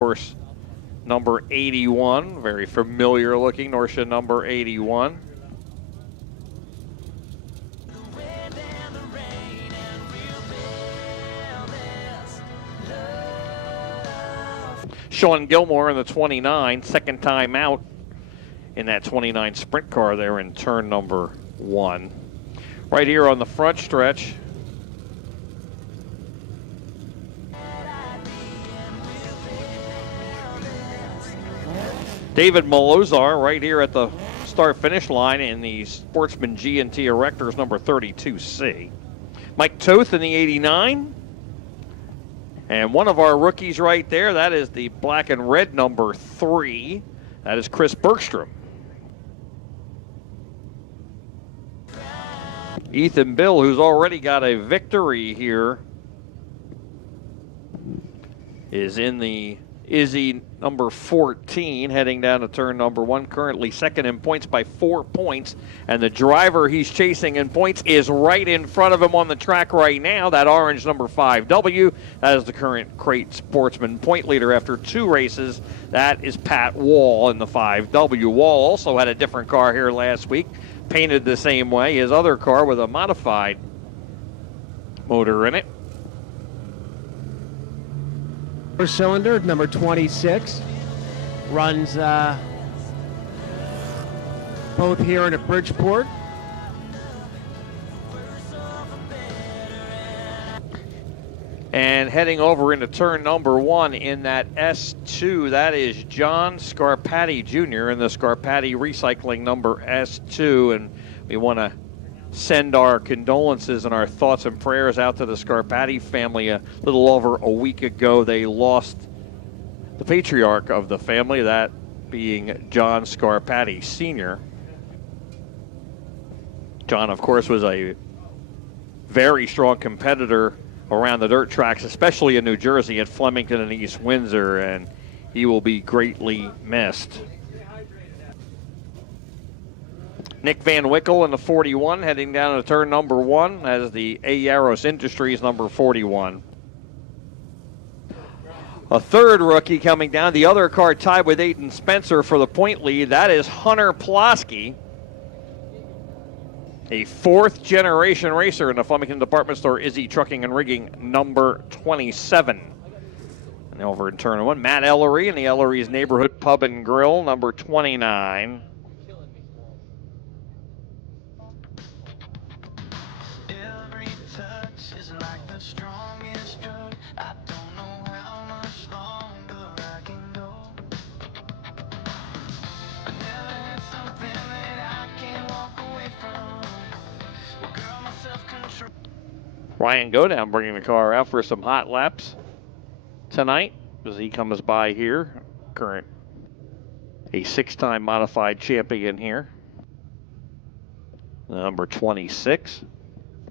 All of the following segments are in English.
Horse number 81, very familiar looking, Norcia number 81. Sean Gilmore in the 29, second time out in that 29 sprint car there in turn number 1. Right here on the front stretch, David Malozar right here at the start-finish line in the Sportsman G&T Erectors number 32C. Mike Toth in the 89. And one of our rookies right there, that is the black and red number 3. That is Chris Bergstrom. Ethan Bill, who's already got a victory here, is in the Izzy number 14, heading down to turn number 1, currently second in points by 4 points. And the driver he's chasing in points is right in front of him on the track right now, that orange number 5W. That is the current Crate Sportsman point leader after 2 races. That is Pat Wall in the 5W. Wall also had a different car here last week, painted the same way. His other car with a modified motor in it. First cylinder, number 26, runs both here and at Bridgeport. And heading over into turn number 1 in that S2, that is John Scarpati Jr. in the Scarpati Recycling number S2. And we want to send our condolences and our thoughts and prayers out to the Scarpati family. A little over a week ago, they lost the patriarch of the family, that being John Scarpati Sr. John, of course, was a very strong competitor around the dirt tracks, especially in New Jersey at Flemington and East Windsor, and he will be greatly missed. Nick Van Wickel in the 41, heading down to turn number 1 as the A. Yaros Industries number 41. A third rookie coming down, the other car tied with Aiden Spencer for the point lead. That is Hunter Plosky, a 4th generation racer in the Flemington Department Store Izzy Trucking and Rigging number 27. And over in turn 1, Matt Ellery in the Ellery's Neighborhood Pub and Grill number 29. Ryan Godown bringing the car out for some hot laps tonight as he comes by here. Current a 6-time modified champion here. The number 26.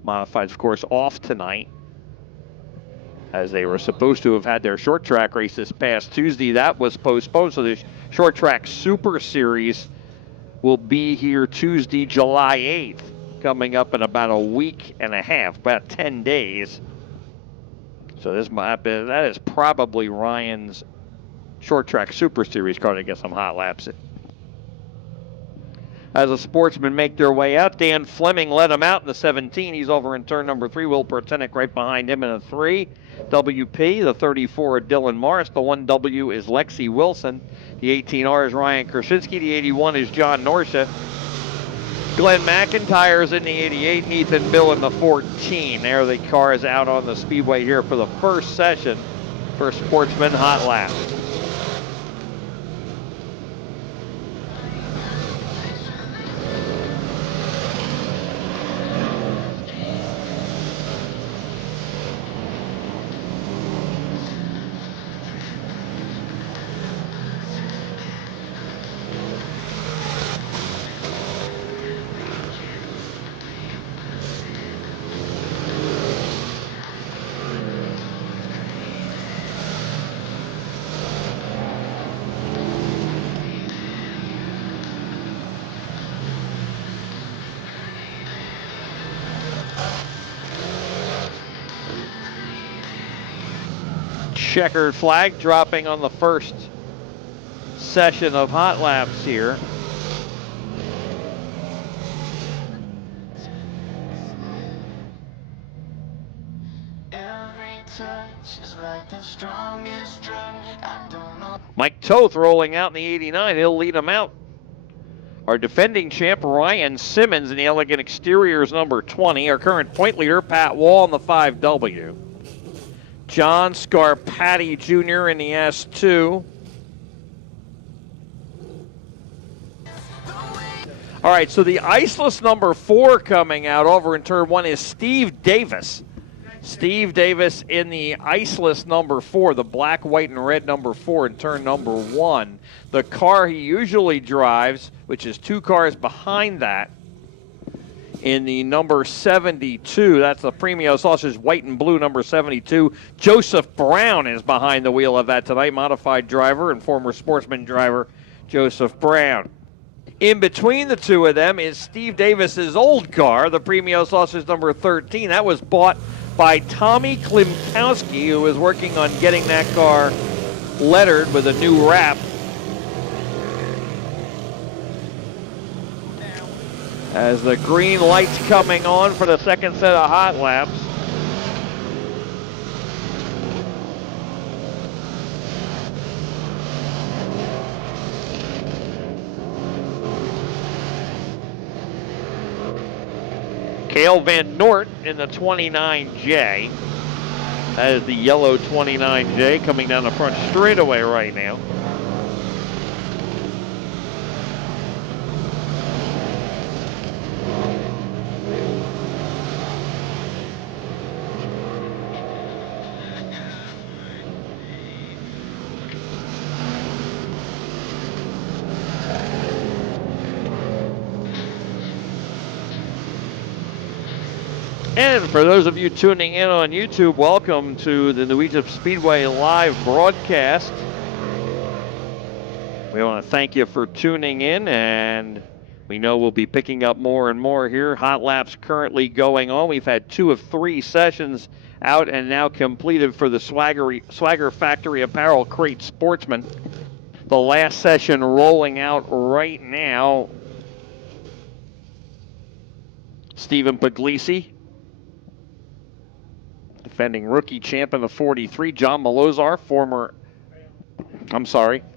Modifieds, of course, off tonight, as they were supposed to have had their short track race this past Tuesday. That was postponed, so the short track Super Series will be here Tuesday, July 8th, coming up in about a week and a half, about 10 days. So that is probably Ryan's short track Super Series car to get some hot laps in. As the Sportsmen make their way out, Dan Fleming led them out in the 17. He's over in turn number 3. Will Pertenick right behind him in a 3. WP, the 34 Dylan Morris. The 1W is Lexi Wilson. The 18R is Ryan Krasinski. The 81 is John Norcia. Glenn McIntyre's in the 88. Ethan Bill in the 14. There the car is out on the Speedway here for the first session for Sportsman Hot Lap. Checkered flag dropping on the first session of hot laps here. Mike Toth rolling out in the 89. He'll lead him out. Our defending champ, Ryan Simmons, in the Elegant Exteriors number 20. Our current point leader, Pat Wall, in the 5W. John Scarpati Jr. in the S2. All right, so the iceless number 4 coming out over in turn 1 is Steve Davis. Steve Davis in the iceless number 4, the black, white, and red number 4 in turn number 1. The car he usually drives, which is 2 cars behind that, in the number 72. That's the Premio Sausage white and blue number 72. Joseph Brown is behind the wheel of that tonight, modified driver and former Sportsman driver Joseph Brown. In between the two of them is Steve Davis's old car, the Premio Sausage number 13. That was bought by Tommy Klimkowski, who was working on getting that car lettered with a new wrap. As the green light's coming on for the second set of hot laps. Cale Van Noort in the 29J. That is the yellow 29J coming down the front straightaway right now. And for those of you tuning in on YouTube, welcome to the New Egypt Speedway live broadcast. We want to thank you for tuning in, and we know we'll be picking up more and more here. Hot laps currently going on. We've had 2 of 3 sessions out and now completed for the Swagger Factory Apparel Crate Sportsman. The last session rolling out right now. Stephen Puglisi, defending rookie champ in the 43. John Malozar,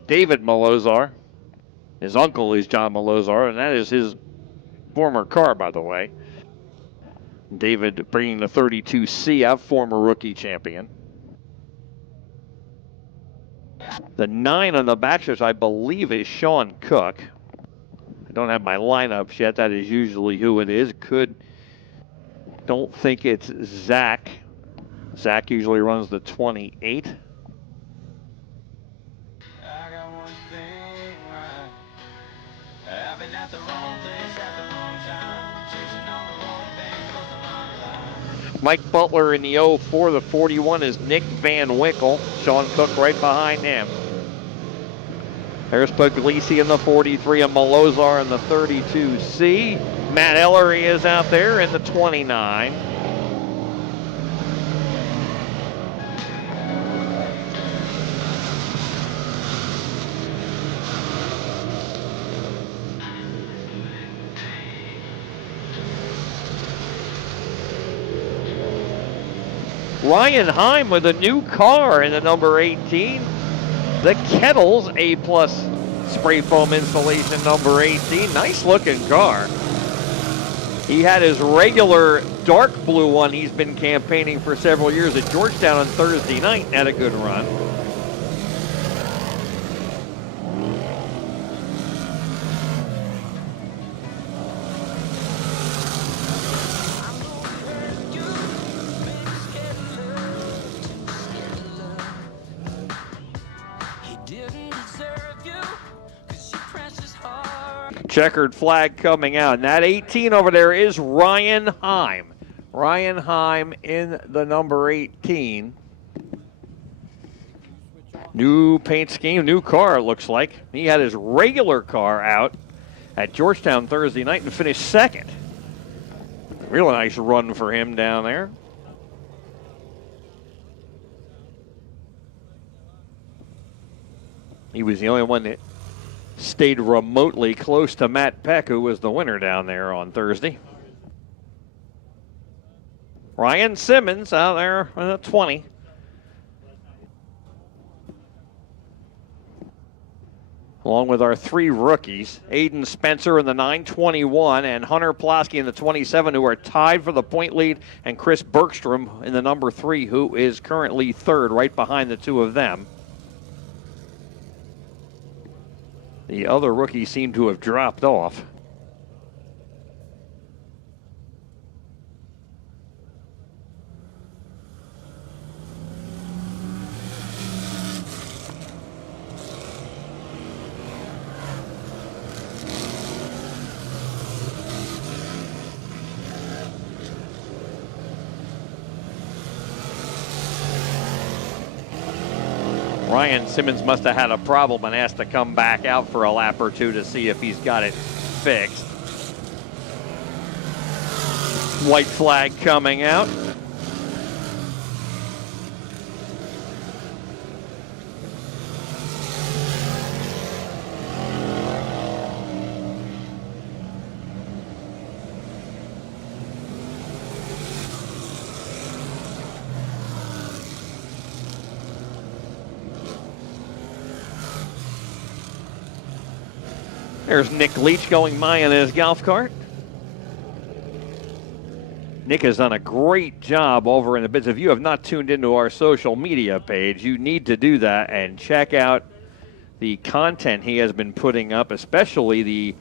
David Malozar. His uncle is John Malozar, and that is his former car, by the way. David bringing the 32C out, former rookie champion. The 9 on the backstretch, I believe, is Sean Cook. I don't have my lineups yet. That is usually who it is. Don't think it's Zach. Zach usually runs the 28. Mike Butler in the 04. The 41 is Nick Van Winkle. Sean Cook right behind him. There's Puglisi in the 43 and Malozar in the 32C. Matt Ellery is out there in the 29. Ryan Heim with a new car in the number 18. The Kettles A+ spray foam installation number 18. Nice looking car. He had his regular dark blue one he's been campaigning for several years at Georgetown on Thursday night. Had a good run. Checkered flag coming out. And that 18 over there is Ryan Heim. Ryan Heim in the number 18. New paint scheme, new car, it looks like. He had his regular car out at Georgetown Thursday night and finished second. Real nice run for him down there. He was the only one that stayed remotely close to Matt Peck, who was the winner down there on Thursday. Ryan Simmons out there at 20. Along with our 3 rookies, Aiden Spencer in the 921 and Hunter Plosky in the 27, who are tied for the point lead, and Chris Bergstrom in the number 3, who is currently 3rd, right behind the 2 of them. The other rookies seem to have dropped off. Ryan Simmons must have had a problem and asked to come back out for a lap or 2 to see if he's got it fixed. White flag coming out. There's Nick Leach going by in his golf cart. Nick has done a great job over in the bits. If you have not tuned into our social media page, you need to do that and check out the content he has been putting up, especially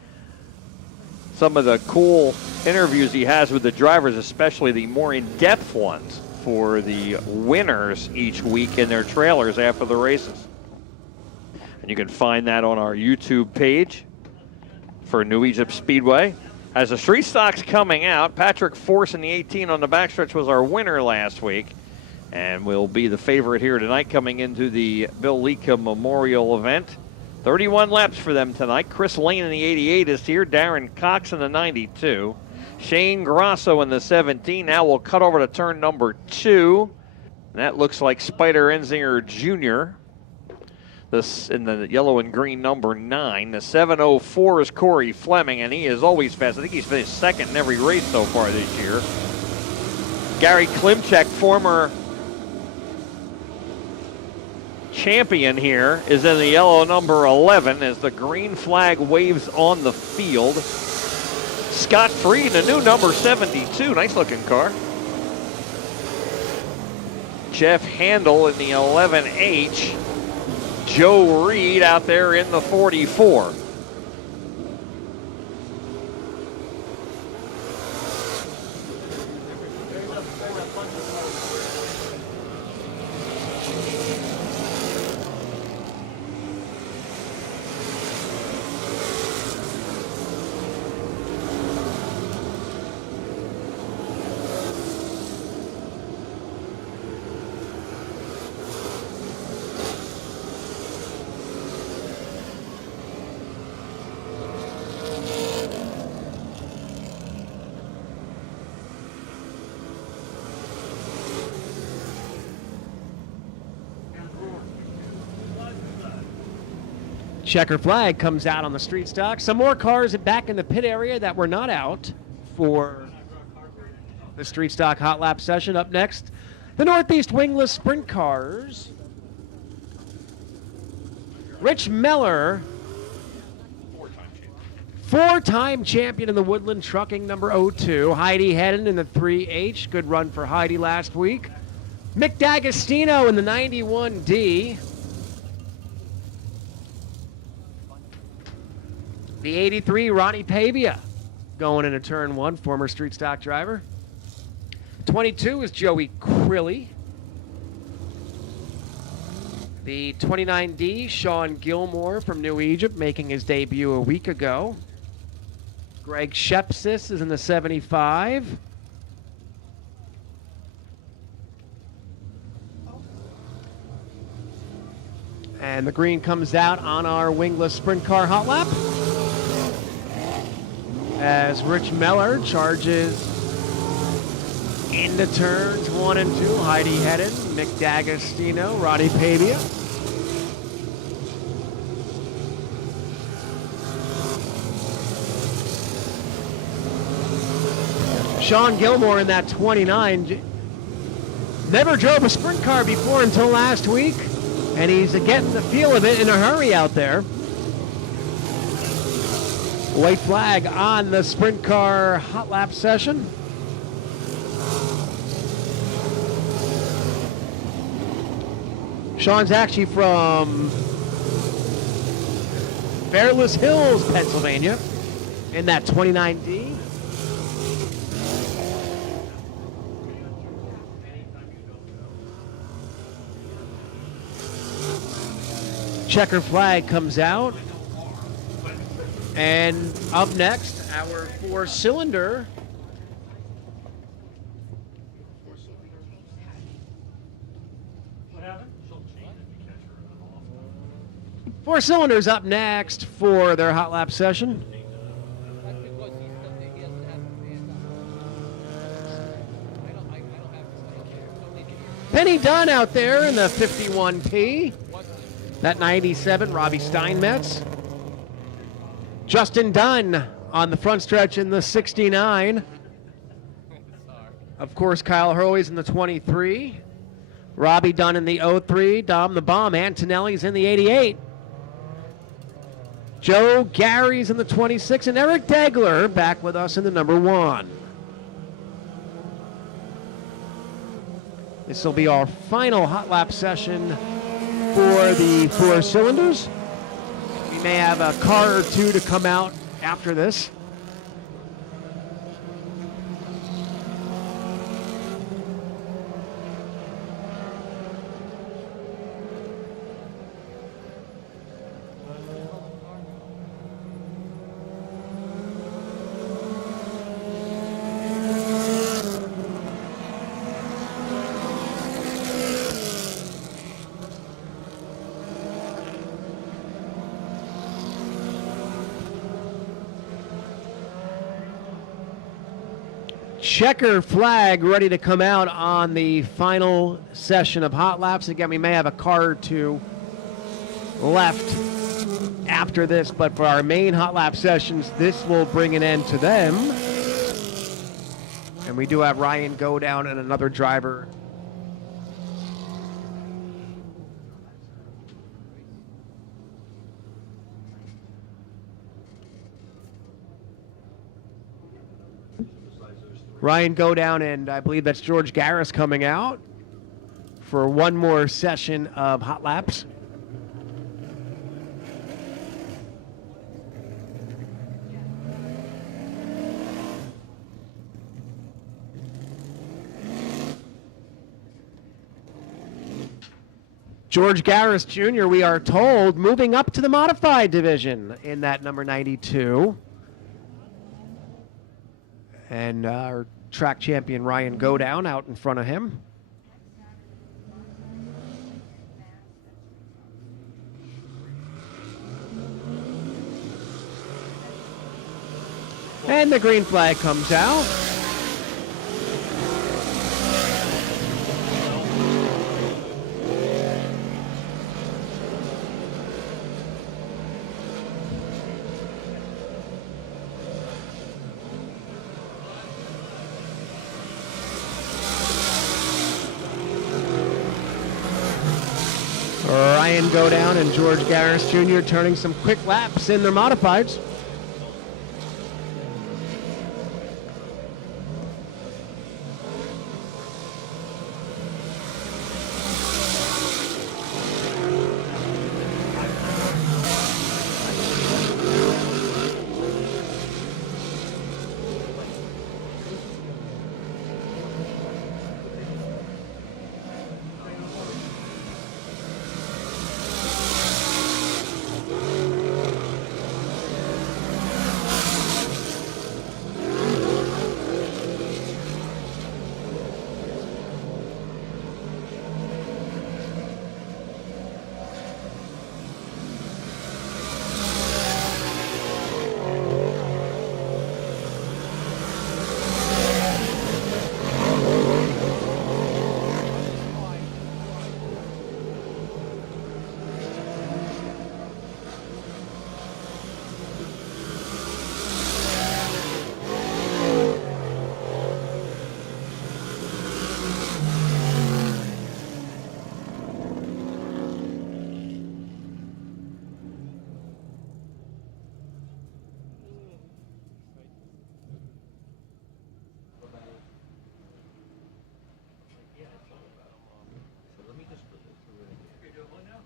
some of the cool interviews he has with the drivers, especially the more in-depth ones for the winners each week in their trailers after the races. And you can find that on our YouTube page for New Egypt Speedway. As the street stock's coming out, Patrick Force in the 18 on the backstretch was our winner last week and will be the favorite here tonight coming into the Bill Liedtka Memorial event. 31 laps for them tonight. Chris Lane in the 88 is here. Darren Cox in the 92. Shane Grosso in the 17. Now we'll cut over to turn number 2. And that looks like Spider Enzinger Jr. This in the yellow and green number 9. The 704 is Corey Fleming, and he is always fast. I think he's finished second in every race so far this year. Gary Klimchek, former champion here, is in the yellow number 11 as the green flag waves on the field. Scott Freed, the new number 72. Nice looking car. Jeff Handel in the 11H. Joe Reed out there in the 44. Checker flag comes out on the street stock. Some more cars back in the pit area that were not out for the street stock hot lap session. Up next, the Northeast Wingless Sprint Cars. Rich Meller, four-time champion in the Woodland Trucking number 02. Heidi Hedden in the 3H. Good run for Heidi last week. Mick D'Agostino in the 91D. The 83, Ronnie Pavia, going into turn 1, former street stock driver. 22 is Joey Crilly. The 29D, Sean Gilmore from New Egypt, making his debut a week ago. Greg Shepsis is in the 75. And the green comes out on our wingless sprint car hot lap, as Rich Meller charges into turns 1 and 2. Heidi Hedden, Mick D'Agostino, Ronnie Pavia. Sean Gilmore in that 29. Never drove a sprint car before until last week, and he's getting the feel of it in a hurry out there. White flag on the sprint car hot lap session. Sean's actually from Fairless Hills, Pennsylvania, in that 29D. Checker flag comes out. And up next, our four-cylinder. Four cylinders up next for their hot lap session. Penny Dunn out there in the 51P. That 97, Robbie Steinmetz. Justin Dunn on the front stretch in the 69. Of course, Kyle Hurley's in the 23. Robbie Dunn in the 03. Dom the Bomb Antonelli's in the 88. Joe Gary's in the 26. And Eric Degler back with us in the number 1. This will be our final hot lap session for the four cylinders. We may have a car or two to come out after this. Checker flag ready to come out on the final session of hot laps. Again, we may have a car or two left after this, but for our main hot lap sessions, this will bring an end to them. And we do have Ryan go down and another driver. Ryan go down, and I believe that's George Garris coming out for one more session of hot laps. George Garris Jr., we are told, moving up to the modified division in that number 92. And our track champion Ryan Godown out in front of him. And the green flag comes out. Ryan Godown and George Garris Jr. turning some quick laps in their modifieds.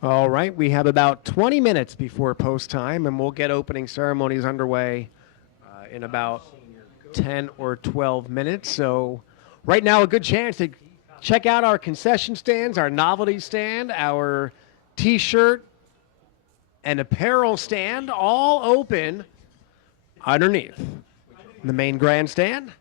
All right, we have about 20 minutes before post time, and we'll get opening ceremonies underway in about 10 or 12 minutes. So right now, a good chance to check out our concession stands, our novelty stand, our T-shirt and apparel stand, all open underneath the main grandstand.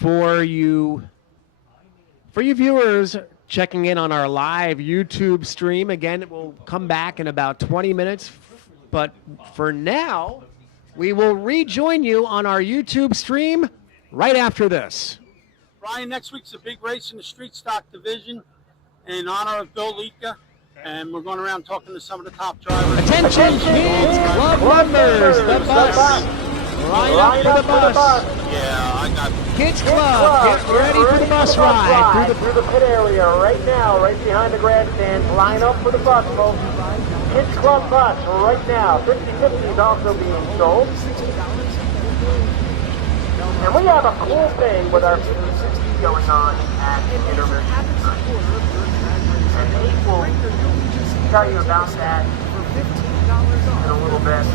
For you viewers checking in on our live YouTube stream, again, it will come back in about 20 minutes. But for now, we will rejoin you on our YouTube stream right after this. Ryan, next week's a big race in the street stock division in honor of Bill Liedtka, and we're going around talking to some of the top drivers. Attention, kids, club members, the bus. Line up for the bus. Yeah, I got Kids Club, get ready for the bus ride. Through the pit area right now, right behind the grandstand. Line up for the bus, folks. Kids Club bus right now. 50/50 is also being sold. And we have a cool thing with our 50/50 going on at Intermission. And Nate will tell you about that in a little bit.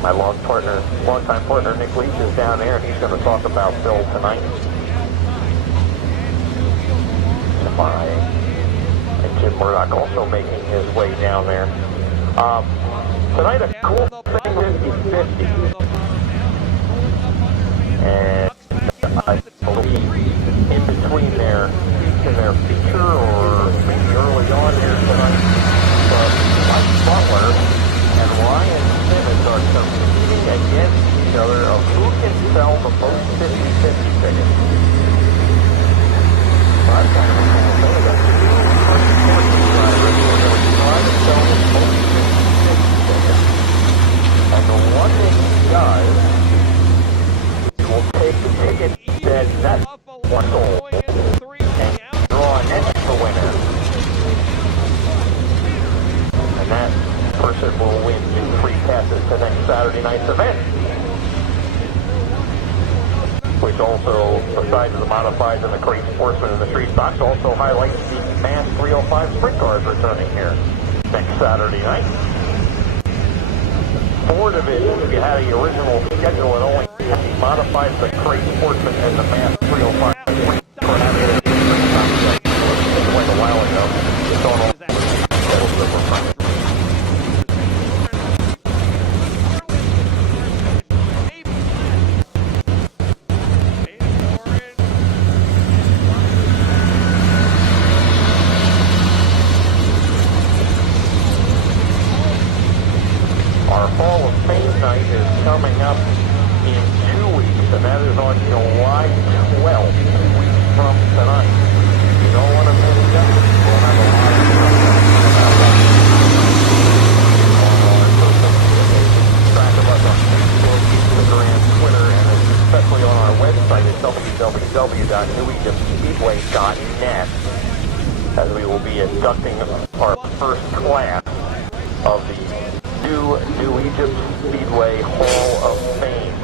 My longtime partner, Nick Leach, is down there, and he's going to talk about Bill tonight. And Jim Murdoch also making his way down there. Tonight, a cool thing, 50/50. And I believe in between their feature, or maybe early on here tonight, Mike Butler and Ryan Simmons are competing against each other of who can sell the most 50/50 tickets. Well, that's kind of a cool thing. That's two drivers who are going to try to sell the most 50/50 tickets. And the one thing he does, he will take the ticket that one sold and draw an extra winner. And that person will win 2 free passes to next Saturday night's event, which also, besides the modifieds and the crate Sportsman and the street stocks, also highlights the Mass 305 sprint cars returning here next Saturday night. 4 divisions. If you had the original schedule, it only had the modifieds, the crate Sportsman, and the Mass 305 sprint car having it like a while ago. It's on all schedules that were running. Our Hall of Fame night is coming up in 2 weeks, and that is on July 12th, 2 weeks from tonight. You don't want to miss that. We'll have a lot of track of us on Facebook, Instagram, Twitter, and especially on our website at www.newegyptspeedway.net, as we will be inducting our first class of the New Egypt Speedway Hall of Fame.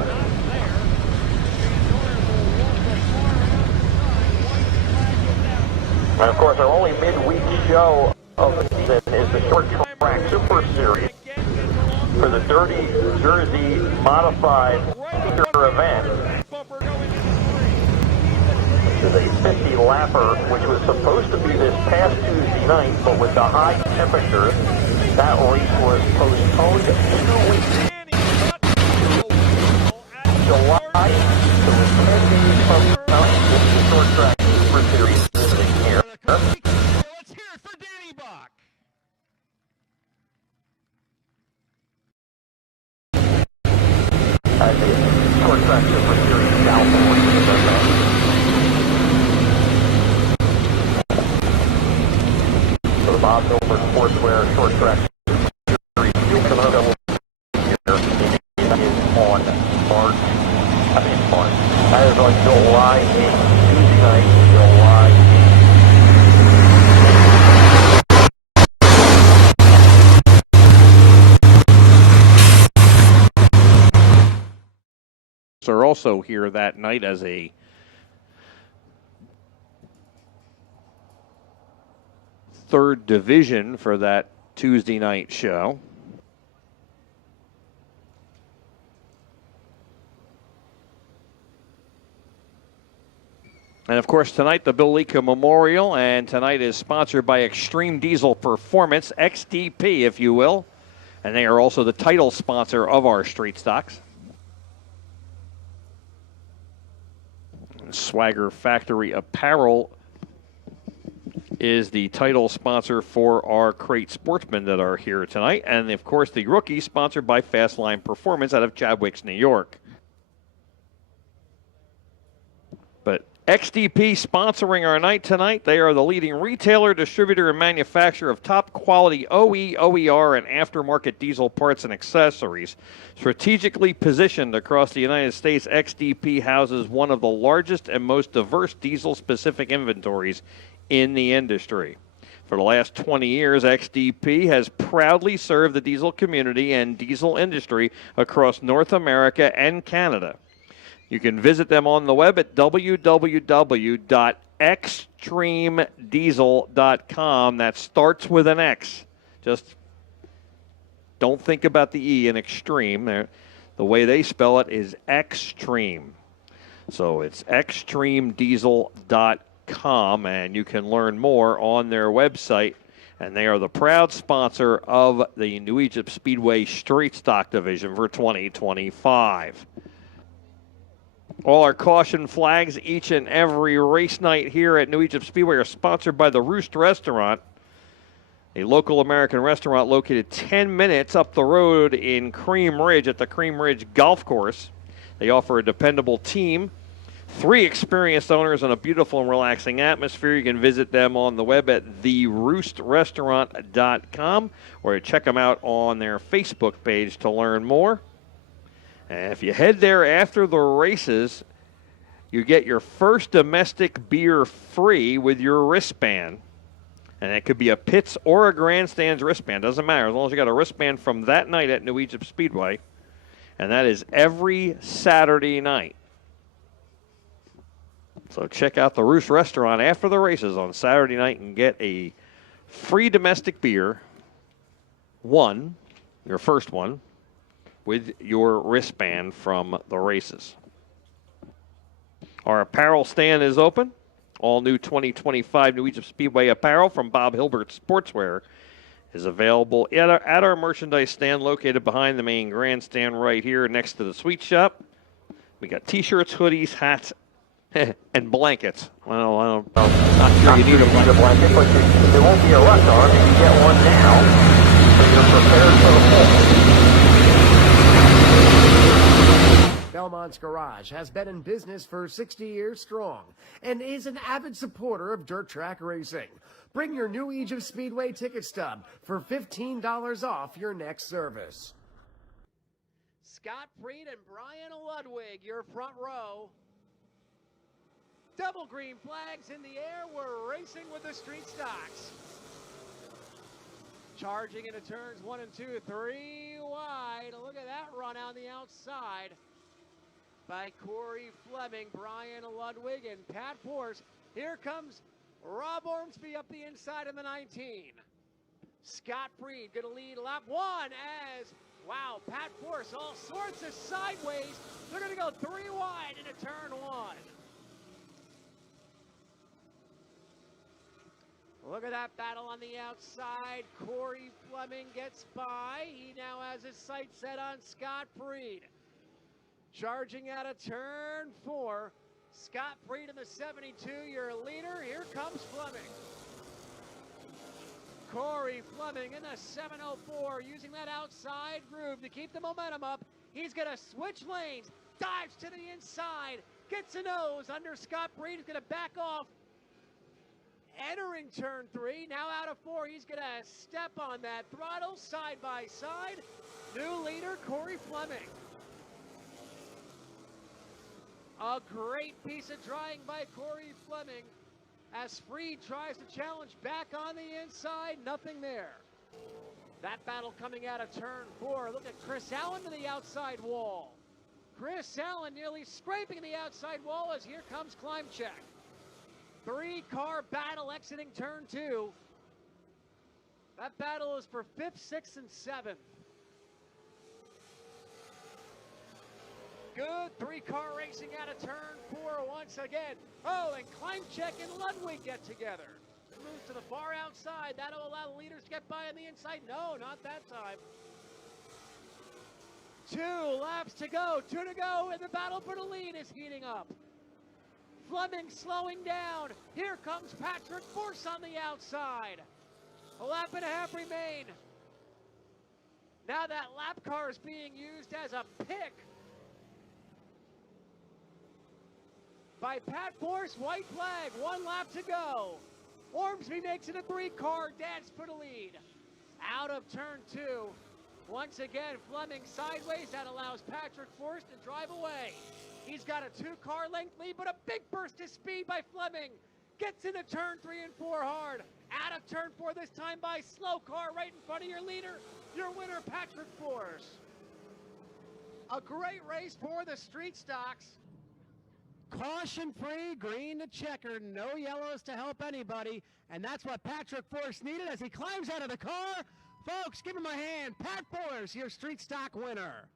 And of course, our only midweek show of the season is the Short Track Super Series for the Dirty Jersey Modified event. This is a 50-lapper, which was supposed to be this past Tuesday night, but with the high temperatures, that race was postponed 2 weeks. July, so it's 10 days from now, this is the Short Track Super Series visiting here. Let's hear it for Danny Bach. As a Short Track Super Series California event. So the Bob Milford Sportswear Short Track Series is on March. That is on July 8th, Tuesday night, July 8th. Are also here that night as a third division for that Tuesday night show. And of course tonight the Bill Liedtka Memorial, and tonight is sponsored by Extreme Diesel Performance, XDP if you will, and they are also the title sponsor of our street stocks. Swagger Factory Apparel is the title sponsor for our crate sportsmen that are here tonight. And, of course, the rookie sponsored by Fastline Performance out of Chadwicks, New York. But XDP sponsoring our night tonight. They are the leading retailer, distributor, and manufacturer of top-quality OE, OER, and aftermarket diesel parts and accessories. Strategically positioned across the United States, XDP houses one of the largest and most diverse diesel-specific inventories in the industry. For the last 20 years, XDP has proudly served the diesel community and diesel industry across North America and Canada. You can visit them on the web at www.extremediesel.com. That starts with an X. Just don't think about the E in extreme. The way they spell it is extreme. So it's extremediesel.com, and you can learn more on their website. And they are the proud sponsor of the New Egypt Speedway Street Stock Division for 2025. All our caution flags each and every race night here at New Egypt Speedway are sponsored by the Roost Restaurant, a local American restaurant located 10 minutes up the road in Cream Ridge at the Cream Ridge Golf Course. They offer a dependable team, 3 experienced owners, and a beautiful and relaxing atmosphere. You can visit them on the web at theroostrestaurant.com or check them out on their Facebook page to learn more. And if you head there after the races, you get your first domestic beer free with your wristband. And it could be a pits or a grandstands wristband. Doesn't matter, as long as you got a wristband from that night at New Egypt Speedway. And that is every Saturday night. So check out the Roost Restaurant after the races on Saturday night and get a free domestic beer, your first one, with your wristband from the races. Our apparel stand is open. All new 2025 New Egypt Speedway apparel from Bob Hilbert Sportswear is available at our merchandise stand located behind the main grandstand right here next to the sweet shop. We got t-shirts, hoodies, hats, and blankets. Well, I'm not sure you need a blanket, but there won't be a rush on if you get one now, so you're prepared for the fall. Parts Garage has been in business for 60 years strong and is an avid supporter of dirt track racing. Bring your new Egypt Speedway ticket stub for $15 off your next service. Scott Freed and Brian Ludwig, your front row. Double green flags in the air. We're racing with the street stocks. Charging into turns 1 and 2, 3 wide. Look at that run on the outside by Corey Fleming, Brian Ludwig, and Pat Force. Here comes Rob Ormsby up the inside of the 19. Scott Freed going to lead lap 1 as, wow, Pat Force all sorts of sideways. They're going to go 3 wide into turn 1. Look at that battle on the outside. Corey Fleming gets by. He now has his sights set on Scott Freed. Charging out of turn 4. Scott Freed in the 72, your leader. Here comes Fleming. Corey Fleming in the 704, using that outside groove to keep the momentum up. He's going to switch lanes, dives to the inside, gets a nose under Scott Freed. He's going to back off. Entering turn 3, now out of 4, he's going to step on that throttle side by side. New leader, Corey Fleming. A great piece of drying by Corey Fleming as Freed tries to challenge back on the inside. Nothing there. That battle coming out of turn 4. Look at Chris Allen to the outside wall. Chris Allen nearly scraping the outside wall as here comes Climb Check. 3-car battle exiting turn 2. That battle is for 5th, 6th, and 7th. Good 3-car racing out of turn 4 once again. Oh, and Climb Check and Ludwig get together. Moves to the far outside. That'll allow the leaders to get by on the inside. No, not that time. 2 laps to go. 2 to go, and the battle for the lead is heating up. Fleming slowing down. Here comes Patrick Force on the outside. A lap and a half remain. Now that lap car is being used as a pick by Pat Force. White flag, 1 lap to go. Ormsby makes it a 3-car dance for the lead. Out of turn 2. Once again, Fleming sideways. That allows Patrick Force to drive away. He's got a 2-car length lead, but a big burst of speed by Fleming. Gets into turn 3 and 4 hard. Out of turn 4 this time by slow car right in front of your leader. Your winner, Patrick Force. A great race for the street stocks. Caution free, green to checkered, no yellows to help anybody. And that's what Patrick Force needed as he climbs out of the car. Folks, give him a hand. Pat Force, your street stock winner.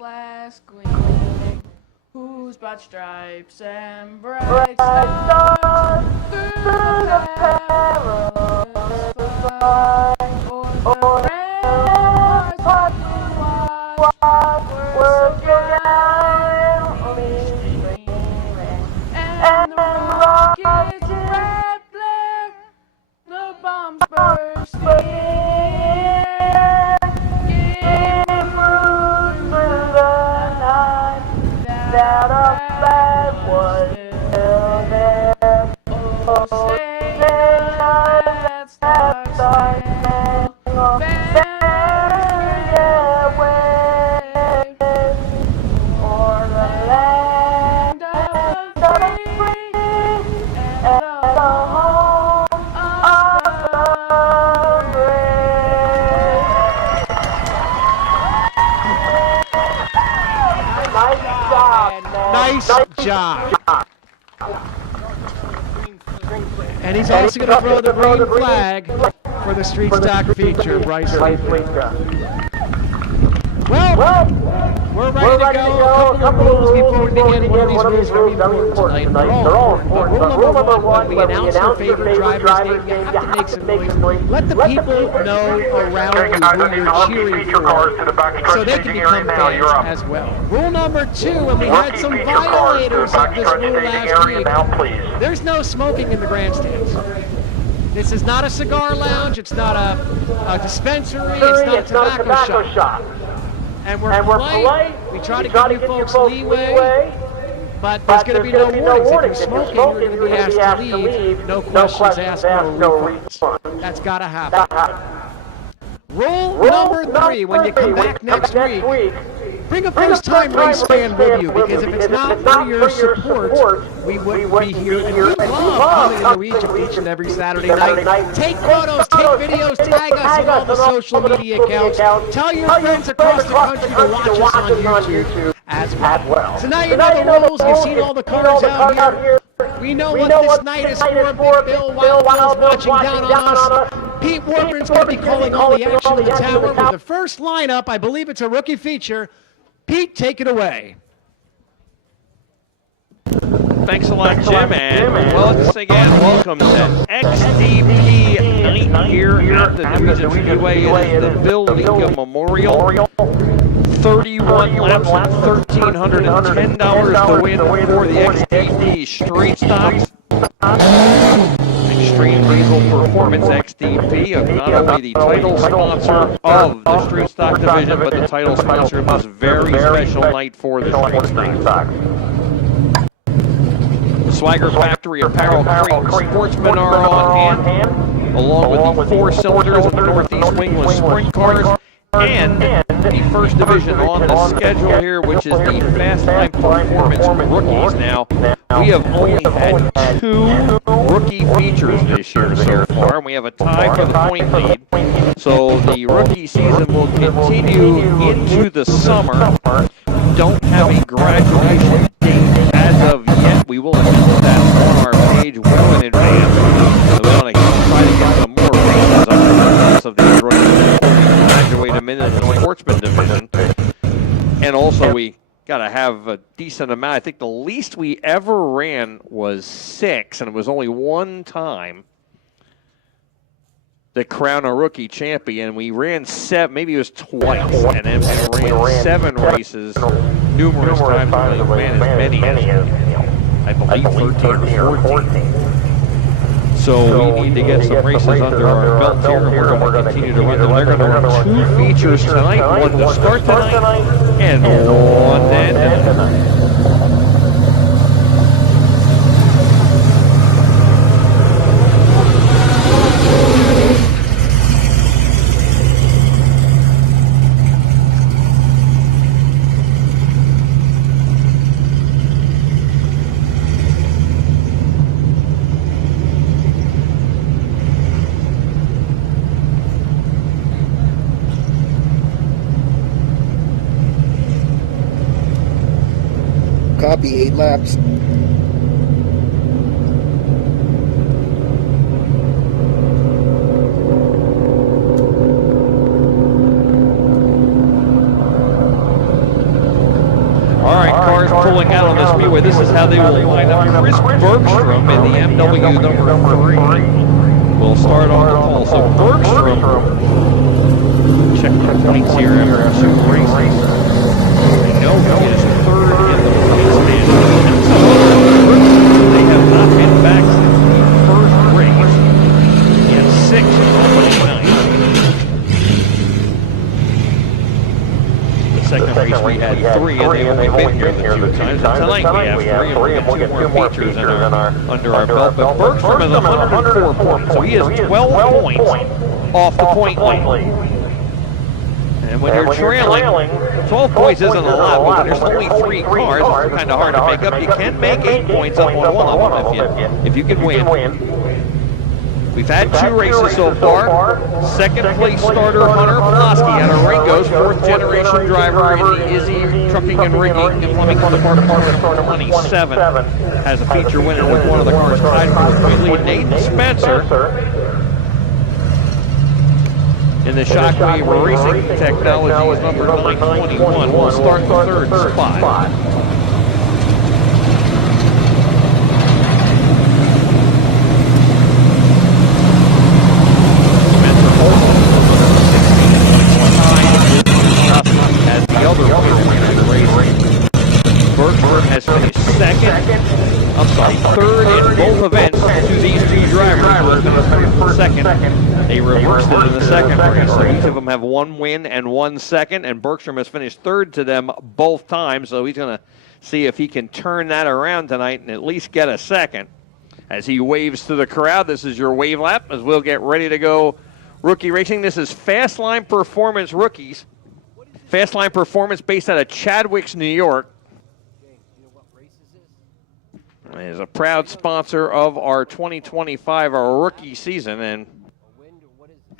last gleaming, whose broad stripes and bright stars through the perilous fight, o'er the ramparts we watch, were gallantly streaming, and the rocket's red glare, the bombs bursting. That our flag was still there. Oh, say that star-spangled banner yet waves o'er the land of the free and the home of the brave. Nice job. And he's also going to throw the green flag for the street stock feature, Bryce Liedtka. Well, we're ready to go. A couple of rules before we begin. One of these rules are very important tonight. They're all important. Rule number one, when we announce our favorite driver's name, you have to make some noise. Let the people know around you who you're cheering for, so they can become fans as well. Rule number two, and we had some violators of this rule last week. There's no smoking in the grandstands. This is not a cigar lounge. It's not a dispensary. It's not a tobacco shop. And we're polite. We try to give you folks leeway, but there's going to be no warnings. If you're smoking, you're going to be asked to leave. No questions asked, no refunds. That's got to happen. Rule number three, when you come back next week, bring a first-time race fan with you, because if it's not for your support, we wouldn't be here. And we love coming into Egypt each and every Saturday night. Take photos, take videos, tag us on all the social media accounts. Tell your friends across the country to watch us on YouTube as well. So now you know the rules. You've seen all the cars out here. We know what this night is for. Big Bill Wildfield's watching down on us. Pete Warburton's going to be calling all the action in the tower. With the first lineup, I believe it's a rookie feature. Pete, take it away. Thanks a lot, Jim, and once again, welcome to XDP night here at the Norwegian Speedway. It is the Bill Liedtka Memorial. 31 laps and $1,310 to win for the XDP Street Stocks. Extreme Diesel Performance XDP, not only the title sponsor of the Street Stock Division, but the title sponsor of this very special night for the Street Stock. Swagger Factory Apparel Crate Sportsman are on hand, along with the 4 cylinders of the Northeast Wingless Sprint Cars, and the first division on the schedule here, which is the Fastline Performance Rookies. Now, we have only had 2 rookie features this year so far, and we have a tie for the point lead. So the rookie season will continue into the summer. Don't have a graduation date as of yet. We will announce that on our page well in advance. So we want to try to get some more races on the of these rookies graduate them into the Sportsman division. And also we got to have a decent amount. I think the least we ever ran was 6, and it was only one time to crown a rookie champion. We ran 7, maybe it was twice, and then we ran 7 races numerous times. We ran as many as, I believe, 13 or 14. So we need to get some races under our belt here, and we're going to continue to run them. They're going to run 2 features tonight, one to start tonight, and one to end tonight. Copy, 8 laps. out on the Speedway, this is how they will line up. Chris Bergstrom in the MW number 3 will start on the pole. So Bergstrom, check the points here after 2 races. I know he is 3rd in the points standings. They have not been back since the first race. He has 6 on 9. Second race we had 3 and they've only been here the 2 times. And tonight we have 3 and we get 2 more features under our belt. But Bergstrom has 104 points, so he is 12 points off the point lead. And when you're trailing, 12 points isn't a lot, but when there's only 3 cars, it's kind of hard to make up. You can make 8 points up on one of them if you can win. We've had 2 races so far. Second place starter Hunter Pulaski out of Ringo's, 4th generation driver in the Izzy Trucking and Rigging and Plumbing Department number 27. Has a feature winner with one of the cars tied for the point lead. Nathan Spencer in the Shockwave Racing Technologies number 921 will start the 3rd spot. Bergstrom has finished 3rd in both events to these 2 drivers. 2nd. They reversed it in the second race, so each of them have 1 win and 1 second, and Bergstrom has finished 3rd to them both times, so he's going to see if he can turn that around tonight and at least get a second. As he waves to the crowd, this is your wave lap as we'll get ready to go rookie racing. This is Fastline Performance Rookies. Fastline Performance based out of Chadwicks, New York. Is a proud sponsor of our 2025, our rookie season, and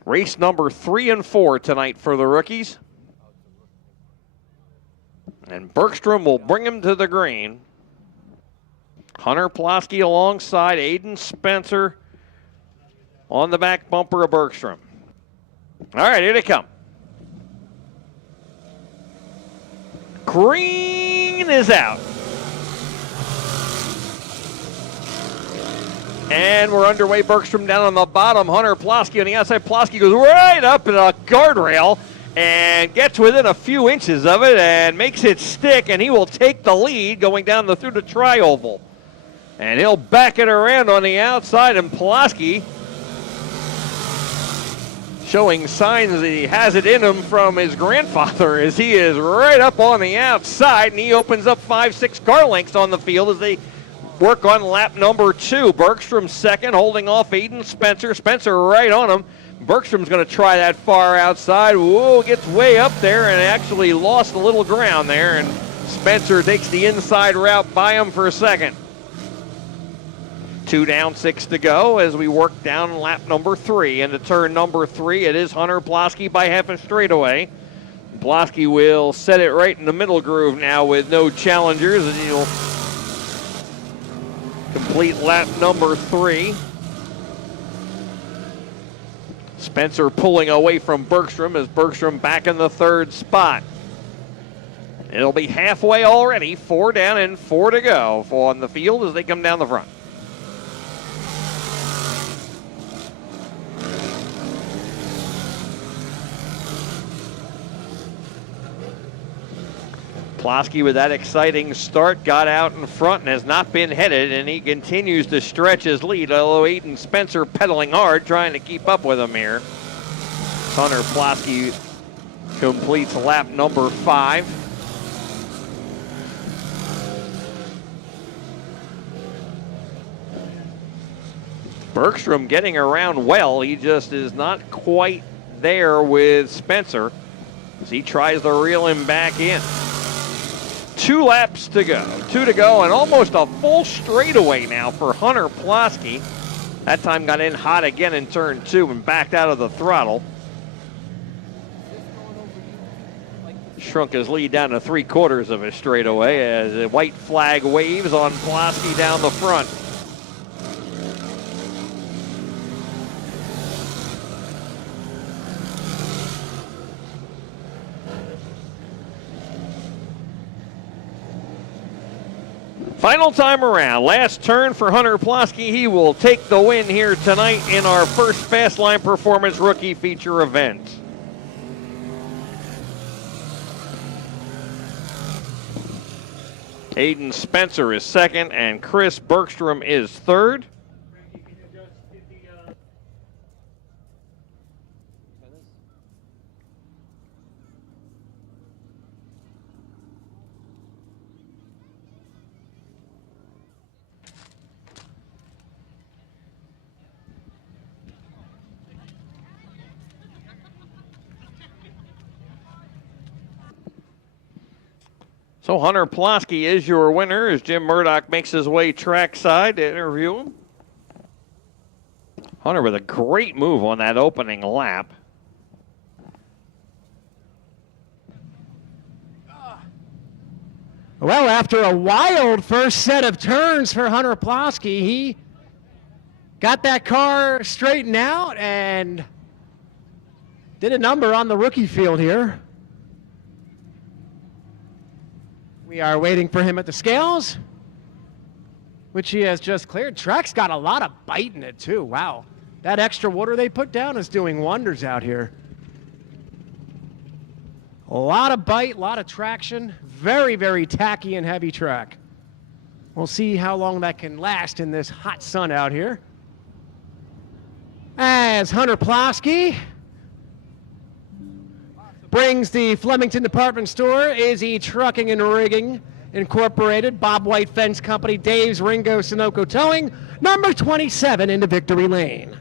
race number 3 and 4 tonight for the rookies. And Bergstrom will bring him to the green. Hunter Pulaski alongside Aiden Spencer on the back bumper of Bergstrom. All right, here they come. Green is out. And we're underway. Bergstrom down on the bottom. Hunter Pulaski on the outside. Pulaski goes right up in a guardrail and gets within a few inches of it and makes it stick, and he will take the lead going down through the tri-oval. And he'll back it around on the outside, and Pulaski showing signs that he has it in him from his grandfather as he is right up on the outside, and he opens up 5-6 car lengths on the field as they work on lap number 2. Bergstrom 2nd, holding off Aiden Spencer. Spencer right on him. Bergstrom's going to try that far outside. Whoa, gets way up there and actually lost a little ground there, and Spencer takes the inside route by him for a second. 2 down, 6 to go as we work down lap number 3. Into turn number 3, it is Hunter Pulaski by half a straightaway. Pulaski will set it right in the middle groove now with no challengers, and he'll complete lap number 3. Spencer pulling away from Bergstrom as Bergstrom back in the 3rd spot. It'll be halfway already. 4 down and 4 to go on the field as they come down the front. Pulaski with that exciting start got out in front and has not been headed, and he continues to stretch his lead, although Aiden Spencer pedaling hard trying to keep up with him here. Hunter Pulaski completes lap number 5. Bergstrom getting around well. He just is not quite there with Spencer as he tries to reel him back in. 2 laps to go. 2 to go, and almost a full straightaway now for Hunter Pulaski. That time got in hot again in turn 2 and backed out of the throttle. Shrunk his lead down to 3/4 of a straightaway as the white flag waves on Pulaski down the front. Final time around. Last turn for Hunter Plosky. He will take the win here tonight in our first Fastline Performance Rookie Feature event. Aiden Spencer is second, and Chris Bergstrom is third. So Hunter Plosky is your winner as Jim Murdoch makes his way trackside to interview him. Hunter with a great move on that opening lap. Well, after a wild first set of turns for Hunter Plosky, he got that car straightened out and did a number on the rookie field here. We are waiting for him at the scales, which he has just cleared. Track's got a lot of bite in it, too. Wow. That extra water they put down is doing wonders out here. A lot of bite, a lot of traction. Very, very tacky and heavy track. We'll see how long that can last in this hot sun out here. As Hunter Plosky brings the Flemington Department Store, Izzy Trucking and Rigging Incorporated, Bob White Fence Company, Dave's Ringo Sunoco Towing, number 27 into Victory Lane.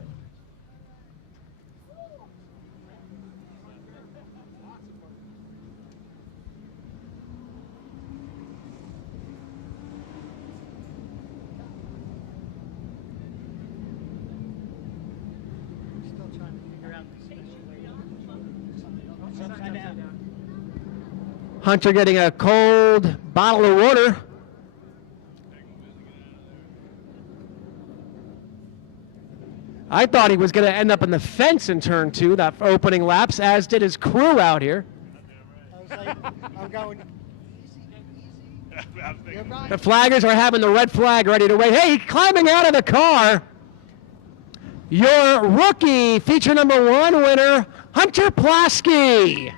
Hunter getting a cold bottle of water. I thought he was going to end up in the fence in turn 2, that opening laps, as did his crew out here. I was like, I'm going easy. The flaggers are having the red flag ready to wait. Hey, climbing out of the car, your rookie feature number 1 winner, Hunter Plosky.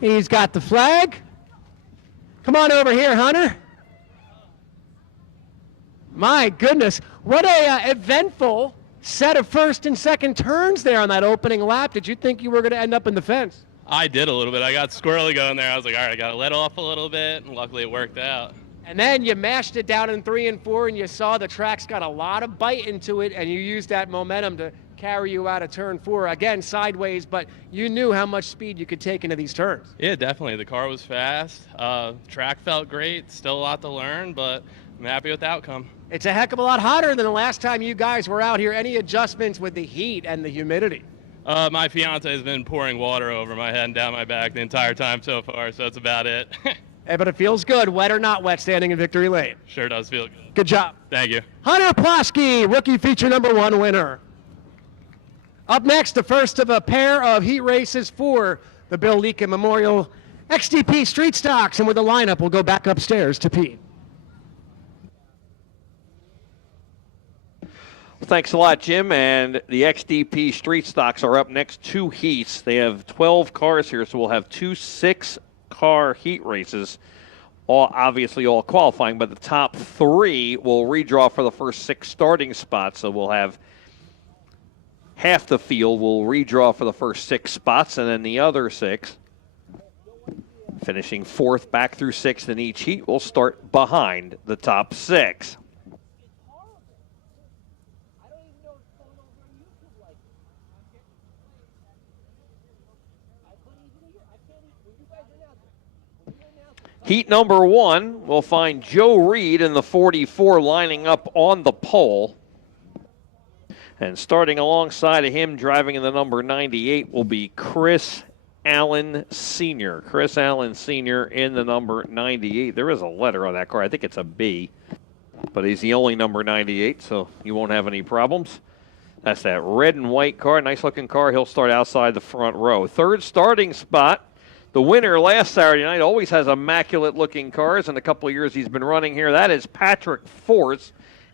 He's got the flag. Come on over here, Hunter. My goodness, what a eventful set of first and second turns there on that opening lap. Did you think you were going to end up in the fence? I did a little bit. I got squirrely going there. I was like, all right, I got to let off a little bit, and luckily it worked out. And then you mashed it down in 3 and 4, and you saw the track's got a lot of bite into it, and you used that momentum to carry you out of turn 4. Again, sideways, but you knew how much speed you could take into these turns. Yeah, definitely. The car was fast. Track felt great. Still a lot to learn, but I'm happy with the outcome. It's a heck of a lot hotter than the last time you guys were out here. Any adjustments with the heat and the humidity? My fiance has been pouring water over my head and down my back the entire time so far, so that's about it. Hey, but it feels good, wet or not wet, standing in Victory Lane. Sure does feel good. Good job. Thank you. Hunter Plosky, rookie feature number 1 winner. Up next, the first of a pair of heat races for the Bill Liedtka Memorial XDP Street Stocks. And with the lineup, we'll go back upstairs to Pete. Thanks a lot, Jim. And the XDP Street Stocks are up next, 2 heats. They have 12 cars here, so we'll have 2 6-car heat races, obviously all qualifying, but the top 3 will redraw for the first 6 starting spots. So we'll have half the field will redraw for the first 6 spots, and then the other 6, finishing 4th back through 6th in each heat, will start behind the top 6. Heat number 1 will find Joe Reed in the 44 lining up on the pole. And starting alongside of him, driving in the number 98, will be Chris Allen Sr. Chris Allen Sr. in the number 98. There is a letter on that car. I think it's a B. But he's the only number 98, so you won't have any problems. That's that red and white car. Nice looking car. He'll start outside the front row. Third starting spot. The winner last Saturday night always has immaculate looking cars. In a couple of years he's been running here. That is Patrick Force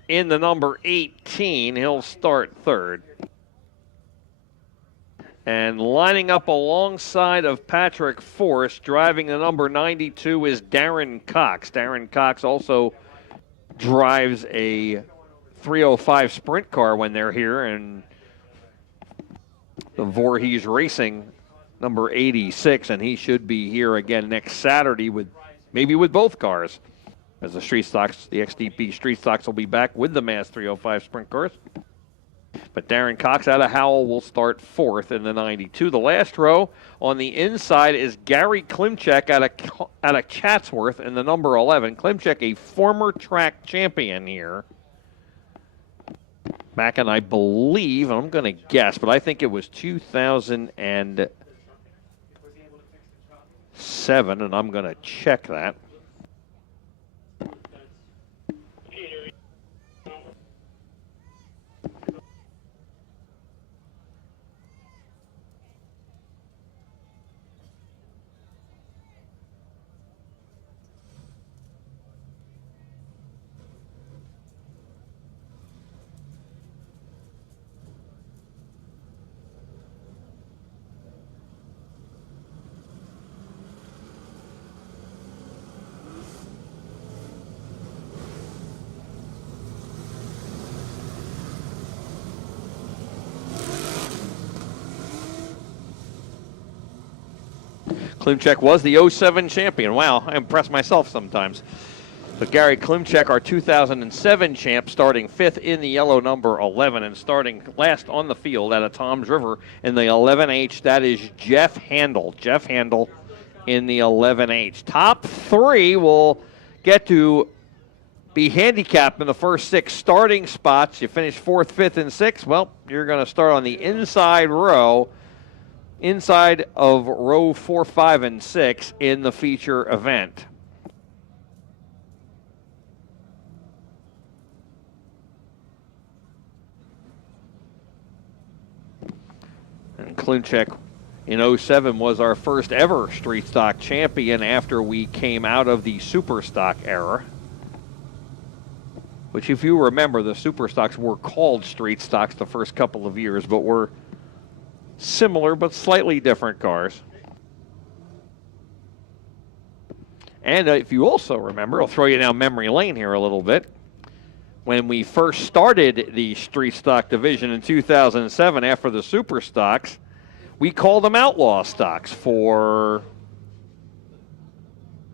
in the number 18. He'll start third. And lining up alongside of Patrick Force, driving the number 92, is Darren Cox. Darren Cox also drives a 305 sprint car when they're here, and the Voorhees Racing number 86, and he should be here again next Saturday with both cars, as the street stocks, the XDP street stocks, will be back with the Mass 305 sprint cars. But Darren Cox out of Howell will start fourth in the 92. The last row on the inside is Gary Klimchek out of Chatsworth in the number 11. Klimchek, a former track champion here. Back in, I believe, I'm going to guess, but I think it was 2007, and I'm going to check that. Klimchek was the 07 champion. Wow, I impress myself sometimes. But Gary Klimchek, our 2007 champ, starting fifth in the yellow number 11 and starting last on the field out of Toms River in the 11H. That is Jeff Handel. Jeff Handel in the 11H. Top three will get to be handicapped in the first six starting spots. You finish fourth, fifth, and sixth. Well, you're going to start on the inside row. Inside of row 4, 5, and 6 in the feature event. And Klimchek in 07 was our first ever street stock champion after we came out of the super stock era. Which, if you remember, the super stocks were called street stocks the first couple of years, but were similar but slightly different cars. And if you also remember, I'll throw you down memory lane here a little bit. When we first started the street stock division in 2007 after the super stocks, we called them outlaw stocks for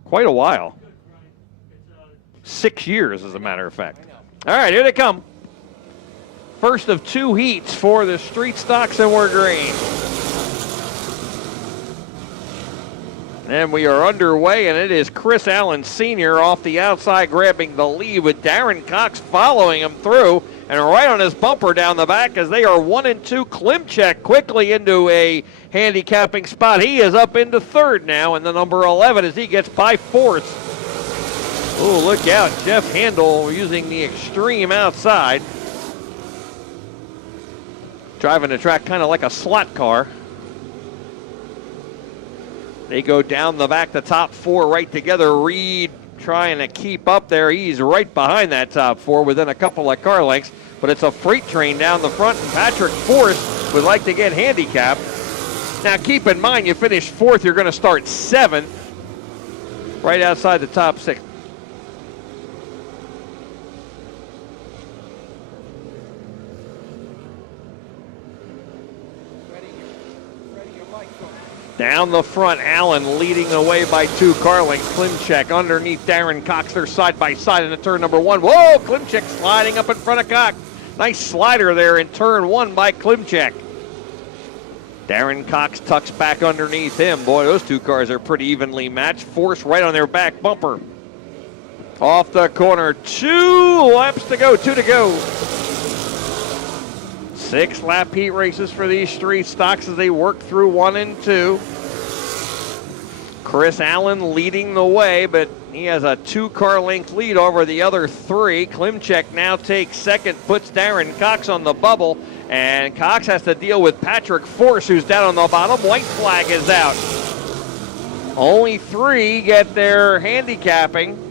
quite a while. 6 years, as a matter of fact. All right, here they come. First of two heats for the street stocks, and we're green. And we are underway, and it is Chris Allen Sr. off the outside grabbing the lead with Darren Cox following him through and right on his bumper down the back as they are 1 and 2. Klimchek quickly into a handicapping spot. He is up into third now in the number 11 as he gets by fourth. Oh, look out. Jeff Handel using the extreme outside. Driving the track kind of like a slot car. They go down the back, the top four right together. Reed trying to keep up there. He's right behind that top four within a couple of car lengths. But it's a freight train down the front, and Patrick Force would like to get handicapped. Now keep in mind, you finish fourth, you're going to start seventh, right outside the top six. Down the front, Allen leading the way by 2 car lengths. Klimchek underneath Darren Cox. They're side by side into turn number 1. Whoa, Klimchek sliding up in front of Cox. Nice slider there in turn 1 by Klimchek. Darren Cox tucks back underneath him. Boy, those 2 cars are pretty evenly matched. Force right on their back bumper. Off the corner, 2 laps to go, 2 to go. 6 lap heat races for these street stocks as they work through 1 and 2. Chris Allen leading the way, but he has a 2 car length lead over the other 3. Klimchek now takes second, puts Darren Cox on the bubble, And Cox has to deal with Patrick Force, who's down on the bottom. White flag is out. Only 3 get their handicapping.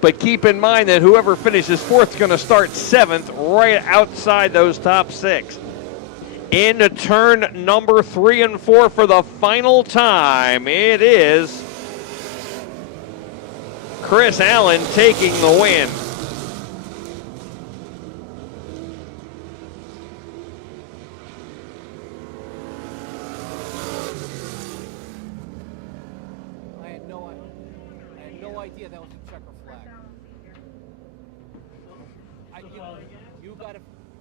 But keep in mind that whoever finishes 4th is going to start 7th, right outside those top 6. Into turn number 3 and 4 for the final time. It is Chris Allen taking the win. I had no idea that was a checker flag.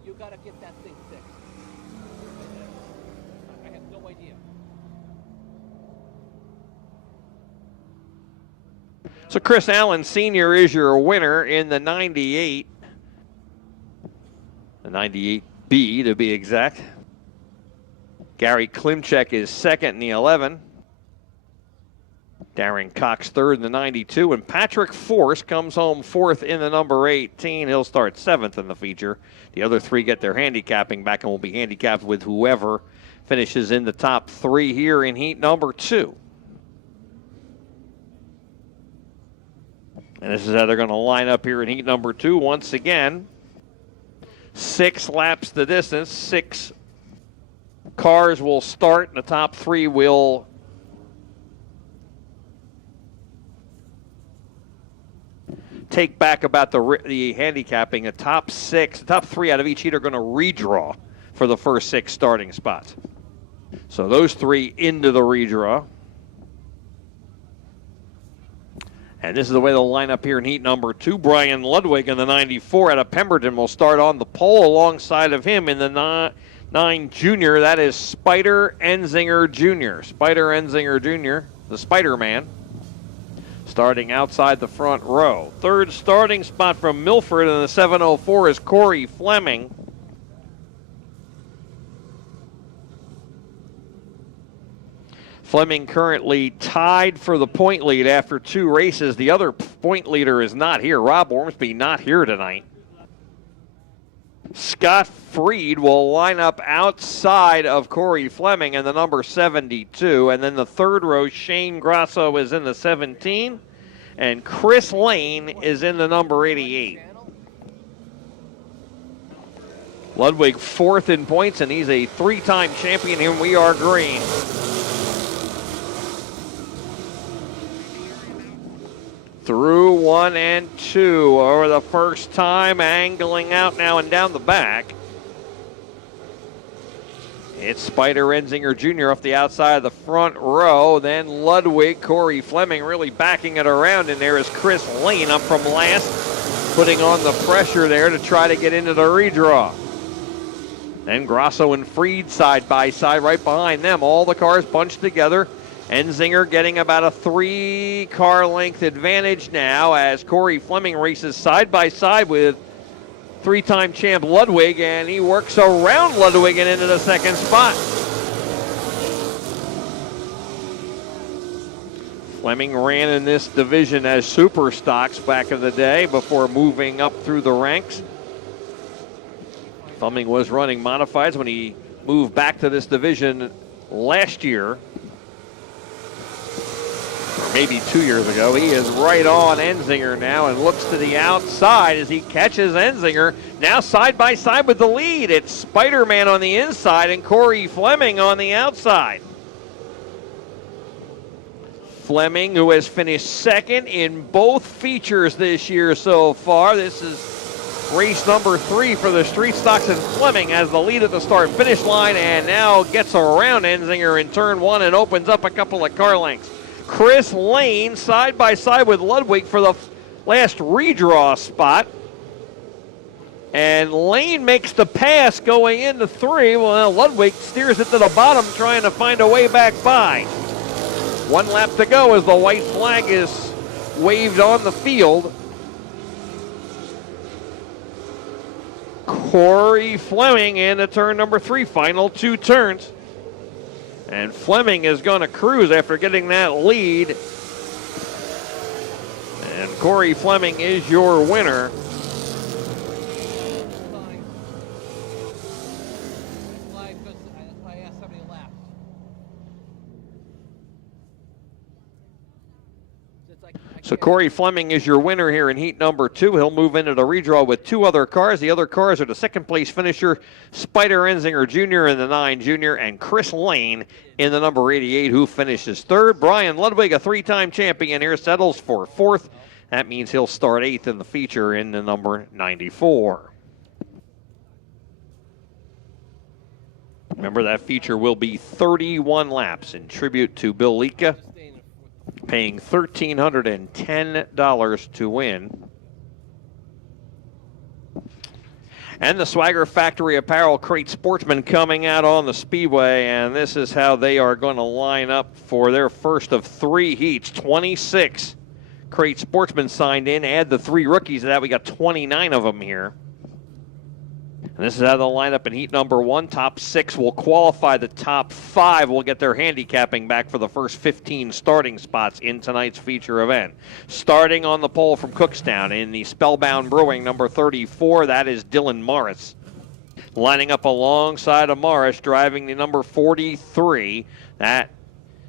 You gotta get that thing fixed. I had no idea. So Chris Allen Sr. is your winner in the 98. The 98B to be exact. Gary Klimchek is second in the 11. Darren Cox third in the 92. And Patrick Force comes home 4th in the number 18. He'll start 7th in the feature. The other 3 get their handicapping back and will be handicapped with whoever finishes in the top 3 here in heat number 2. And this is how they're going to line up here in heat number 2 once again. 6 laps the distance. 6 cars will start, and the top 3 will take back about the handicapping. The top 3 out of each heat are going to redraw for the first 6 starting spots. So those 3 into the redraw. And this is the way they'll line up here in heat number 2. Brian Ludwig in the 94 out of Pemberton will start on the pole. Alongside of him in the 9 junior, that is Spider Enzinger Jr. Spider Enzinger Jr., the Spider-Man, starting outside the front row. 3rd starting spot from Milford in the 704 is Corey Fleming. Fleming currently tied for the point lead after 2 races. The other point leader is not here. Rob Ormsby not here tonight. Scott Freed will line up outside of Corey Fleming in the number 72. And then the 3rd row, Shane Grasso is in the 17. And Chris Lane is in the number 88. Ludwig 4th in points, and he's a 3-time champion here. We are green. Through 1 and 2 over the first time, angling out now and down the back. It's Spider Enzinger Jr. off the outside of the front row. Then Ludwig, Corey Fleming really backing it around. And there is Chris Lane up from last, putting on the pressure there to try to get into the redraw. Then Grasso and Freed side by side right behind them. All the cars bunched together. Enzinger getting about a 3-car length advantage now as Corey Fleming races side by side with 3-time champ Ludwig, and he works around Ludwig and into the 2nd spot. Fleming ran in this division as super stocks back in the day before moving up through the ranks. Fleming was running modifieds when he moved back to this division last year. Maybe 2 years ago. He is right on Enzinger now and looks to the outside as he catches Enzinger. Now side by side with the lead. It's Spider-Man on the inside and Corey Fleming on the outside. Fleming, who has finished 2nd in both features this year so far. This is race number 3 for the Street Stocks, and Fleming has the lead at the start-finish line and now gets around Enzinger in turn 1 and opens up a couple of car lengths. Chris Lane side by side with Ludwig for the last redraw spot. And Lane makes the pass going into 3. Well, Ludwig steers it to the bottom, trying to find a way back by. 1 lap to go as the white flag is waved on the field. Corey Fleming into turn number 3, final 2 turns. And Fleming is going to cruise after getting that lead. And Corey Fleming is your winner. So Corey Fleming is your winner here in heat number 2. He'll move into the redraw with 2 other cars. The other cars are the second place finisher, Spider Enzinger Jr. in the 9 Junior, and Chris Lane in the number 88, who finishes 3rd. Brian Ludwig, a 3-time champion here, settles for 4th. That means he'll start 8th in the feature in the number 94. Remember, that feature will be 31 laps in tribute to Bill Liedtka, paying $1,310 to win. And the Swagger Factory Apparel Crate Sportsman coming out on the Speedway, and this is how they are going to line up for their first of 3 heats. 26 Crate Sportsmen signed in. Add the 3 rookies to that, we got 29 of them here. And this is how they'll line up in heat number 1. Top 6 will qualify. The top 5 will get their handicapping back for the first 15 starting spots in tonight's feature event. Starting on the pole from Cookstown in the Spellbound Brewing, number 34, that is Dylan Morris. Lining up alongside of Morris, driving the number 43, that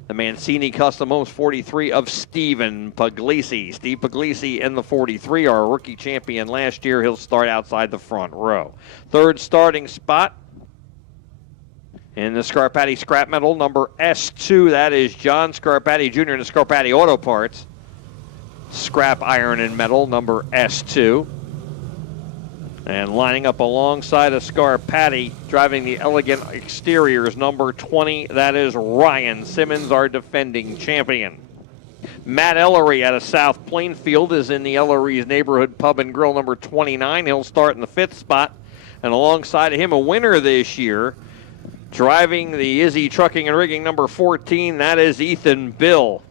the Mancini Custom Homes 43 of Stephen Puglisi. Steve Puglisi in the 43, our rookie champion last year. He'll start outside the front row. 3rd starting spot in the Scarpati Scrap Metal, number S2. That is John Scarpati Jr. in the Scarpati Auto Parts. Scrap Iron and Metal, number S2. And lining up alongside of Scarpati, driving the Elegant Exteriors, number 20, that is Ryan Simmons, our defending champion. Matt Ellery out of South Plainfield is in the Ellery's Neighborhood Pub and Grill, number 29. He'll start in the 5th spot. And alongside of him, a winner this year, driving the Izzy Trucking and Rigging, number 14, that is Ethan Bill.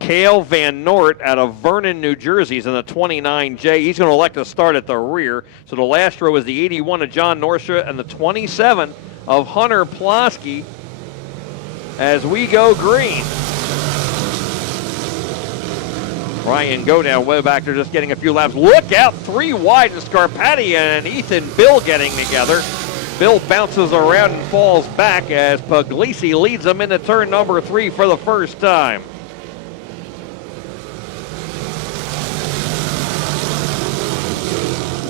Cale Van Nort out of Vernon, New Jersey is in the 29J. He's going to elect to start at the rear. So the last row is the 81 of John Norsha and the 27 of Hunter Plosky as we go green. Ryan Godown way back there just getting a few laps. Look out, 3 wide, and Scarpati and Ethan Bill getting together. Bill bounces around and falls back as Puglisi leads him into turn number 3 for the first time.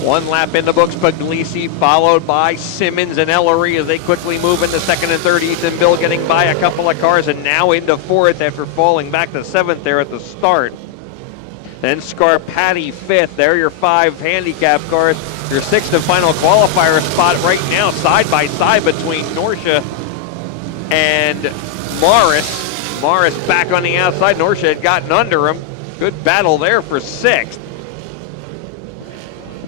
One lap in the books, Puglisi, followed by Simmons and Ellery as they quickly move into 2nd and 3rd. Ethan Bill getting by a couple of cars and now into 4th after falling back to 7th there at the start. Then Scarpati 5th. There are your 5 handicap cars. Your 6th and final qualifier spot right now, side by side between Norsha and Morris. Morris back on the outside. Norsha had gotten under him. Good battle there for 6th.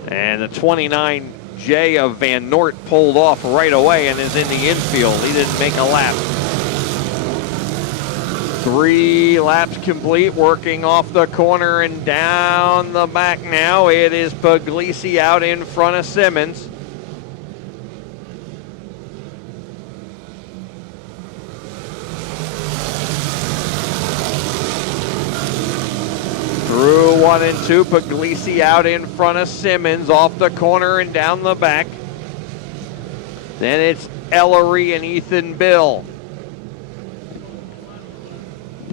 And the 29J of Van Nort pulled off right away and is in the infield. He didn't make a lap. 3 laps complete, working off the corner and down the back now. It is Puglisi out in front of Simmons. Through 1 and 2, Puglisi out in front of Simmons, off the corner and down the back. Then it's Ellery and Ethan Bill.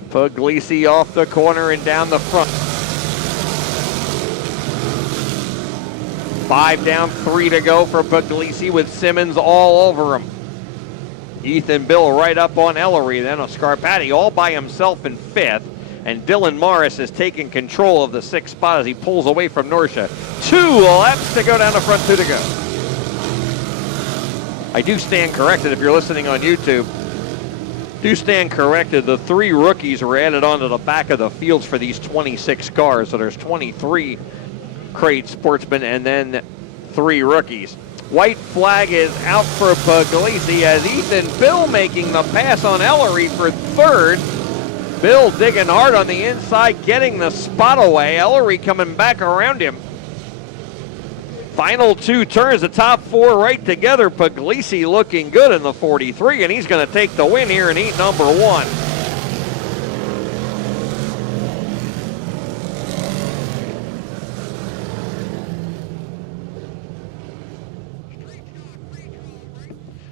Puglisi off the corner and down the front. 5 down, 3 to go for Puglisi with Simmons all over him. Ethan Bill right up on Ellery, then a Scarpati all by himself in 5th. And Dylan Morris has taken control of the 6th spot as he pulls away from Norsha. 2 laps to go down the front, 2 to go. I do stand corrected if you're listening on YouTube. Do stand corrected. The 3 rookies were added onto the back of the fields for these 26 cars. So there's 23 Crate Sportsmen and then 3 rookies. White flag is out for Puglisi as Ethan Bill making the pass on Ellery for 3rd. Bill digging hard on the inside, getting the spot away. Ellery coming back around him. Final 2 turns, the top 4 right together. Puglisi looking good in the 43, and he's going to take the win here in heat number 1.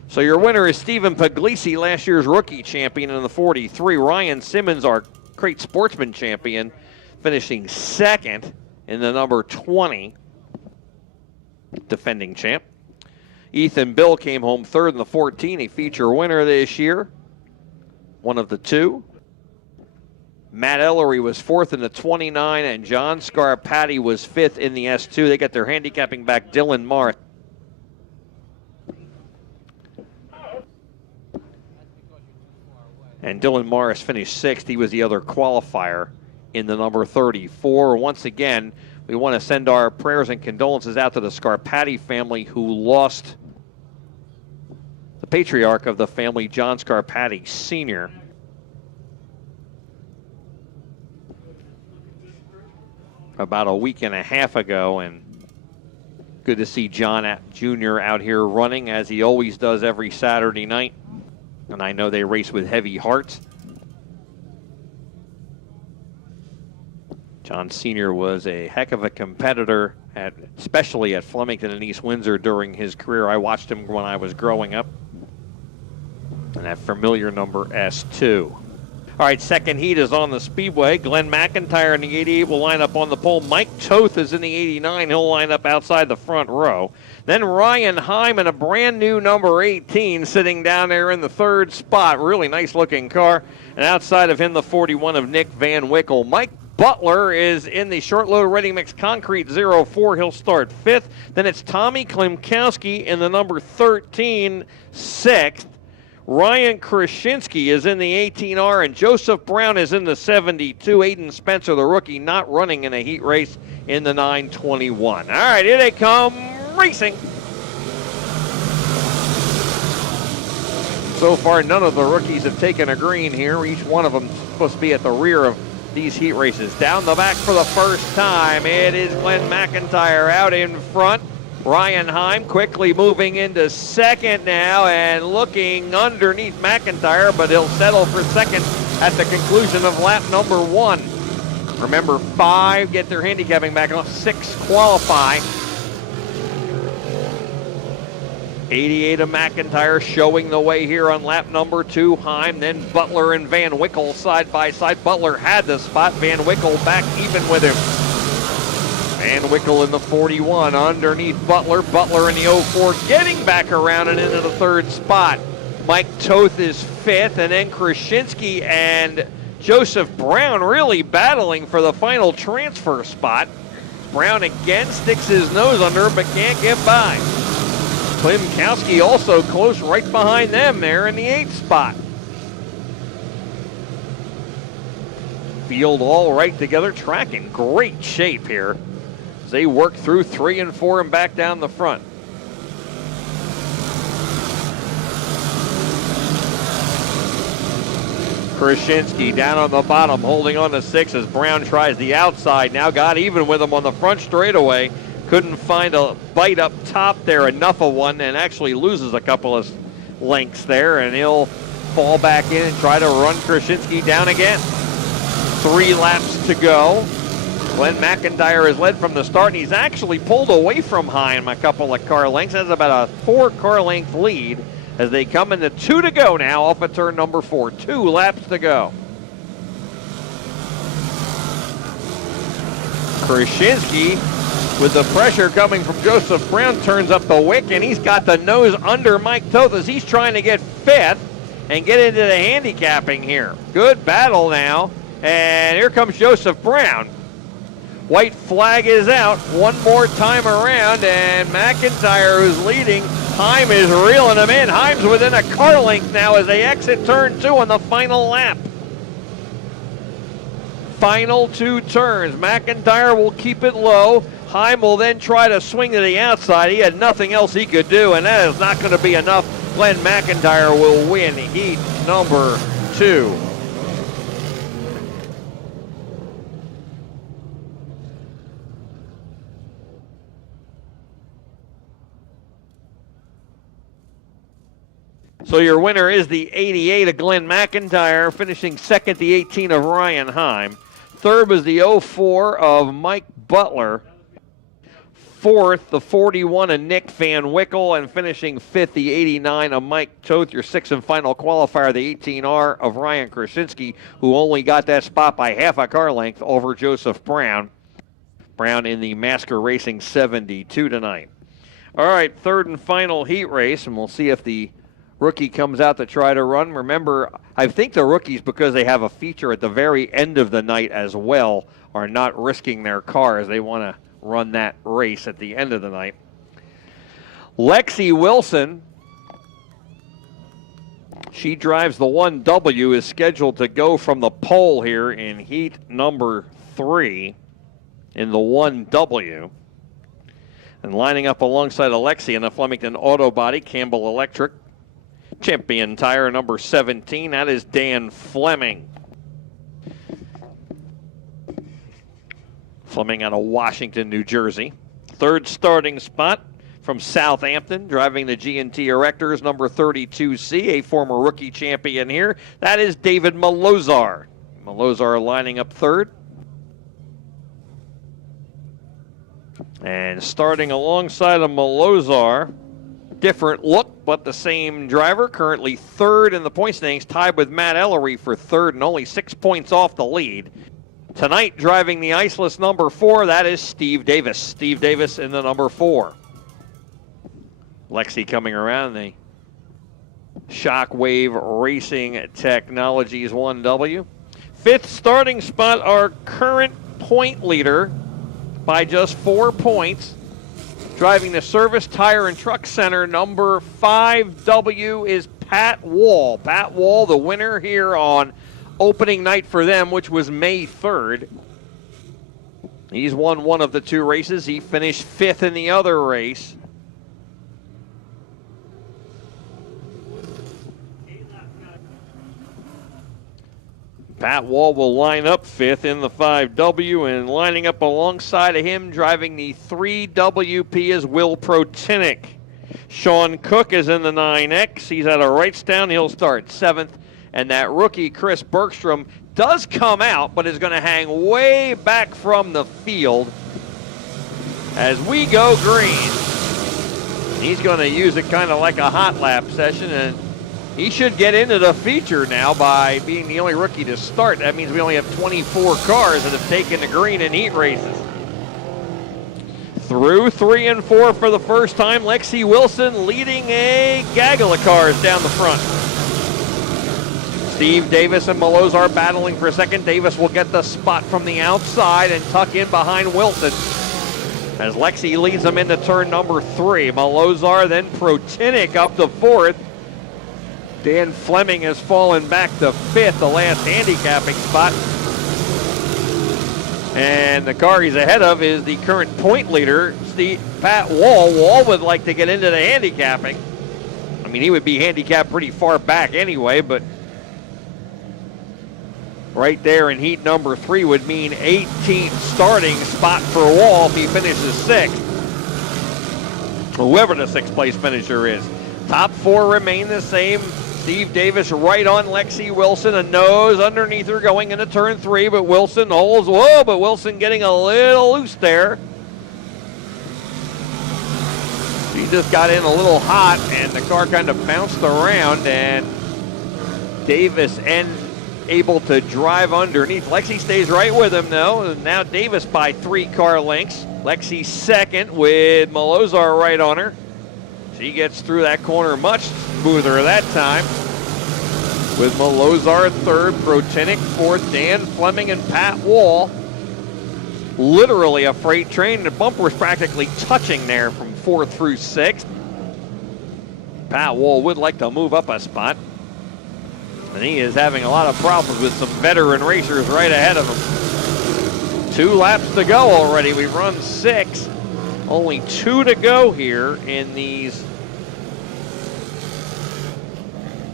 So your winner is Stephen Puglisi, last year's rookie champion in the 43. Ryan Simmons, our Crate Sportsman champion. finishing second in the number 20, defending champ. Ethan Bill came home third in the 14, a feature winner this year, one of the two. Matt Ellery was fourth in the 29, and John Scarpati was fifth in the S2. They got their handicapping back, Dylan Morris. And Dylan Morris finished sixth. He was the other qualifier in the number 34. Once again, we want to send our prayers and condolences out to the Scarpati family who lost the patriarch of the family, John Scarpati Sr. about a week and a half ago, and good to see John Jr. out here running as he always does every Saturday night. And I know they race with heavy hearts. John Sr. was a heck of a competitor, especially at Flemington and East Windsor during his career. I watched him when I was growing up. And that familiar number S2. All right, second heat is on the Speedway. Glenn McIntyre in the 88 will line up on the pole. Mike Toth is in the 89. He'll line up outside the front row. Then Ryan Heim in a brand new number 18 sitting down there in the third spot. Really nice looking car. And outside of him, the 41 of Nick Van Wickle. Mike Butler is in the short load ready mix concrete 04. He'll start fifth. Then it's Tommy Klimkowski in the number 13, sixth. Ryan Krasinski is in the 18R, and Joseph Brown is in the 72. Aiden Spencer, the rookie, not running in a heat race in the 921. All right, here they come racing. So far, none of the rookies have taken a green here. Each one of them is supposed to be at the rear of these heat races. Down the back for the first time, it is Glenn McIntyre out in front. Ryan Heim quickly moving into second now and looking underneath McIntyre, but he'll settle for second at the conclusion of lap number 1. Remember, 5 get their handicapping back off, 6 qualify. 88 of McIntyre showing the way here on lap number 2. Heim, then Butler and Van Wickle side by side. Butler had the spot. Van Wickle back even with him. Van Wickle in the 41 underneath Butler. Butler in the 04 getting back around and into the third spot. Mike Toth is fifth, and then Krasinski and Joseph Brown really battling for the final transfer spot. Brown again sticks his nose under but can't get by. Klimkowski also close right behind them there in the 8th spot. Field all right together, track in great shape here. They work through 3 and 4 and back down the front. Krasinski down on the bottom, holding on to 6 as Brown tries the outside. Now got even with him on the front straightaway. Couldn't find a bite up top there, enough of one, and actually loses a couple of lengths there, and he'll fall back in and try to run Krasinski down again. 3 laps to go. Glenn McIntyre is led from the start, and he's actually pulled away from Heim a couple of car lengths. That's about a 4-car length lead as they come into 2 to go now off of turn number 4. 2 laps to go. Krasinski, with the pressure coming from Joseph Brown, turns up the wick, and he's got the nose under Mike Toth as he's trying to get 5th and get into the handicapping here. Good battle now, and here comes Joseph Brown. White flag is out one more time around, and McIntyre, who's leading, Heim is reeling him in. Heim's within a car length now as they exit turn 2 on the final lap. Final 2 turns. McIntyre will keep it low. Heim will then try to swing to the outside. He had nothing else he could do, and that is not going to be enough. Glenn McIntyre will win heat number 2. So your winner is the 88 of Glenn McIntyre, finishing second, the 18 of Ryan Heim. Third was the 04 of Mike Butler. 4th, the 41 of Nick Van Wickle, and finishing 5th, the 89 of Mike Toth, your 6th and final qualifier, the 18R of Ryan Krasinski, who only got that spot by half a car length over Joseph Brown. Brown in the Masker Racing 72 tonight. All right, third and final heat race, and we'll see if the rookie comes out to try to run. Remember, I think the rookies, because they have a feature at the very end of the night as well, are not risking their cars. They want to run that race at the end of the night. Lexi Wilson, she drives the 1W, is scheduled to go from the pole here in heat number 3 in the 1W. And lining up alongside Alexi in the Flemington Auto Body, Campbell Electric. Champion tire number 17, that is Dan Fleming. Fleming out of Washington, New Jersey. Third starting spot from Southampton, driving the G&T Erectors, number 32C, a former rookie champion here. That is David Malozar. Malozar lining up third. And starting alongside of Malozar, different look, but the same driver, currently third in the point standings, tied with Matt Ellery for third and only 6 points off the lead. Tonight, driving the iceless number 4, that is Steve Davis. Steve Davis in the number 4. Lexi coming around the Shockwave Racing Technologies 1W. Fifth starting spot, our current point leader by just 4 points. Driving the Service Tire and Truck Center number 5W is Pat Wall. Pat Wall, the winner here on opening night for them, which was May 3rd. He's won one of the 2 races. He finished 5th in the other race. Pat Wall will line up 5th in the 5W, and lining up alongside of him, driving the 3WP is Will Protinick. Sean Cook is in the 9X. He's out of Wrightstown. He'll start 7th. And that rookie, Chris Bergstrom, does come out, but is going to hang way back from the field as we go green. He's going to use it kind of like a hot lap session, and he should get into the feature now by being the only rookie to start. That means we only have 24 cars that have taken the green in heat races. Through 3 and 4 for the first time, Lexi Wilson leading a gaggle of cars down the front. Steve Davis and Malozar battling for a second. Davis will get the spot from the outside and tuck in behind Wilson as Lexi leads them into turn number 3. Malozar, then Protinick up to 4th. Dan Fleming has fallen back to 5th, the last handicapping spot. And the car he's ahead of is the current point leader, Pat Wall. Wall would like to get into the handicapping. I mean, he would be handicapped pretty far back anyway, but right there in heat number 3 would mean 18th starting spot for Wall if he finishes 6th. Whoever the 6th place finisher is. Top 4 remain the same. Steve Davis right on Lexi Wilson, a nose underneath her going into turn 3, but Wilson holds. Whoa, but Wilson getting a little loose there. She just got in a little hot, and the car kind of bounced around, and Davis able to drive underneath. Lexi stays right with him, though. And now Davis by 3 car lengths. Lexi second with Malozar right on her. She gets through that corner much smoother that time. With Malozar third, Protinick fourth, Dan Fleming and Pat Wall. Literally a freight train. The bumper's practically touching there from 4th through 6th. Pat Wall would like to move up a spot. And he is having a lot of problems with some veteran racers right ahead of him. 2 laps to go already. We've run 6. Only 2 to go here in these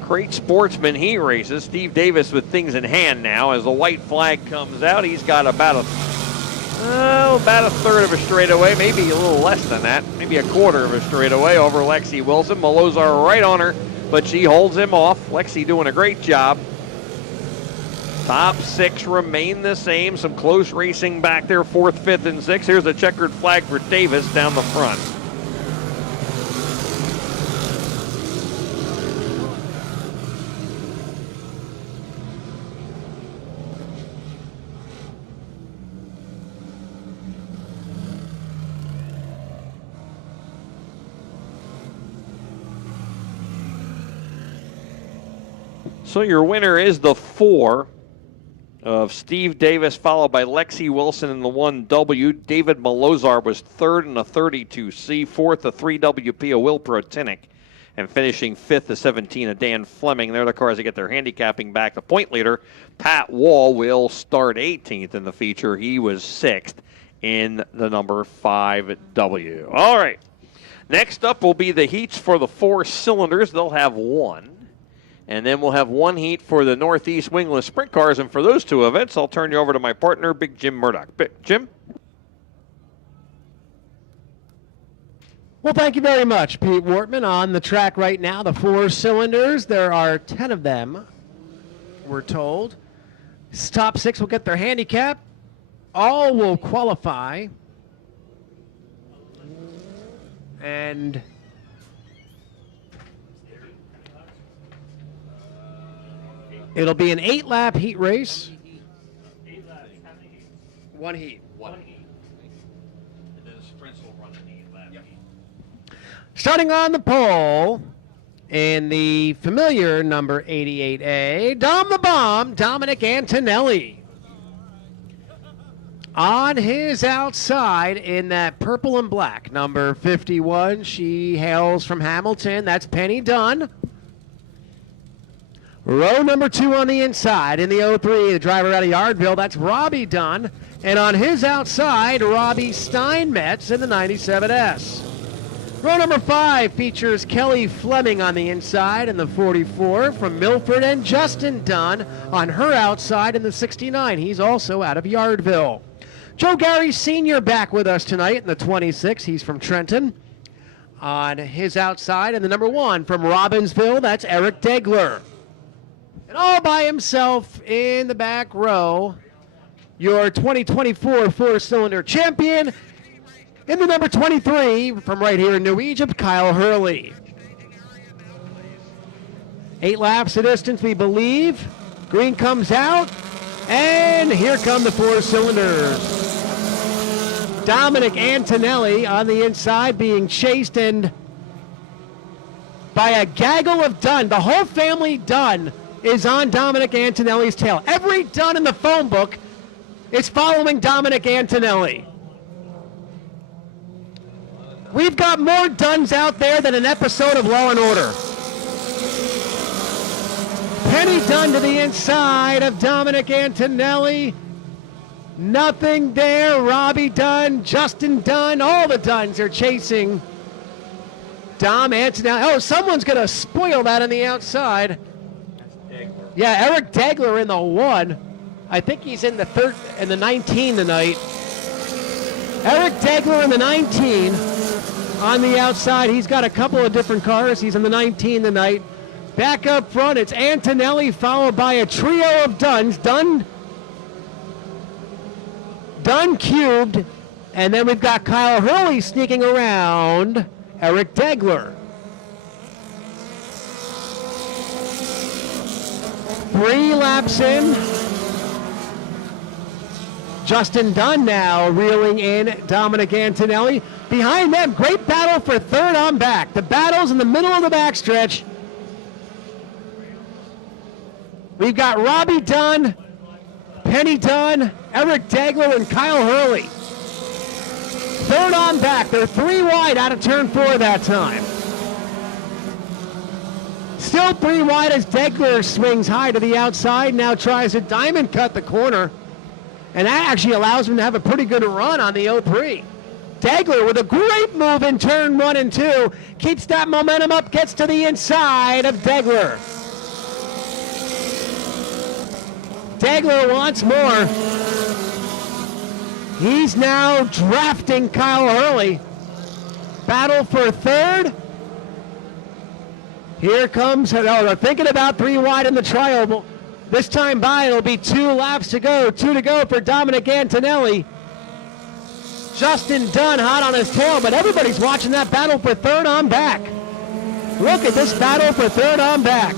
Crate Sportsman heat races. Steve Davis with things in hand now as the white flag comes out. He's got about a third of a straightaway, maybe a little less than that, maybe a quarter of a straightaway over Lexi Wilson. Malozar right on her, but she holds him off. Lexi doing a great job. Top 6 remain the same. Some close racing back there, 4th, 5th, and 6th. Here's a checkered flag for Davis down the front. So your winner is the 4 of Steve Davis, followed by Lexi Wilson in the 1W. David Malozar was 3rd in the 32C, 4th the 3WP of Will Protinick, and finishing 5th the 17 of Dan Fleming. They're the cars that get their handicapping back. The point leader, Pat Wall, will start 18th in the feature. He was 6th in the number 5W. All right. Next up will be the heats for the 4 cylinders. They'll have 1. And then we'll have 1 heat for the Northeast Wingless Sprint Cars. And for those 2 events, I'll turn you over to my partner, Big Jim Murdoch. Jim? Well, thank you very much, Pete Wortman. On the track right now, the 4 cylinders. There are 10 of them, we're told. Top 6 will get their handicap. All will qualify. And it'll be an 8-lap heat race. 1 heat. 1 heat. And then the sprints will run an 8-lap heat. Starting on the pole in the familiar number 88A, Dom the Bomb, Dominic Antonelli. On his outside in that purple and black, number 51, she hails from Hamilton. That's Penny Dunn. Row number 2 on the inside in the 03, the driver out of Yardville, that's Robbie Dunn. And on his outside, Robbie Steinmetz in the 97S. Row number 5 features Kelly Fleming on the inside in the 44 from Milford, and Justin Dunn on her outside in the 69. He's also out of Yardville. Joe Gary Sr. back with us tonight in the 26. He's from Trenton. On his outside in the number 1 from Robbinsville, that's Eric Degler. And all by himself in the back row, your 2024 4-cylinder champion in the number 23 from right here in New Egypt, Kyle Hurley. 8 laps of distance, we believe. Green comes out, and here come the 4 cylinders. Dominic Antonelli on the inside being chased and by a gaggle of Dunn. The whole family Dunn is on Dominic Antonelli's tail. Every Dunn in the phone book is following Dominic Antonelli. We've got more Dunns out there than an episode of Law and Order. Penny Dunn to the inside of Dominic Antonelli. Nothing there. Robbie Dunn, Justin Dunn, all the Dunns are chasing Dom Antonelli. Oh, someone's going to spoil that on the outside. Yeah, Eric Degler in the 1. I think he's in the 19 tonight. Eric Degler in the 19 on the outside. He's got a couple of different cars. He's in the 19 tonight. Back up front, it's Antonelli followed by a trio of Dunns. Dunn cubed, and then we've got Kyle Hurley sneaking around Eric Degler. 3 laps in. Justin Dunn now reeling in Dominic Antonelli. Behind them, great battle for 3rd on back. The battle's in the middle of the backstretch. We've got Robbie Dunn, Penny Dunn, Eric Degler, and Kyle Hurley. 3rd on back. They're 3 wide out of turn 4 that time. Still 3 wide as Degler swings high to the outside. Now tries to diamond cut the corner. And that actually allows him to have a pretty good run on the 03. Degler with a great move in turn 1 and 2. Keeps that momentum up, gets to the inside of Degler. Degler wants more. He's now drafting Kyle Hurley. Battle for 3rd. Here comes, they're thinking about 3 wide in the trial. This time by, it'll be 2 laps to go. 2 to go for Dominic Antonelli. Justin Dunn hot on his tail, but everybody's watching that battle for third on back. Look at this battle for third on back.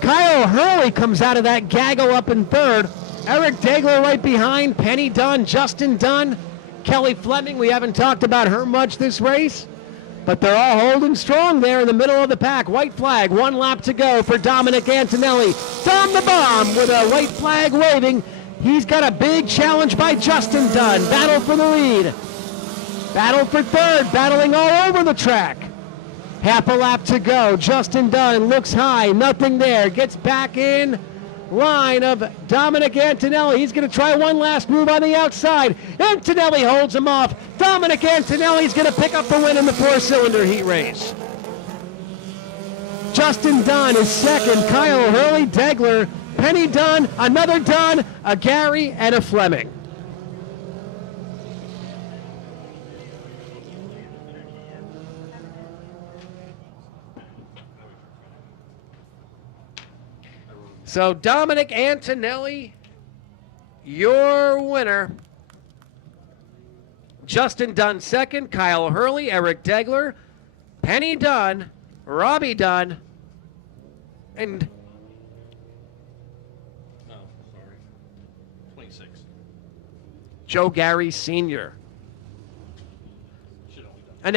Kyle Hurley comes out of that gaggle up in third. Eric Dagler right behind. Penny Dunn, Justin Dunn, Kelly Fleming. We haven't talked about her much this race, but they're all holding strong there in the middle of the pack. White flag, 1 lap to go for Dominic Antonelli. Dom the Bomb with a white flag waving. He's got a big challenge by Justin Dunn. Battle for the lead. Battle for third, battling all over the track. Half a lap to go. Justin Dunn looks high, nothing there. Gets back in line of Dominic Antonelli. He's going to try one last move on the outside. Antonelli holds him off. Dominic Antonelli's going to pick up the win in the 4-cylinder heat race. Justin Dunn is second. Kyle Hurley, Degler, Penny Dunn, another Dunn, a Gary, and a Fleming. So Dominic Antonelli, your winner. Justin Dunn second, Kyle Hurley, Eric Degler, Penny Dunn, Robbie Dunn, and 26. Joe Gary Sr. A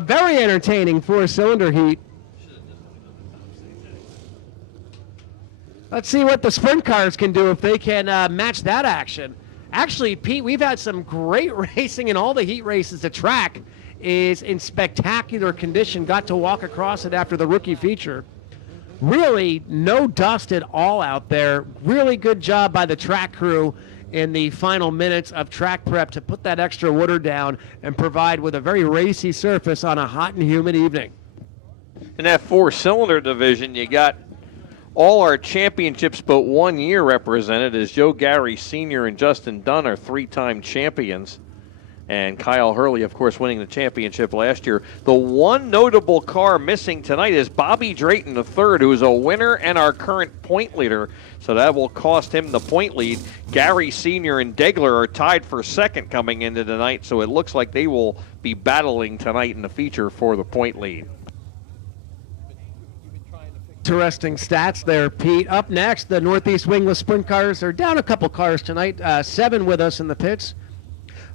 very entertaining 4-cylinder heat. Let's see what the sprint cars can do if they can match that action. Actually, Pete, we've had some great racing in all the heat races. The track is in spectacular condition. Got to walk across it after the rookie feature. Really no dust at all out there. Really good job by the track crew in the final minutes of track prep to put that extra water down and provide with a very racy surface on a hot and humid evening. In that 4-cylinder division, you got all our championships but 1 year represented, as Joe Gary Sr. and Justin Dunn are 3-time champions. And Kyle Hurley, of course, winning the championship last year. The one notable car missing tonight is Bobby Drayton III, who is a winner and our current point leader. So that will cost him the point lead. Gary Sr. and Degler are tied for second coming into tonight, so it looks like they will be battling tonight in the feature for the point lead. Interesting stats there, Pete. Up next, the Northeast Wingless Sprint Cars are down a couple cars tonight. 7 with us in the pits.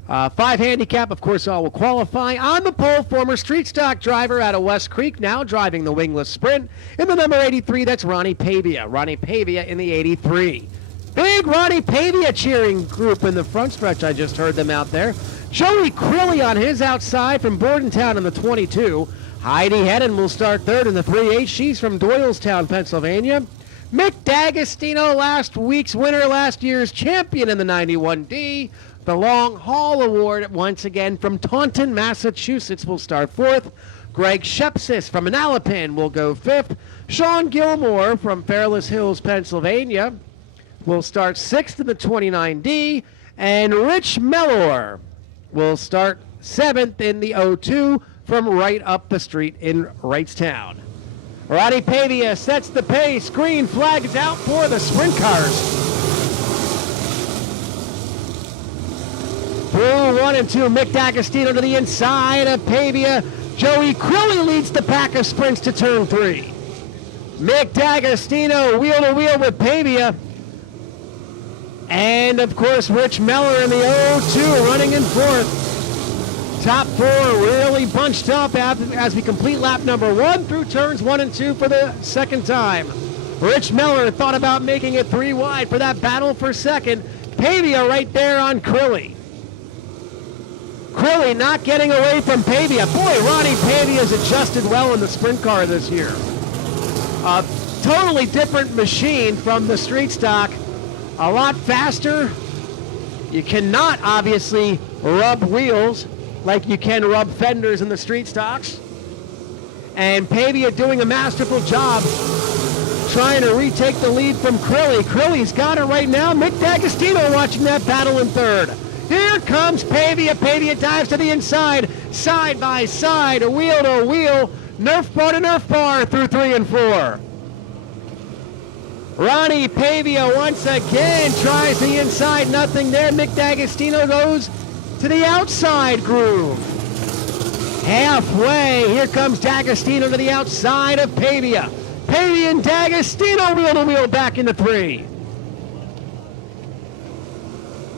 5 handicap, of course, all will qualify. On the pole, former street stock driver out of West Creek, now driving the Wingless Sprint. In the number 83, that's Ronnie Pavia. Ronnie Pavia in the 83. Big Ronnie Pavia cheering group in the front stretch. I just heard them out there. Joey Crilly on his outside from Bordentown in the 22. Heidi Hedden will start third in the 3-8. She's from Doylestown, Pennsylvania. Mick D'Agostino, last week's winner, last year's champion in the 91D. The Long Haul Award, once again, from Taunton, Massachusetts, will start fourth. Greg Shepsis from Manalapan will go fifth. Sean Gilmore from Fairless Hills, Pennsylvania, will start sixth in the 29D. And Rich Mellor will start seventh in the 02 from right up the street in Wrightstown. Ronnie Pavia sets the pace. Green flag is out for the sprint cars. Through 1 and 2, Mick D'Agostino to the inside of Pavia. Joey Crilly leads the pack of sprints to turn 3. Mick D'Agostino wheel to wheel with Pavia. And, of course, Rich Mellor in the 02 running in fourth. Top 4 really bunched up as we complete lap number 1 through turns 1 and 2 for the second time. Rich Mellor thought about making it 3 wide for that battle for second. Pavia right there on Crilly. Crilly not getting away from Pavia. Boy, Ronnie Pavia's adjusted well in the sprint car this year. A totally different machine from the street stock. A lot faster. You cannot obviously rub wheels like you can rub fenders in the street stocks. And Pavia doing a masterful job trying to retake the lead from Crilly. Crilly's got it right now. Mick D'Agostino watching that battle in third. Here comes Pavia. Pavia dives to the inside, side by side, wheel to wheel, Nerf bar to Nerf bar through 3 and 4. Ronnie Pavia once again tries the inside, nothing there. Mick D'Agostino goes to the outside groove. Halfway, here comes D'Agostino to the outside of Pavia. Pavia and D'Agostino wheel to wheel back into 3.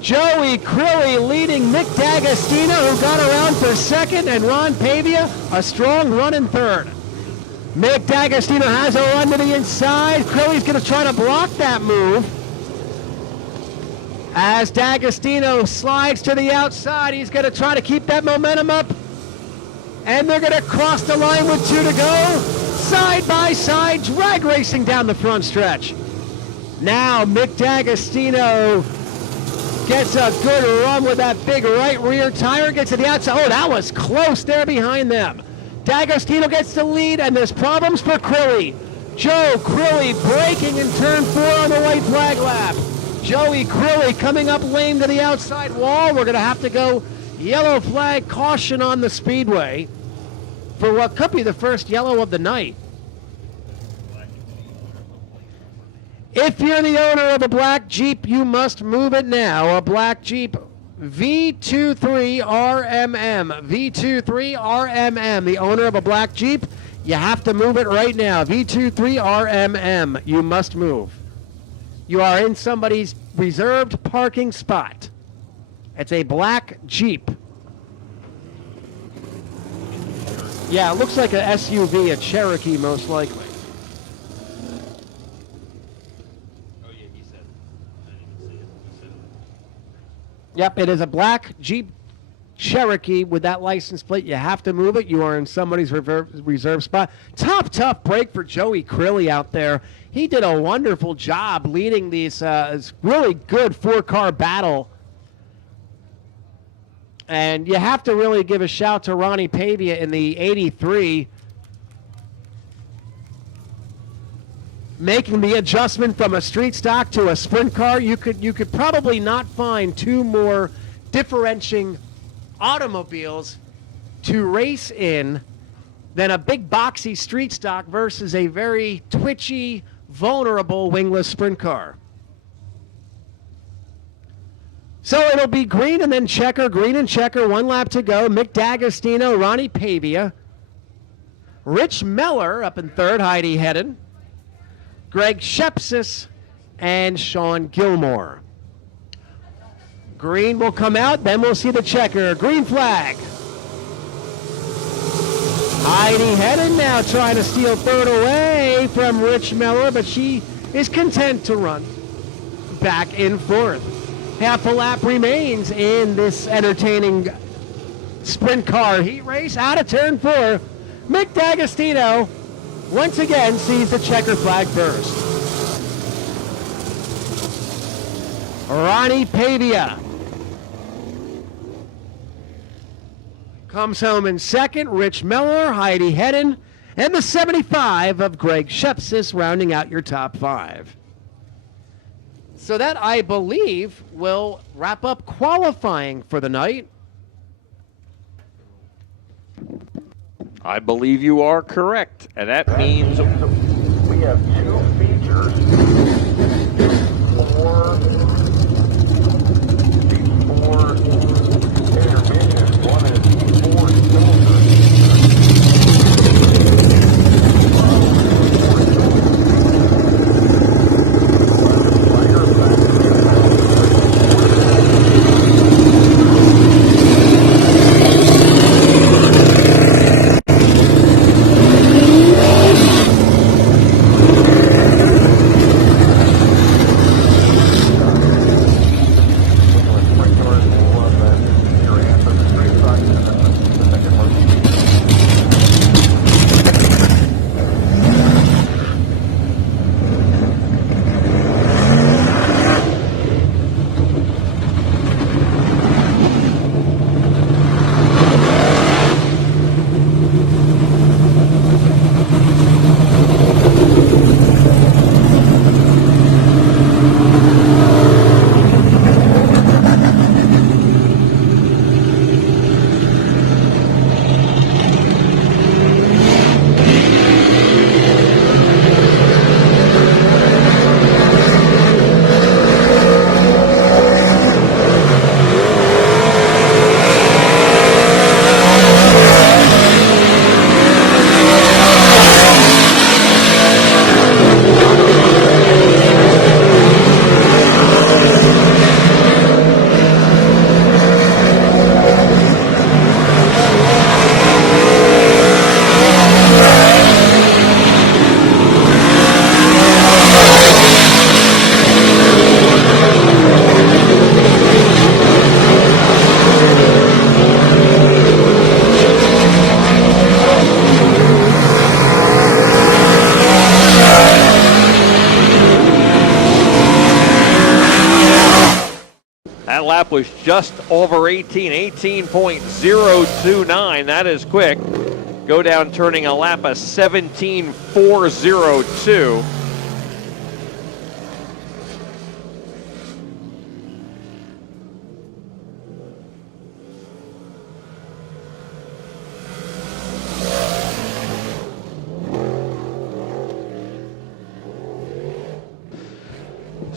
Joey Crilly leading Mick D'Agostino, who got around for second, and Ron Pavia a strong run in third. Mick D'Agostino has a run to the inside. Crilly's going to try to block that move. As D'Agostino slides to the outside, he's going to try to keep that momentum up. And they're going to cross the line with 2 to go. Side by side, drag racing down the front stretch. Now Mick D'Agostino gets a good run with that big right rear tire, gets to the outside. Oh, that was close there behind them. D'Agostino gets the lead, and there's problems for Crilly. Joe Crilly braking in turn 4 on the white flag lap. Joey Crilly coming up lame to the outside wall. We're going to have to go yellow flag caution on the Speedway for what could be the first yellow of the night. If you're the owner of a black Jeep, you must move it now. A black Jeep V23RMM. V23RMM. The owner of a black Jeep, you have to move it right now. V23RMM. You must move. You are in somebody's reserved parking spot. It's a black Jeep. Yeah, it looks like an SUV, a Cherokee most likely. Yep, it is a black Jeep Cherokee with that license plate. You have to move it. You are in somebody's reserve spot. Tough break for Joey Crilly out there. He did a wonderful job leading these really good 4-car battle. And you have to really give a shout to Ronnie Pavia in the 83. Making the adjustment from a street stock to a sprint car. You could probably not find 2 more differentiating automobiles to race in than a big boxy street stock versus a very twitchy, vulnerable wingless sprint car. So it'll be green and then checker, green and checker, 1 lap to go. Mick D'Agostino, Ronnie Pavia. Rich Meller up in third, Heidi Hedden. Greg Shepsis, and Sean Gilmore. Green will come out, then we'll see the checker. Green flag. Heidi Hedden now trying to steal third away from Rich Meller, but she is content to run back in fourth. Half a lap remains in this entertaining sprint car heat race. Out of turn 4, Mick D'Agostino once again sees the checker flag first. Ronnie Pavia comes home in second. Rich Meller, Heidi Hedden, and the 75 of Greg Shepsis rounding out your top 5. So that, I believe, will wrap up qualifying for the night. I believe you are correct, and that means we have 2 features, 4 intermissions. One is 4 cylinders. That lap was just over 18, 18.029. That is quick. Go down turning a lap of 17.402.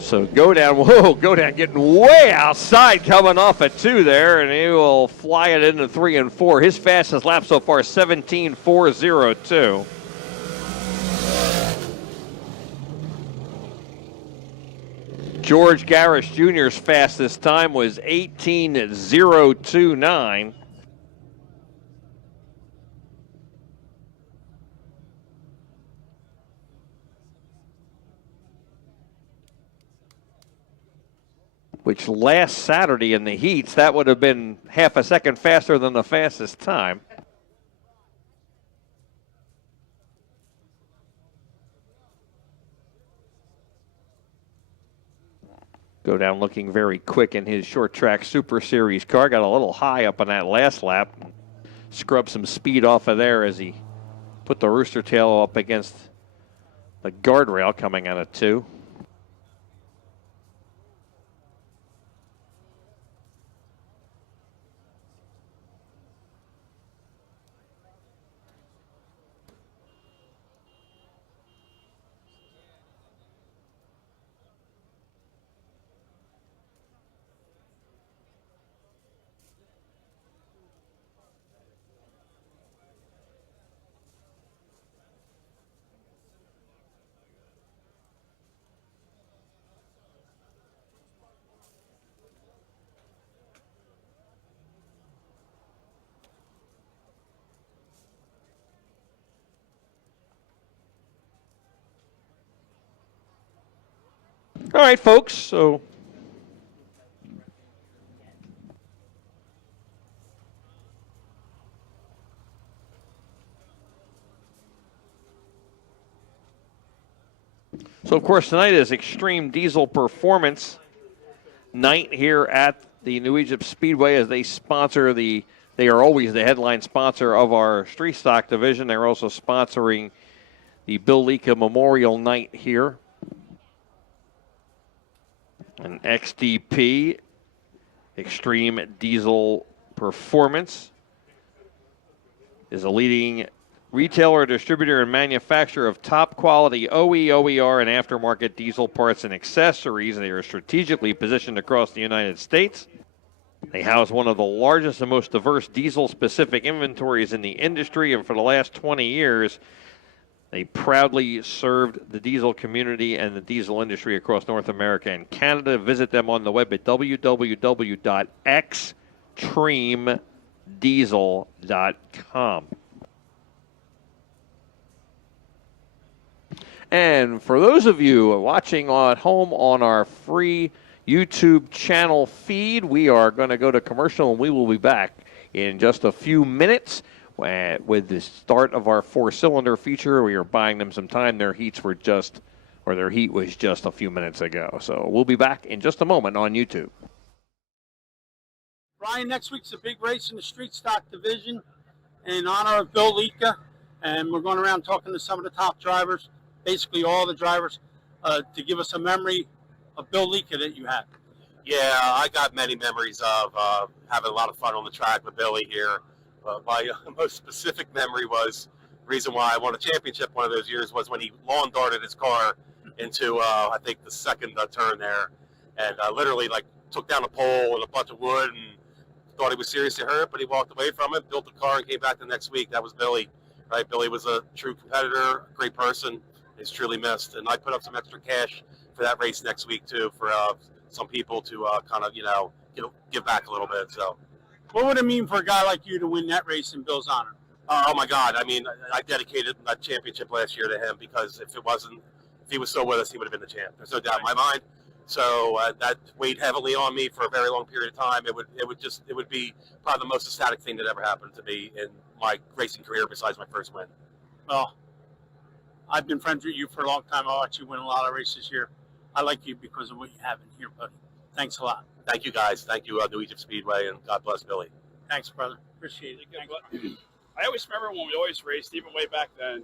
So go down, whoa, go down, getting way outside, coming off a 2 there, and he will fly it into 3 and 4. His fastest lap so far, 17.402. George Garris Jr.'s fastest time was 18.029. Which last Saturday in the heats, that would have been half a second faster than the fastest time. Go down looking very quick in his short track Super Series car. Got a little high up on that last lap. Scrubbed some speed off of there as he put the rooster tail up against the guardrail coming out of 2. All right, folks, so of course tonight is Extreme Diesel Performance night here at the New Egypt Speedway as they sponsor they are always the headline sponsor of our street stock division. They're also sponsoring the Bill Liedtka Memorial Night here. An XDP, Extreme Diesel Performance, is a leading retailer, distributor, and manufacturer of top-quality OE, OER, and aftermarket diesel parts and accessories. They are strategically positioned across the United States. They house one of the largest and most diverse diesel-specific inventories in the industry, and for the last 20 years, they proudly served the diesel community and the diesel industry across North America and Canada. Visit them on the web at www.xtremediesel.com. And for those of you watching at home on our free YouTube channel feed, we are going to go to commercial, and we will be back in just a few minutes. With the start of our 4-cylinder feature. We are buying them some time. Their heat was just a few minutes ago. So we'll be back in just a moment on YouTube. Brian, next week's a big race in the street stock division in honor of Bill Liedtka, and we're going around talking to some of the top drivers, basically all the drivers, to give us a memory of Bill Liedtka that you had. Yeah, I got many memories of having a lot of fun on the track with Billy here. My most specific memory was the reason why I won a championship one of those years was when he lawn darted his car into, I think, the second turn there, and literally took down a pole and a bunch of wood and thought he was seriously hurt, but he walked away from it, built the car, and came back the next week. That was Billy, right? Billy was a true competitor, a great person. He's truly missed, and I put up some extra cash for that race next week too for some people to kind of give back a little bit. So. What would it mean for a guy like you to win that race in Bill's honor? Oh my God! I mean, I dedicated that championship last year to him because if he was still with us, he would have been the champ. There's no doubt in my mind. So that weighed heavily on me for a very long period of time. It would be probably the most ecstatic thing that ever happened to me in my racing career besides my first win. Well, I've been friends with you for a long time. I watched you win a lot of races here. I like you because of what you have in here, buddy. Thanks a lot. Thank you, guys. Thank you, New Egypt Speedway, and God bless Billy. Thanks, brother. Appreciate it. I always remember when we always raced, even way back then.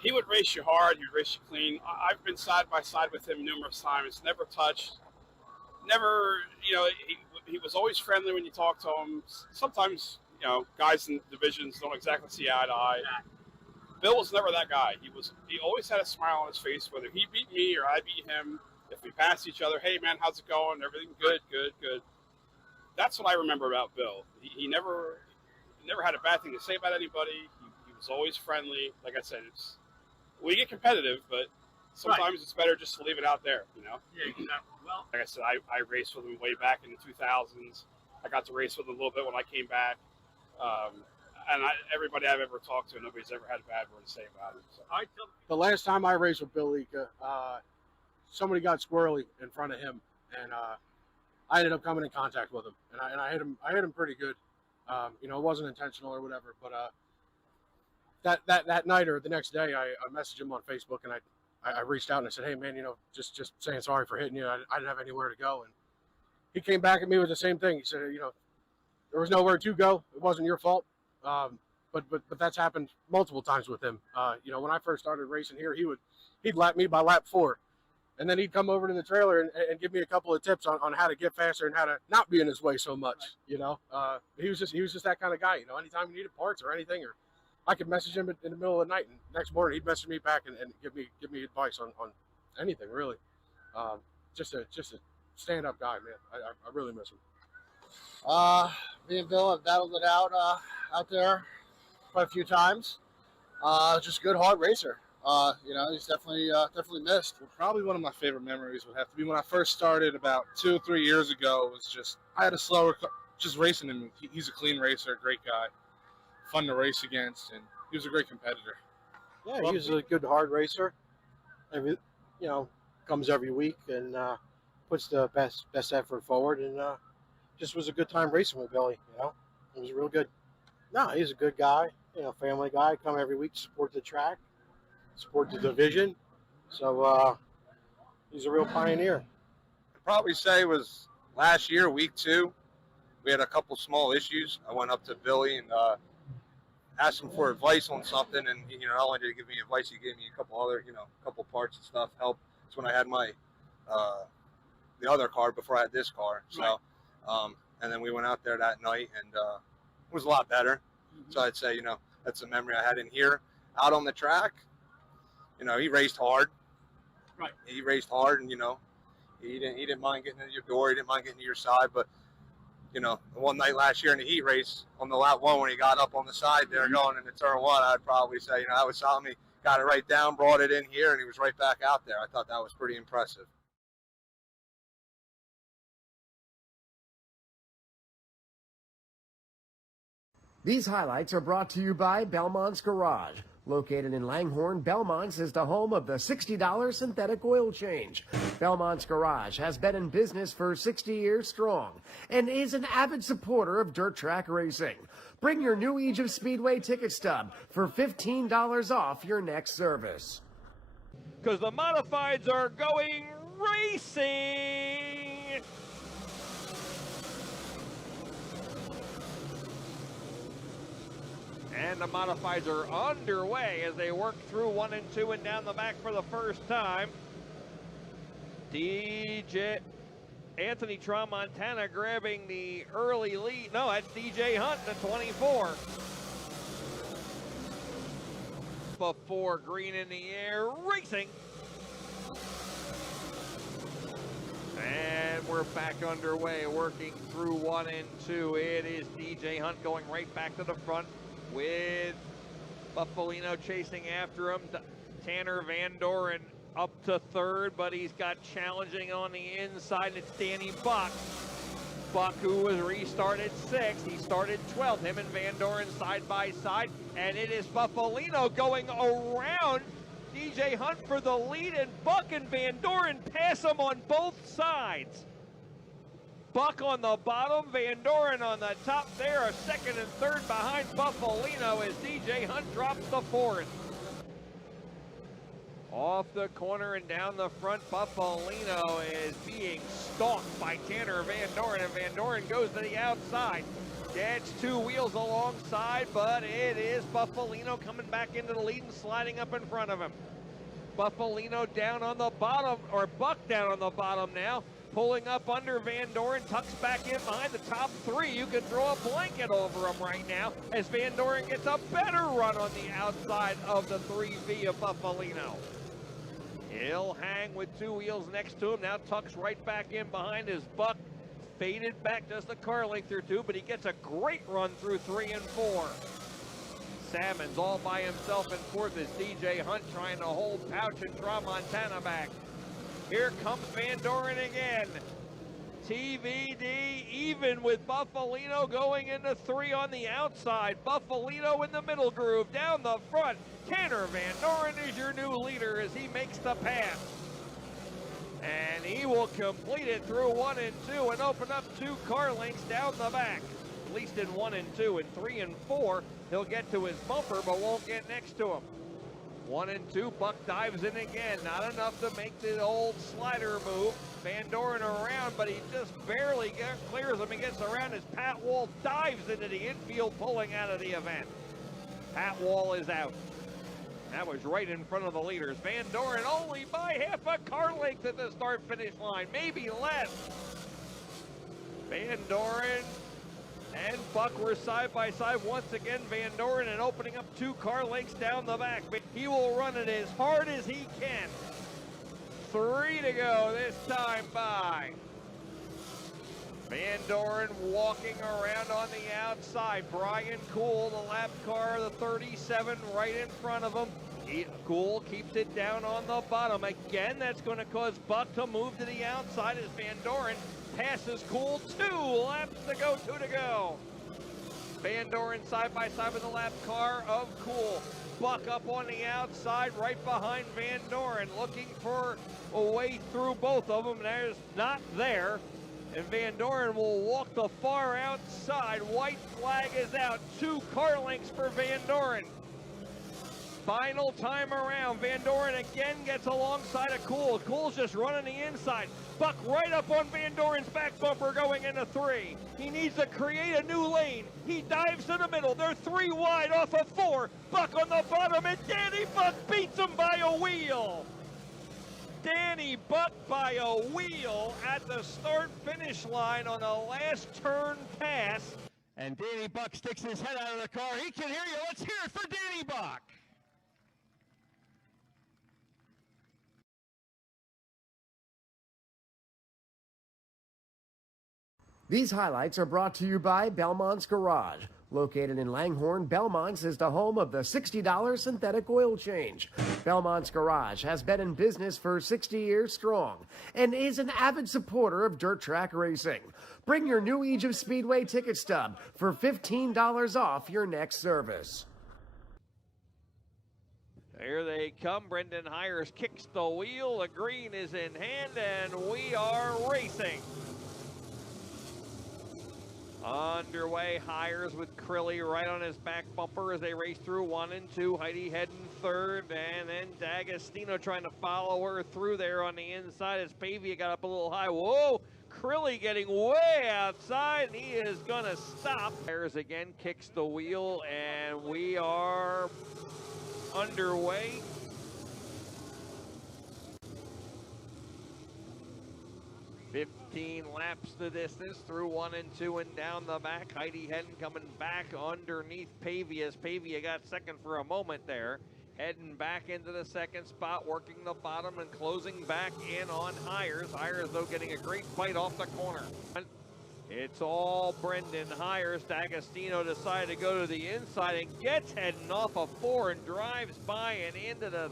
He would race you hard, he'd race you clean. I've been side by side with him numerous times, never touched, never, you know, he was always friendly when you talked to him. Sometimes, you know, guys in divisions don't exactly see eye to eye. Bill was never that guy. He always had a smile on his face, whether he beat me or I beat him. If we passed each other, hey man, how's it going? Everything good, good, good. That's what I remember about Bill. He never had a bad thing to say about anybody. He was always friendly. Like I said, we get competitive, but sometimes it's better just to leave it out there, you know? Yeah, exactly. Well, like I said, I raced with him way back in the 2000s. I got to race with him a little bit when I came back. And everybody I've ever talked to, nobody's ever had a bad word to say about him. So. The last time I raced with Bill Liedtka, somebody got squirrely in front of him, and I ended up coming in contact with him, and I hit him. I hit him pretty good. You know, it wasn't intentional or whatever, but that night or the next day, I messaged him on Facebook, and I reached out and I said, hey man, you know, just saying sorry for hitting you. I didn't have anywhere to go, and he came back at me with the same thing. He said, you know, there was nowhere to go. It wasn't your fault. But that's happened multiple times with him. You know, when I first started racing here, he'd lap me by lap 4, and then he'd come over to the trailer and give me a couple of tips on how to get faster and how to not be in his way so much. You know, he was just that kind of guy. You know, anytime he needed parts or anything, or I could message him in the middle of the night, and next morning he'd message me back and give me advice on anything really. Just a stand-up guy, man. I really miss him. Me and Bill have battled it out there quite a few times. Just a good hard racer. You know, he's definitely missed. Well, probably one of my favorite memories would have to be when I first started about 2 or 3 years ago. It was just, I had a slower, just racing him. He's a clean racer, great guy, fun to race against, and he was a great competitor. Yeah, he's a good hard racer. You know, comes every week and puts the best effort forward, and just was a good time racing with Billy. You know, it was real good. No, he's a good guy. You know, family guy. Come every week, support the track, support the division. So he's a real pioneer. I'd probably say it was last year, week 2. We had a couple small issues. I went up to Billy and asked him for advice on something, and you know, not only did he give me advice, he gave me a couple other, you know, couple parts and stuff. Help. It's when I had my the other car before I had this car. So, and then we went out there that night, and it was a lot better. So I'd say, you know, that's a memory I had in here. Out on the track, you know, he raced hard. Right. He raced hard, and you know, he didn't mind getting into your door. He didn't mind getting to your side, but. You know, the one night last year in the heat race on the lap 1 when he got up on the side there going into turn 1, I'd probably say, you know, that was something. He got it right down, brought it in here, and he was right back out there. I thought that was pretty impressive. These highlights are brought to you by Belmont's Garage. Located in Langhorne, Belmont's is the home of the $60 synthetic oil change. Belmont's Garage has been in business for 60 years strong and is an avid supporter of dirt track racing. Bring your new Egypt Speedway ticket stub for $15 off your next service. Because the modifieds are going racing! And the modifieds are underway as they work through 1 and 2 and down the back for the first time. Anthony Tramontana grabbing the early lead. No, that's DJ Hunt, the 24. Before green in the air, racing. And we're back underway, working through 1 and 2. It is DJ Hunt going right back to the front, with Buffolino chasing after him. Tanner Van Doren up to 3rd, but he's got challenging on the inside, and it's Danny Buck. Buck, who was restarted 6th, he started 12th. Him and Van Doren side by side, and it is Buffolino going around DJ Hunt for the lead, and Buck and Van Doren pass him on both sides. Buck on the bottom, Van Doren on the top there, a 2nd and 3rd behind Buffolino as DJ Hunt drops the 4th. Off the corner and down the front, Buffalino is being stalked by Tanner Van Doren, and Van Doren goes to the outside. Gets two wheels alongside, but it is Buffalino coming back into the lead and sliding up in front of him. Buffalino down on the bottom, or Buck down on the bottom now, pulling up under Van Doren, tucks back in behind the top three. You can throw a blanket over him right now as Van Doren gets a better run on the outside of the 3V of Buffalino. He'll hang with two wheels next to him, now tucks right back in behind his Buck. Faded back just a car length or two, but he gets a great run through 3 and 4. Salmon's all by himself in fourth as DJ Hunt trying to hold Pouch and Tramontana back. Here comes Van Doren again. TVD even with Buffalino going into 3 on the outside. Buffalino in the middle groove, down the front. Tanner Van Doren is your new leader as he makes the pass. And he will complete it through 1 and 2 and open up 2 car lengths down the back. At least in 1 and 2. In 3 and 4, he'll get to his bumper but won't get next to him. 1 and 2, Buck dives in again. Not enough to make the old slider move. Van Doren around, but he just barely clears him and gets around as Pat Wall dives into the infield, pulling out of the event. Pat Wall is out. That was right in front of the leaders. Van Doren only by half a car length at the start-finish line, maybe less. Van Doren and Buck were side by side once again. Van Doren and opening up 2 car lengths down the back. But he will run it as hard as he can. 3 to go this time by. Van Doren walking around on the outside. Brian Cool, the lap car, the 37 right in front of him. Cool keeps it down on the bottom. Again, that's going to cause Buck to move to the outside as Van Doren passes Cool. 2 laps to go, 2 to go. Van Doren side by side with the lap car of Cool. Buck up on the outside right behind Van Doren, looking for a way through both of them. There's not there. And Van Doren will walk the far outside. White flag is out. 2 car lengths for Van Doren. Final time around. Van Doren again gets alongside of Cool. Cool's just running the inside. Buck right up on Van Doren's back bumper going into 3. He needs to create a new lane. He dives to the middle. They're 3 wide off of 4. Buck on the bottom, and Danny Buck beats him by a wheel. Danny Buck by a wheel at the start-finish line on the last turn pass. And Danny Buck sticks his head out of the car. He can hear you. Let's hear it for Danny Buck. These highlights are brought to you by Belmont's Garage. Located in Langhorne, Belmont's is the home of the $60 synthetic oil change. Belmont's Garage has been in business for 60 years strong and is an avid supporter of dirt track racing. Bring your new Age of Speedway ticket stub for $15 off your next service. There they come. Brendan Hires kicks the wheel. The green is in hand, and we are racing. Underway, Hires with Crilly right on his back bumper as they race through 1 and 2. Heidi heading 3rd, and then D'Agostino trying to follow her through there on the inside as Pavia got up a little high. Whoa! Crilly getting way outside, and he is going to stop. Hires again kicks the wheel, and we are underway. $15 laps the distance through 1 and 2 and down the back. Heidi Hedden coming back underneath Pavia as Pavia got second for a moment there. Heading back into the second spot, working the bottom and closing back in on Hires. Hires, though, getting a great fight off the corner. It's all Brendan Hires. D'Agostino decided to go to the inside and gets Hedden off of 4 and drives by and into the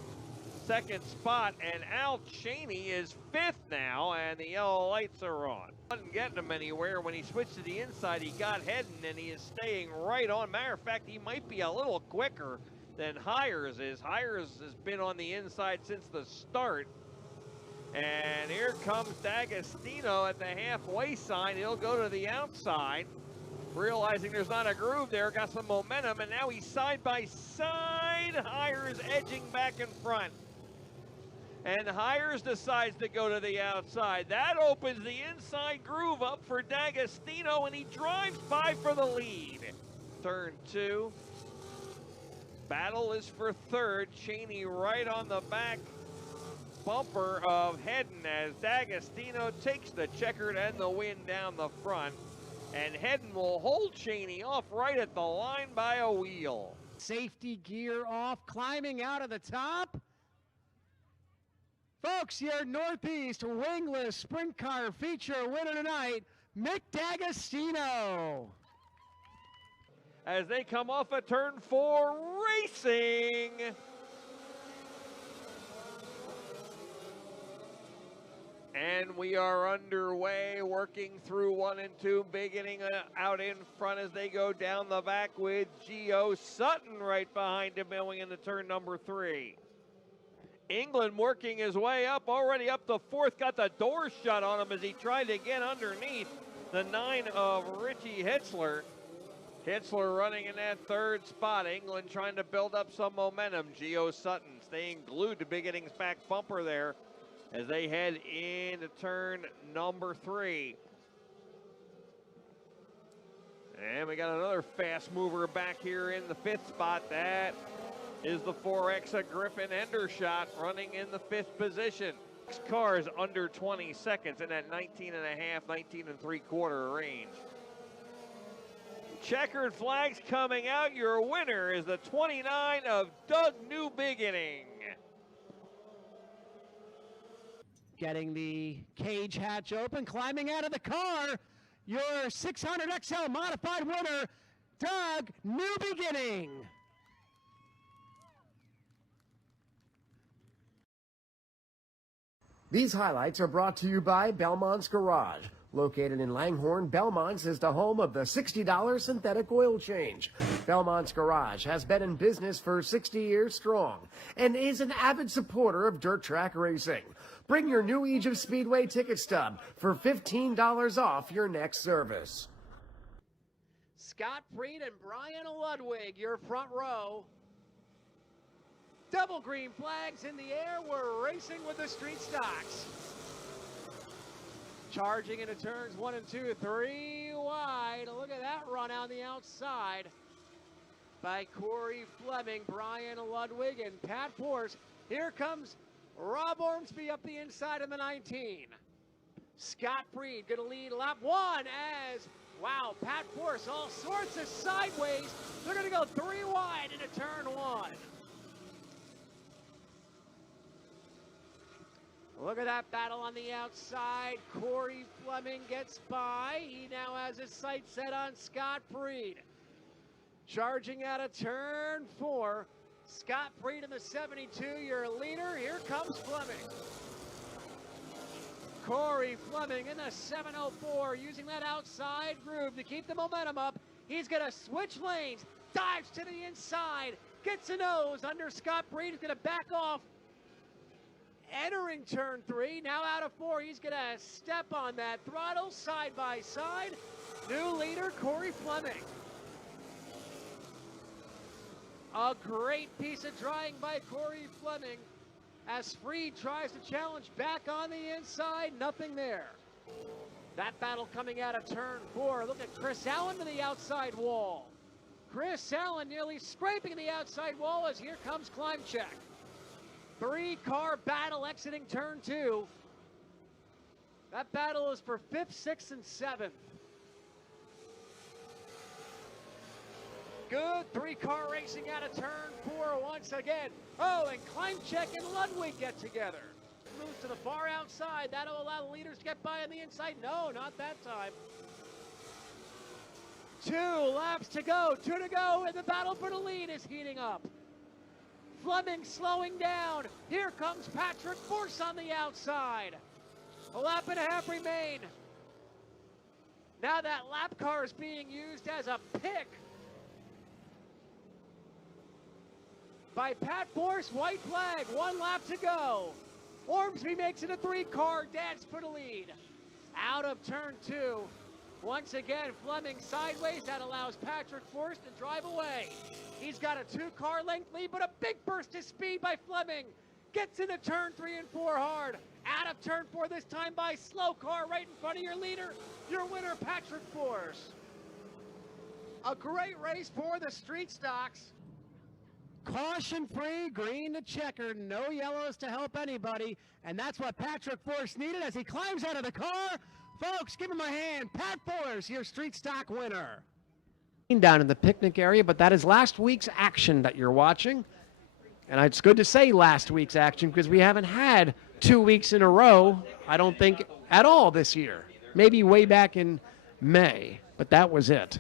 second spot, and Al Cheney is 5th now, and the yellow lights are on. Wasn't getting him anywhere. When he switched to the inside, he got Hedden, and he is staying right on. Matter of fact, he might be a little quicker than Hires is. Hires has been on the inside since the start. And here comes D'Agostino at the halfway sign. He'll go to the outside, realizing there's not a groove there, got some momentum, and now he's side by side. Hires edging back in front. and Hires decides to go to the outside. That opens the inside groove up for D'Agostino, and he drives by for the lead. Turn 2. Battle is for third. Cheney right on the back bumper of Hedden as D'Agostino takes the checkered and the win down the front. And Hedden will hold Cheney off right at the line by a wheel. Safety gear off, climbing out of the top. Folks, your Northeast Wingless Sprint Car feature winner tonight, Mick D'Agostino. As they come off of turn 4, racing. And we are underway, working through 1 and 2, beginning out in front as they go down the back with Gio Sutton right behind him going into turn number 3. England working his way up, already up to 4th, got the door shut on him as he tried to get underneath the 9 of Richie Hitzler. Hitzler running in that 3rd spot. England trying to build up some momentum. Gio Sutton staying glued to Beginning's back bumper there as they head into turn number 3. And we got another fast mover back here in the 5th spot. That is the 4X Griffin Endershot running in the 5th position. Cars under 20 seconds in that 19.5, 19 3/4 range. Checkered flags coming out. Your winner is the 29 of Doug New Beginning. Getting the cage hatch open, climbing out of the car, your 600 XL modified winner, Doug New Beginning. These highlights are brought to you by Belmont's Garage. Located in Langhorne, Belmont's is the home of the $60 synthetic oil change. Belmont's Garage has been in business for 60 years strong and is an avid supporter of dirt track racing. Bring your new Age of Speedway ticket stub for $15 off your next service. Scott Freed and Brian Ludwig, your front row. Double green flags in the air. We're racing with the street stocks. Charging into turns 1 and 2, 3 wide. Look at that run on the outside by Corey Fleming, Brian Ludwig, and Pat Force. Here comes Rob Ormsby up the inside of the 19. Scott Freed going to lead lap 1 as, wow, Pat Force all sorts of sideways. They're going to go 3 wide into turn 1. Look at that battle on the outside. Corey Fleming gets by. He now has his sights set on Scott Freed. Charging out of turn 4. Scott Freed in the 72, your leader. Here comes Fleming. Corey Fleming in the 704, using that outside groove to keep the momentum up. He's going to switch lanes, dives to the inside, gets a nose under Scott Freed. He's going to back off. Entering turn 3, now out of 4, he's going to step on that throttle side by side. New leader, Corey Fleming. A great piece of driving by Corey Fleming as Freed tries to challenge back on the inside. Nothing there. That battle coming out of turn 4. Look at Chris Allen to the outside wall. Chris Allen nearly scraping the outside wall as here comes Climb Check. 3-car battle exiting turn 2. That battle is for 5th, 6th, and 7th. Good 3-car racing out of turn 4 once again. Oh, and Climb Check and Ludwig get together. Moves to the far outside. That'll allow the leaders to get by on the inside. No, not that time. 2 laps to go. 2 to go, and the battle for the lead is heating up. Fleming slowing down. Here comes Patrick Force on the outside. A lap and a half remain. Now that lap car is being used as a pick by Pat Force. White flag, 1 lap to go. Ormsby makes it a 3-car dance for the lead. Out of turn 2. Once again, Fleming sideways. That allows Patrick Force to drive away. He's got a 2-car length lead, but a big burst of speed by Fleming. Gets into turn 3 and 4 hard. Out of turn 4 this time by slow car right in front of your leader. Your winner, Patrick Force. A great race for the street stocks. Caution free, green to checkered, no yellows to help anybody. And that's what Patrick Force needed as he climbs out of the car. Folks, give him a hand. Pat Force, your street stock winner. Down in the picnic area, but that is last week's action that you're watching. And it's good to say last week's action because we haven't had 2 weeks in a row, I don't think, at all this year. Maybe way back in May, but that was it.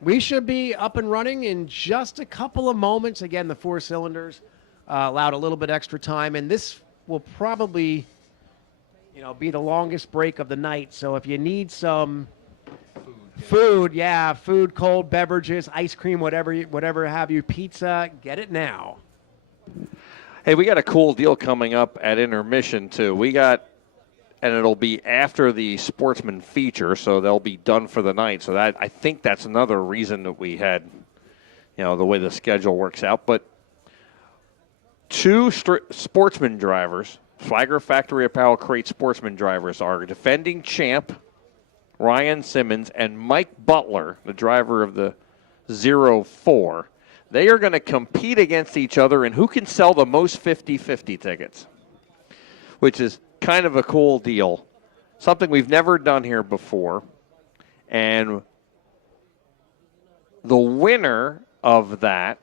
We should be up and running in just a couple of moments. Again, the 4 cylinders allowed a little bit extra time, and this will probably, be the longest break of the night. So if you need some food, cold beverages, ice cream, whatever have you, pizza, get it now. Hey, we got a cool deal coming up at Intermission, too. And it'll be after the Sportsman feature, so they'll be done for the night. So I think that's another reason that we had, the way the schedule works out. But 2 Sportsman drivers, Flagler Factory Apparel Crate Sportsman drivers, are defending champ Ryan Simmons and Mike Butler, the driver of the 04. They are going to compete against each other in who can sell the most 50-50 tickets, which is kind of a cool deal. Something we've never done here before. And the winner of that,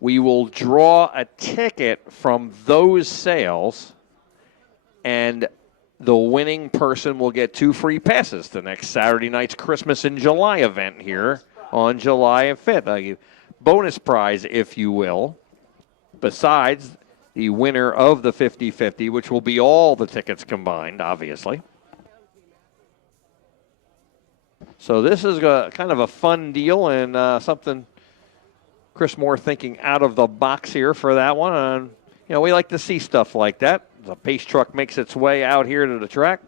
we will draw a ticket from those sales, and the winning person will get 2 free passes to next Saturday night's Christmas in July event here on July 5th. A bonus prize, if you will, besides the winner of the 50-50, which will be all the tickets combined, obviously. So this is kind of a fun deal and something Chris Moore thinking out of the box here for that one. And, we like to see stuff like that. The pace truck makes its way out here to the track.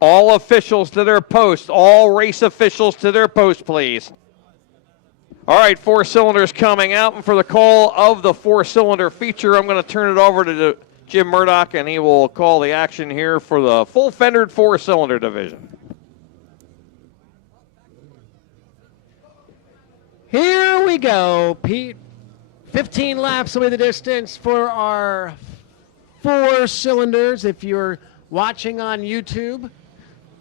All officials to their post. All race officials to their post, please. All right, 4 cylinders coming out. And for the call of the 4-cylinder feature, I'm going to turn it over to Jim Murdoch, and he will call the action here for the full-fendered 4-cylinder division. Here we go, Pete. 15 laps away the distance for our 4 cylinders. If you're watching on YouTube,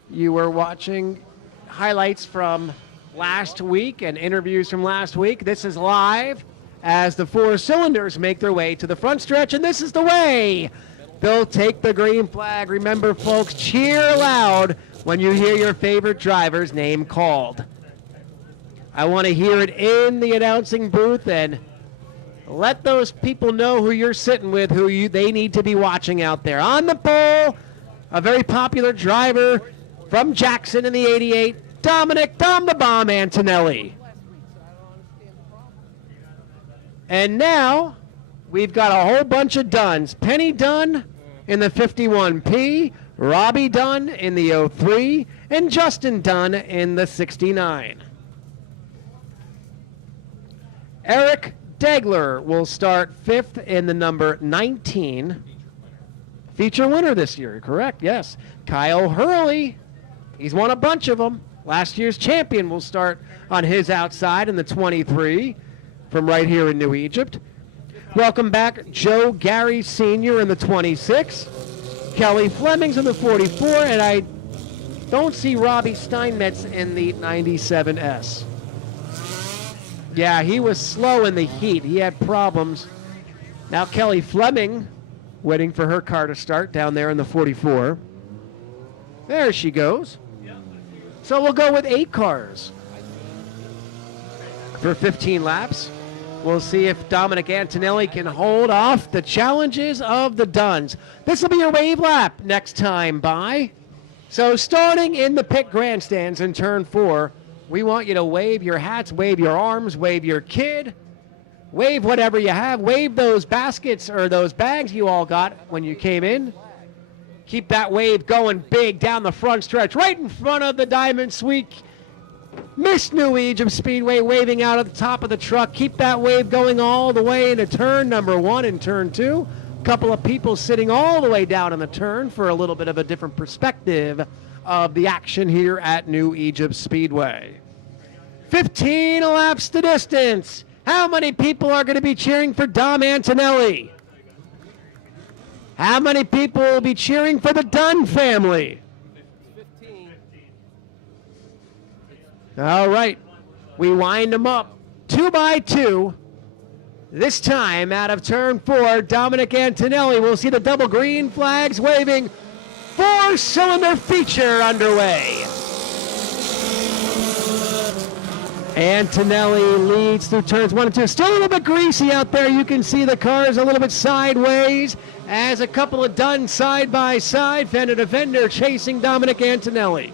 you were watching highlights from last week and interviews from last week. This is live as the 4 cylinders make their way to the front stretch, and this is the way they'll take the green flag. Remember, folks, cheer loud when you hear your favorite driver's name called. I want to hear it in the announcing booth, and let those people know who you're sitting with, they need to be watching out there. On the pole, a very popular driver from Jackson in the 88, Dominic Dom the Bomb Antonelli. And now we've got a whole bunch of Duns. Penny Dunn in the 51P, Robbie Dunn in the 03, and Justin Dunn in the 69. Eric Degler will start 5th in the number 19. Feature winner this year, correct? Yes. Kyle Hurley, he's won a bunch of them. Last year's champion will start on his outside in the 23 from right here in New Egypt. Welcome back, Joe Gary Sr. in the 26. Kelly Flemings in the 44, and I don't see Robbie Steinmetz in the 97S. Yeah, he was slow in the heat. He had problems. Now Kelly Fleming waiting for her car to start down there in the 44. There she goes. So we'll go with 8 cars for 15 laps. We'll see if Dominic Antonelli can hold off the challenges of the Duns. This will be your wave lap next time by. So starting in the pit grandstands in turn 4, We want you to wave your hats, wave your arms, wave your kid, wave whatever you have, wave those baskets or those bags you all got when you came in. Keep that wave going big down the front stretch, right in front of the Diamond Suite. Miss New Egypt Speedway waving out at the top of the truck. Keep that wave going all the way into turn number 1 and turn 2. A couple of people sitting all the way down in the turn for a little bit of a different perspective of the action here at New Egypt Speedway. 15 elapsed the distance. How many people are going to be cheering for Dom Antonelli? How many people will be cheering for the Dunn family? All right, we wind them up 2 by 2. This time out of turn 4, Dominic Antonelli. We'll see the double green flags waving. 4-cylinder feature underway. Antonelli leads through turns 1 and 2. Still a little bit greasy out there. You can see the cars a little bit sideways as a couple of Dunn side by side, fender to fender, chasing Dominic Antonelli.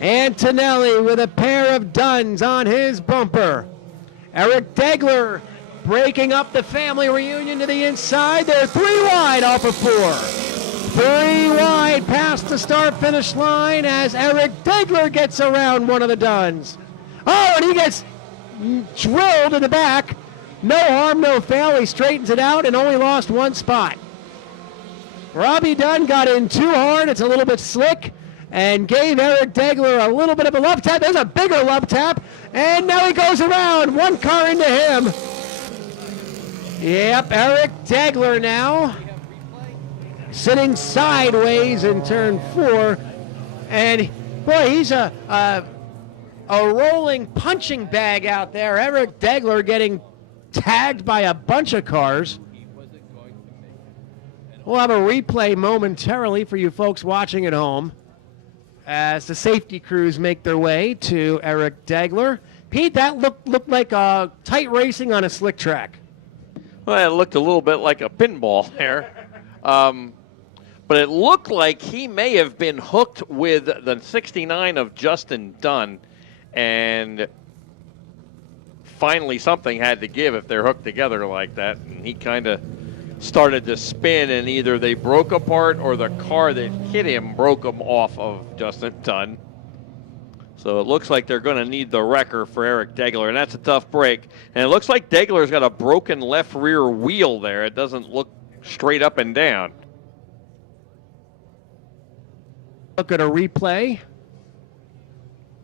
Antonelli with a pair of Dunns on his bumper. Eric Degler breaking up the family reunion to the inside. They're 3 wide off of 4. 3 wide past the start-finish line as Eric Degler gets around one of the Dunns. Oh, and he gets drilled in the back. No harm, no foul. He straightens it out and only lost 1 spot. Robbie Dunn got in too hard. It's a little bit slick and gave Eric Degler a little bit of a love tap. There's a bigger love tap. And now he goes around. 1 car into him. Yep, Eric Degler now sitting sideways in turn 4. And, boy, he's a rolling punching bag out there. Eric Degler getting tagged by a bunch of cars. We'll have a replay momentarily for you folks watching at home as the safety crews make their way to Eric Degler. Pete, that looked like tight racing on a slick track. Well, it looked a little bit like a pinball there. But it looked like he may have been hooked with the 69 of Justin Dunn, and finally something had to give if they're hooked together like that. And he kind of started to spin, and either they broke apart or the car that hit him broke him off of Justin Dunn. So it looks like they're going to need the wrecker for Eric Degler, and that's a tough break. And it looks like Degler's got a broken left rear wheel there. It doesn't look straight up and down. Look at a replay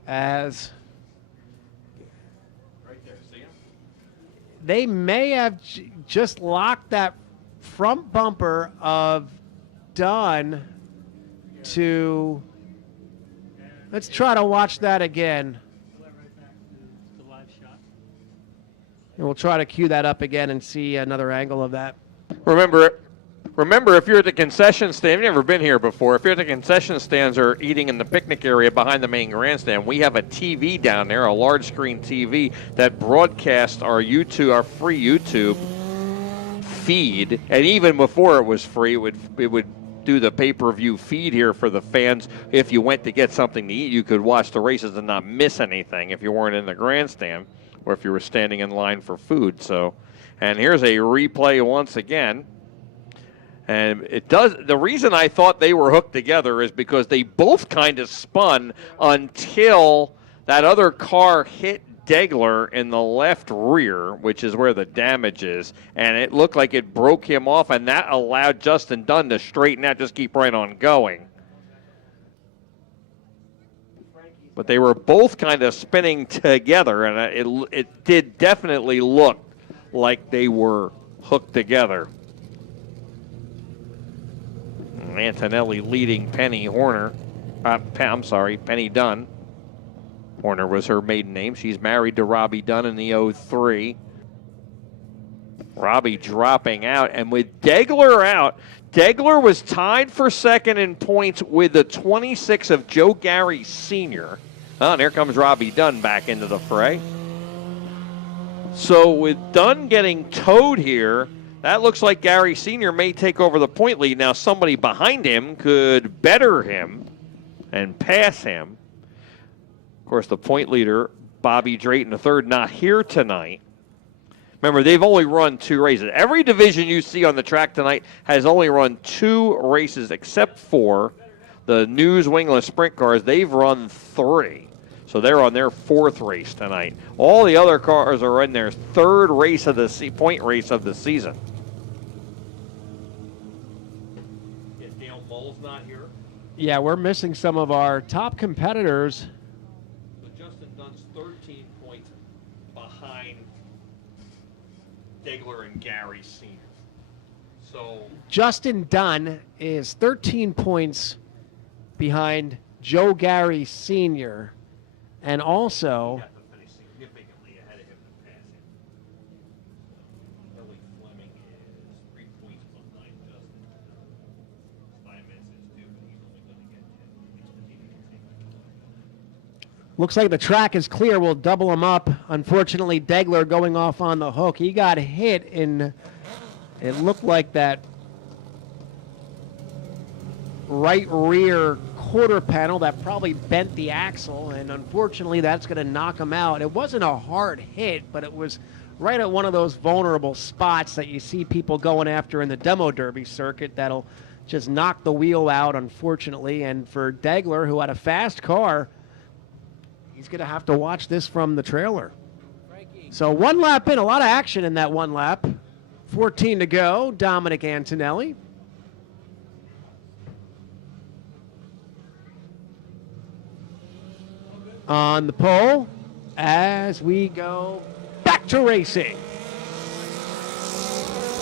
as right there, see him? They may have just locked that front bumper of Dunn to... Let's try to watch that again. And we'll try to cue that up again and see another angle of that. Remember, if you're at the concession stand, you've never been here before, if you're at the concession stands or eating in the picnic area behind the main grandstand, we have a TV down there, a large screen TV that broadcasts our free YouTube feed. And even before it was free, it would do the pay-per-view feed here for the fans. If you went to get something to eat, you could watch the races and not miss anything if you weren't in the grandstand or if you were standing in line for food. So, and here's a replay once again. And it does. The reason I thought they were hooked together is because they both kind of spun until that other car hit Degler in the left rear, which is where the damage is, and it looked like it broke him off, and that allowed Justin Dunn to straighten out, just keep right on going. But they were both kind of spinning together, and it did definitely look like they were hooked together. Antonelli leading Penny Dunn. Horner was her maiden name. She's married to Robbie Dunn in the 03. Robbie dropping out, and with Degler out, Degler was tied for second in points with the 26 of Joe Gary Sr. Oh, and here comes Robbie Dunn back into the fray. So with Dunn getting towed here, that looks like Gary Sr. may take over the point lead. Now somebody behind him could better him and pass him. course, the point leader, Bobby Drayton III, not here tonight. Remember, they've only run 2 races. Every division you see on the track tonight has only run 2 races, except for the News Wingless Sprint cars. They've run 3. So they're on their 4th race tonight. All the other cars are in their 3rd race of the point race of the season. Yeah, Dale Mull's not here. Yeah, we're missing some of our top competitors. So Justin Dunn's 13 points behind Degler and Gary Sr. So Justin Dunn is 13 points behind Joe Gary Sr. and also significantly ahead of him to pass him. Billy Fleming is 3 points behind Justin. Steinmetz is 2, but he's only going to get 10 points. looks like the track is clear. We'll double him up. Unfortunately, Degler going off on the hook. He got hit in, it looked like that right rear quarter panel that probably bent the axle, and unfortunately that's going to knock him out. It wasn't a hard hit, but it was right at one of those vulnerable spots that you see people going after in the demo derby circuit that'll just knock the wheel out, unfortunately. And for Degler, who had a fast car, he's going to have to watch this from the trailer. So 1 lap in, a lot of action in that 1 lap. 14 to go, Dominic Antonelli. On the pole as we go back to racing.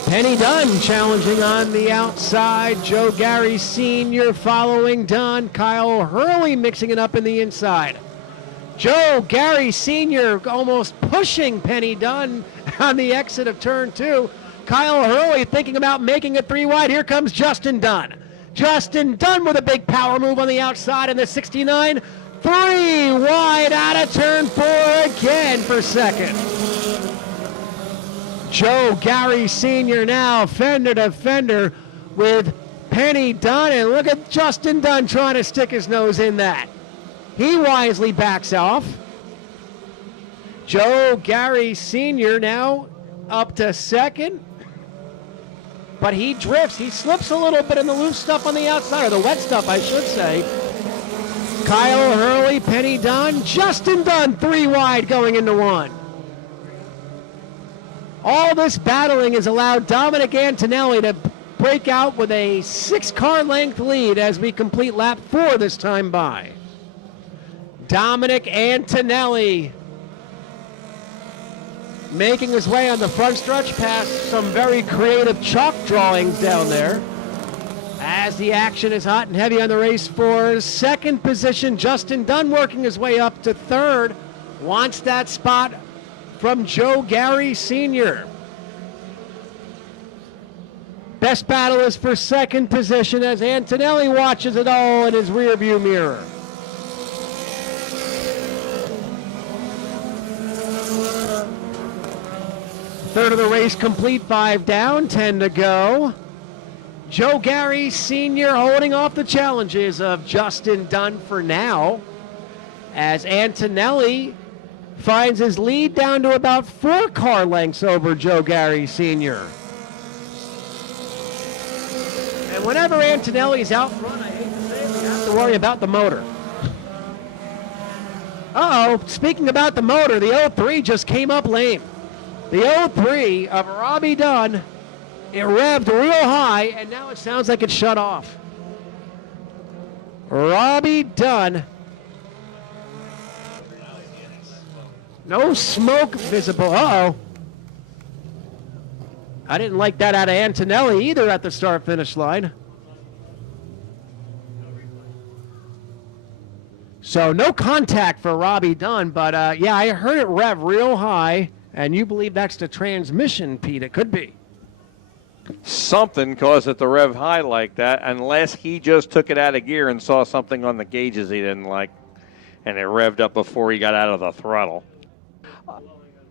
Penny Dunn challenging on the outside. Joe Gary Sr. following Dunn. Kyle Hurley mixing it up in the inside. Joe Gary Sr. almost pushing Penny Dunn on the exit of turn 2. Kyle Hurley thinking about making it 3 wide. Here comes Justin Dunn. Justin Dunn with a big power move on the outside in the 69. 3 wide out of turn 4 again for second. Joe Gary Sr. now fender to fender with Penny Dunn, and look at Justin Dunn trying to stick his nose in that. He wisely backs off. Joe Gary Sr. now up to second, but he drifts. He slips a little bit in the loose stuff on the outside, or the wet stuff, I should say. Kyle Hurley, Penny Dunn, Justin Dunn 3 wide going into 1. All this battling has allowed Dominic Antonelli to break out with a 6-car length lead as we complete lap 4 this time by. Dominic Antonelli making his way on the front stretch past some very creative chalk drawings down there. As the action is hot and heavy on the race for second position, Justin Dunn working his way up to 3rd. Wants that spot from Joe Gary Sr. Best battle is for second position as Antonelli watches it all in his rearview mirror. Third of the race complete, 5 down, 10 to go. Joe Gary Sr. holding off the challenges of Justin Dunn for now, as Antonelli finds his lead down to about 4 car lengths over Joe Gary Sr. And whenever Antonelli's out front, I hate to say it, we have to worry about the motor. Uh-oh, speaking about the motor, the 03 just came up lame. The 03 of Robbie Dunn, it revved real high, and now it sounds like it's shut off. Robbie Dunn. No smoke visible. Uh-oh. I didn't like that out of Antonelli either at the start-finish line. So no contact for Robbie Dunn, but yeah, I heard it rev real high, and you believe that's the transmission, Pete. It could be. Something caused it to rev high like that, unless he just took it out of gear and saw something on the gauges he didn't like, and it revved up before he got out of the throttle.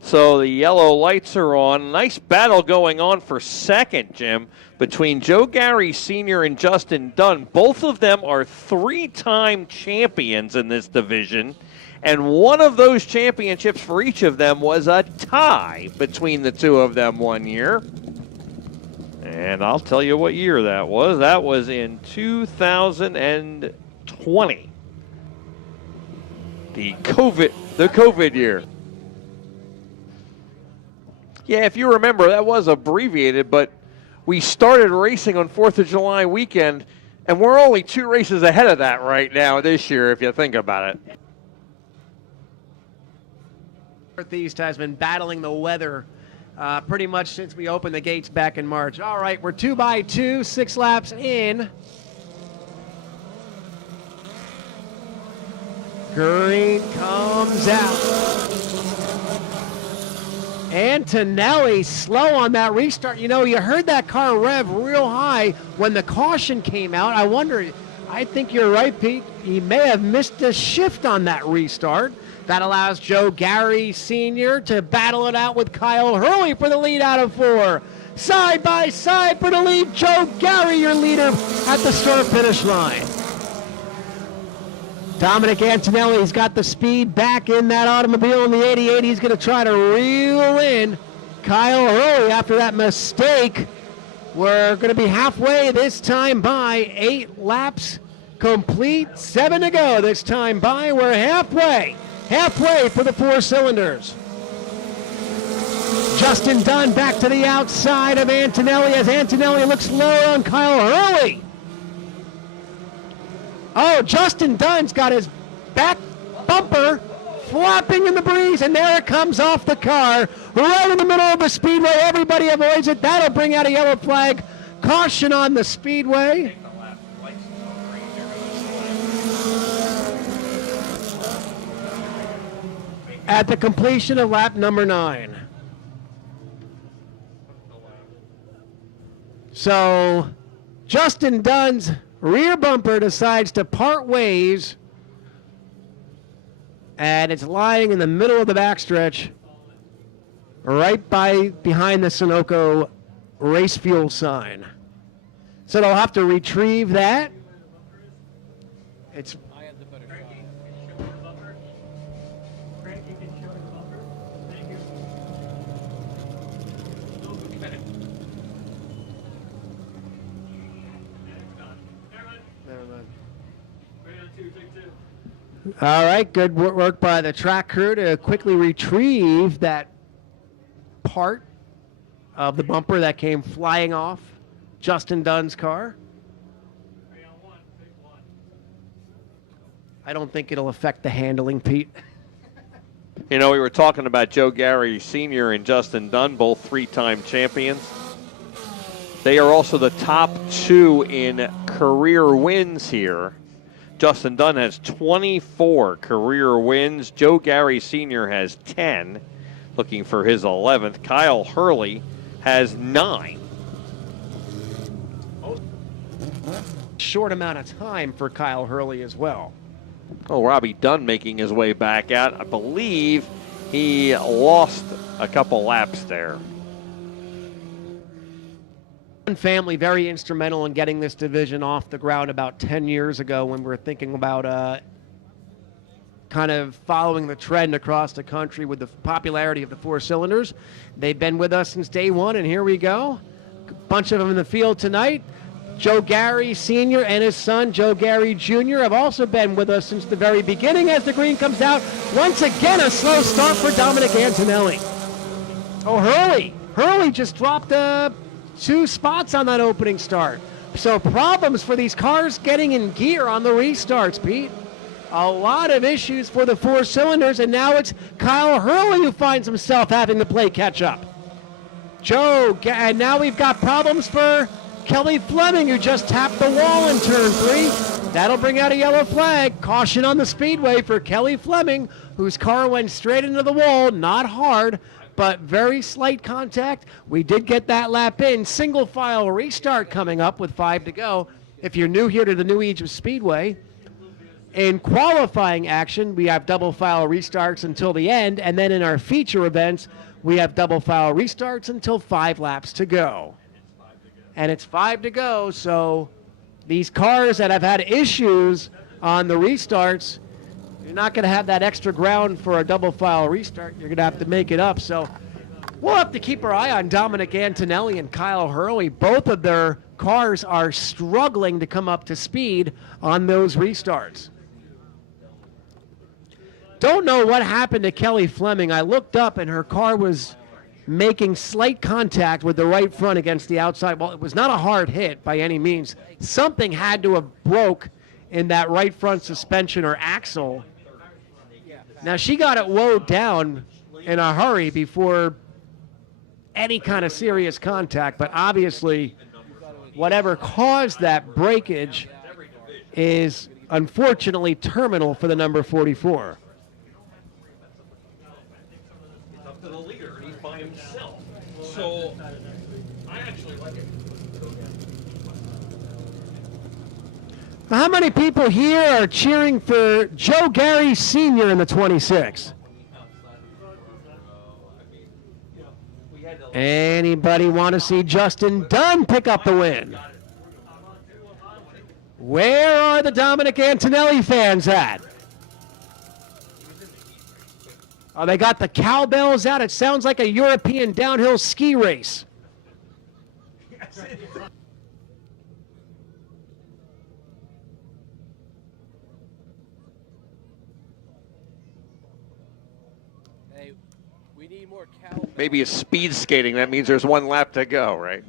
So the yellow lights are on. Nice battle going on for second, Jim, between Joe Gary Sr. and Justin Dunn. Both of them are 3-time champions in this division, And one of those championships for each of them was a tie between the two of them one year. And I'll tell you what year that was. That was in 2020. The COVID year. Yeah, if you remember, that was abbreviated, but we started racing on 4th of July weekend, and we're only 2 races ahead of that right now this year, if you think about it. Northeast has been battling the weather pretty much since we opened the gates back in March. All right, we're 2x2, 6 laps in. Green comes out. Antonelli slow on that restart. You know, you heard that car rev real high when the caution came out. I wonder, I think you're right, Pete. He may have missed a shift on that restart. That allows Joe Gary Sr. to battle it out with Kyle Hurley for the lead out of 4. Side by side for the lead, Joe Gary, your leader at the start-finish line. Dominic Antonelli's got the speed back in that automobile in the 88. He's going to try to reel in Kyle Hurley after that mistake. We're going to be halfway this time by. 8 laps complete, 7 to go this time by. We're halfway for the 4 cylinders. Justin Dunn back to the outside of Antonelli as Antonelli looks low on Kyle Hurley. Oh, Justin Dunn's got his back bumper flapping in the breeze, and there it comes off the car, right in the middle of the speedway. Everybody avoids it. That'll bring out a yellow flag. Caution on the speedway. At the completion of lap number 9. So, Justin Dunn's rear bumper decides to part ways, and it's lying in the middle of the backstretch, right behind the Sunoco race fuel sign. So they'll have to retrieve that. It's all right, good work by the track crew to quickly retrieve that part of the bumper that came flying off Justin Dunn's car. I don't think it'll affect the handling, Pete. You know, we were talking about Joe Gary Sr. and Justin Dunn, both 3-time champions. They are also the top 2 in career wins here. Justin Dunn has 24 career wins. Joe Gary Sr. has 10, looking for his 11th. Kyle Hurley has 9. Short amount of time for Kyle Hurley as well. Oh, Robbie Dunn making his way back out. I believe he lost a couple laps there. Family very instrumental in getting this division off the ground about 10 years ago when we were thinking about kind of following the trend across the country with the popularity of the 4 cylinders. They've been with us since day 1, and here we go. A bunch of them in the field tonight. Joe Gary Sr. and his son, Joe Gary Jr., have also been with us since the very beginning as the green comes out. Once again, a slow start for Dominic Antonelli. Oh, Hurley just dropped 2 spots on that opening start. So problems for these cars getting in gear on the restarts, Pete. A lot of issues for the 4 cylinders, and now it's Kyle Hurley who finds himself having to play catch up. And now we've got problems for Kelly Fleming, who just tapped the wall in turn 3. That'll bring out a yellow flag. Caution on the speedway for Kelly Fleming, whose car went straight into the wall, not hard, but very slight contact. We did get that lap in. Single file restart coming up with 5 to go. If you're new here to the New Egypt Speedway, in qualifying action, we have double file restarts until the end, and then in our feature events, we have double file restarts until 5 laps to go. And it's 5 to go, so these cars that have had issues on the restarts, You're not going to have that extra ground for a double file restart. You're going to have to make it up. So we'll have to keep our eye on Dominic Antonelli and Kyle Hurley. Both of their cars are struggling to come up to speed on those restarts. Don't know what happened to Kelly Fleming. I looked up and her car was making slight contact with the right front against the outside. Well, it was not a hard hit by any means. Something had to have broke in that right front suspension or axle. Now, she got it woed down in a hurry before any kind of serious contact, but obviously whatever caused that breakage is unfortunately terminal for the number 44. Up to the leader, and he's by himself. So I actually like it. How many people here are cheering for Joe Gary Sr. in the 26? Anybody want to see Justin Dunn pick up the win? Where are the Dominic Antonelli fans at? Oh, they got the cowbells out. It sounds like a European downhill ski race. Hey, we need more cowbells. Maybe it's speed skating. That means there's 1 lap to go, right?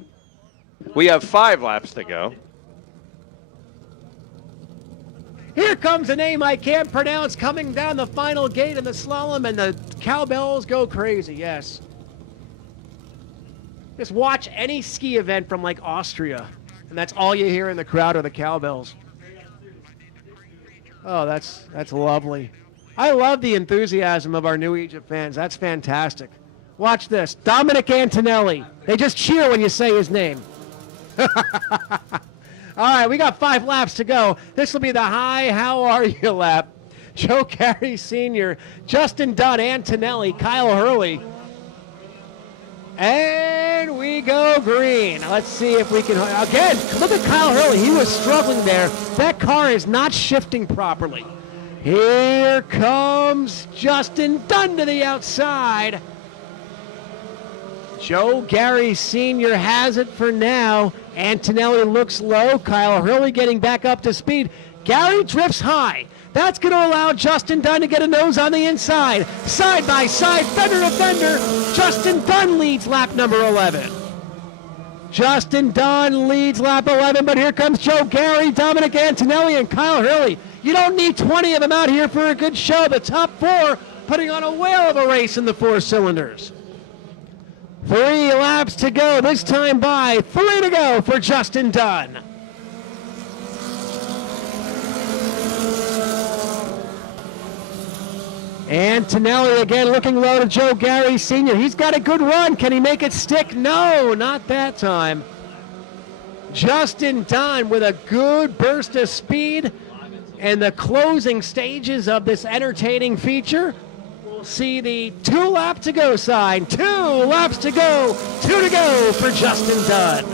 We have 5 laps to go. Here comes a name I can't pronounce coming down the final gate in the slalom, and the cowbells go crazy, yes. Just watch any ski event from like Austria, and that's all you hear in the crowd are the cowbells. Oh, that's lovely. I love the enthusiasm of our New Egypt fans. That's fantastic. Watch this. Dominic Antonelli. They just cheer when you say his name. All right, we got 5 laps to go. This will be the hi, how are you lap. Joe Gary Sr., Justin Dunn, Antonelli, Kyle Hurley. And we go green. Let's see if we can, again, look at Kyle Hurley. He was struggling there. That car is not shifting properly. Here comes Justin Dunn to the outside. Joe Gary Sr. has it for now. Antonelli looks low. Kyle Hurley getting back up to speed. Gary drifts high. That's going to allow Justin Dunn to get a nose on the inside. Side by side, fender to fender. Justin Dunn leads lap number 11. Justin Dunn leads lap 11, but here comes Joe Gary, Dominic Antonelli, and Kyle Hurley. You don't need 20 of them out here for a good show. The top 4 putting on a whale of a race in the 4 cylinders. 3 laps to go, this time by 3 to go for Justin Dunn. Antonelli again looking low to Joe Gary Sr. He's got a good run. Can he make it stick? No, not that time. Justin Dunn with a good burst of speed and the closing stages of this entertaining feature. See the 2 lap to go sign. 2 laps to go. 2 to go for Justin Dunn.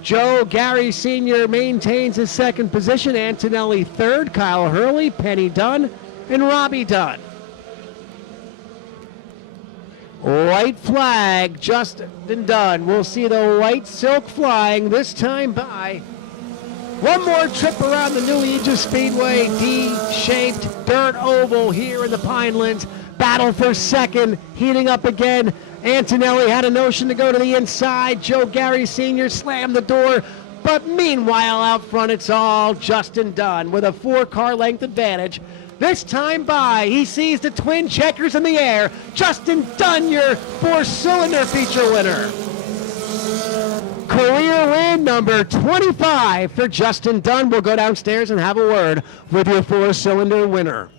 Joe Gary Sr. maintains his 2nd position. Antonelli 3rd. Kyle Hurley, Penny Dunn, and Robbie Dunn. White flag, Justin Dunn. We'll see the white silk flying this time by. One more trip around the New Egypt Speedway, D-shaped dirt oval here in the Pinelands. Battle for 2nd, heating up again. Antonelli had a notion to go to the inside. Joe Gary Sr. slammed the door. But meanwhile, out front, it's all Justin Dunn with a 4-car length advantage. This time by, he sees the twin checkers in the air. Justin Dunn, your 4-cylinder feature winner. Career win number 25 for Justin Dunn. We'll go downstairs and have a word with your 4-cylinder winner.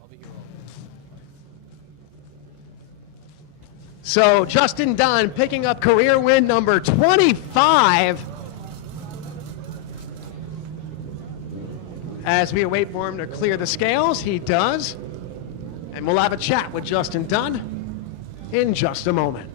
I'll be here all day. So Justin Dunn picking up career win number 25. As we wait for him to clear the scales, he does. And we'll have a chat with Justin Dunn in just a moment.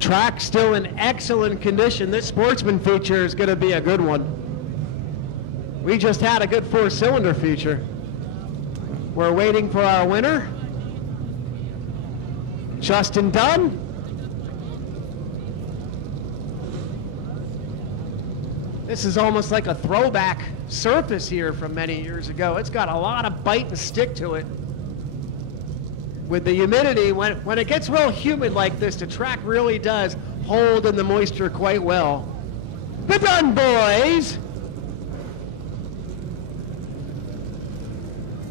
Track still in excellent condition. This Sportsman feature is going to be a good one. We just had a good 4-cylinder feature. We're waiting for our winner, Justin Dunn. This is almost like a throwback surface here from many years ago. It's got a lot of bite and stick to it. With the humidity, when it gets real humid like this, the track really does hold in the moisture quite well. The Dunn boys.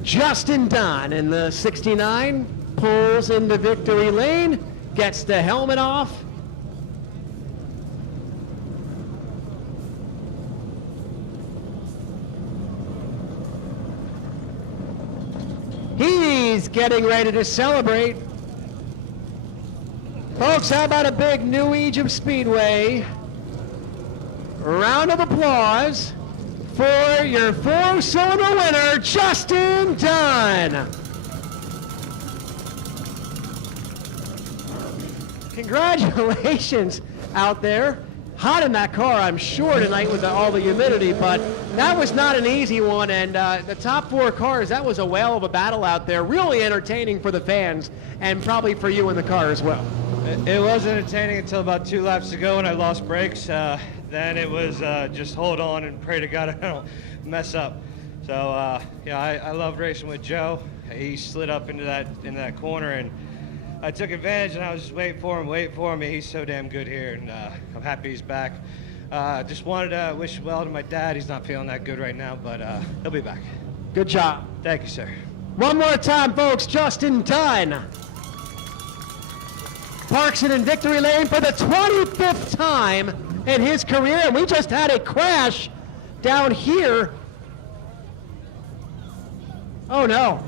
Justin Dunn in the 69 pulls into victory lane, gets the helmet off. He's getting ready to celebrate. Folks, how about a big New Egypt Speedway round of applause for your 4-cylinder winner, Justin Dunn. Congratulations out there. Hot in that car, I'm sure, tonight with all the humidity, but that was not an easy one, and the top 4 cars, that was a whale of a battle out there. Really entertaining for the fans, and probably for you in the car as well. It was entertaining until about 2 laps to go when I lost brakes. Then it was just hold on and pray to God I don't mess up. So, yeah, I love racing with Joe. He slid up into that corner, and I took advantage, and I was just waiting for him. He's so damn good here, and I'm happy he's back. Just wanted to wish well to my dad. He's not feeling that good right now, but he'll be back. Good job. Thank you, sir. One more time, folks. Justin Dunn parks it in victory lane for the 25th time in his career, and we just had a crash down here. Oh, no.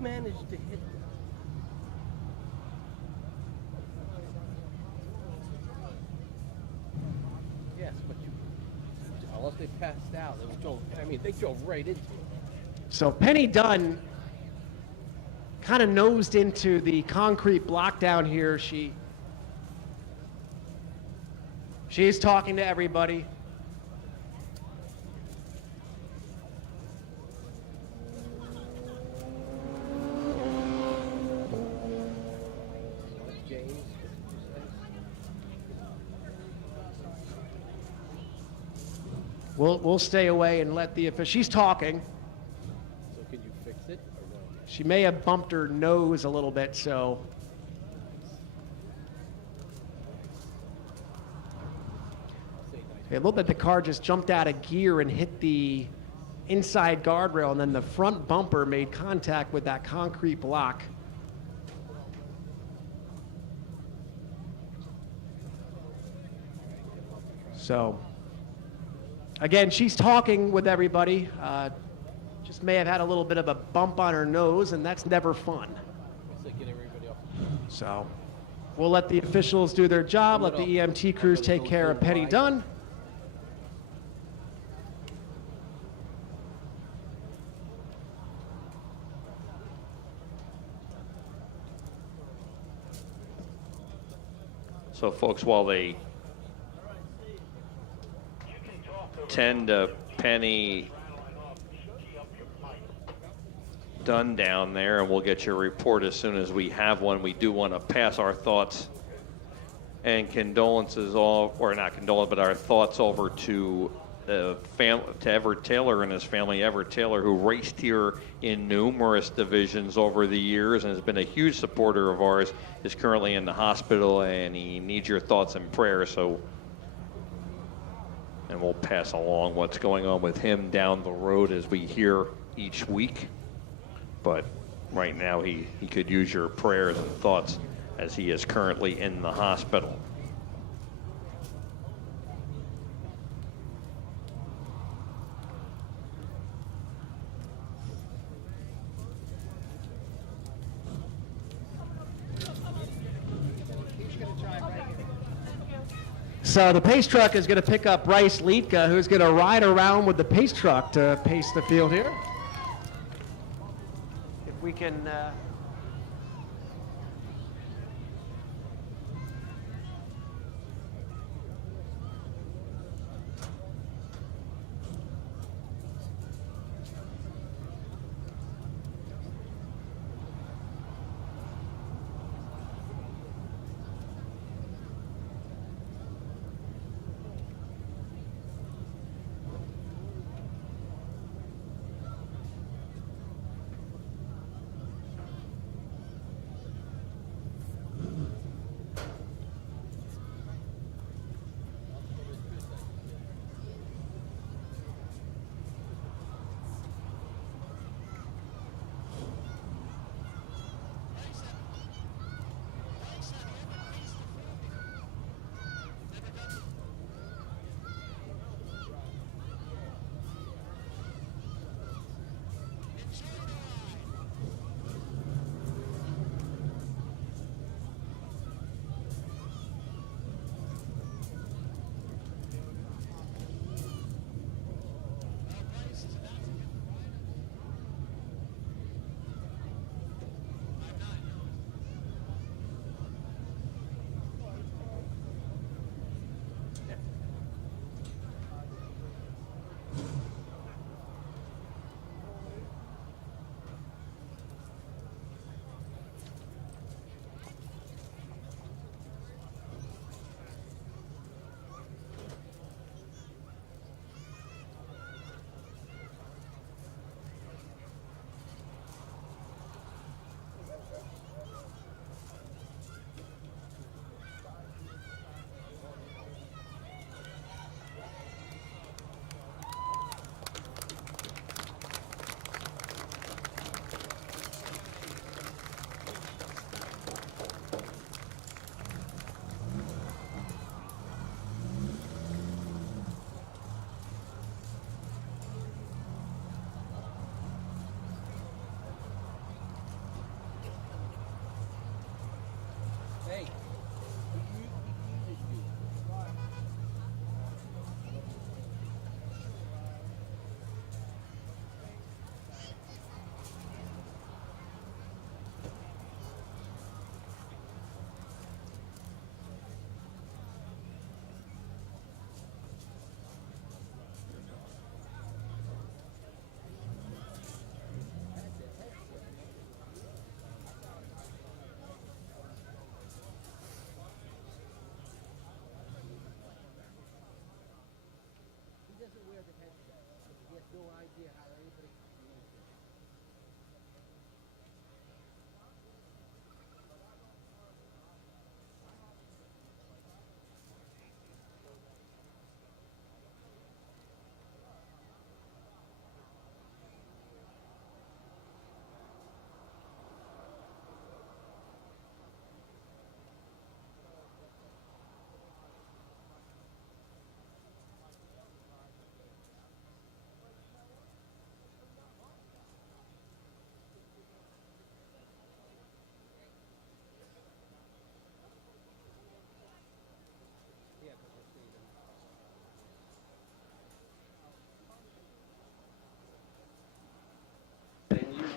Managed to hit them. Yes, but unless they passed out, they drove right into it. So Penny Dunn kind of nosed into the concrete block down here. She's talking to everybody. We'll stay away and let the official. She's talking. So can you fix it or no? She may have bumped her nose a little bit, so. A little bit, the car just jumped out of gear and hit the inside guardrail, and then the front bumper made contact with that concrete block. So. Again, she's talking with everybody. Just may have had a little bit of a bump on her nose, and that's never fun. So we'll let the officials do their job, let the EMT crews take care of Penny Dunn. So, folks, while they tend to Penny Dunn down there, and we'll get your report as soon as we have one. We do want to pass our thoughts and condolences, or not condolence, but our thoughts over to to Everett Taylor and his family. Everett Taylor, who raced here in numerous divisions over the years and has been a huge supporter of ours, is currently in the hospital, and he needs your thoughts and prayers. So, and we'll pass along what's going on with him down the road as we hear each week. But right now he could use your prayers and thoughts as he is currently in the hospital. So the pace truck is going to pick up Bryce Liedtka, who's going to ride around with the pace truck to pace the field here. If we can...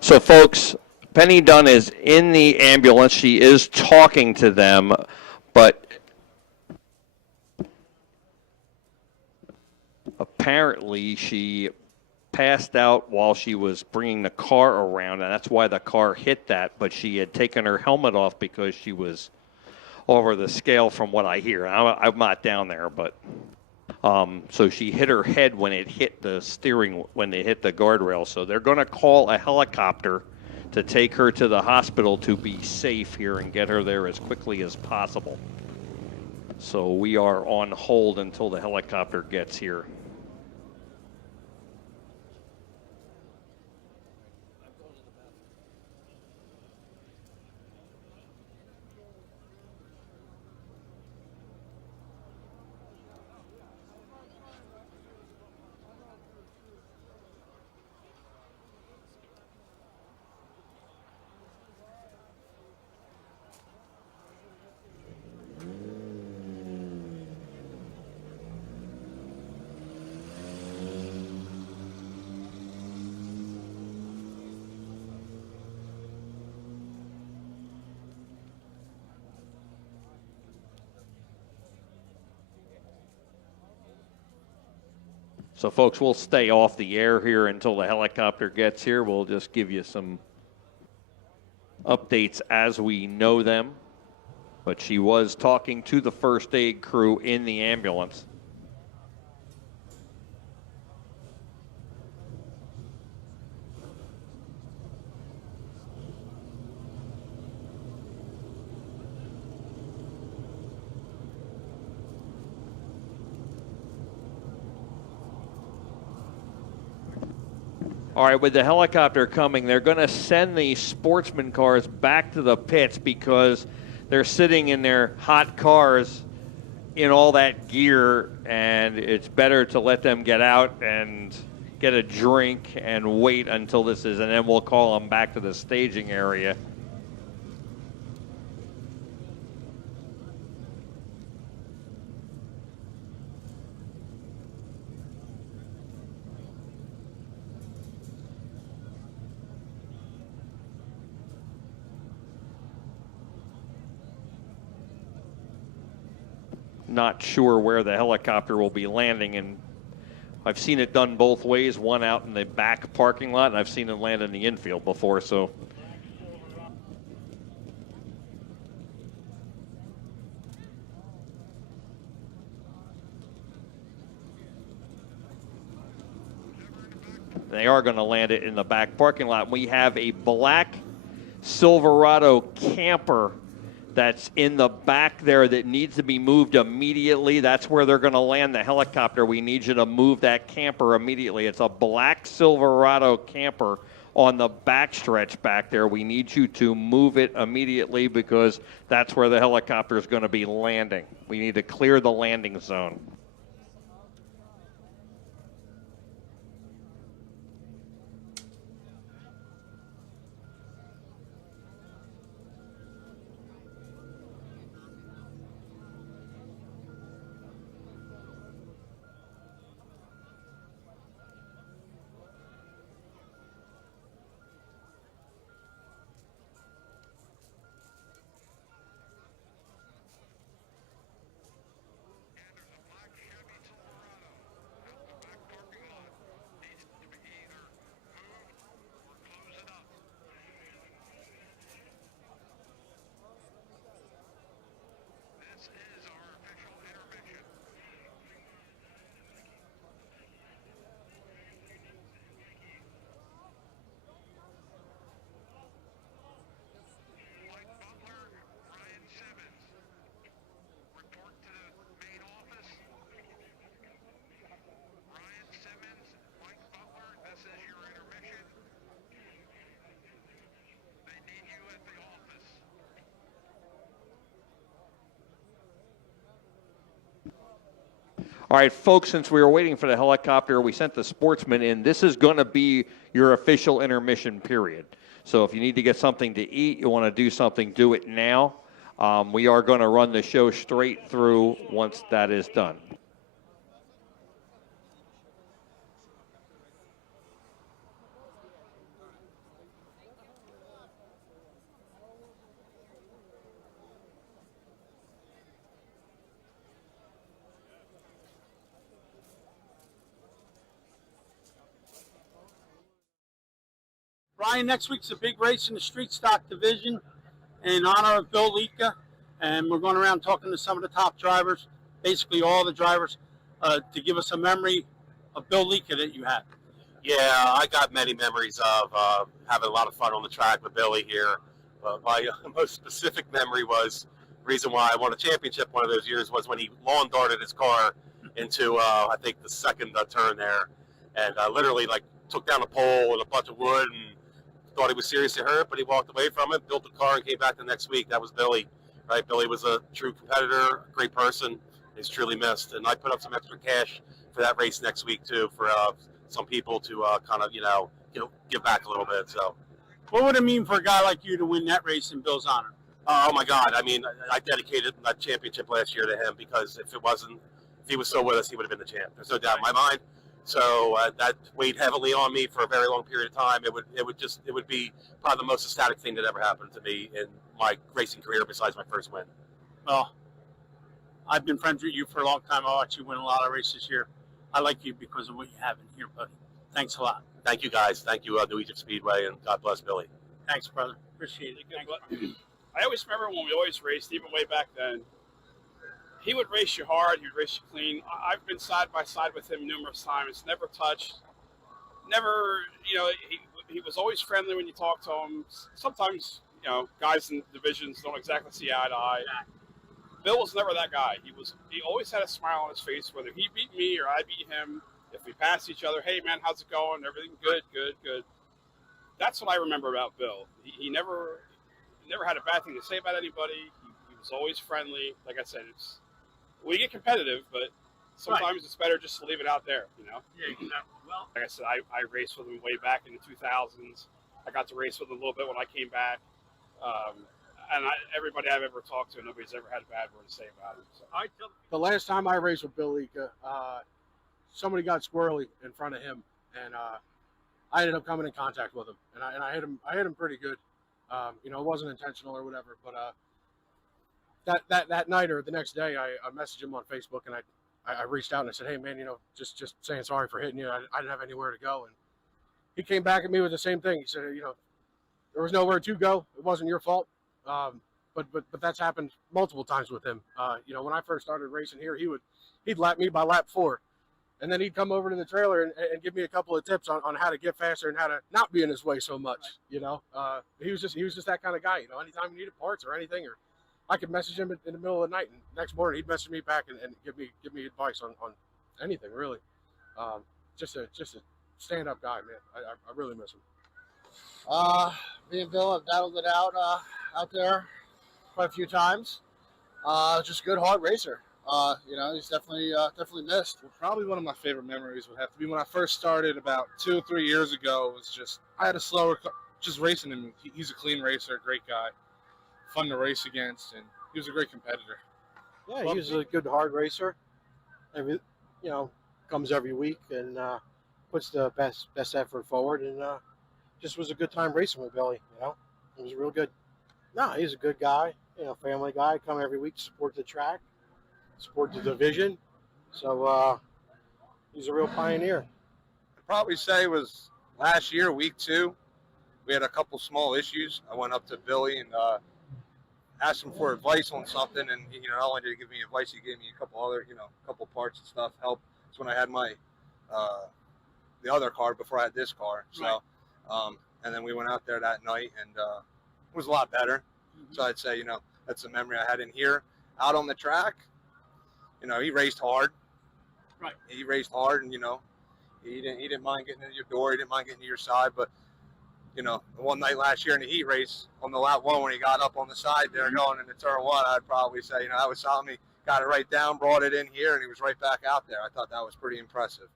So, folks, Penny Dunn is in the ambulance. She is talking to them, but apparently she passed out while she was bringing the car around, and that's why the car hit that, but she had taken her helmet off because she was over the scale from what I hear. I'm not down there, but so she hit her head when it hit the steering, when it hit the guardrail. So they're going to call a helicopter to take her to the hospital to be safe here and get her there as quickly as possible. So we are on hold until the helicopter gets here. So, folks, we'll stay off the air here until the helicopter gets here. We'll just give you some updates as we know them. But she was talking to the first aid crew in the ambulance. All right, with the helicopter coming, they're going to send the Sportsman cars back to the pits because they're sitting in their hot cars in all that gear, and it's better to let them get out and get a drink and wait until this is, and then we'll call them back to the staging area. Not sure where the helicopter will be landing, and I've seen it done both ways, one out in the back parking lot, and I've seen it land in the infield before, so. They are going to land it in the back parking lot. We have a black Silverado camper that's in the back there that needs to be moved immediately. That's where they're going to land the helicopter. We need you to move that camper immediately. It's a black Silverado camper on the backstretch back there. We need you to move it immediately because that's where the helicopter is going to be landing. We need to clear the landing zone. All right, folks, since we were waiting for the helicopter, we sent the Sportsman in. This is going to be your official intermission period. So if you need to get something to eat, you want to do something, do it now. We are going to run the show straight through once that is done. Brian, next week's a big race in the street stock division in honor of Bill Liedtka, and we're going around talking to some of the top drivers, basically all the drivers, to give us a memory of Bill Liedtka that you had. Yeah, I got many memories of having a lot of fun on the track with Billy here. But my most specific memory was the reason why I won a championship one of those years was when he lawn darted his car into, I think, the second turn there, and literally like took down a pole and a bunch of wood and thought he was seriously hurt, but he walked away from it, built the car, and came back the next week. That was Billy, right? Billy was a true competitor, a great person. He's truly missed. And I put up some extra cash for that race next week, too, for some people to kind of, give back a little bit. So, what would it mean for a guy like you to win that race in Bill's honor? Oh, my God. I mean, I dedicated that championship last year to him because if he was still with us, he would have been the champ. There's no doubt in my mind. So that weighed heavily on me for a very long period of time. It would be probably the most ecstatic thing that ever happened to me in my racing career besides my first win. Well, I've been friends with you for a long time. I watched you win a lot of races here. I like you because of what you have in here, buddy. Thanks a lot. Thank you, guys. Thank you, New Egypt Speedway, and God bless Billy. Thanks, brother. Appreciate it. Thanks. I always remember when we always raced, even way back then. He would race you hard. He'd race you clean. I've been side by side with him numerous times. Never touched. Never, he was always friendly when you talked to him. Sometimes, guys in divisions don't exactly see eye to eye. Bill was never that guy. He always had a smile on his face, whether he beat me or I beat him. If we passed each other, hey man, how's it going? Everything good. That's what I remember about Bill. He never had a bad thing to say about anybody. He was always friendly. Like I said, we get competitive, but sometimes it's better just to leave it out there, Yeah, exactly. Well, like I said, I raced with him way back in the 2000s. I got to race with him a little bit when I came back. And everybody I've ever talked to, nobody's ever had a bad word to say about him. So. The last time I raced with Bill Liedtka, somebody got squirrely in front of him, and I ended up coming in contact with him, and I hit him. I hit him pretty good. It wasn't intentional or whatever, but that night or the next day, I messaged him on Facebook, and I reached out and I said, hey man, just saying sorry for hitting you. I didn't have anywhere to go, and he came back at me with the same thing. He said, there was nowhere to go. It wasn't your fault. But that's happened multiple times with him. When I first started racing here, he'd lap me by lap 4, and then he'd come over to the trailer and give me a couple of tips on how to get faster and how to not be in his way so much. He was just that kind of guy. Anytime he needed parts or anything, or I could message him in the middle of the night, and next morning he'd message me back and give me advice on anything really. Just a stand-up guy, man. I really miss him. Me and Bill have battled it out there quite a few times. Just a good hard racer. He's definitely missed. Well, probably one of my favorite memories would have to be when I first started about 2 or 3 years ago. It was just I had a slower, just racing him. He's a clean racer, great guy, fun to race against, and he was a great competitor. Yeah, he's a good hard racer. Comes every week and puts the best effort forward, and just was a good time racing with Billy. It was real good. No, he's a good guy. Family guy. Come every week to support the track, support the division. So he's a real pioneer. I'd probably say it was last year, week 2. We had a couple small issues. I went up to Billy and asked him for advice on something, and not only did he give me advice, he gave me a couple other, couple parts and stuff. Help. That's when I had my the other car before I had this car. So, and then we went out there that night, and it was a lot better. So I'd say, that's a memory I had in here. Out on the track, he raced hard. Right. He raced hard, and he didn't mind getting into your door. He didn't mind getting to your side. But the one night last year in the heat race on the lap 1, when he got up on the side there going into turn 1, I'd probably say, that was something. He got it right down, brought it in here, and he was right back out there. I thought that was pretty impressive.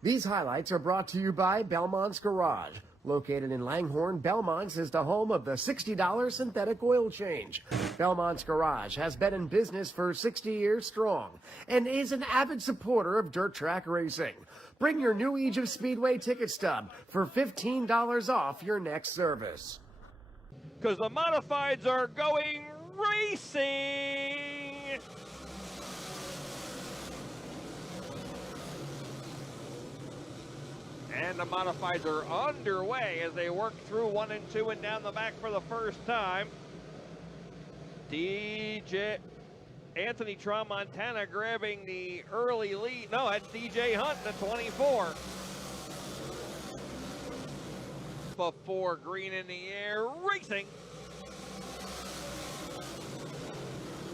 These highlights are brought to you by Belmont's Garage. Located in Langhorne, Belmont's is the home of the $60 synthetic oil change. Belmont's Garage has been in business for 60 years strong and is an avid supporter of dirt track racing. Bring your new Age of Speedway ticket stub for $15 off your next service. Because the modifieds are going racing. And the modifieds are underway as they work through 1 and 2 and down the back for the first time. Anthony Tramontana grabbing the early lead. No, that's DJ Hunt, the 24. Before green in the air, racing.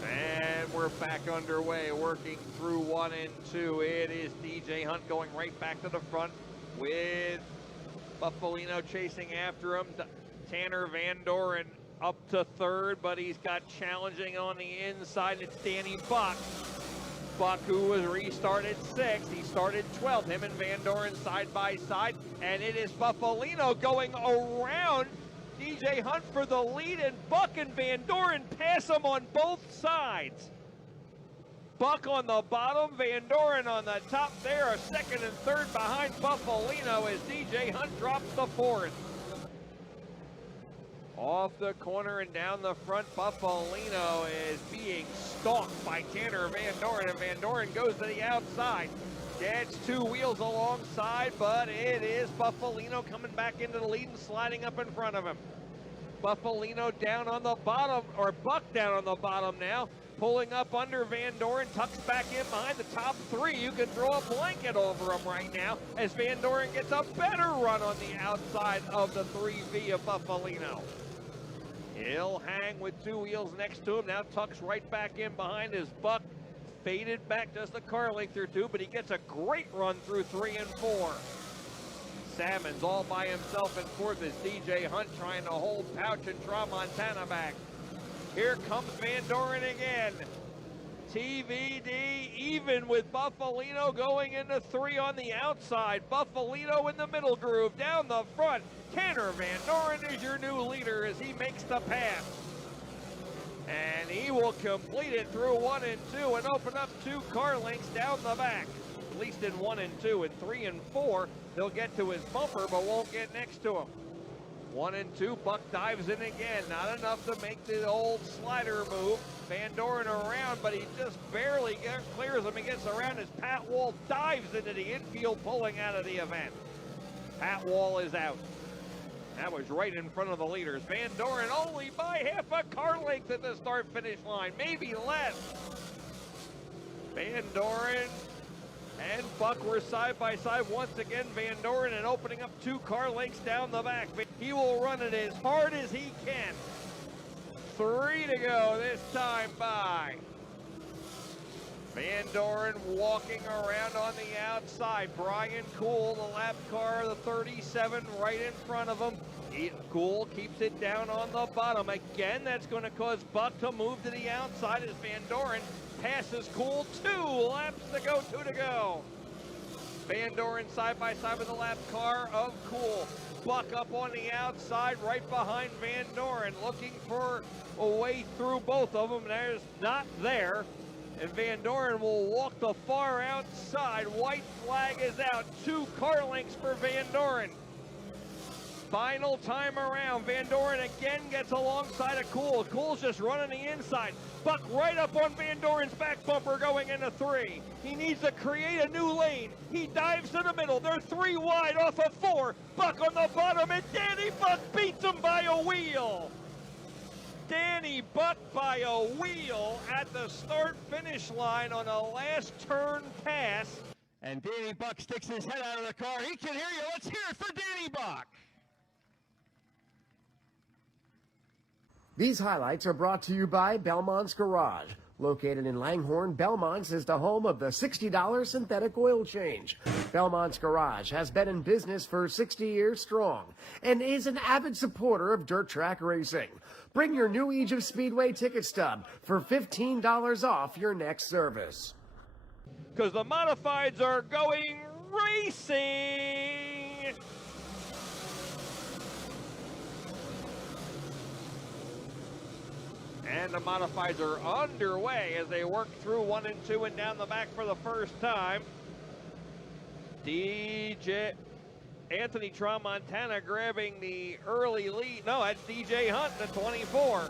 And we're back underway, working through 1 and 2. It is DJ Hunt going right back to the front with Buffalino chasing after him. Tanner Van Doren up to third, but he's got challenging on the inside. It's Danny Buck. Buck, who was restarted 6th. He started 12th. Him and Van Doren side by side. And it is Buffalino going around DJ Hunt for the lead, and Buck and Van Doren pass him on both sides. Buck on the bottom, Van Doren on the top. They are 2nd and 3rd behind Buffalino as DJ Hunt drops the 4th. Off the corner and down the front, Buffalino is being stalked by Tanner Van Doren, and Van Doren goes to the outside. Gets 2 wheels alongside, but it is Buffalino coming back into the lead and sliding up in front of him. Buffalino down on the bottom, or Buck down on the bottom now, pulling up under Van Doren, tucks back in behind the top 3. You can throw a blanket over him right now as Van Doren gets a better run on the outside of the 3V of Buffalino. He'll hang with 2 wheels next to him, now tucks right back in behind his Buck. Faded back just a car length or 2, but he gets a great run through 3 and 4. Salmon's all by himself in 4th as DJ Hunt trying to hold Pouch and Tramontana back. Here comes Van Doren again. TVD even with Buffalino going into 3 on the outside. Buffalino in the middle groove, down the front. Tanner Van Doren is your new leader as he makes the pass. And he will complete it through 1 and 2 and open up 2 car lengths down the back. At least in 1 and 2. In 3 and 4, they'll get to his bumper but won't get next to him. 1 and 2, Buck dives in again. Not enough to make the old slider move. Van Doren around, but he just barely clears him and gets around as Pat Wall dives into the infield, pulling out of the event. Pat Wall is out. That was right in front of the leaders. Van Doren only by half a car length at the start-finish line, maybe less. Van Doren and Buck were side by side once again. Van Doren and opening up 2 car lengths down the back. He will run it as hard as he can. 3 to go this time by. Van Doren walking around on the outside. Brian Cool, the lap car, the 37 right in front of him. Cool keeps it down on the bottom. Again, that's going to cause Buck to move to the outside as Van Doren passes Cool. 2 laps to go, 2 to go. Van Doren side by side with the lap car of Cool. Buck up on the outside right behind Van Doren, looking for a way through both of them. There's not there. And Van Doren will walk the far outside. White flag is out. 2 car lengths for Van Doren. Final time around. Van Doren again gets alongside of Cool. Cool's just running the inside. Buck right up on Van Doren's back bumper going into 3. He needs to create a new lane. He dives to the middle. They're 3 wide off of 4. Buck on the bottom, and Danny Buck beats him by a wheel. Danny Buck by a wheel at the start-finish line on a last turn pass. And Danny Buck sticks his head out of the car. He can hear you. Let's hear it for Danny Buck. These highlights are brought to you by Belmont's Garage. Located in Langhorne, Belmont's is the home of the $60 synthetic oil change. Belmont's Garage has been in business for 60 years strong and is an avid supporter of dirt track racing. Bring your new Age of Speedway ticket stub for $15 off your next service. Because the modifieds are going racing. And the modifieds are underway as they work through 1 and 2 and down the back for the first time. Anthony Tramontana grabbing the early lead. No, that's DJ Hunt, the 24.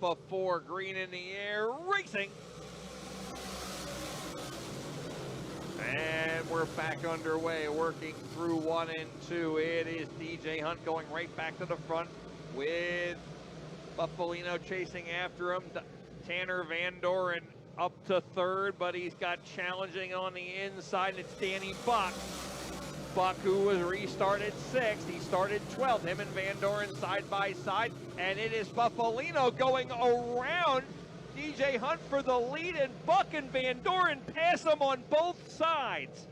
Before green in the air, racing. And we're back underway, working through 1 and 2. It is DJ Hunt going right back to the front with Buffalino chasing after him. Tanner Van Doren up to third, but he's got challenging on the inside. It's Danny Buck. Buck, who was restarted 6th, he started 12th. Him and Van Doren side by side, and it is Buffalino going around DJ Hunt for the lead, and Buck and Van Doren pass him on both sides.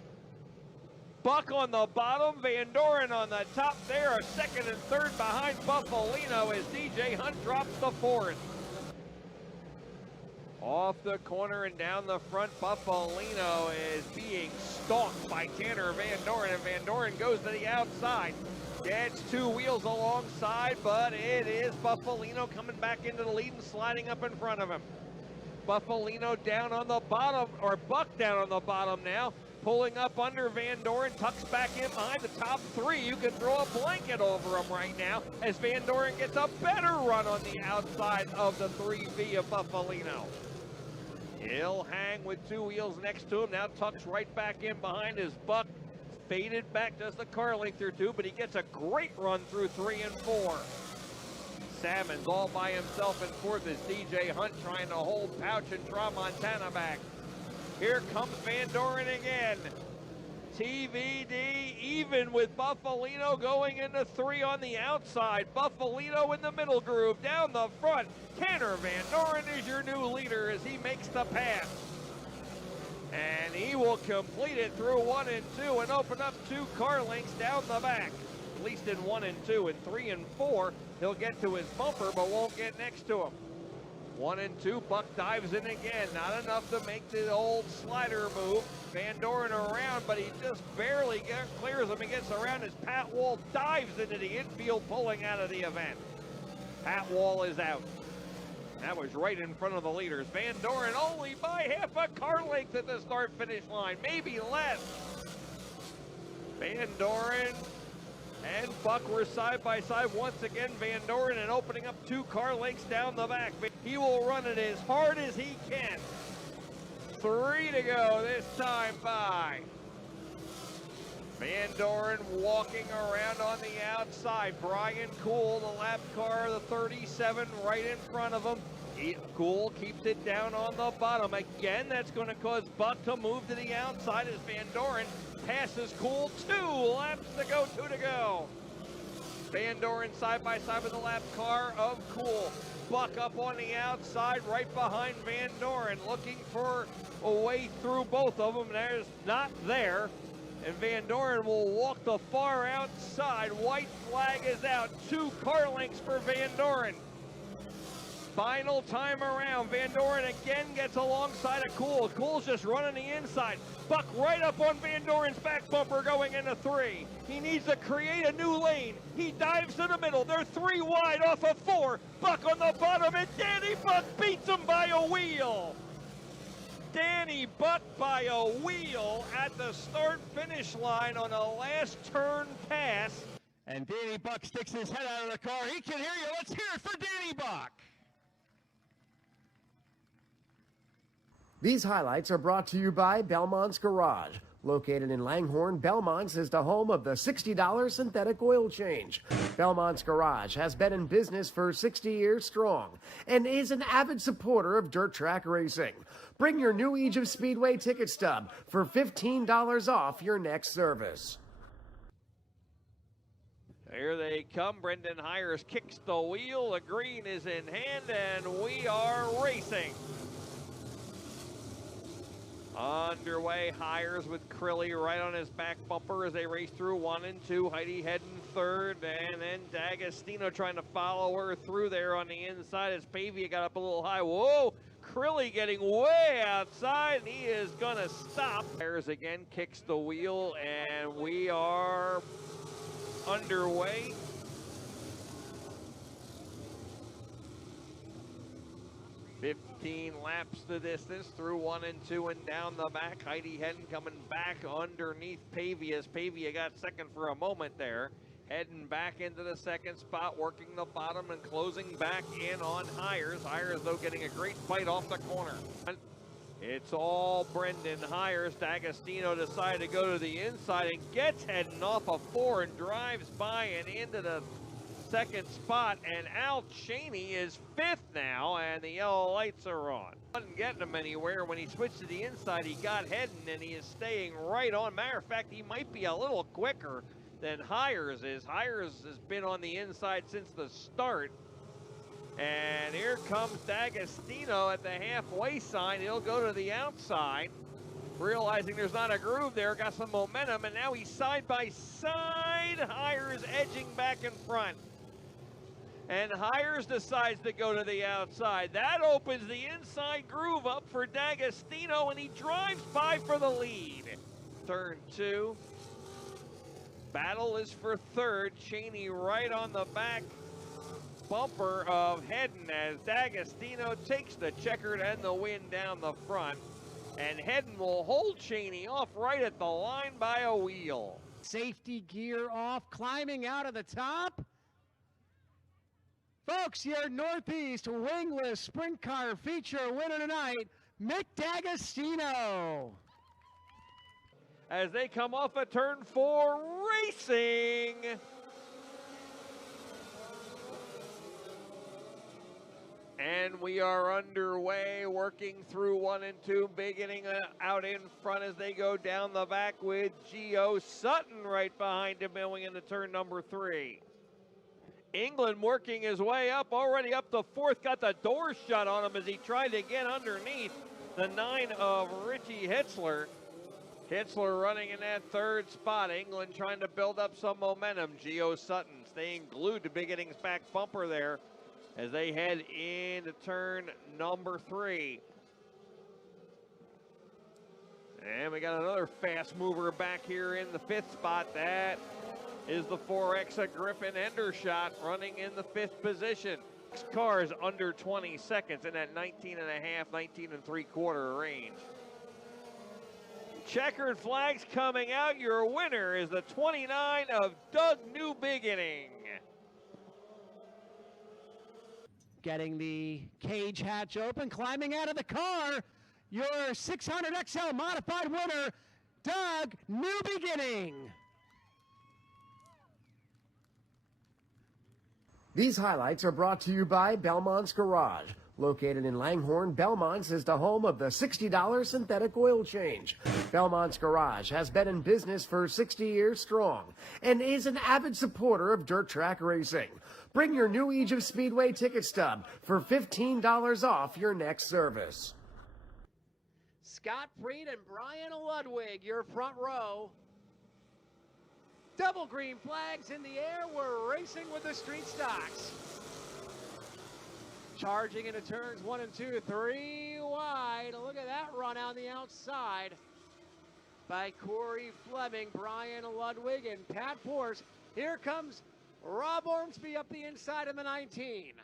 Buck on the bottom, Van Doren on the top. They are second and third behind Buffalino as DJ Hunt drops the 4th. Off the corner and down the front, Buffalino is being stalked by Tanner Van Doren, and Van Doren goes to the outside. Gets 2 wheels alongside, but it is Buffalino coming back into the lead and sliding up in front of him. Buffalino down on the bottom, or Buck down on the bottom now, pulling up under Van Doren, tucks back in behind the top 3. You can throw a blanket over him right now as Van Doren gets a better run on the outside of the 3V of Buffalino. He'll hang with 2 wheels next to him, now tucks right back in behind his Buck. Faded back just a car length or 2, but he gets a great run through 3 and 4. Salmon's all by himself in 4th as DJ Hunt trying to hold Pouch and Tramontana back. Here comes Van Doren again. TVD even with Buffalino going into 3 on the outside. Buffalino in the middle groove, down the front. Tanner Van Doren is your new leader as he makes the pass. And he will complete it through 1 and 2 and open up 2 car lengths down the back. At least in 1 and 2. In 3 and 4, he'll get to his bumper but won't get next to him. 1 and 2, Buck dives in again. Not enough to make the old slider move. Van Doren around, but he just barely clears him and gets around as Pat Wall dives into the infield, pulling out of the event. Pat Wall is out. That was right in front of the leaders. Van Doren only by half a car length at the start-finish line, maybe less. Van Doren and Buck were side by side once again. Van Doren and opening up 2 car lengths down the back. He will run it as hard as he can. 3 to go this time by. Van Doren walking around on the outside. Brian Cool, the lap car, the 37 right in front of him. Cool keeps it down on the bottom. Again, that's going to cause Buck to move to the outside as Van Doren passes Cool. 2 laps to go, 2 to go. Van Doren side by side with the lap car of Cool. Buck up on the outside right behind Van Doren, looking for a way through both of them. There's not there. And Van Doren will walk the far outside. White flag is out. 2 car lengths for Van Doren. Final time around. Van Doren again gets alongside of Cool. Cool's just running the inside. Buck right up on Van Doren's back bumper going into 3. He needs to create a new lane. He dives to the middle. They're 3 wide off of 4. Buck on the bottom, and Danny Buck beats him by a wheel. Danny Buck by a wheel at the start-finish line on a last turn pass. And Danny Buck sticks his head out of the car. He can hear you. Let's hear it for Danny Buck. These highlights are brought to you by Belmont's Garage. Located in Langhorne, Belmont's is the home of the $60 synthetic oil change. Belmont's Garage has been in business for 60 years strong and is an avid supporter of dirt track racing. Bring your new Age of Speedway ticket stub for $15 off your next service. Here they come. Brendan Hires kicks the wheel. The green is in hand, and we are racing. Underway, Hires with Crilly right on his back bumper as they race through 1 and 2. Heidi heading 3rd, and then D'Agostino trying to follow her through there on the inside as Pavia got up a little high. Whoa! Crilly getting way outside, and he is going to stop. Hires again kicks the wheel, and we are underway. $15 laps the distance through 1 and 2 and down the back. Heidi Hedden coming back underneath Pavia as Pavia got second for a moment there. Heading back into the second spot, working the bottom and closing back in on Hires. Hires, though, getting a great fight off the corner. It's all Brendan Hires. D'Agostino decided to go to the inside and gets heading off a 4 and drives by and into the second spot. And Al Cheney is 5th now, and the yellow lights are on. Wasn't getting him anywhere. When he switched to the inside, he got heading, and he is staying right on. Matter of fact, he might be a little quicker than Hires is. Hires has been on the inside since the start. And here comes D'Agostino at the halfway sign. He'll go to the outside, realizing there's not a groove there, got some momentum, and now he's side by side. Hires edging back in front. And Hires decides to go to the outside. That opens the inside groove up for D'Agostino, and he drives by for the lead. Turn 2. Battle is for 3rd. Cheney right on the back bumper of Hedden as D'Agostino takes the checkered and the win down the front. And Hedden will hold Cheney off right at the line by a wheel. Safety gear off, climbing out of the top. Folks, your Northeast Wingless Sprint Car feature winner tonight, Mick D'Agostino. As they come off a turn 4, racing. And we are underway, working through 1 and 2, beginning out in front as they go down the back with Gio Sutton right behind him going into turn number 3. England working his way up, already up to 4th, got the door shut on him as he tried to get underneath the 9 of Richie Hitzler. Hitzler running in that 3rd spot. England trying to build up some momentum. Gio Sutton staying glued to beginning's back bumper there as they head into turn number 3. And we got another fast mover back here in the 5th spot. That is the 4X Griffin Endershot running in the 5th position. Cars under 20 seconds in that 19 and a half, 19 and 3/4 range. Checkered flags coming out. Your winner is the 29 of Doug New Beginning. Getting the cage hatch open, climbing out of the car, your 600 XL modified winner, Doug New Beginning. These highlights are brought to you by Belmont's Garage. Located in Langhorne, Belmont's is the home of the $60 synthetic oil change. Belmont's Garage has been in business for 60 years strong and is an avid supporter of dirt track racing. Bring your new Age of Speedway ticket stub for $15 off your next service. Scott Freed and Brian Ludwig, your front row. Double green flags in the air. We're racing with the street stocks. Charging into turns 1 and 2, 3 wide. Look at that run on the outside by Corey Fleming, Brian Ludwig, and Pat Force. Here comes Rob Ormsby up the inside of the 19.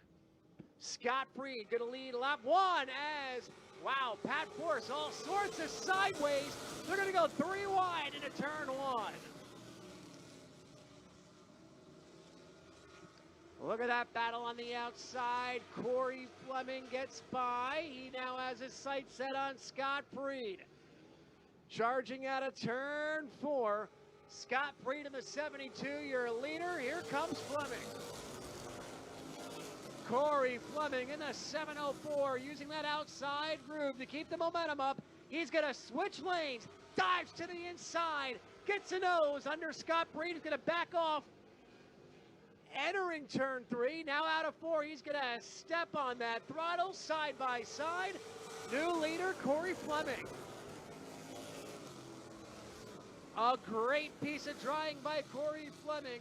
Scott Freed gonna lead lap 1 as, wow, Pat Force all sorts of sideways. They're gonna go 3 wide into turn 1. Look at that battle on the outside. Corey Fleming gets by. He now has his sights set on Scott Freed. Charging out of turn 4. Scott Freed in the 72, your leader. Here comes Fleming. Corey Fleming in the 704, using that outside groove to keep the momentum up. He's going to switch lanes, dives to the inside, gets a nose under Scott Freed. He's going to back off. Entering turn 3, now out of 4, he's going to step on that throttle side by side. New leader, Corey Fleming. A great piece of drying by Corey Fleming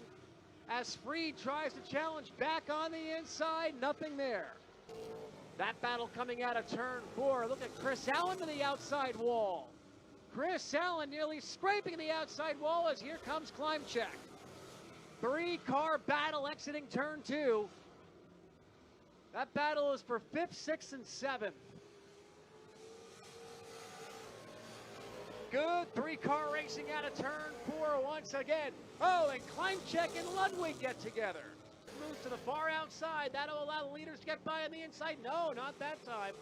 as Freed tries to challenge back on the inside, nothing there. That battle coming out of turn 4. Look at Chris Allen to the outside wall. Chris Allen nearly scraping the outside wall as here comes Climb Check. 3-car battle exiting turn 2. That battle is for 5th, 6th, and 7th. Good 3-car racing out of turn 4 once again. Oh, and Climb Check and Ludwig get together. Moves to the far outside. That'll allow the leaders to get by on the inside. No, not that time.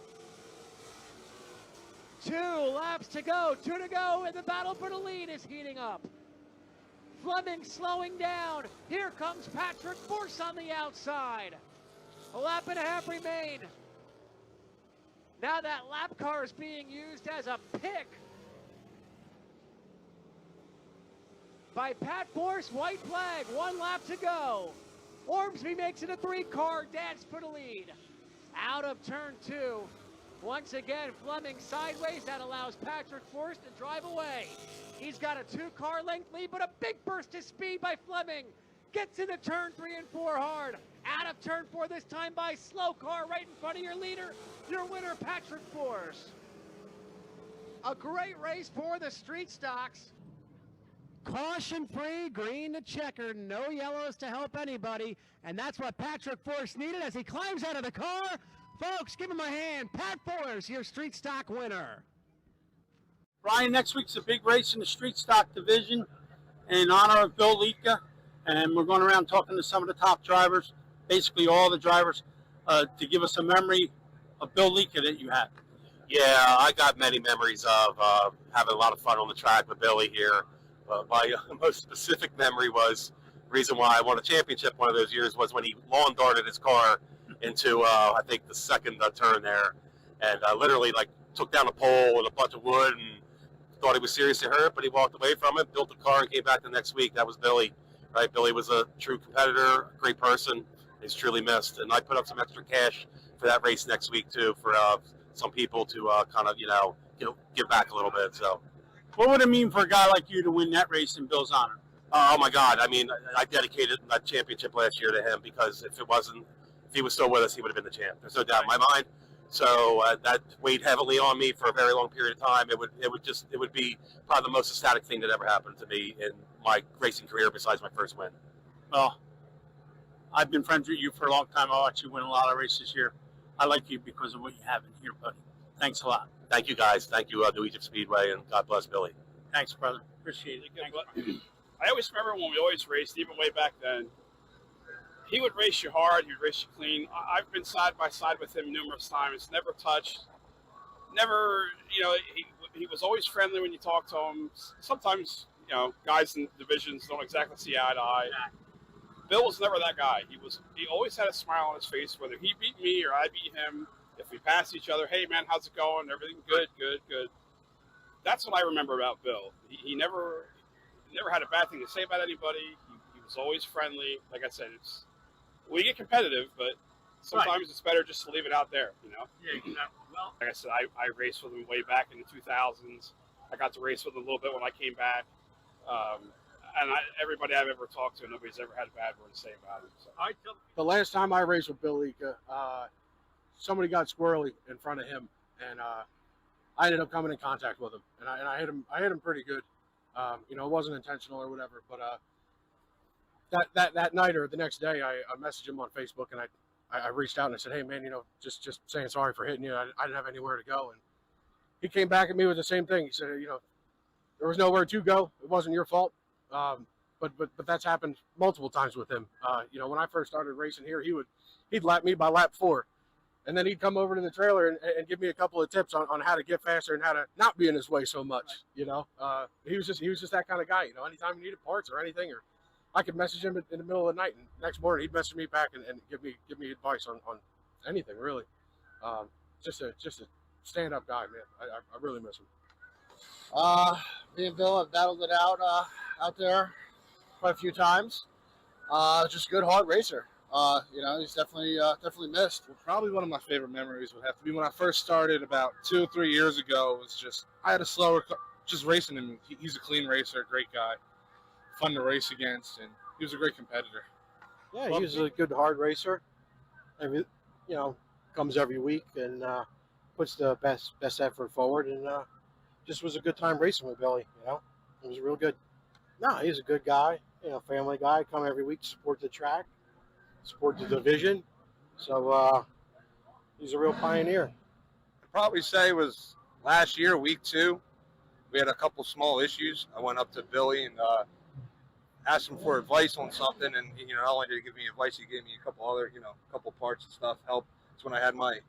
2 laps to go. 2 to go, and the battle for the lead is heating up. Fleming slowing down. Here comes Patrick Force on the outside. A lap and a half remain. Now that lap car is being used as a pick by Pat Force. White flag, 1 lap to go. Ormsby makes it a 3-car dance for the lead. Out of turn 2. Once again, Fleming sideways. That allows Patrick Force to drive away. He's got a 2-car length lead, but a big burst of speed by Fleming. Gets into turn 3 and 4 hard. Out of turn 4 this time by slow car right in front of your leader. Your winner, Patrick Force. A great race for the street stocks. Caution free, green to checker, no yellows to help anybody. And that's what Patrick Force needed as he climbs out of the car. Folks, give him a hand. Pat Force, your street stock winner. Brian, next week's a big race in the street stock division in honor of Bill Liedtka. And we're going around talking to some of the top drivers, basically all the drivers, to give us a memory of Bill Liedtka that you had. Yeah, I got many memories of having a lot of fun on the track with Billy here. My most specific memory was the reason why I won a championship one of those years was when he lawn darted his car into, I think, the second turn there. And literally, like, took down a pole with a bunch of wood and thought he was seriously hurt, but he walked away from it, built the car, and came back the next week. That was Billy, right? Billy was a true competitor, a great person. He's truly missed. And I put up some extra cash for that race next week, too, for some people to kind of, give back a little bit. So, what would it mean for a guy like you to win that race in Bill's honor? Oh, my God. I mean, I dedicated that championship last year to him because if he was still with us, he would have been the champ. There's no doubt in my mind. So that weighed heavily on me for a very long period of time. It would be probably the most ecstatic thing that ever happened to me in my racing career besides my first win. Well, I've been friends with you for a long time. I watch you win a lot of races here. I like you because of what you have in here, buddy. Thanks a lot. Thank you, guys. Thank you, New Egypt Speedway, and God bless Billy. Thanks, brother. Appreciate it. I always remember when we always raced, even way back then. He would race you hard. He'd race you clean. I've been side by side with him numerous times. Never touched. Never, he was always friendly when you talk to him. Sometimes, guys in divisions don't exactly see eye to eye. Bill was never that guy. He always had a smile on his face, whether he beat me or I beat him. If we passed each other, hey man, how's it going? Everything good, good, good. That's what I remember about Bill. He never had a bad thing to say about anybody. He was always friendly. Like I said, we get competitive, but sometimes it's better just to leave it out there, Yeah, exactly. Well, like I said, I raced with him way back in the 2000s. I got to race with him a little bit when I came back. And everybody I've ever talked to, nobody's ever had a bad word to say about him. So. The last time I raced with Bill Liedtka, somebody got squirrely in front of him, and I ended up coming in contact with him, and I hit him. I hit him pretty good. It wasn't intentional or whatever, but that night or the next day, I messaged him on Facebook, and I reached out and I said, hey man, just saying sorry for hitting you. I didn't have anywhere to go, and he came back at me with the same thing. He said, there was nowhere to go. It wasn't your fault. But that's happened multiple times with him. When I first started racing here, he'd lap me by lap 4, and then he'd come over to the trailer and give me a couple of tips on how to get faster and how to not be in his way so much. He was just that kind of guy. Anytime he needed parts or anything, or I could message him in the middle of the night, and next morning he'd message me back and give me advice on anything really. Just a stand-up guy, man. I really miss him. Me and Bill have battled it out there quite a few times. Just a good hard racer. He's definitely missed. Well, probably one of my favorite memories would have to be when I first started about 2 or 3 years ago. I had a slower car, just racing him. He's a clean racer, great guy, fun to race against, and he was a great competitor. Yeah, he's a good hard racer. Comes every week and puts the best effort forward, and just was a good time racing with Billy. It was real good. No, he's a good guy. Family guy. Come every week, support the track, support the division. So he's a real pioneer. I'd probably say it was last year, week 2. We had a couple small issues. I went up to Billy and asked him for advice on something, and not only did he give me advice, he gave me a couple other, couple parts and stuff. Help. That's when I had my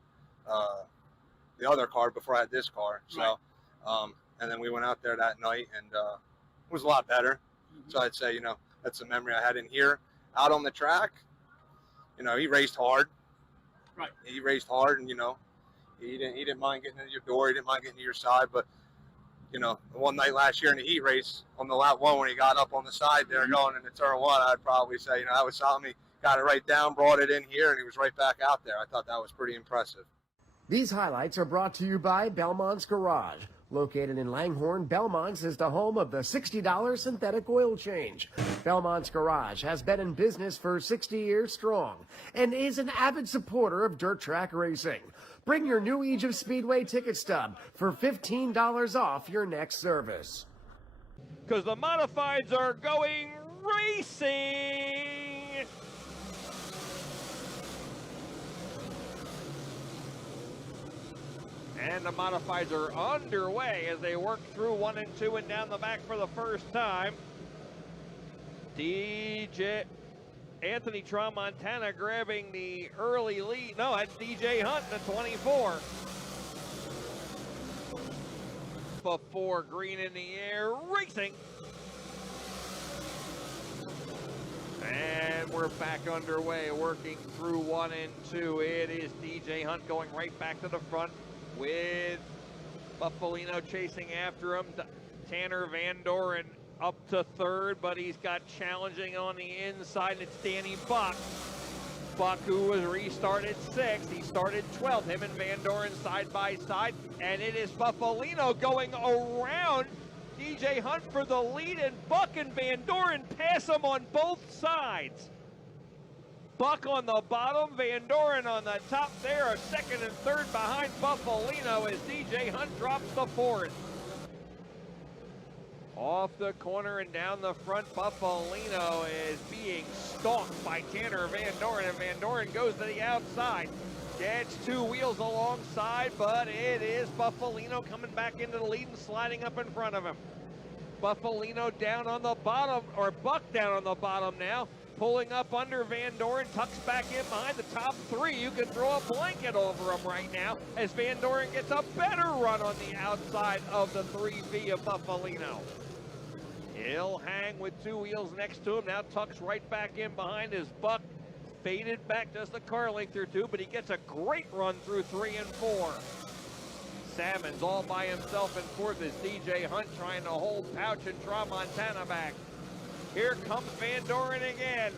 the other car before I had this car. So And then we went out there that night, and it was a lot better. So I'd say, you know, that's a memory I had in here. Out on the track, you know, he raced hard. Right. He raced hard, and, you know, he didn't mind getting into your door. He didn't mind getting to your side. But, you know, one night last year in the heat race on the lap one, when he got up on the side there going into turn one, I'd probably say, you know, that was something. He got it right down, brought it in here, and he was right back out there. I thought that was pretty impressive. These highlights are brought to you by Belmont's Garage. Located in Langhorne, Belmont's is the home of the $60 synthetic oil change. Belmont's Garage has been in business for 60 years strong and is an avid supporter of dirt track racing. Bring your new Age of Speedway ticket stub for $15 off your next service. Because the modifieds are going racing. And the modifieds are underway as they work through 1 and 2 and down the back for the first time. Anthony Tramontana grabbing the early lead. No, that's DJ Hunt, the 24. Before green in the air, racing. And we're back underway, working through 1 and 2. It is DJ Hunt going right back to the front, with Buffalino chasing after him. Tanner Van Doren up to third, but he's got challenging on the inside. It's Danny Buck. Buck, who was restarted 6th. He started 12th. Him and Van Doren side by side. And it is Buffalino going around DJ Hunt for the lead, and Buck and Van Doren pass him on both sides. Buck on the bottom, Van Doren on the top there, are second and third behind Buffalino as DJ Hunt drops the 4th. Off the corner and down the front, Buffalino is being stalked by Tanner Van Doren, and Van Doren goes to the outside. Gets 2 wheels alongside, but it is Buffalino coming back into the lead and sliding up in front of him. Buffalino down on the bottom, or Buck down on the bottom now. Pulling up under Van Doren, tucks back in behind the top 3. You can throw a blanket over him right now as Van Doren gets a better run on the outside of the 3V of Buffalino. He'll hang with 2 wheels next to him. Now tucks right back in behind his Buck. Faded back just a car length or 2, but he gets a great run through 3 and 4. Salmon's all by himself in 4th as DJ Hunt trying to hold Pouch and Tramontana back. Here comes Van Doren again.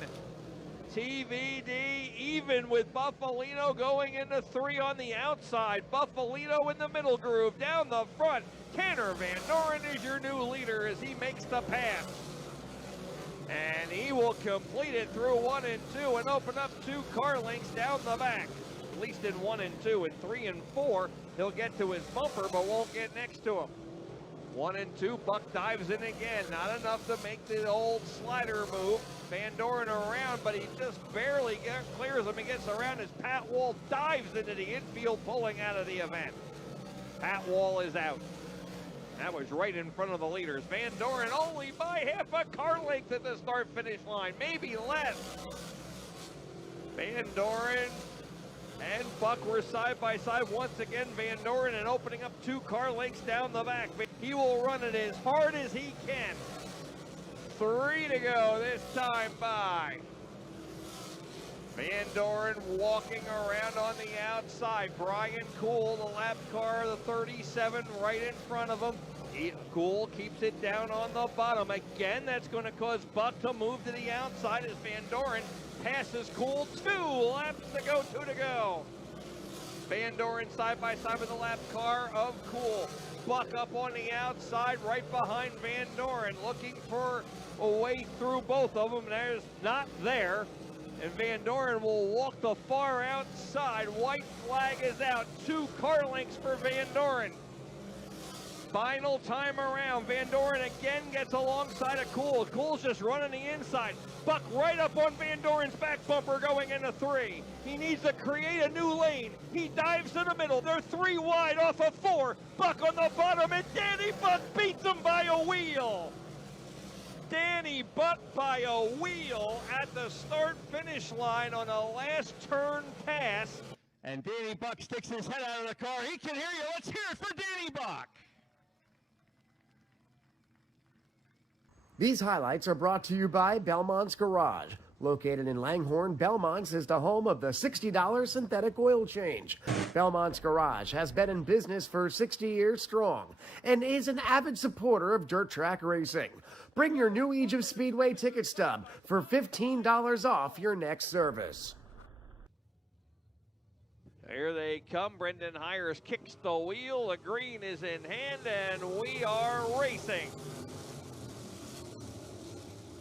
TVD even with Buffalino going into 3 on the outside. Buffalino in the middle groove. Down the front, Tanner Van Doren is your new leader as he makes the pass. And he will complete it through 1 and 2 and open up 2 car lengths down the back. At least in 1 and 2. In 3 and 4, he'll get to his bumper but won't get next to him. 1 and 2, Buck dives in again. Not enough to make the old slider move. Van Doren around, but he just barely clears him. He gets around as Pat Wall dives into the infield, pulling out of the event. Pat Wall is out. That was right in front of the leaders. Van Doren only by half a car length at the start-finish line, maybe less. Van Doren and Buck were side by side once again. Van Doren and opening up 2 car lengths down the back. He will run it as hard as he can. 3 to go this time by. Van Doren walking around on the outside. Brian Cool, the lap car, the 37 right in front of him. Cool keeps it down on the bottom. Again, that's going to cause Buck to move to the outside as Van Doren passes Cool. 2 laps to go, 2 to go. Van Doren side by side with the lap car of Cool. Buck up on the outside right behind Van Doren, looking for a way through both of them. There's not there. And Van Doren will walk the far outside. White flag is out. 2 car lengths for Van Doren. Final time around. Van Doren again gets alongside of Cool. Cool's just running the inside. Buck right up on Van Doren's back bumper going into 3. He needs to create a new lane. He dives to the middle. They're 3 wide off of 4. Buck on the bottom, and Danny Buck beats him by a wheel. Danny Buck by a wheel at the start-finish line on a last turn pass. And Danny Buck sticks his head out of the car. He can hear you. Let's hear it for Danny Buck. These highlights are brought to you by Belmont's Garage. Located in Langhorne, Belmont's is the home of the $60 synthetic oil change. Belmont's Garage has been in business for 60 years strong and is an avid supporter of dirt track racing. Bring your new Age of Speedway ticket stub for $15 off your next service. Here they come. Brendan Hires kicks the wheel. The green is in hand, and we are racing.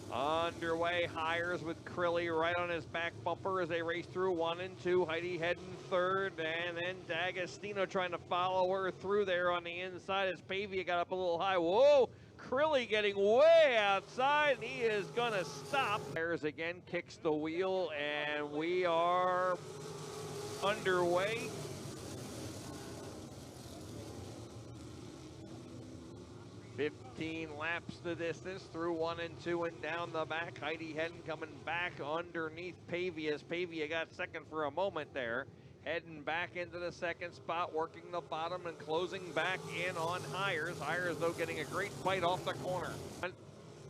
Underway, Hires with Crilly right on his back bumper as they race through 1 and 2. Heidi heading third, and then D'Agostino trying to follow her through there on the inside as Pavia got up a little high. Whoa! Crilly getting way outside, and he is going to stop. Hires again kicks the wheel, and we are underway. Laps the distance through 1 and 2 and down the back. Heidi Hedden coming back underneath Pavia as Pavia got second for a moment there. Heading back into the second spot, working the bottom and closing back in on Hires. Hires, though, getting a great fight off the corner.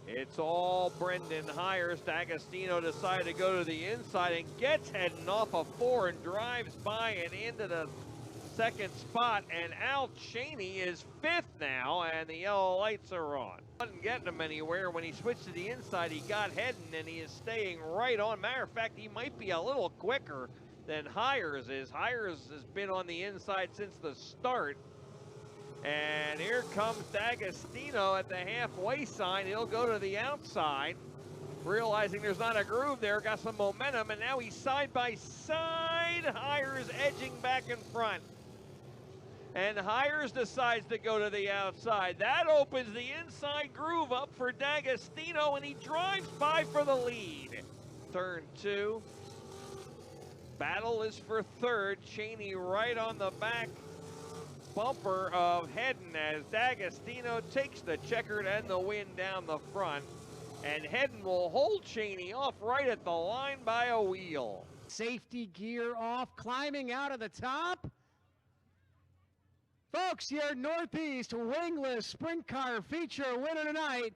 It's all Brendan Hires. D'Agostino decided to go to the inside and gets Hedden off a 4 and drives by and into the second spot, and Al Cheney is 5th now, and the yellow lights are on. Wasn't getting him anywhere. When he switched to the inside, he got Hedden, and he is staying right on. Matter of fact, he might be a little quicker than Hires is. Hires has been on the inside since the start. And here comes D'Agostino at the halfway sign. He'll go to the outside, realizing there's not a groove there, got some momentum, and now he's side by side. Hires edging back in front. And Hires decides to go to the outside. That opens the inside groove up for D'Agostino, and he drives by for the lead. Turn 2. Battle is for third. Cheney right on the back bumper of Hedden as D'Agostino takes the checkered and the win down the front. And Hedden will hold Cheney off right at the line by a wheel. Safety gear off, climbing out of the top. Folks, your Northeast Wingless Sprint Car feature winner tonight.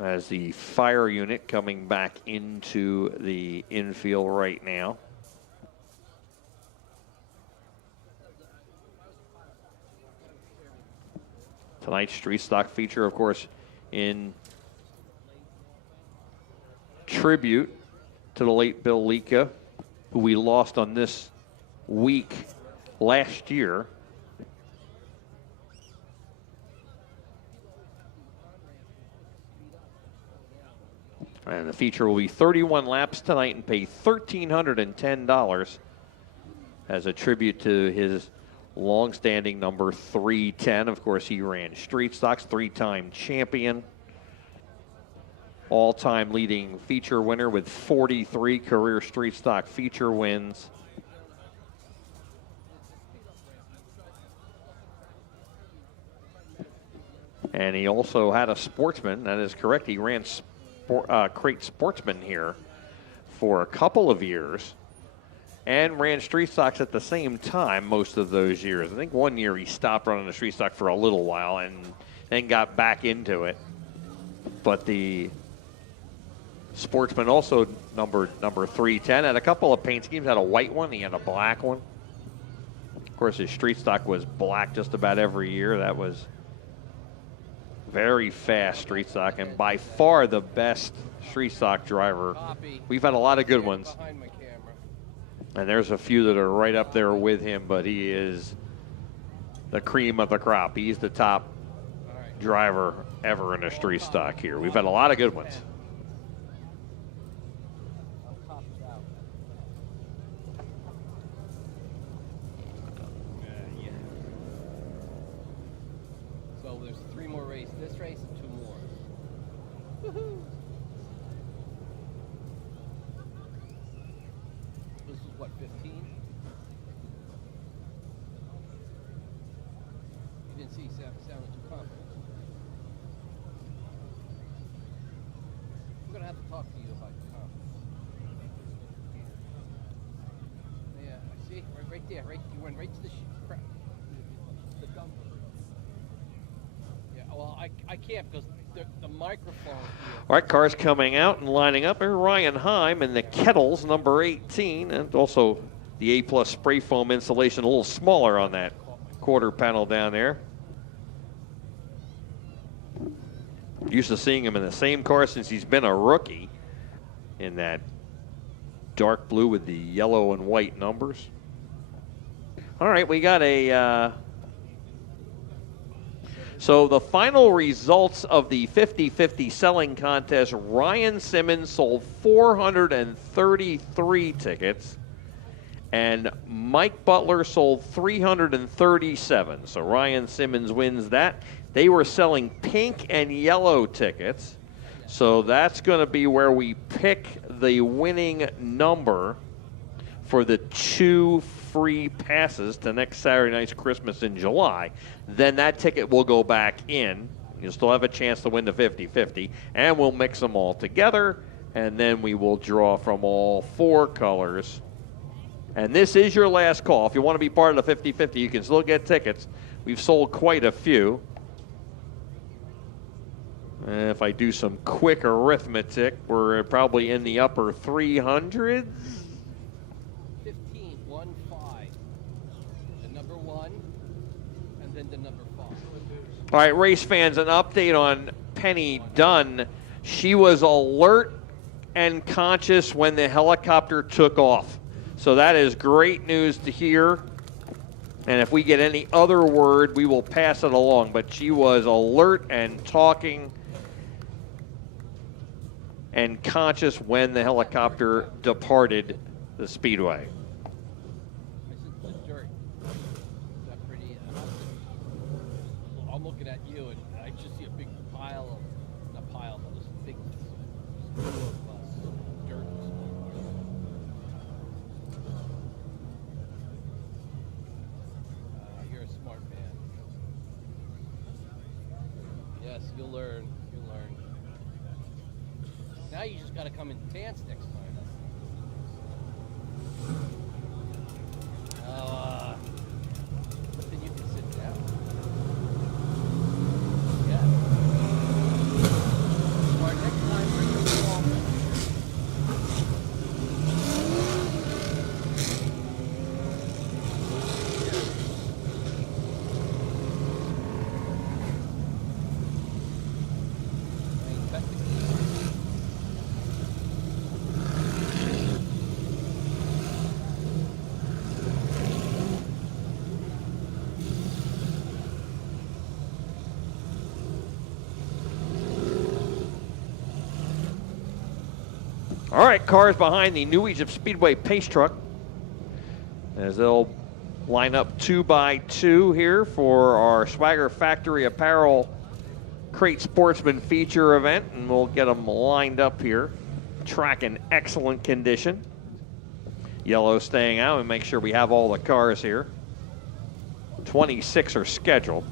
As the fire unit coming back into the infield right now. Tonight's street stock feature, of course, in tribute to the late Bill Liedtka, who we lost on this week last year. And the feature will be 31 laps tonight and pay $1,310 as a tribute to his long-standing number 310. Of course, he ran street stocks, 3-time champion, all-time leading feature winner with 43 career street stock feature wins. And he also had a Sportsman. That is correct. He ran crate Sportsman here for a couple of years and ran street stocks at the same time most of those years. I think one year he stopped running the street stock for a little while and then got back into it. But the Sportsman also number 310, had a couple of paint schemes, had a white one, he had a black one. Of course, his street stock was black just about every year. That was very fast street stock and by far the best street stock driver. We've had a lot of good ones. And there's a few that are right up there with him, but he is the cream of the crop. He's the top driver ever in a street stock here. We've had a lot of good ones. So there's 3 more races. This race and 2 more. Woohoo! This is what, 15? You didn't see he sounded too confident. I'm gonna have to talk to you about your confidence. coming right to the crap. The dump. Yeah, well, I can't because the microphone here. All right, cars coming out and lining up. There's Ryan Heim and the Kettles, number 18, and also the A-plus spray foam insulation, a little smaller on that quarter panel down there. Used to seeing him in the same car since he's been a rookie in that dark blue with the yellow and white numbers. All right, we got a... So the final results of the 50-50 selling contest, Ryan Simmons sold 433 tickets, and Mike Butler sold 337. So Ryan Simmons wins that. They were selling pink and yellow tickets, so that's going to be where we pick the winning number for the 2 free passes to next Saturday night's Christmas in July. Then that ticket will go back in. You'll still have a chance to win the 50-50, and we'll mix them all together, and then we will draw from all 4 colors. And this is your last call. If you want to be part of the 50-50, you can still get tickets. We've sold quite a few. And if I do some quick arithmetic, we're probably in the upper 300s. 15, 1, 5. The number 1, and then the number 5. All right, race fans, an update on Penny Dunn. She was alert and conscious when the helicopter took off. So that is great news to hear. And if we get any other word, we will pass it along. But she was alert and talking and conscious when the helicopter departed the Speedway. I'm looking at you, and I just see a big pile of, not pile, but this big slew of dirt. You're a smart man. Yes, you'll learn. You'll learn. Now you just got to come in pants next time. But then you can sit down. Yeah. Or next time, bring your wall. All right, cars behind the New Egypt Speedway pace truck as they'll line up 2 by 2 here for our Swagger Factory Apparel Crate Sportsman feature event, and we'll get them lined up here. Track in excellent condition. Yellow staying out, and make sure we have all the cars here. 26 are scheduled.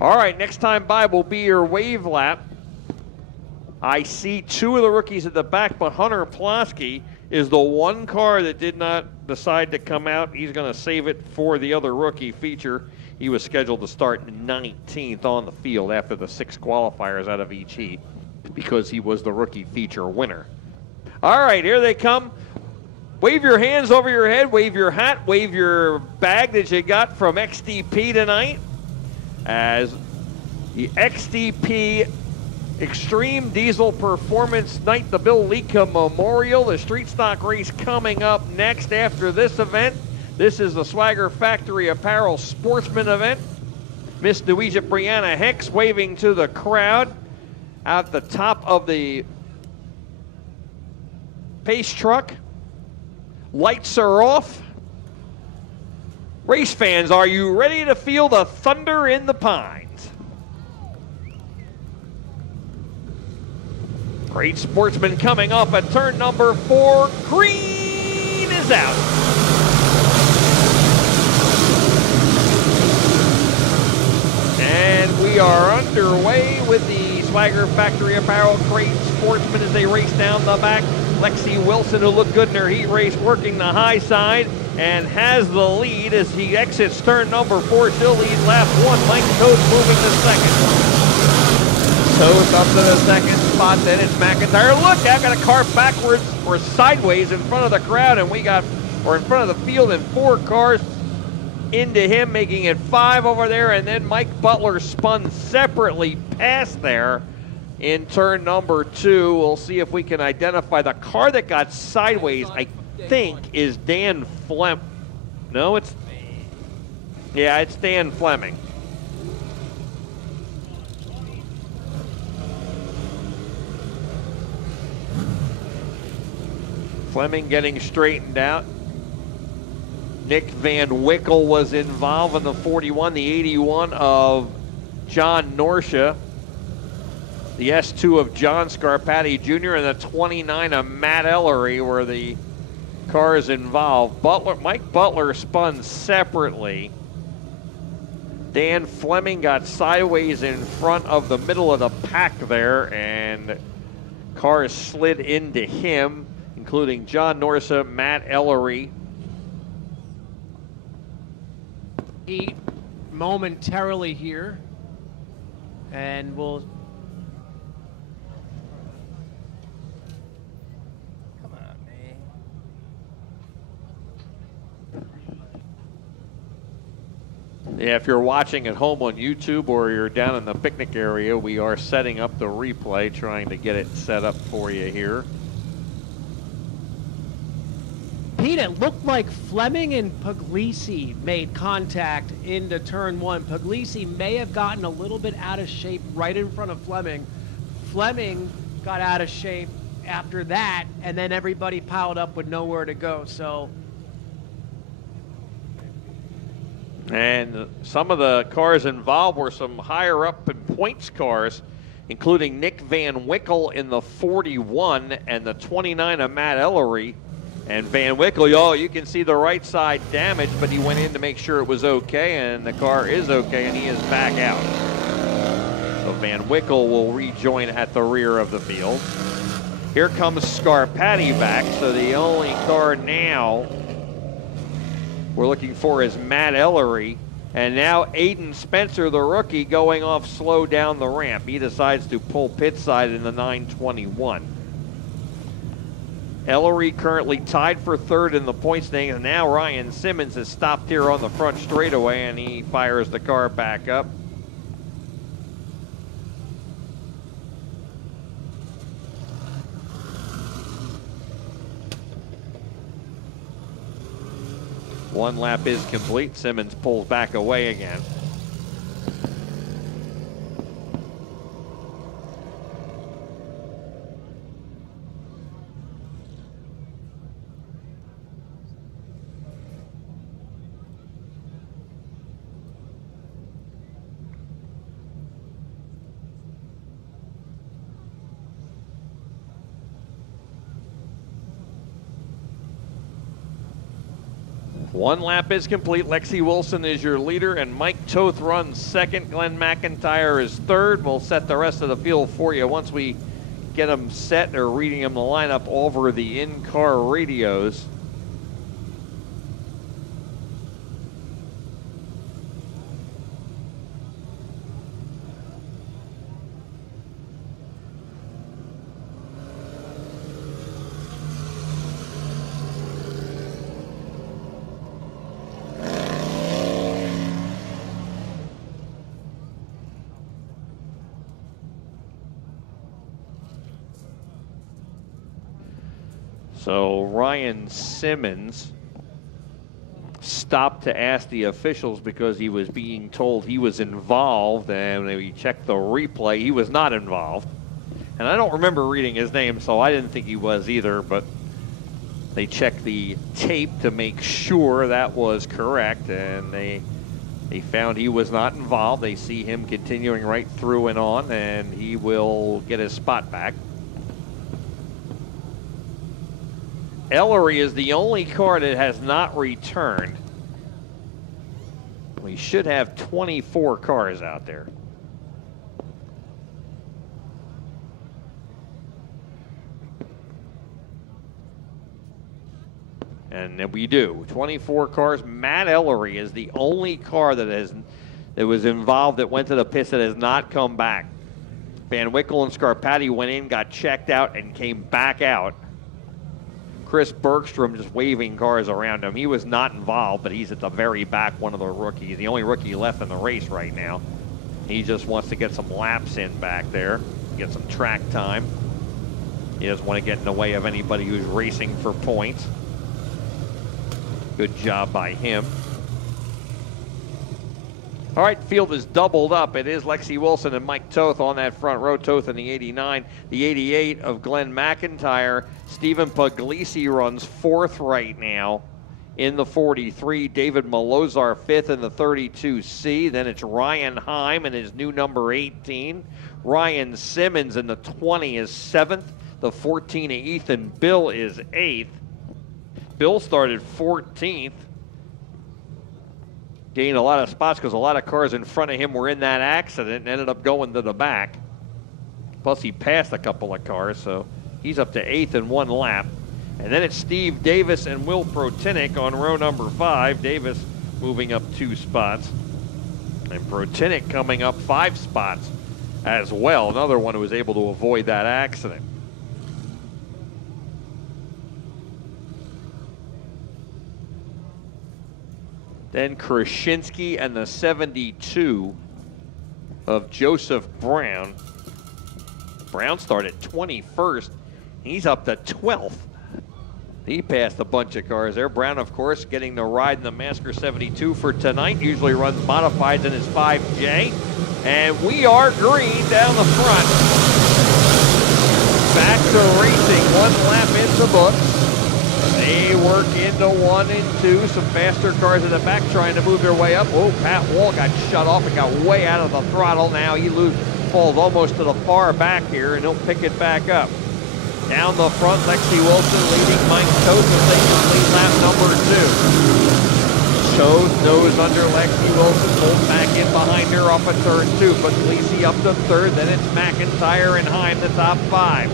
All right, next time by will be your wave lap. I see 2 of the rookies at the back, but Hunter Plosky is the one car that did not decide to come out. He's going to save it for the other rookie feature. He was scheduled to start 19th on the field after the 6 qualifiers out of each heat because he was the rookie feature winner. All right, here they come. Wave your hands over your head, wave your hat, wave your bag that you got from XDP tonight, as the XDP Extreme Diesel Performance Night, the Bill Liedtka Memorial, the street stock race coming up next after this event. This is the Swagger Factory Apparel Sportsman event. Miss New Egypt Brianna Hicks waving to the crowd at the top of the pace truck. Lights are off. Race fans, are you ready to feel the thunder in the pines? Great Sportsman coming off at turn number 4. Green is out. And we are underway with the Swagger Factory Apparel Great Sportsman as they race down the back. Lexi Wilson, who looked good in her heat race, working the high side and has the lead as he exits turn number 4. She'll lead lap 1. Mike Toth moving to second. Toth up to the second spot, then it's McIntyre. Look, I got a car backwards or sideways in front of the crowd, and in front of the field, and 4 cars into him, making it 5 over there, and then Mike Butler spun separately past there in turn number 2. We'll see if we can identify the car that got sideways. I think is Dan Fleming. No, it's Dan Fleming. Fleming getting straightened out. Nick Van Wickle was involved in the 41, the 81 of John Norsha, the S2 of John Scarpati Jr., and the 29 of Matt Ellery were the cars involved. Mike Butler spun separately. Dan Fleming got sideways in front of the middle of the pack there, and cars slid into him, including John Norsha, Matt Ellery. Momentarily here, and we'll Come on, man. Yeah, if you're watching at home on YouTube or you're down in the picnic area, we are setting up the replay, trying to get it set up for you here. Pete, it looked like Fleming and Puglisi made contact into turn 1. Puglisi may have gotten a little bit out of shape right in front of Fleming. Fleming got out of shape after that, and then everybody piled up with nowhere to go. So, and some of the cars involved were some higher up in points cars, including Nick Van Wickle in the 41 and the 29 of Matt Ellery. And Van Wickle, you can see the right side damage, but he went in to make sure it was okay, and the car is okay, and he is back out. So Van Wickle will rejoin at the rear of the field. Here comes Scarpati back, so the only car now we're looking for is Matt Ellery. And now Aiden Spencer, the rookie, going off slow down the ramp. He decides to pull pit side in the 921. Ellery currently tied for 3rd in the point standings, and now Ryan Simmons has stopped here on the front straightaway, and he fires the car back up. One lap is complete. Simmons pulls back away again. One lap is complete. Lexi Wilson is your leader, and Mike Toth runs 2nd. Glenn McIntyre is 3rd. We'll set the rest of the field for you once we get them set or reading them the lineup over the in-car radios. So Ryan Simmons stopped to ask the officials because he was being told he was involved, and when we checked the replay, he was not involved. And I don't remember reading his name, so I didn't think he was either, but they checked the tape to make sure that was correct, and they found he was not involved. They see him continuing right through and on, and he will get his spot back. Ellery is the only car that has not returned. We should have 24 cars out there. And we do. 24 cars. Matt Ellery is the only car that was involved that went to the pits that has not come back. Van Wickle and Scarpati went in, got checked out, and came back out. Chris Bergstrom just waving cars around him. He was not involved, but he's at the very back, one of the rookies. The only rookie left in the race right now. He just wants to get some laps in back there, get some track time. He doesn't want to get in the way of anybody who's racing for points. Good job by him. All right, field is doubled up. It is Lexi Wilson and Mike Toth on that front row. Toth in the 89, the 88 of Glenn McIntyre. Stephen Puglisi runs fourth right now in the 43. David Malozar fifth in the 32C. Then it's Ryan Heim and his new number 18. Ryan Simmons in the 20 is seventh. The 14 of Ethan Bill is eighth. Bill started 14th. Gained a lot of spots because a lot of cars in front of him were in that accident and ended up going to the back. Plus, he passed a couple of cars, so he's up to eighth in one lap. And then it's Steve Davis and Will Protinick on row number 5. Davis moving up 2 spots. And Protinick coming up 5 spots as well. Another one who was able to avoid that accident. Then Krasinski and the 72 of Joseph Brown. Brown started 21st. He's up to 12th. He passed a bunch of cars there. Brown, of course, getting the ride in the Masker 72 for tonight. Usually runs modifieds in his 5J. And we are green down the front. Back to racing. 1 lap in the books. They work into 1 and 2. Some faster cars in the back trying to move their way up. Oh, Pat Wall got shut off and got way out of the throttle. Now he falls almost to the far back here, and he'll pick it back up. Down the front, Lexi Wilson leading Mike Toth as they complete lap number 2. Toth nose under Lexi Wilson, pulls back in behind her off of turn 2. But Puglisi up to third. Then it's McIntyre and Heim, the top 5.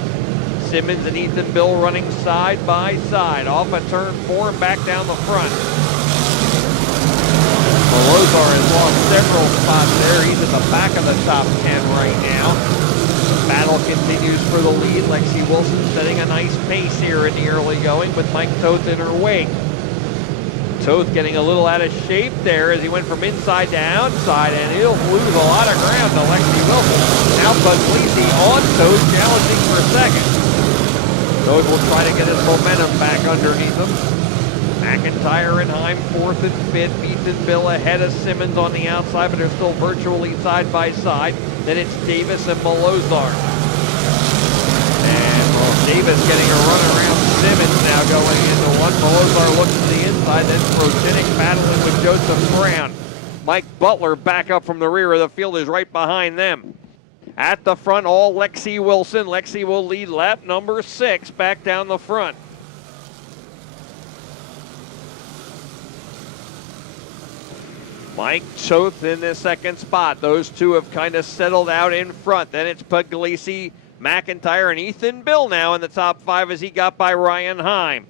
Simmons and Ethan Bill running side by side. Off of turn 4 and back down the front. Malozar has lost several spots there. He's at the back of the top 10 right now. Battle continues for the lead. Lexi Wilson setting a nice pace here in the early going with Mike Toth in her wake. Toth getting a little out of shape there as he went from inside to outside, and he'll lose a lot of ground to Lexi Wilson. Now Puglisi on Toth, challenging for second. Toth will try to get his momentum back underneath him. McIntyre and Heim 4th and 5th. Ethan Bill ahead of Simmons on the outside, but they're still virtually side by side. Then it's Davis and Malozar. And Davis getting a run around Simmons now going into 1. Malozar looks to the inside, then Protinick battling with Joseph Brown. Mike Butler back up from the rear of the field is right behind them. At the front, all Lexi Wilson. Lexi will lead lap number 6 back down the front. Mike Toth in the second spot. Those two have kind of settled out in front. Then it's Puglisi, McIntyre, and Ethan Bill now in the top 5 as he got by Ryan Heim.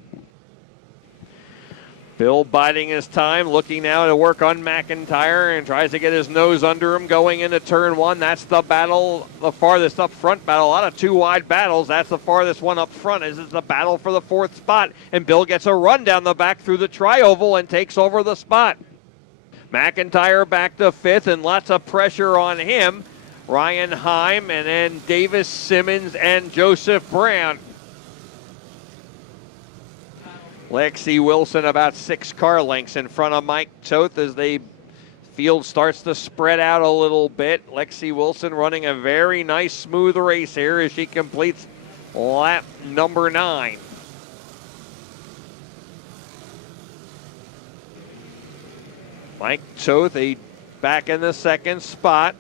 Bill biding his time, looking now to work on McIntyre and tries to get his nose under him going into turn 1. That's the battle, the farthest up front battle. A lot of 2 wide battles. That's the farthest one up front. This is the battle for the 4th spot. And Bill gets a run down the back through the tri-oval and takes over the spot. McIntyre back to 5th and lots of pressure on him. Ryan Heim and then Davis, Simmons, and Joseph Brown. Lexi Wilson about 6 car lengths in front of Mike Toth as the field starts to spread out a little bit. Lexi Wilson running a very nice smooth race here as she completes lap number 9. Mike Toth back in the second spot.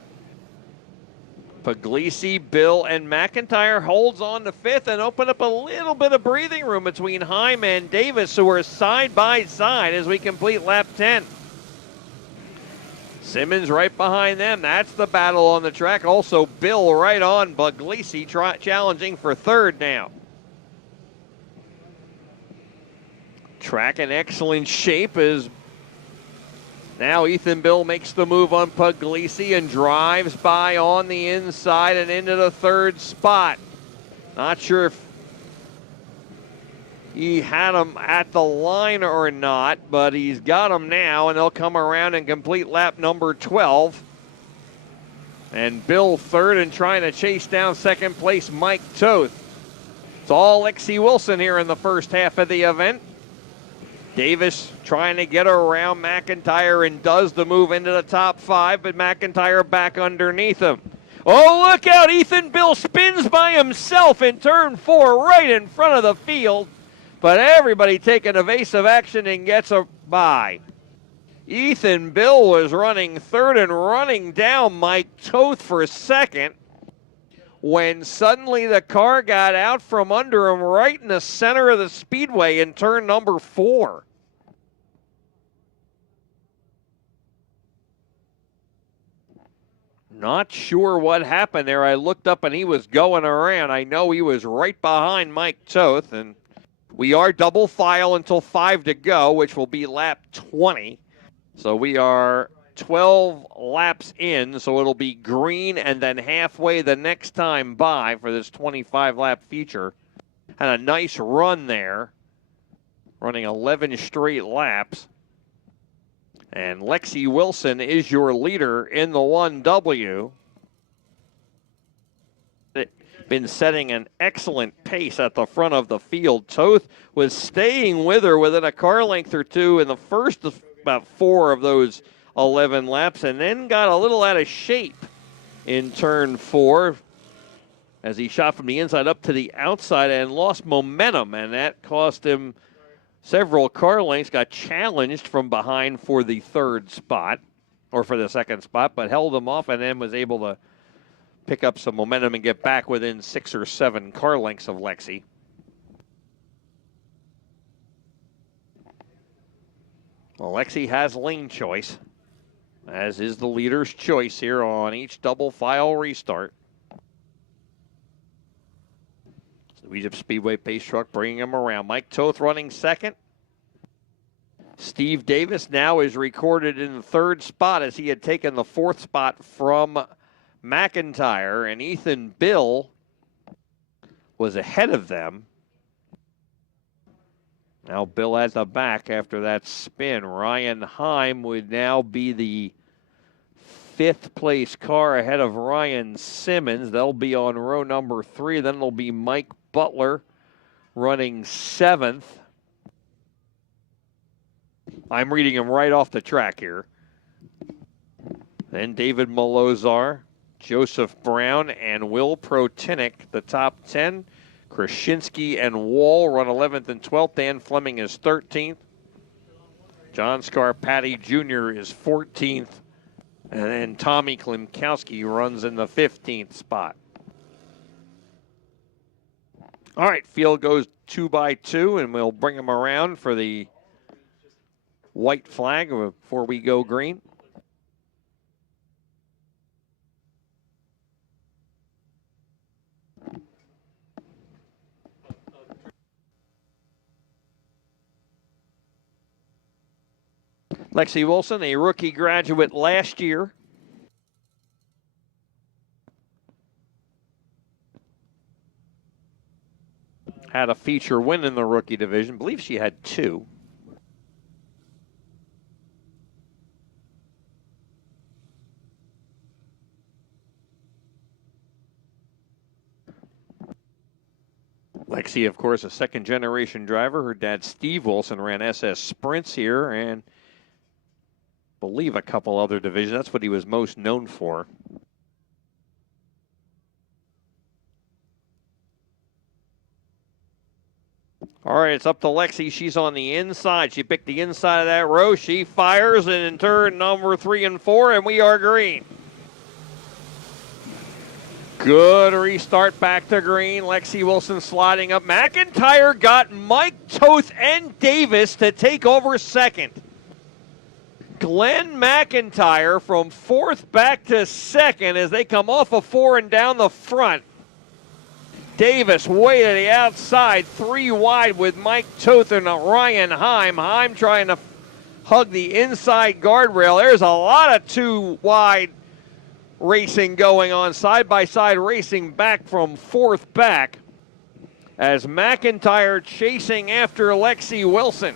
Puglisi, Bill, and McIntyre holds on to 5th and open up a little bit of breathing room between Heim and Davis, who are side by side as we complete lap 10. Simmons right behind them. That's the battle on the track. Also, Bill right on Puglisi, challenging for 3rd now. Track in excellent shape as now Ethan Bill makes the move on Puglisi and drives by on the inside and into the 3rd spot. Not sure if he had him at the line or not, but he's got him now, and they'll come around and complete lap number 12. And Bill 3rd and trying to chase down 2nd place Mike Toth. It's all Lexi Wilson here in the first half of the event. Davis trying to get around McIntyre and does the move into the top 5, but McIntyre back underneath him. Oh, look out. Ethan Bill spins by himself in turn 4 right in front of the field, but everybody taking evasive action and gets a bye. Ethan Bill was running 3rd and running down Mike Toth for 2nd when suddenly the car got out from under him right in the center of the speedway in turn number 4. Not sure what happened there. I looked up and he was going around. I know he was right behind Mike Toth, and we are double file until 5 to go, which will be lap 20. So we are 12 laps in, so it'll be green and then halfway the next time by for this 25-lap feature. Had a nice run there, running 11 straight laps. And Lexi Wilson is your leader in the 1W. Been setting an excellent pace at the front of the field. Toth was staying with her within a car length or two in the first about 4 of those 11 laps, and then got a little out of shape in turn 4 as he shot from the inside up to the outside and lost momentum, and that cost him several car lengths. Got challenged from behind for the 3rd spot, or for the 2nd spot, but held him off and then was able to pick up some momentum and get back within 6 or 7 car lengths of Lexi. Well, Lexi has lane choice, as is the leader's choice here on each double file restart. The Egypt Speedway pace truck bringing him around. Mike Toth running 2nd. Steve Davis now is recorded in the 3rd spot as he had taken the 4th spot from McIntyre, and Ethan Bill was ahead of them. Now Bill at the back after that spin. Ryan Heim would now be the 5th place car ahead of Ryan Simmons. They'll be on row number 3. Then there'll be Mike Butler running 7th. I'm reading him right off the track here. Then David Malozar, Joseph Brown, and Will Protinick, the top 10. Krasinski and Wall run 11th and 12th. Dan Fleming is 13th. John Scarpati Jr. is 14th. And then Tommy Klimkowski runs in the 15th spot. All right, field goes 2 by 2, and we'll bring them around for the white flag before we go green. Lexi Wilson, a rookie graduate last year. Had a feature win in the rookie division. I believe she had 2. Lexi, of course, a second-generation driver. Her dad, Steve Wilson, ran SS Sprints here and I believe a couple other divisions. That's what he was most known for. All right, it's up to Lexi. She's on the inside. She picked the inside of that row. She fires in turn number 3 and 4, and we are green. Good restart back to green. Lexi Wilson sliding up. McIntyre got Mike Toth and Davis to take over second. Glenn McIntyre from fourth back to second as they come off of 4 and down the front. Davis way to the outside, 3 wide with Mike Toth and Ryan Heim. Heim trying to hug the inside guardrail. There's a lot of 2 wide racing going on, side-by-side racing back from fourth back as McIntyre chasing after Lexi Wilson.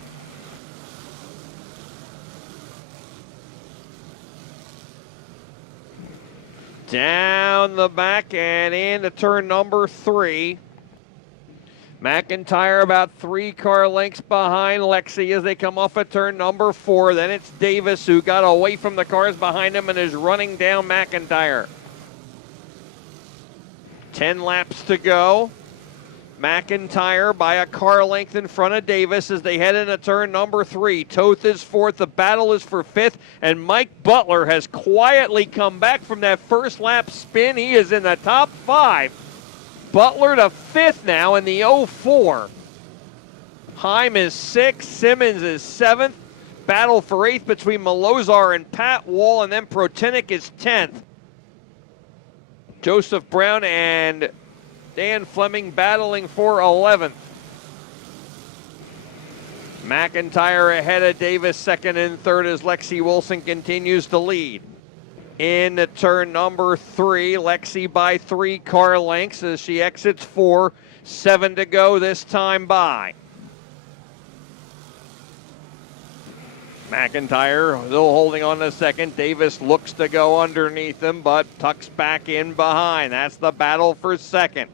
Down the back and into turn number 3. McIntyre about 3 car lengths behind Lexi as they come off of turn number 4. Then it's Davis who got away from the cars behind him and is running down McIntyre. 10 laps to go. McIntyre by a car length in front of Davis as they head into turn number 3. Toth is 4th, the battle is for 5th, and Mike Butler has quietly come back from that first lap spin. He is in the top 5. Butler to 5th now in the 04. Heim is 6th, Simmons is 7th. Battle for 8th between Malozar and Pat Wall, and then Protinick is 10th. Joseph Brown and Dan Fleming battling for 11th. McIntyre ahead of Davis, second and third as Lexi Wilson continues to lead. In turn number 3, Lexi by 3 car lengths as she exits 4, 7 to go this time by. McIntyre still holding on to second. Davis looks to go underneath him, but tucks back in behind. That's the battle for second.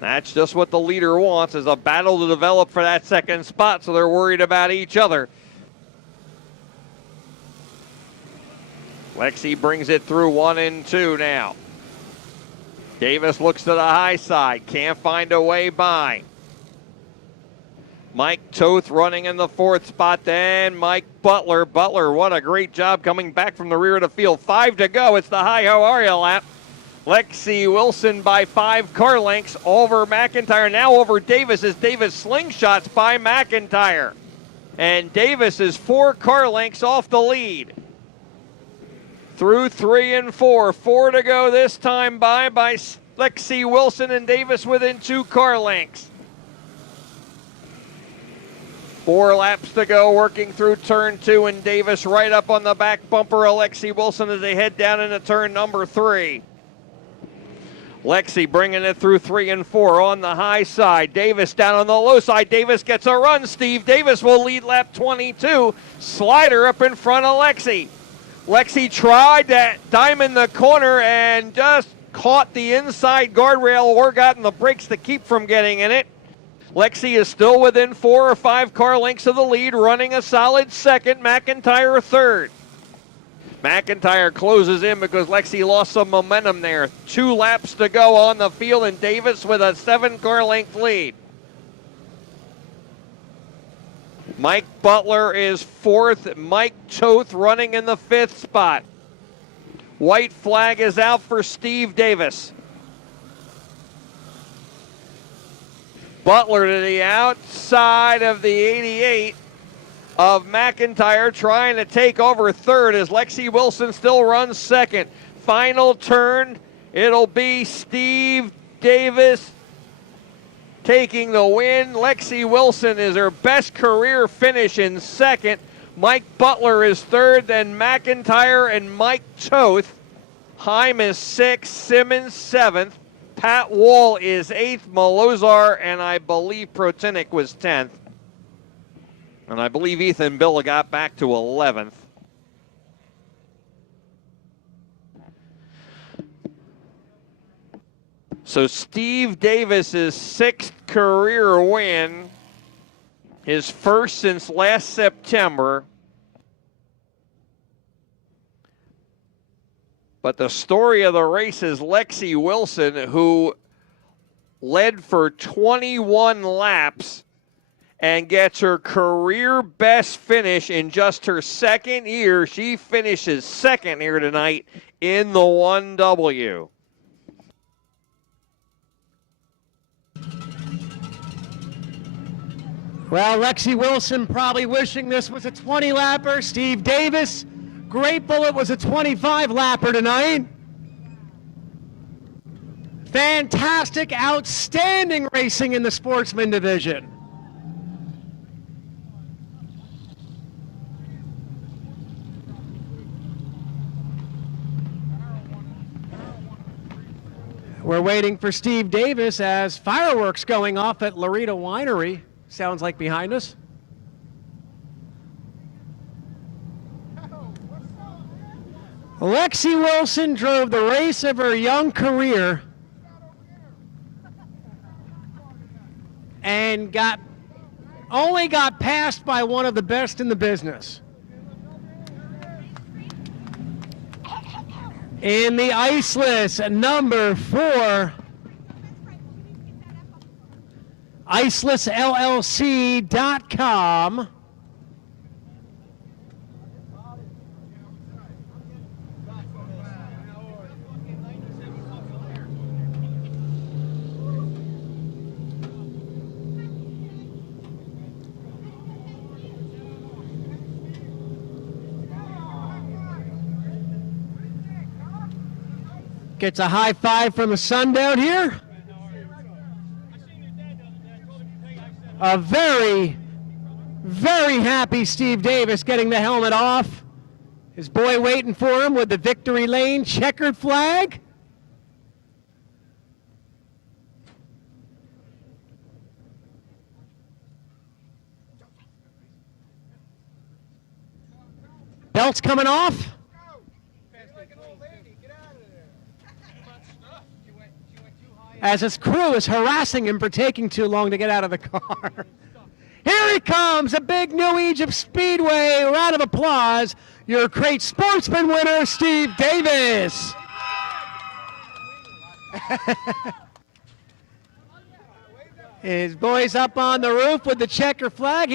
That's just what the leader wants, is a battle to develop for that second spot, so they're worried about each other. Lexi brings it through 1 and 2 now. Davis looks to the high side, can't find a way by. Mike Toth running in the 4th spot, then Mike Butler. Butler, what a great job coming back from the rear of the field. 5 to go, it's the hi-ho Aria lap. Lexi Wilson by 5 car lengths over McIntyre, now over Davis as Davis slingshots by McIntyre. And Davis is 4 car lengths off the lead. Through 3 and 4, 4 to go this time by Lexi Wilson and Davis within 2 car lengths. 4 laps to go, working through turn 2, and Davis right up on the back bumper of Lexi Wilson as they head down into turn number 3. Lexi bringing it through 3 and 4 on the high side. Davis down on the low side. Davis gets a run. Steve Davis will lead lap 22. Slider up in front of Lexi. Lexi tried to diamond the corner and just caught the inside guardrail or got in the brakes to keep from getting in it. Lexi is still within 4 or 5 car lengths of the lead, running a solid second. McIntyre third. McIntyre closes in because Lexi lost some momentum there. 2 laps to go on the field, and Davis with a 7 car length lead. Mike Butler is 4th. Mike Toth running in the 5th spot. White flag is out for Steve Davis. Butler to the outside of the 88 of McIntyre, trying to take over third as Lexi Wilson still runs second. Final turn, it'll be Steve Davis taking the win. Lexi Wilson is her best career finish in second. Mike Butler is third, then McIntyre and Mike Toth. Heim is 6th, Simmons 7th. Pat Wall is 8th, Malozar, and I believe Protinick was 10th. And I believe Ethan Bill got back to 11th. So Steve Davis's 6th career win, his first since last September. But the story of the race is Lexi Wilson, who led for 21 laps and gets her career best finish in just her second year. She finishes second here tonight in the 1W. Well, Lexi Wilson probably wishing this was a 20-lapper. Steve Davis, grateful it was a 25-lapper tonight. Fantastic, outstanding racing in the Sportsman division. We're waiting for Steve Davis as fireworks going off at Loretta Winery. Sounds like behind us. Lexi Wilson drove the race of her young career and only got passed by one of the best in the business. In the Iceless, number 4, icelessllc.com. Gets a high five from the sun down here. A very, very happy Steve Davis getting the helmet off. His boy waiting for him with the victory lane checkered flag. Belt's coming off. As his crew is harassing him for taking too long to get out of the car. Here he comes, a big New Egypt Speedway. Round of applause. Your great Sportsman winner, Steve Davis. His boy's up on the roof with the checker flag.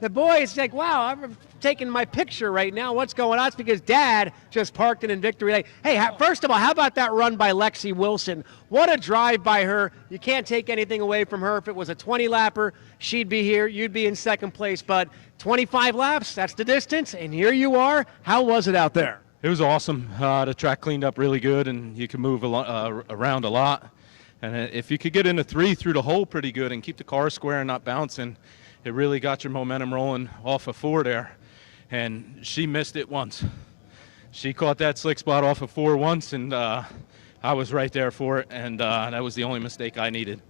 The boy's like, wow, I'm taking my picture right now. What's going on? It's because Dad just parked it in victory lane. Hey, first of all, how about that run by Lexi Wilson? What a drive by her. You can't take anything away from her. If it was a 20-lapper, she'd be here. You'd be in second place. But 25 laps, that's the distance. And here you are. How was it out there? It was awesome. The track cleaned up really good, and you can move around a lot. And if you could get into 3 through the hole pretty good and keep the car square and not bouncing, it really got your momentum rolling off of 4 there. And she missed it once. She caught that slick spot off of 4 once, and I was right there for it, and that was the only mistake I needed.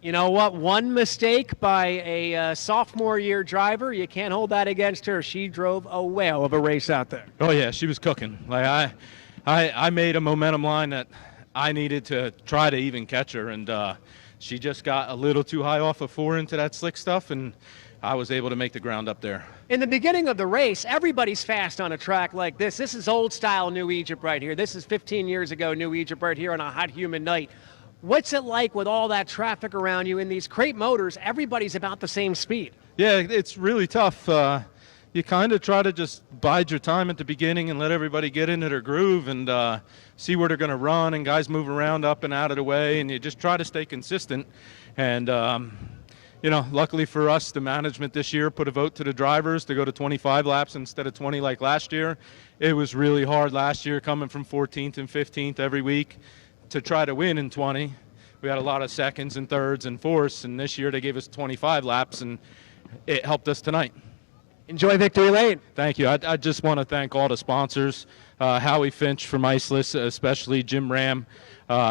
You know what? One mistake by a sophomore year driver, you can't hold that against her. She drove a whale of a race out there. Oh yeah, she was cooking. Like I made a momentum line that I needed to try to even catch her, and she just got a little too high off of 4 into that slick stuff, and I was able to make the ground up there. In the beginning of the race, everybody's fast on a track like this. This is old style New Egypt right here. This is 15 years ago New Egypt right here on a hot, humid night. What's it like with all that traffic around you in these crate motors? Everybody's about the same speed. Yeah, it's really tough. You kind of try to just bide your time at the beginning and let everybody get into their groove and see where they're going to run, and guys move around up and out of the way, and you just try to stay consistent. And you know, luckily for us, the management this year put a vote to the drivers to go to 25 laps instead of 20 like last year. It was really hard last year coming from 14th and 15th every week to try to win in 20. We had a lot of seconds and thirds and fourths, and this year they gave us 25 laps, and it helped us tonight. Enjoy victory lane. Thank you. I just want to thank all the sponsors, Howie Finch from Iceless, especially Jim Ram.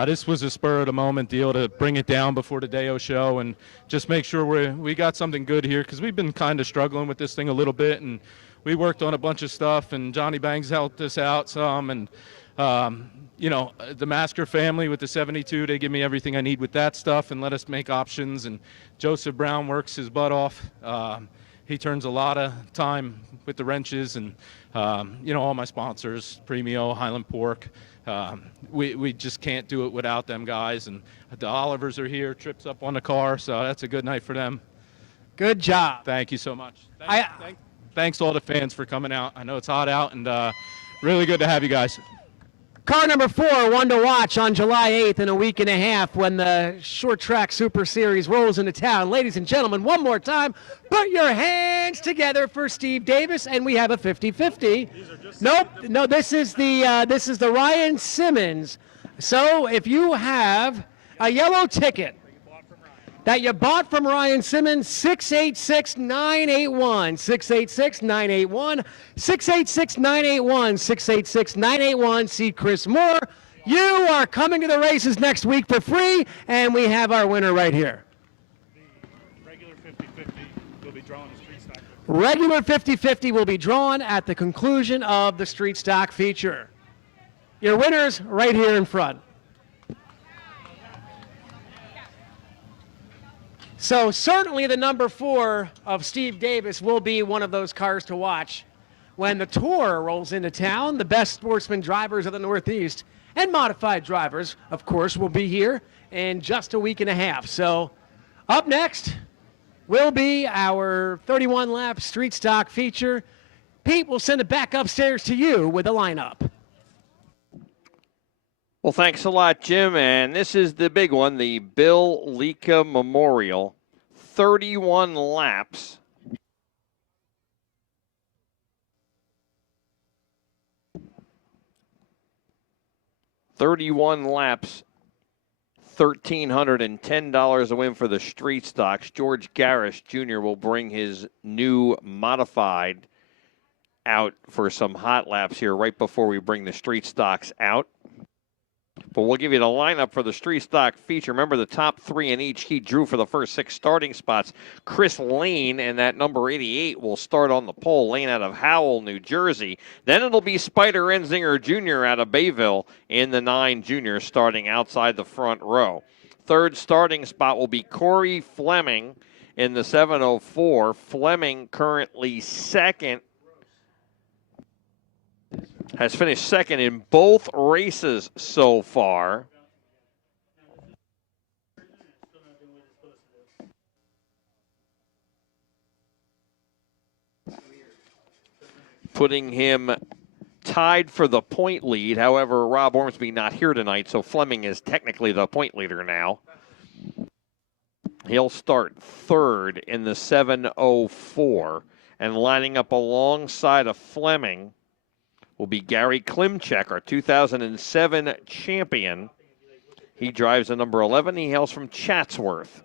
This was a spur-of-the-moment deal to bring it down before the Day-O show and just make sure we got something good here, because we've been kind of struggling with this thing a little bit, and we worked on a bunch of stuff, and Johnny Bangs helped us out some, and you know, the Masker family with the 72, they give me everything I need with that stuff and let us make options, and Joseph Brown works his butt off. He turns a lot of time with the wrenches, and you know, all my sponsors, Premio, Highland Pork. We just can't do it without them guys, and the Olivers are here, Trips up on the car, so that's a good night for them. Good job. Thank you so much. Thanks to all the fans for coming out. I know it's hot out, and really good to have you guys. Car number 4, one to watch on July 8th in a week and a half when the Short Track Super Series rolls into town. Ladies and gentlemen, one more time, put your hands together for Steve Davis, and we have a 50-50. Nope, no, this is the Ryan Simmons. So if you have a yellow ticket that you bought from Ryan Simmons, 686-981, 686-981, 686-981, 686-981. See Chris Moore. You are coming to the races next week for free, and we have our winner right here. Regular 50-50 will be drawn in Street Stock. Regular 50-50 will be drawn at the conclusion of the Street Stock feature. Your winners right here in front. So certainly the number 4 of Steve Davis will be one of those cars to watch when the Tour rolls into town. The best sportsman drivers of the Northeast and modified drivers, of course, will be here in just a week and a half. So up next will be our 31-lap Street Stock feature. Pete, will send it back upstairs to you with a lineup. Well, thanks a lot, Jim. And this is the big one, the Bill Liedtka Memorial. 31 laps. $1,310 a win for the Street Stocks. George Garrish Jr. will bring his new modified out for some hot laps here right before we bring the Street Stocks out. But we'll give you the lineup for the Street Stock feature. Remember, the top 3 in each heat drew for the first 6 starting spots. Chris Lane and that number 88 will start on the pole. Lane out of Howell, New Jersey. Then it'll be Spider Enzinger Jr. out of Bayville in the 9 Junior starting outside the front row. Third starting spot will be Corey Fleming in the 704. Fleming currently second. Has finished second in both races so far. Putting him tied for the point lead. However, Rob Ormsby not here tonight, so Fleming is technically the point leader now. He'll start third in the 704, and lining up alongside of Fleming will be Gary Klimchek, our 2007 champion. He drives the number 11. He hails from Chatsworth.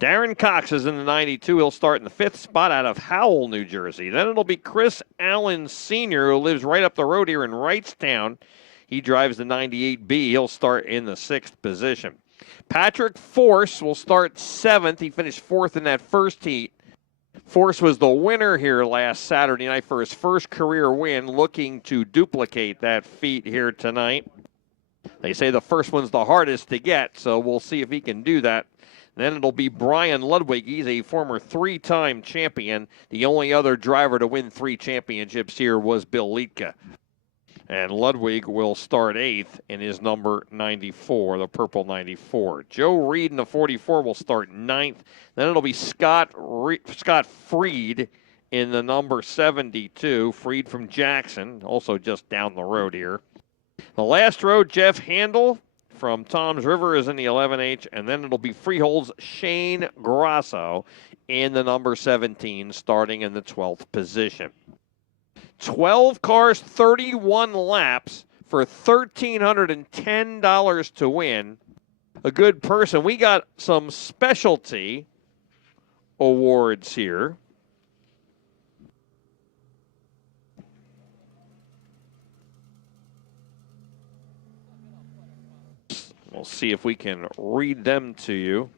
Darren Cox is in the 92. He'll start in the 5th spot out of Howell, New Jersey. Then it'll be Chris Allen Sr., who lives right up the road here in Wrightstown. He drives the 98B. He'll start in the 6th position. Patrick Force will start 7th. He finished 4th in that first heat. Force was the winner here last Saturday night for his first career win, looking to duplicate that feat here tonight. They say the first one's the hardest to get, so we'll see if he can do that. Then it'll be Brian Ludwig. He's a former 3-time champion. The only other driver to win 3 championships here was Bill Liedtka. And Ludwig will start 8th in his number 94, the purple 94. Joe Reed in the 44 will start 9th. Then it'll be Scott Freed in the number 72. Freed from Jackson, also just down the road here. The last row, Jeff Handel from Toms River is in the 11H. And then it'll be Freehold's Shane Grasso in the number 17, starting in the 12th position. 12 cars, 31 laps for $1,310 to win. A good person. We got some specialty awards here. We'll see if we can read them to you.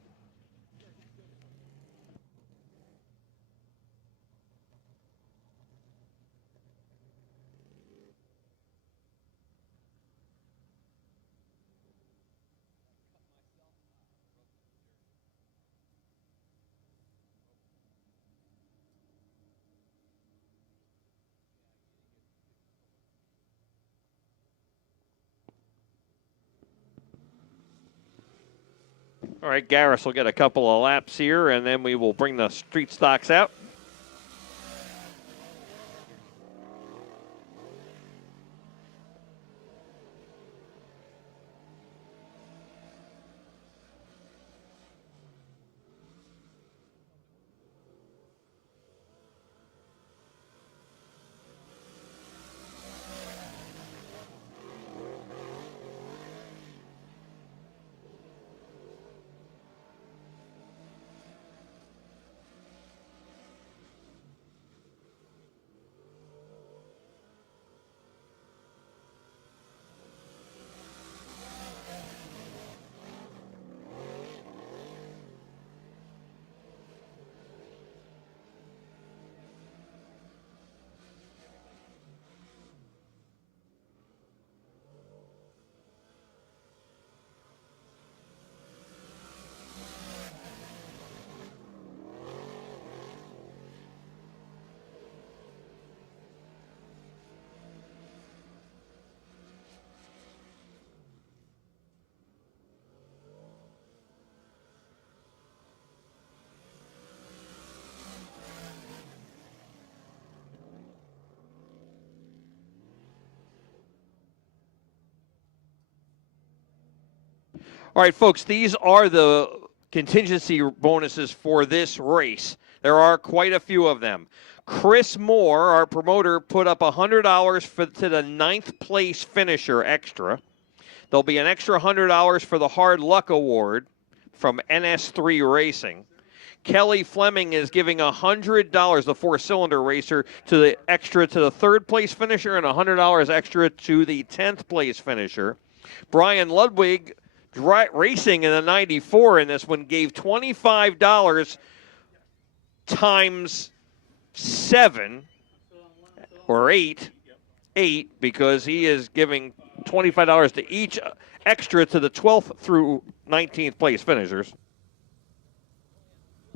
All right, Garris will get a couple of laps here, and then we will bring the Street Stocks out. All right, folks, these are the contingency bonuses for this race. There are quite a few of them. Chris Moore, our promoter, put up $100 to the 9th place finisher extra. There'll be an extra $100 for the Hard Luck Award from NS3 Racing. Kelly Fleming is giving $100, the 4-cylinder racer, to the extra to the 3rd place finisher and $100 extra to the 10th place finisher. Brian Ludwig, racing in the 94 in this one, gave $25 times 7 or 8 because he is giving $25 to each extra to the 12th through 19th place finishers.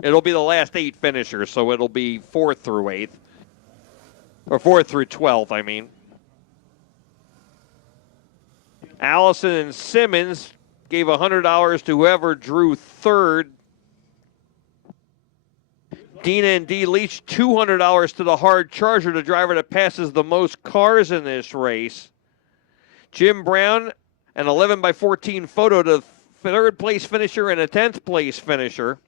It'll be the last 8 finishers, so it'll be 4th through 8th. Or 4th through 12th, I mean. Allison and Simmons gave $100 to whoever drew 3rd. Dina and D. Leach, $200 to the Hard Charger, the driver that passes the most cars in this race. Jim Brown, an 11x14 photo to 3rd place finisher and a 10th place finisher.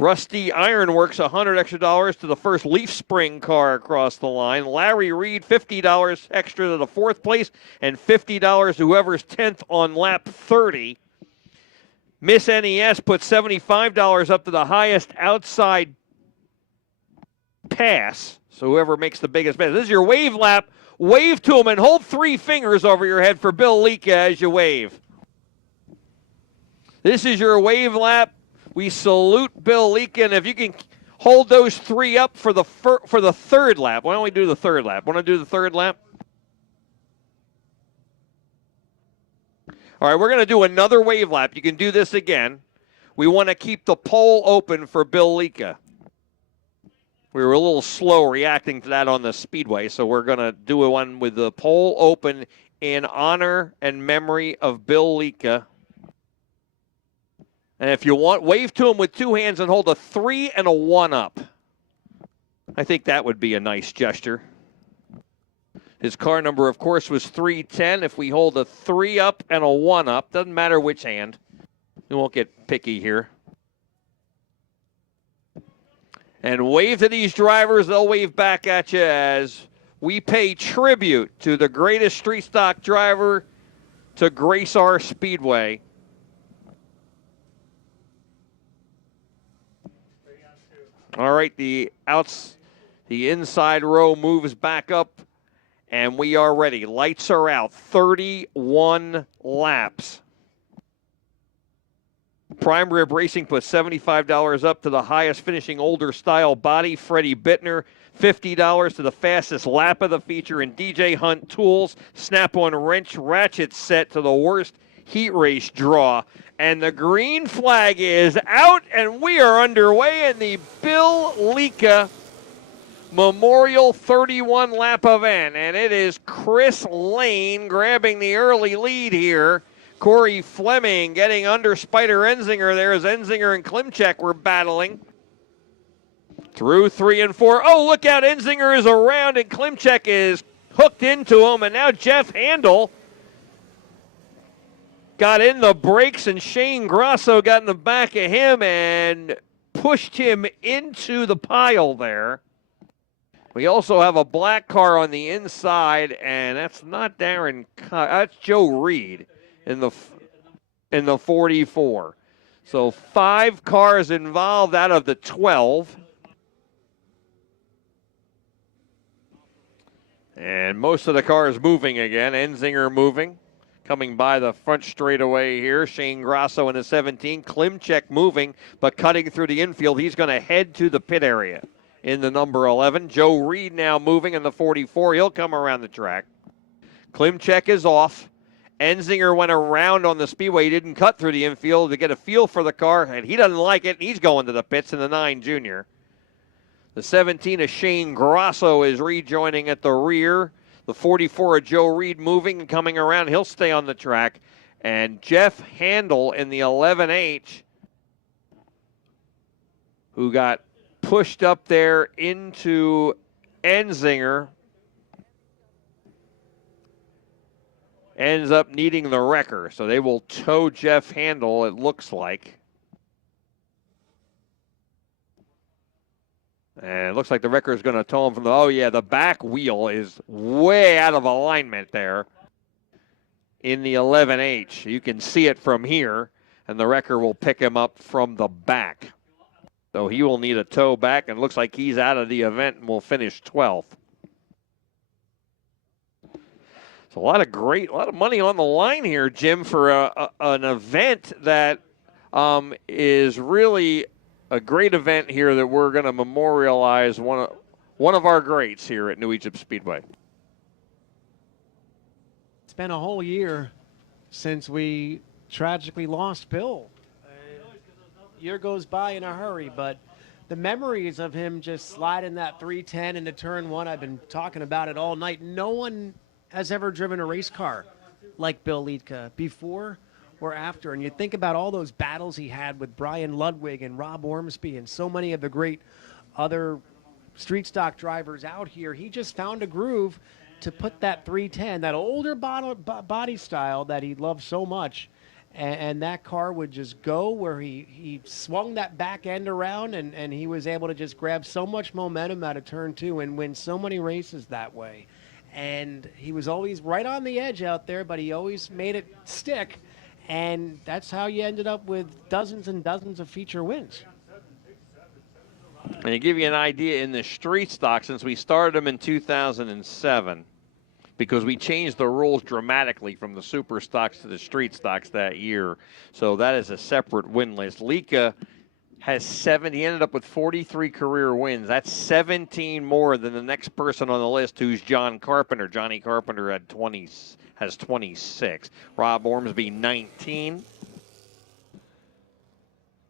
Rusty Ironworks, $100 extra to the first Leaf Spring car across the line. Larry Reed, $50 extra to the 4th place and $50 to whoever's 10th on lap 30. Miss NES put $75 up to the highest outside pass. So whoever makes the biggest pass. This is your wave lap. Wave to them and hold 3 fingers over your head for Bill Liedtka as you wave. This is your wave lap. We salute Bill Liedtka, and if you can hold those 3 up for the 3rd lap. Why don't we do the 3rd lap? Want to do the 3rd lap? All right, we're going to do another wave lap. You can do this again. We want to keep the pole open for Bill Liedtka. We were a little slow reacting to that on the Speedway, so we're going to do one with the pole open in honor and memory of Bill Liedtka. And if you want, wave to him with 2 hands and hold a 3 and a 1 up. I think that would be a nice gesture. His car number, of course, was 310. If we hold a 3 up and a 1 up, doesn't matter which hand. We won't get picky here. And wave to these drivers. They'll wave back at you as we pay tribute to the greatest street stock driver to grace our Speedway. All right, the inside row moves back up, and we are ready. Lights are out. 31 laps. Prime Rib Racing put $75 up to the highest finishing older style body, Freddie Bittner. $50 to the fastest lap of the feature, and DJ Hunt Tools. Snap-on wrench ratchet set to the worst heat race draw. And the green flag is out, and we are underway in the Bill Liedtka Memorial 31 lap event. And it is Chris Lane grabbing the early lead here. Corey Fleming getting under Spider Enzinger there as Enzinger and Klimchek were battling. Through 3 and 4. Oh, look out, Enzinger is around and Klimchek is hooked into him. And now Jeff Handel got in the brakes, and Shane Grosso got in the back of him and pushed him into the pile there. We also have a black car on the inside, and that's not Darren. That's Joe Reed in the 44. So 5 cars involved out of the 12. And most of the cars moving again. Enzinger moving. Coming by the front straightaway here. Shane Grosso in the 17. Klimchek moving, but cutting through the infield. He's going to head to the pit area in the number 11. Joe Reed now moving in the 44. He'll come around the track. Klimchek is off. Enzinger went around on the Speedway. He didn't cut through the infield to get a feel for the car, and he doesn't like it. He's going to the pits in the 9 Junior. The 17 of Shane Grosso is rejoining at the rear. The 44 of Joe Reed moving and coming around. He'll stay on the track. And Jeff Handel in the 11H, who got pushed up there into Enzinger. ends up needing the wrecker. So they will tow Jeff Handel, it looks like. And it looks like the wrecker is going to tow him from the, oh yeah, the back wheel is way out of alignment there in the 11H. You can see it from here, and the wrecker will pick him up from the back. So he will need a tow back, and it looks like he's out of the event and will finish 12th. So a lot of money on the line here, Jim, for an event that is really a great event here that we're going to memorialize one of our greats here at New Egypt Speedway. It's been a whole year since we tragically lost Bill. Year goes by in a hurry, but the memories of him just sliding that 310 into turn one, I've been talking about it all night. No one has ever driven a race car like Bill Liedtka before or after. And you think about all those battles he had with Brian Ludwig and Rob Ormsby and so many of the great other street stock drivers out here. He just found a groove to put that 310, that older body style that he loved so much, and that car would just go where he swung that back end around, and he was able to just grab so much momentum out of turn two and win so many races that way. And he was always right on the edge out there, but he always made it stick, and that's how you ended up with dozens and dozens of feature wins. And to give you an idea, in the street stock, since we started them in 2007, because we changed the rules dramatically from the super stocks to the street stocks that year. So that is a separate win list. Liedtka has 70. He ended up with 43 career wins. That's 17 more than the next person on the list, who's John Carpenter. Johnny Carpenter has 26. Rob Ormsby, 19.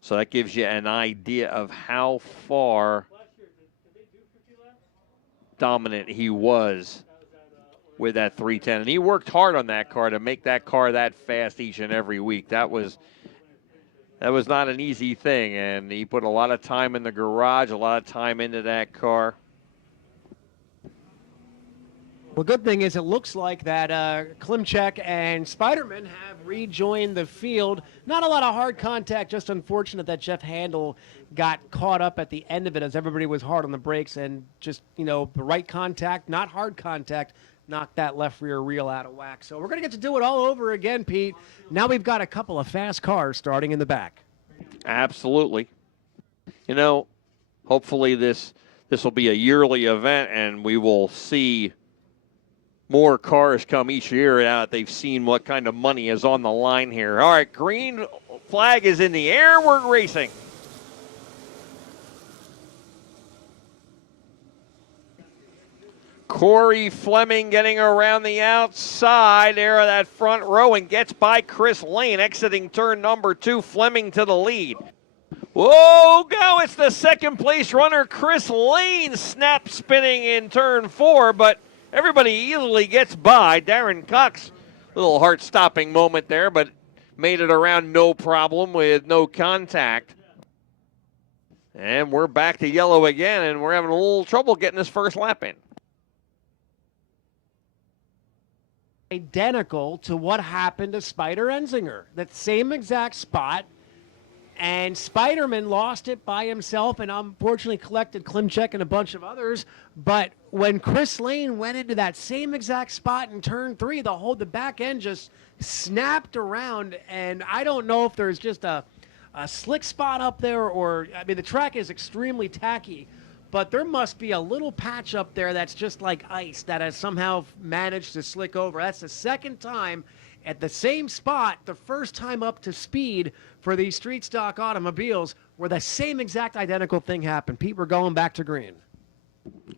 So that gives you an idea of how far dominant he was with that 310. And he worked hard on that car to make that car that fast each and every week. That was not an easy thing, and he put a lot of time in the garage, a lot of time into that car. Well, good thing is it looks like that Klimchek and Spiderman have rejoined the field. Not a lot of hard contact, just unfortunate that Jeff Handel got caught up at the end of it as everybody was hard on the brakes, and just, the right contact, not hard contact, knocked that left rear wheel out of whack. So we're going to get to do it all over again, Pete. Now we've got a couple of fast cars starting in the back. Absolutely. Hopefully this will be a yearly event, and we will see more cars come each year now that they've seen what kind of money is on the line here. All right, green flag is in the air. We're racing. Corey Fleming getting around the outside there of that front row and gets by Chris Lane, exiting turn number 2. Fleming to the lead. Whoa, go! It's the second place runner, Chris Lane, snap spinning in turn 4, but everybody easily gets by. Darren Cox, little heart-stopping moment there, but made it around no problem with no contact. And we're back to yellow again, and we're having a little trouble getting this first lap in. Identical to what happened to Spider Enzinger. That same exact spot, and Spiderman lost it by himself and unfortunately collected Klimchek and a bunch of others. But when Chris Lane went into that same exact spot in turn 3, the back end just snapped around, and I don't know if there's just a slick spot up there, or, the track is extremely tacky, but there must be a little patch up there that's just like ice that has somehow managed to slick over. That's the second time at the same spot, the first time up to speed for these street stock automobiles, where the same exact identical thing happened. Pete, we're going back to green.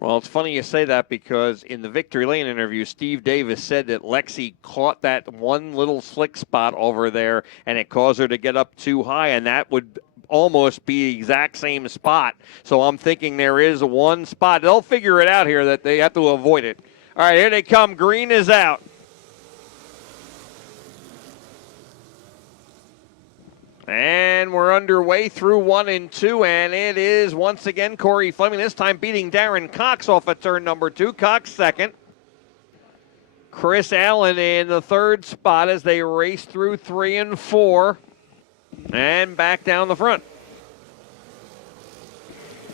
Well, it's funny you say that, because in the Victory Lane interview, Steve Davis said that Lexi caught that one little slick spot over there, and it caused her to get up too high, and that would almost be the exact same spot. So I'm thinking there is one spot. They'll figure it out here that they have to avoid it. All right, here they come. Green is out. And we're underway through 1 and 2, and it is once again Corey Fleming, this time beating Darren Cox off of turn number 2. Cox second. Chris Allen in the third spot as they race through 3 and 4 and back down the front.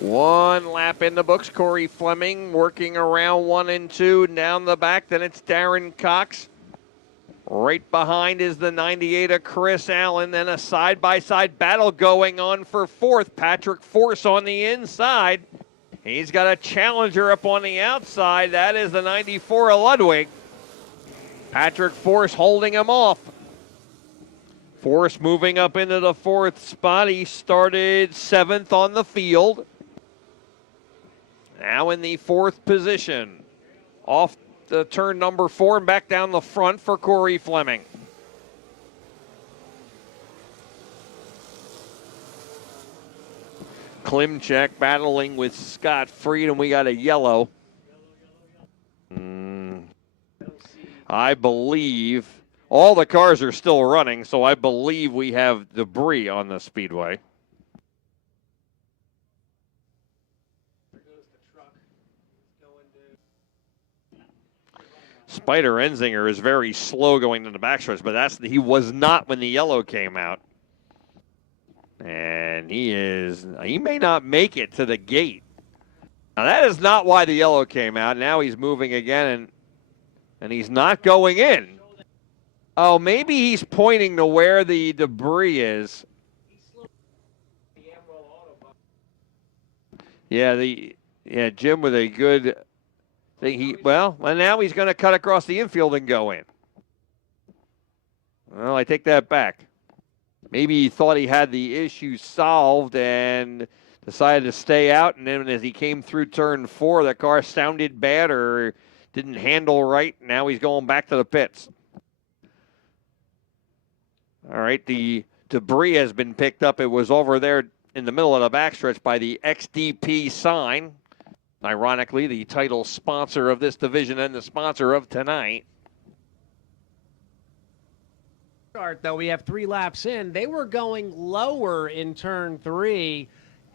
1 lap in the books. Corey Fleming working around 1 and 2 down the back. Then it's Darren Cox. Right behind is the 98 of Chris Allen. Then a side-by-side battle going on for 4th. Patrick Force on the inside. He's got a challenger up on the outside. That is the 94 of Ludwig. Patrick Force holding him off. Force moving up into the 4th spot. He started 7th on the field. Now in the 4th position. Off the turn number 4 and back down the front for Corey Fleming. Klimchek battling with Scott Freed, and we got a yellow. I believe all the cars are still running, so I believe we have debris on the Speedway. Spider Enzinger is very slow going to the backstretch, but he was not when the yellow came out. And he may not make it to the gate. Now that is not why the yellow came out. Now he's moving again and he's not going in. Oh, maybe he's pointing to where the debris is. Yeah, Jim with a good thing. Well, now he's going to cut across the infield and go in. Well, I take that back. Maybe he thought he had the issue solved and decided to stay out, and then as he came through turn 4, the car sounded bad or didn't handle right. Now he's going back to the pits. All right, the debris has been picked up. It was over there in the middle of the backstretch by the XDP sign. Ironically, the title sponsor of this division and the sponsor of tonight. Though we have 3 laps in, they were going lower in turn 3,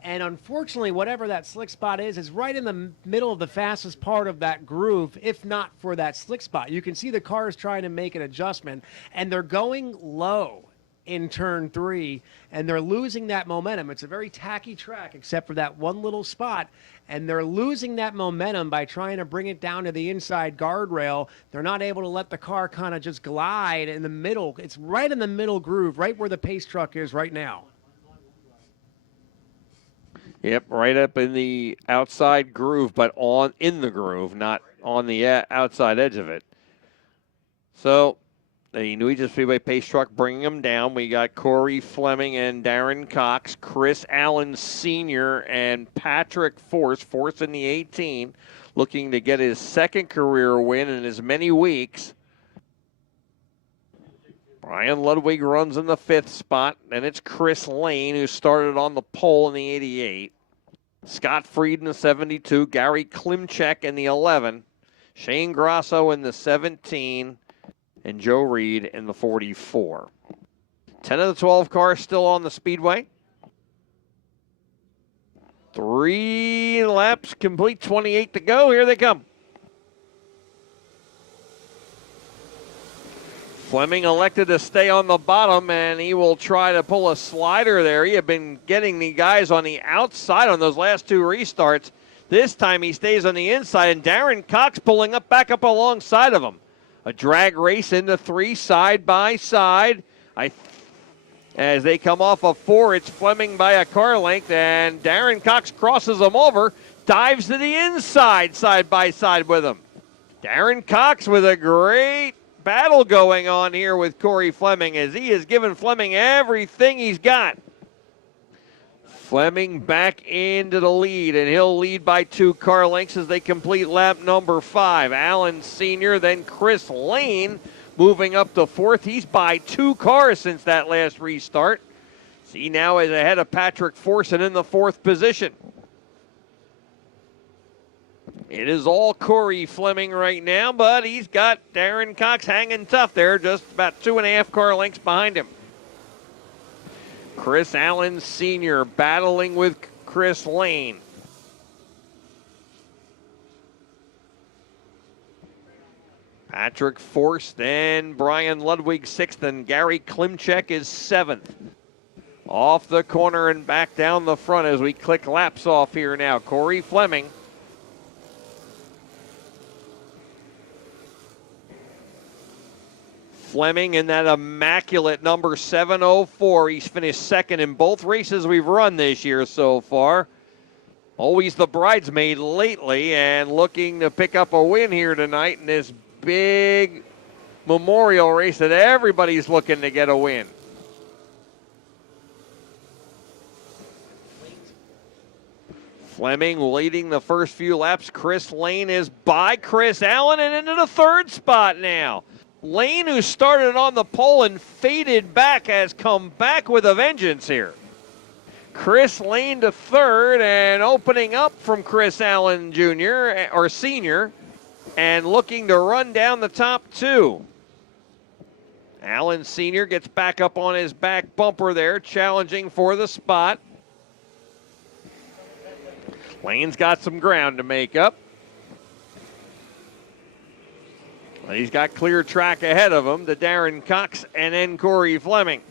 and unfortunately whatever that slick spot is right in the middle of the fastest part of that groove. If not for that slick spot, you can see the cars trying to make an adjustment, and they're going low in turn 3, and they're losing that momentum. It's a very tacky track except for that one little spot, and they're losing that momentum by trying to bring it down to the inside guardrail. They're not able to let the car kind of just glide in the middle. It's right in the middle groove, right where the pace truck is right now. Yep, right up in the outside groove, but in the groove, not on the outside edge of it. So the New Egypt Speedway pace truck bringing them down. We got Corey Fleming and Darren Cox, Chris Allen Sr. and Patrick Force in the 18, looking to get his 2nd career win in as many weeks. Brian Ludwig runs in the 5th spot. Then it's Chris Lane, who started on the pole in the 88. Scott Freed in the 72. Gary Klimchek in the 11. Shane Grasso in the 17. And Joe Reed in the 44. 10 of the 12 cars still on the Speedway. 3 laps complete, 28 to go. Here they come. Fleming elected to stay on the bottom, and he will try to pull a slider there. He had been getting the guys on the outside on those last 2 restarts. This time he stays on the inside, and Darren Cox pulling back up alongside of him. A drag race into 3 side by side. As they come off of 4, it's Fleming by a car length, and Darren Cox crosses them over, dives to the inside side by side with him. Darren Cox with a great battle going on here with Corey Fleming as he has given Fleming everything he's got. Fleming back into the lead, and he'll lead by 2 car lengths as they complete lap number 5. Allen Sr., then Chris Lane moving up to 4th. He's by 2 cars since that last restart. He now is ahead of Patrick Force and in the 4th position. It is all Corey Fleming right now, but he's got Darren Cox hanging tough there, just about 2.5 car lengths behind him. Chris Allen Sr. battling with Chris Lane. Patrick Forst and Brian Ludwig 6th, and Gary Klimchek is 7th. Off the corner and back down the front as we click laps off here now. Corey Fleming. Fleming in that immaculate number 704. He's finished second in both races we've run this year so far. Always the bridesmaid lately, and looking to pick up a win here tonight in this big memorial race that everybody's looking to get a win. Fleming leading the first few laps. Chris Lane is by Chris Allen and into the third spot now. Lane, who started on the pole and faded back, has come back with a vengeance here. Chris Lane to third, and opening up from Chris Allen Jr. or Sr. and looking to run down the top two. Allen Sr. gets back up on his back bumper there, challenging for the spot. Lane's got some ground to make up. But he's got clear track ahead of him to Darren Cox and then Corey Fleming.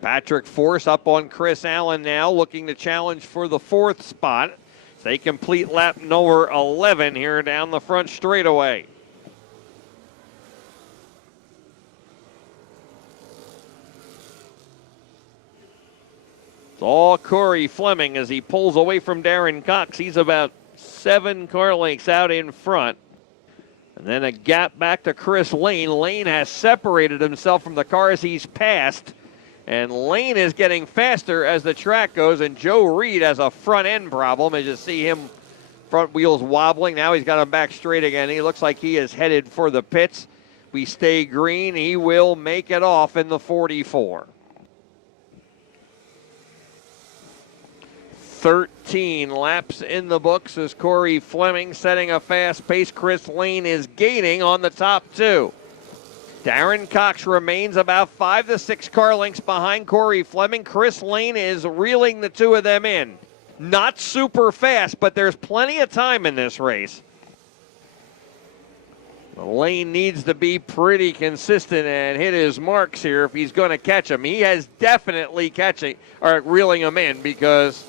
Patrick Force up on Chris Allen now, looking to challenge for the fourth spot. They complete lap number 11 here down the front straightaway. It's all Corey Fleming as he pulls away from Darren Cox. He's about 7 car lengths out in front. And then a gap back to Chris Lane. Lane has separated himself from the cars he's passed. And Lane is getting faster as the track goes, and Joe Reed has a front end problem as you see him front wheels wobbling. Now he's got him back straight again. He looks like he is headed for the pits. We stay green. He will make it off in the 44. 13 laps in the books as Corey Fleming setting a fast pace. Chris Lane is gaining on the top two. Darren Cox remains about 5 to 6 car lengths behind Corey Fleming. Chris Lane is reeling the two of them in. Not super fast, but there's plenty of time in this race. Lane needs to be pretty consistent and hit his marks here if he's going to catch him. He has definitely reeling him in because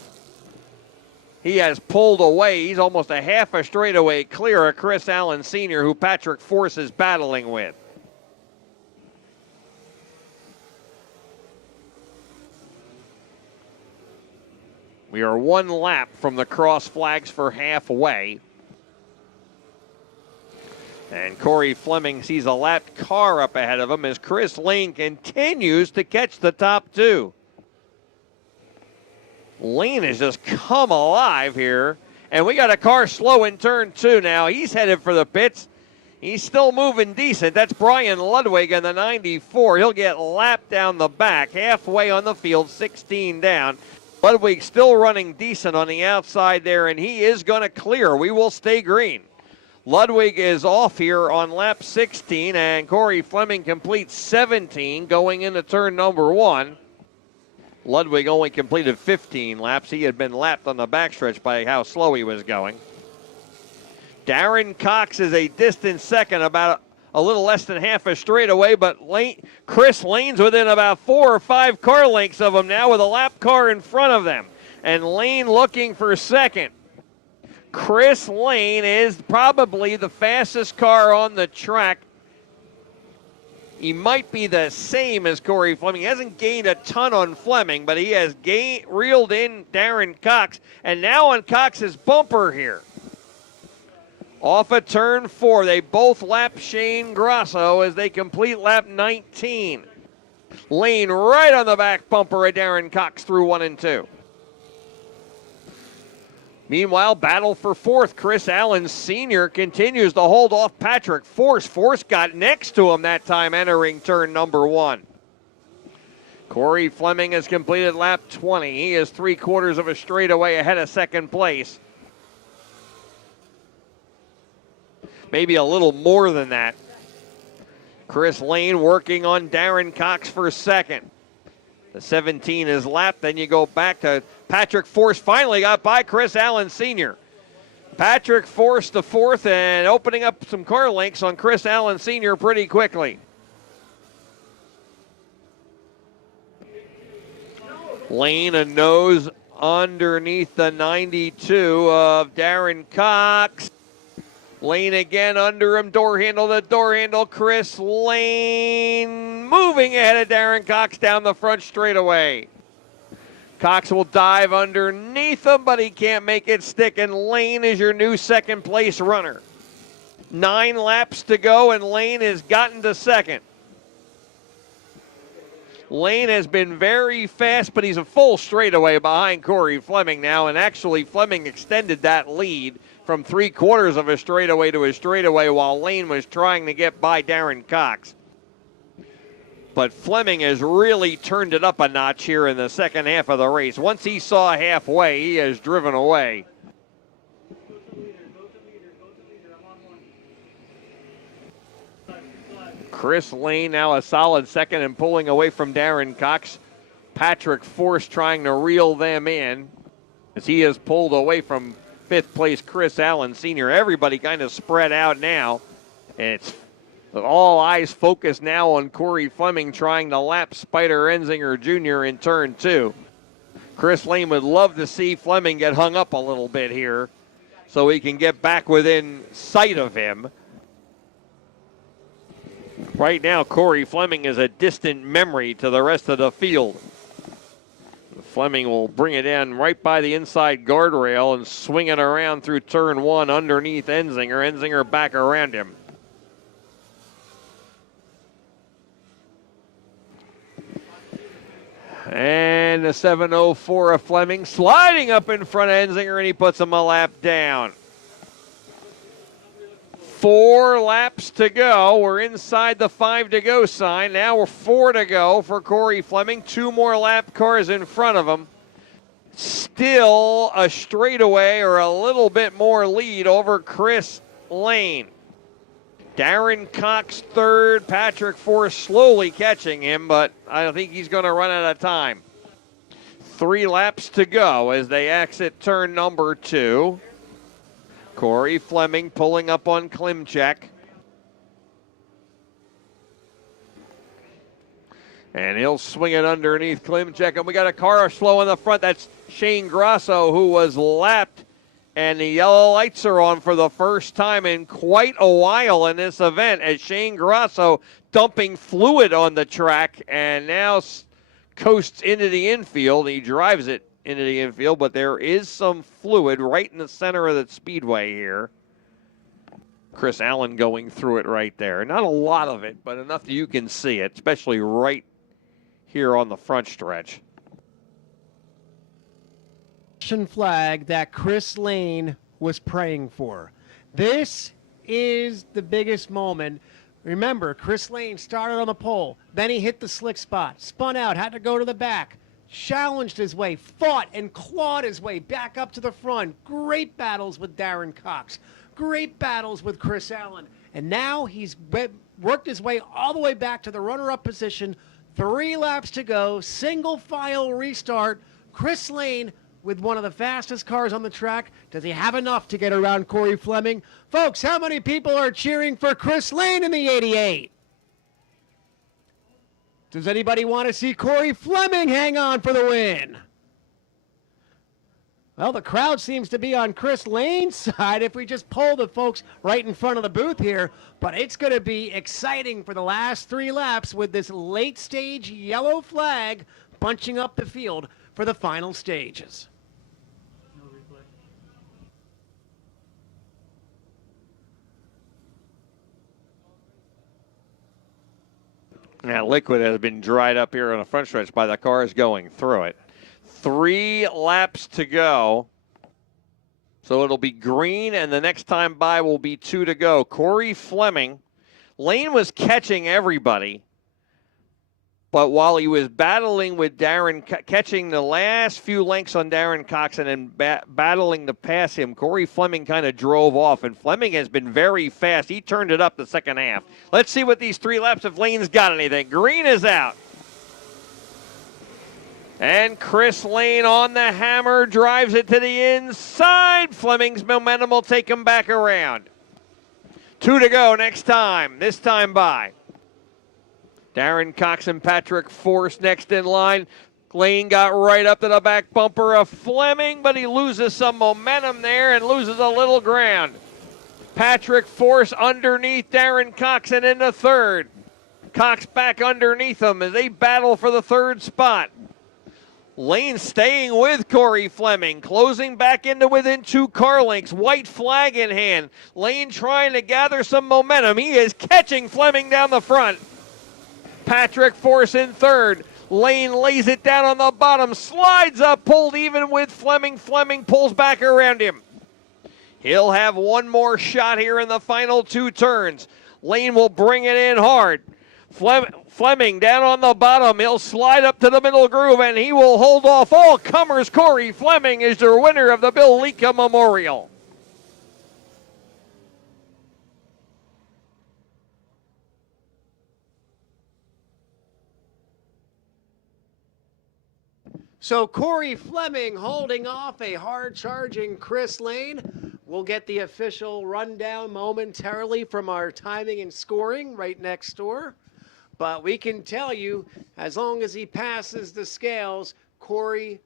he has pulled away. He's almost a half a straightaway clear of Chris Allen Sr., who Patrick Force is battling with. We are 1 lap from the cross flags for halfway. And Corey Fleming sees a lapped car up ahead of him as Chris Lane continues to catch the top two. Lane has just come alive here. And we got a car slow in turn 2 now. He's headed for the pits. He's still moving decent. That's Brian Ludwig in the 94. He'll get lapped down the back, halfway on the field, 16 down. Ludwig still running decent on the outside there, and he is going to clear. We will stay green. Ludwig is off here on lap 16, and Corey Fleming completes 17 going into turn number 1. Ludwig only completed 15 laps. He had been lapped on the backstretch by how slow he was going. Darren Cox is a distant second, about a little less than half a straightaway, but Chris Lane's within about 4 or 5 car lengths of him now with a lap car in front of them. And Lane looking for second. Chris Lane is probably the fastest car on the track. He might be the same as Corey Fleming. He hasn't gained a ton on Fleming, but he has reeled in Darren Cox. And now on Cox's bumper here. Off of turn 4, they both lap Shane Grosso as they complete lap 19. Lane right on the back bumper of Darren Cox through 1 and 2. Meanwhile, battle for 4th. Chris Allen Sr. continues to hold off Patrick Force. Force got next to him that time entering turn number 1. Corey Fleming has completed lap 20. He is 3/4 of a straightaway ahead of second place. Maybe a little more than that. Chris Lane working on Darren Cox for second. The 17 is lapped. Then you go back to Patrick Force. Finally got by Chris Allen Sr. Patrick forced the fourth and opening up some car lengths on Chris Allen Sr. pretty quickly. Lane a nose underneath the 92 of Darren Cox. Lane again under him, door handle to door handle. Chris Lane moving ahead of Darren Cox down the front straightaway. Cox will dive underneath him, but he can't make it stick, and Lane is your new second place runner. 9 laps to go, and Lane has gotten to second. Lane has been very fast, but he's a full straightaway behind Corey Fleming now, and actually Fleming extended that lead from 3/4 of a straightaway to a straightaway while Lane was trying to get by Darren Cox. But Fleming has really turned it up a notch here in the second half of the race. Once he saw halfway, he has driven away. Chris Lane now a solid second and pulling away from Darren Cox. Patrick Force trying to reel them in as he has pulled away from 5th place Chris Allen Sr. Everybody kind of spread out now. And it's all eyes focused now on Corey Fleming trying to lap Spider Enzinger Jr. in turn 2. Chris Lane would love to see Fleming get hung up a little bit here so he can get back within sight of him. Right now, Corey Fleming is a distant memory to the rest of the field. Fleming will bring it in right by the inside guardrail and swing it around through turn 1 underneath Enzinger. Enzinger back around him. And the 704 of Fleming sliding up in front of Enzinger, and he puts him a lap down. 4 laps to go. We're inside the 5 to go sign. Now we're 4 to go for Corey Fleming. 2 more lap cars in front of him. Still a straightaway or a little bit more lead over Chris Lane. Darren Cox 3rd. Patrick Force slowly catching him, but I think he's going to run out of time. 3 laps to go as they exit turn number 2. Corey Fleming pulling up on Klimchek. And he'll swing it underneath Klimchek. And we got a car slow in the front. That's Shane Grasso, who was lapped. And the yellow lights are on for the first time in quite a while in this event as Shane Grasso dumping fluid on the track and now coasts into the infield. He drives it into the infield, but there is some fluid right in the center of the speedway here. Chris Allen going through it right there. Not a lot of it, but enough that you can see it, especially right here on the front stretch. Flag that Chris Lane was praying for. This is the biggest moment. Remember, Chris Lane started on the pole, then he hit the slick spot, spun out, had to go to the back, challenged his way, fought and clawed his way back up to the front. Great battles with Darren Cox. Great battles with Chris Allen. And now he's worked his way all the way back to the runner-up position. 3 laps to go. Single file restart. Chris Lane with one of the fastest cars on the track. Does he have enough to get around Corey Fleming? Folks, how many people are cheering for Chris Lane in the 88? Does anybody want to see Corey Fleming hang on for the win? Well, the crowd seems to be on Chris Lane's side if we just poll the folks right in front of the booth here. But it's going to be exciting for the last 3 laps with this late stage yellow flag bunching up the field for the final stages. Now, liquid has been dried up here on the front stretch by the cars going through it. 3 laps to go. So it'll be green, and the next time by will be 2 to go. Corey Fleming. Lane was catching everybody. But while he was battling with Darren, catching the last few lengths on Darren Cox and then battling to pass him, Corey Fleming kind of drove off. And Fleming has been very fast. He turned it up the second half. Let's see what these 3 laps, if Lane's got anything. Green is out. And Chris Lane on the hammer, drives it to the inside. Fleming's momentum will take him back around. 2 to go next time, this time by Darren Cox and Patrick Force next in line. Lane got right up to the back bumper of Fleming, but he loses some momentum there and loses a little ground. Patrick Force underneath Darren Cox and into third. Cox back underneath him as they battle for the third spot. Lane staying with Corey Fleming, closing back into within 2 car lengths, white flag in hand. Lane trying to gather some momentum. He is catching Fleming down the front. Patrick Force in third. Lane lays it down on the bottom, slides up, pulled even with Fleming. Fleming pulls back around him. He'll have one more shot here in the final 2 turns. Lane will bring it in hard. Fleming down on the bottom. He'll slide up to the middle groove, and he will hold off all comers. Corey Fleming is your winner of the Bill Liedtka Memorial. So Corey Fleming holding off a hard-charging Chris Lane. We'll get the official rundown momentarily from our timing and scoring right next door. But we can tell you, as long as he passes the scales, Corey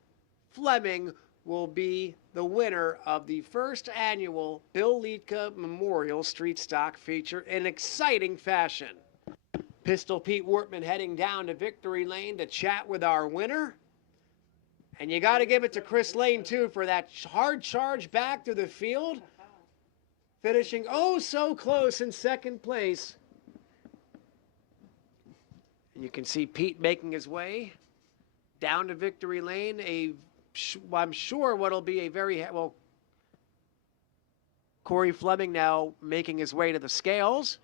Fleming will be the winner of the first annual Bill Liedtka Memorial Street Stock feature in exciting fashion. Pistol Pete Wortman heading down to victory lane to chat with our winner. And you got to give it to Chris Lane, too, for that hard charge back to the field. Finishing oh so close in second place. And you can see Pete making his way down to victory lane. I'm sure what'll be a very, well, Corey Fleming now making his way to the scales.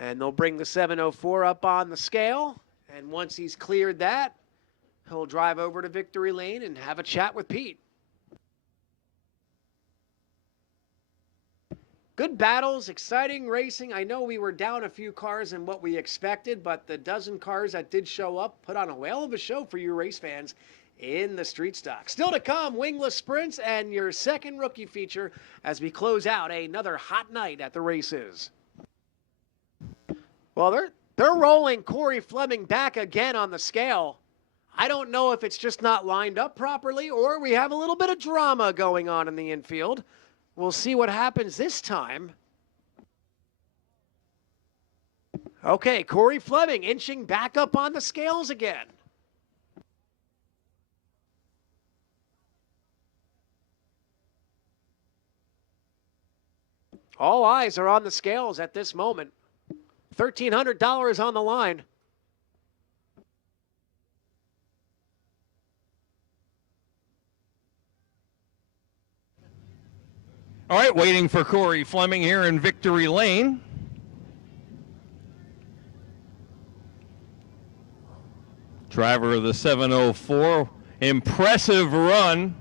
And they'll bring the 704 up on the scale. And once he's cleared that, he'll drive over to victory lane and have a chat with Pete. Good battles, exciting racing. I know we were down a few cars than what we expected, but the dozen cars that did show up put on a whale of a show for you race fans in the street stock. Still to come, wingless sprints and your second rookie feature as we close out another hot night at the races. Well, they're rolling Corey Fleming back again on the scale. I don't know if it's just not lined up properly or we have a little bit of drama going on in the infield. We'll see what happens this time. Okay, Corey Fleming inching back up on the scales again. All eyes are on the scales at this moment. $1,300 on the line. All right, waiting for Corey Fleming here in victory lane. Driver of the 704, impressive run.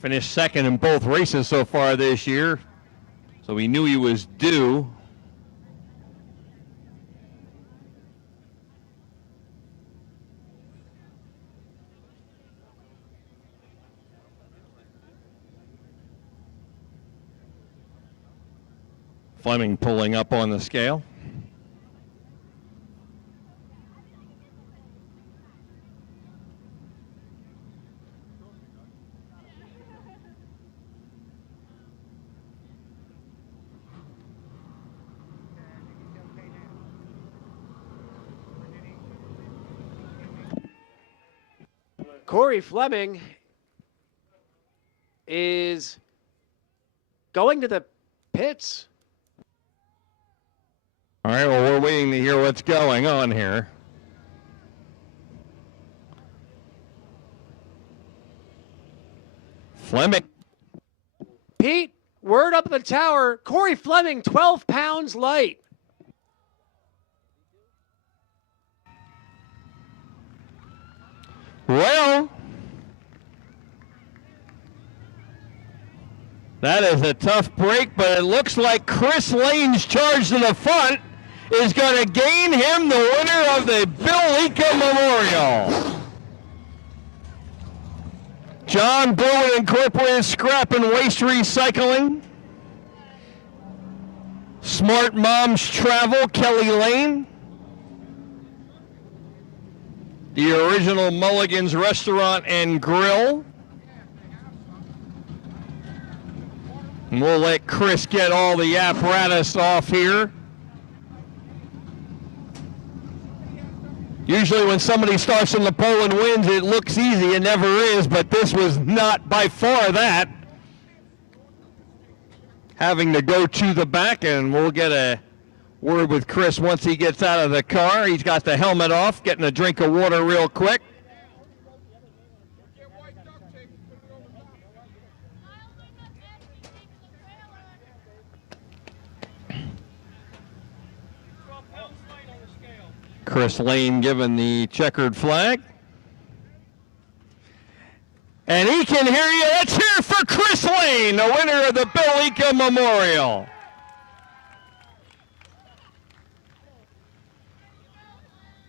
Finished second in both races so far this year, so we knew he was due. Fleming pulling up on the scale. Corey Fleming is going to the pits. All right, well, we're waiting to hear what's going on here. Fleming. Pete, word up the tower, Corey Fleming, 12 pounds light. Well, That is a tough break, but it looks like Chris Lane's charge to the front is going to gain him the winner of the Bill Liedtka Memorial. John Bowen Incorporated Scrap and Waste Recycling. Smart Moms Travel, Kelly Lane. The Original Mulligan's Restaurant and Grill. And we'll let Chris get all the apparatus off here. Usually when somebody starts on the pole and wins, it looks easy. It never is, but this was not by far that. Having to go to the back, and we'll get a word with Chris once he gets out of the car. He's got the helmet off, getting a drink of water real quick. Chris Lane given the checkered flag. And he can hear you. Let's hear it for Chris Lane, the winner of the Bill Liedtka Memorial.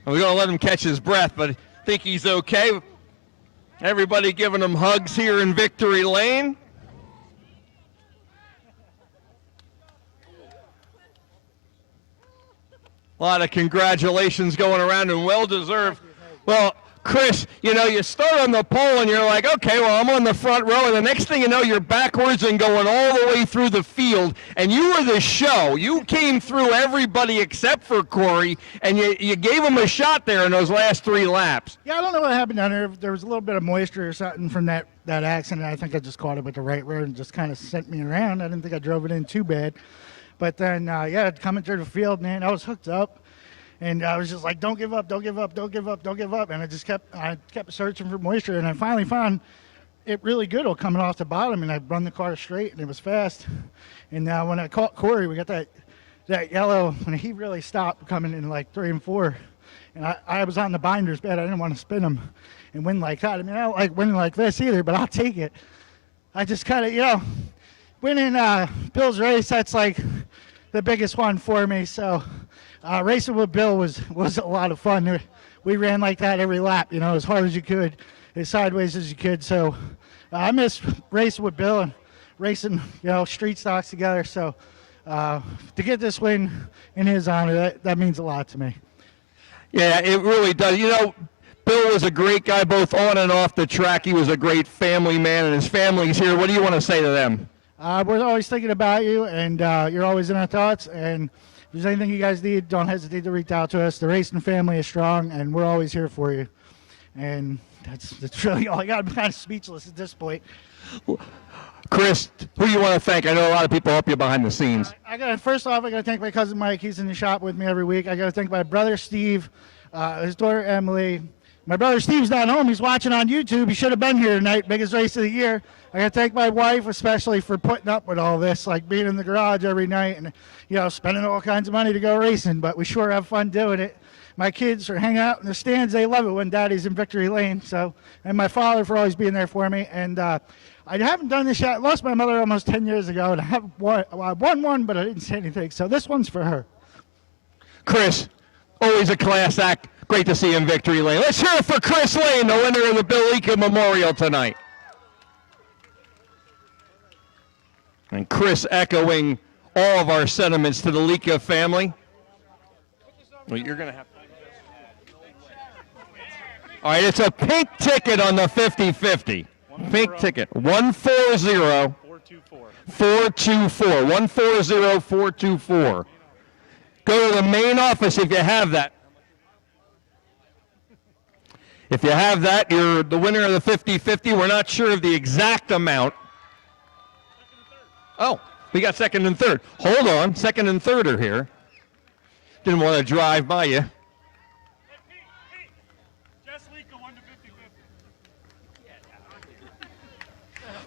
We're going to let him catch his breath, but I think he's okay. Everybody giving him hugs here in Victory Lane. A lot of congratulations going around, and well-deserved. Well, Chris, you know, you start on the pole and you're like, okay, well, I'm on the front row, and the next thing you know, you're backwards and going all the way through the field, and you were the show. You came through everybody except for Corey, and you gave him a shot there in those last 3 laps. Yeah, I don't know what happened down there. There was a little bit of moisture or something from that accident. I think I just caught it with the right rear and just kind of sent me around. I didn't think I drove it in too bad. But then, yeah, coming through the field, man, I was hooked up. And I was just like, don't give up, don't give up, don't give up, don't give up. And I kept searching for moisture. And I finally found it really good coming off the bottom. And I run the car straight, and it was fast. And when I caught Corey, we got that yellow, and he really stopped coming in like 3 and 4. And I was on the binders bed. I didn't want to spin them and win like that. I mean, I don't like winning like this either, but I'll take it. I just kind of, you know, winning Bill's race, that's like the biggest one for me. So racing with Bill was a lot of fun. We ran like that every lap, you know, as hard as you could, as sideways as you could. So I miss racing with Bill and racing, you know, street stocks together. So to get this win in his honor, that means a lot to me. Yeah, it really does. You know, Bill was a great guy both on and off the track. He was a great family man, and his family's here. What do you want to say to them? We're always thinking about you, and you're always in our thoughts. And if there's anything you guys need, don't hesitate to reach out to us. The racing family is strong, and we're always here for you. And that's really all I got. I'm kind of speechless at this point. Chris, who you want to thank? I know a lot of people help you behind the scenes. First off, I got to thank my cousin Mike. He's in the shop with me every week. I got to thank my brother Steve, his daughter Emily. My brother Steve's not home. He's watching on YouTube. He should have been here tonight. Biggest race of the year. I got to thank my wife especially for putting up with all this, like being in the garage every night and, you know, spending all kinds of money to go racing. But we sure have fun doing it. My kids are hanging out in the stands. They love it when Daddy's in Victory Lane. So, and my father for always being there for me. And I haven't done this yet. I lost my mother almost 10 years ago, and I won one, but I didn't say anything. So this one's for her. Chris, always a class act. Great to see you in Victory Lane. Let's hear it for Chris Lane, the winner of the Bill Liedtka Memorial tonight. And Chris echoing all of our sentiments to the Liedtka family. Well, you're going to have to. All right, it's a pink ticket on the 50-50. Pink ticket. 140-424. 140-424. Go to the main office if you have that. If you have that, you're the winner of the 50-50. We're not sure of the exact amount. Oh, we got second and third. Hold on. Second and third are here. Didn't want to drive by you.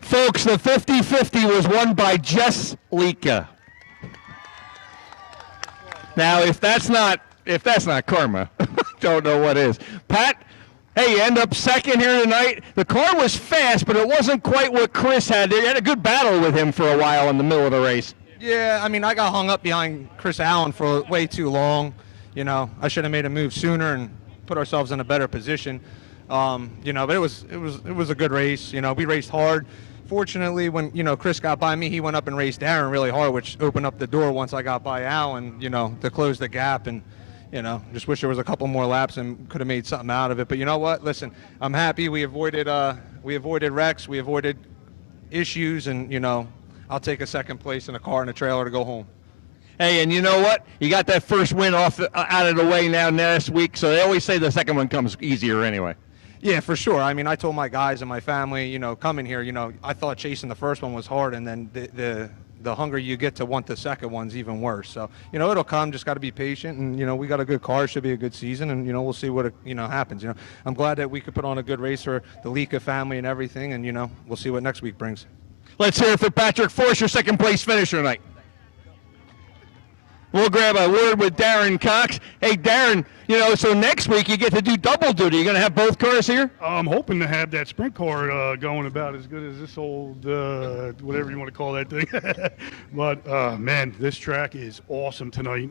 Folks, the 50-50 was won by Jess Liedtka. Now, if that's not karma, don't know what is. Pat, Hey, you end up second here tonight. The car was fast, but it wasn't quite what Chris had. They had a good battle with him for a while in the middle of the race. Yeah, I mean, I got hung up behind Chris Allen for way too long. You know, I should have made a move sooner and put ourselves in a better position. You know, but it was a good race. You know, we raced hard. Fortunately, when, you know, Chris got by me, he went up and raced Darren really hard, which opened up the door once I got by Allen, you know, to close the gap. And, you know, just wish there was a couple more laps and could have made something out of it. But you know what? Listen, I'm happy we avoided wrecks, we avoided issues, and, you know, I'll take a second place in a car and a trailer to go home. Hey, and you know what? You got that first win out of the way now next week, so they always say the second one comes easier anyway. Yeah, for sure. I mean, I told my guys and my family, you know, coming here, you know, I thought chasing the first one was hard, and then the hunger you get to want the second one's even worse. So, you know, it'll come. Just got to be patient, and, you know, we got a good car. Should be a good season, and, you know, we'll see what, happens. You know, I'm glad that we could put on a good race for the Liedtka family and everything, and, you know, we'll see what next week brings. Let's hear it for Patrick Force, your second place finisher tonight. We'll grab a word with Darren Cox. Hey, Darren, you know, so next week you get to do double duty. You're going to have both cars here? I'm hoping to have that sprint car going about as good as this old, whatever you want to call that thing. But, man, this track is awesome tonight.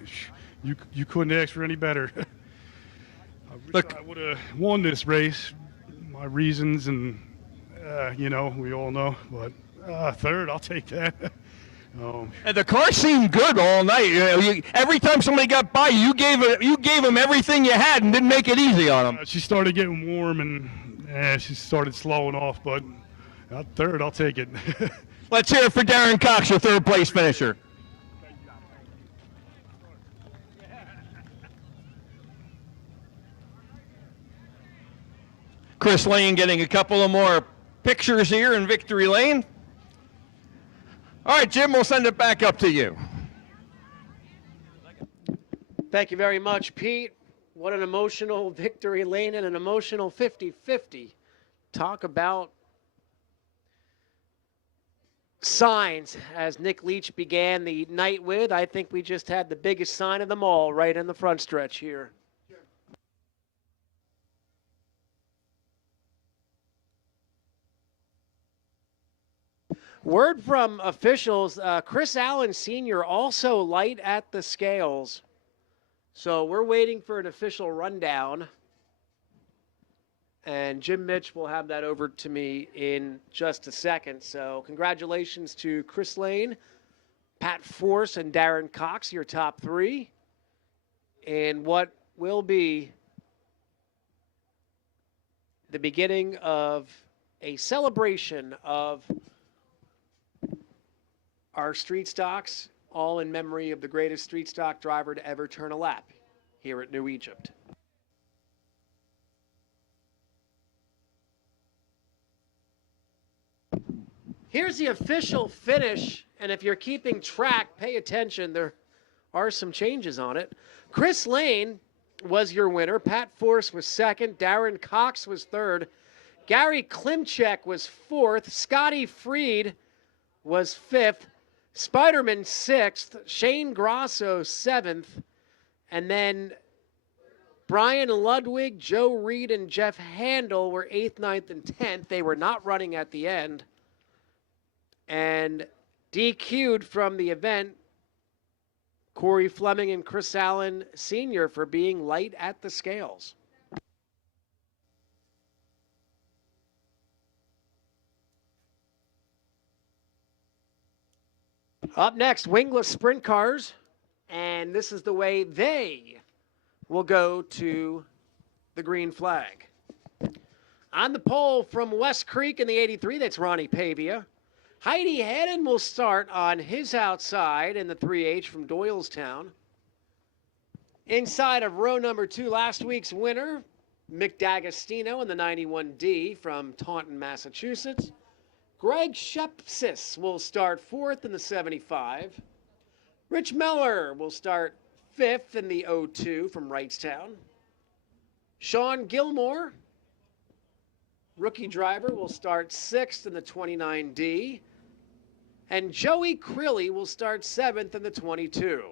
You couldn't ask for any better. I would have won this race. My reasons, and, you know, we all know. But third, I'll take that. And the car seemed good all night. You know, every time somebody got by, you gave them everything you had and didn't make it easy on them. She started getting warm, and she started slowing off. But third, I'll take it. Let's hear it for Darren Cox, your third place finisher. Chris Lane getting a couple of more pictures here in Victory Lane. All right, Jim, we'll send it back up to you. Thank you very much, Pete. What an emotional Victory Lane and an emotional 50-50. Talk about signs, as Nick Leach began the night with. I think we just had the biggest sign of them all right in the front stretch here. Word from officials, Chris Allen Sr. also light at the scales. So we're waiting for an official rundown. And Jim Mitch will have that over to me in just a second. So congratulations to Chris Lane, Pat Force, and Darren Cox, your top three. And what will be the beginning of a celebration of our street stocks, all in memory of the greatest street stock driver to ever turn a lap here at New Egypt. Here's the official finish, and if you're keeping track, pay attention. There are some changes on it. Chris Lane was your winner. Pat Force was second. Darren Cox was third. Gary Klimchek was fourth. Scotty Freed was fifth. Spiderman 6th, Shane Grosso 7th, and then Brian Ludwig, Joe Reed, and Jeff Handel were 8th, 9th, and 10th. They were not running at the end. And DQ'd from the event, Corey Fleming and Chris Allen Sr. for being light at the scales. Up next, Wingless Sprint Cars, and this is the way they will go to the green flag. On the pole from West Creek in the 83, that's Ronnie Pavia. Heidi Hedden will start on his outside in the 3H from Doylestown. Inside of row number 2, last week's winner, Mick D'Agostino in the 91D from Taunton, Massachusetts. Greg Shepsis will start 4th in the 75. Rich Miller will start 5th in the 02 from Wrightstown. Sean Gilmore, rookie driver, will start 6th in the 29D. And Joey Crilly will start 7th in the 22.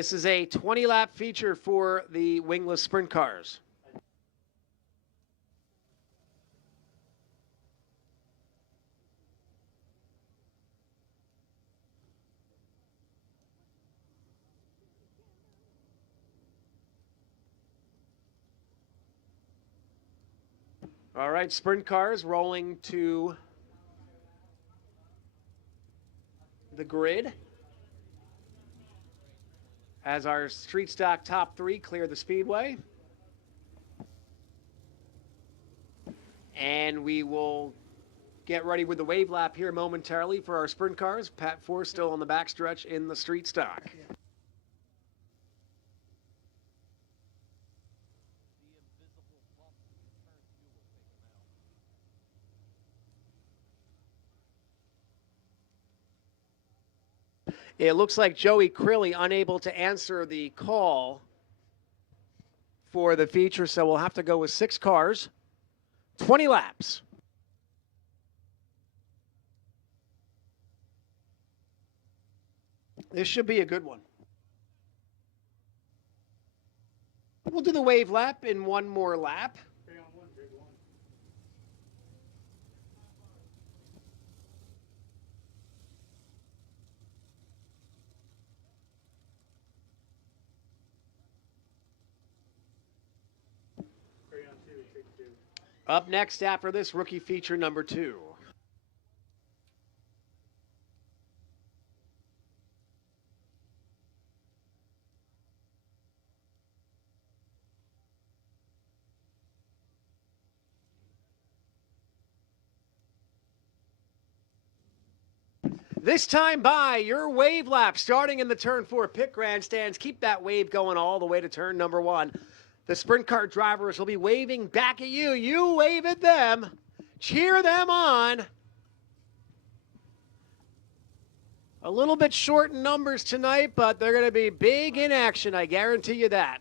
This is a 20-lap feature for the Wingless sprint cars. All right, sprint cars rolling to the grid as our street stock top three clear the speedway. And we will get ready with the wave lap here momentarily for our sprint cars. Pat Force still on the backstretch in the street stock. It looks like Joey Crilly unable to answer the call for the feature, so we'll have to go with 6 cars, 20 laps. This should be a good one. We'll do the wave lap in one more lap. Up next after this, rookie feature number 2. This time by your wave lap, starting in the turn 4 pit grandstands. Keep that wave going all the way to turn number 1. The sprint car drivers will be waving back at you. You wave at them. Cheer them on. A little bit short in numbers tonight, but they're going to be big in action. I guarantee you that.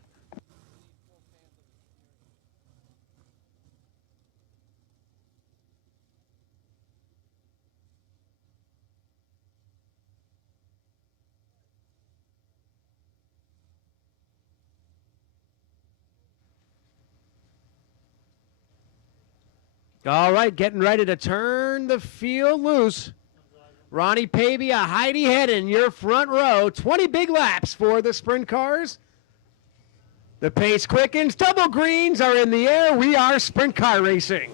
All right, getting ready to turn the field loose. Ronnie Pavia, Heidi Hedden, your front row. 20 big laps for the sprint cars. The pace quickens. Double greens are in the air. We are sprint car racing.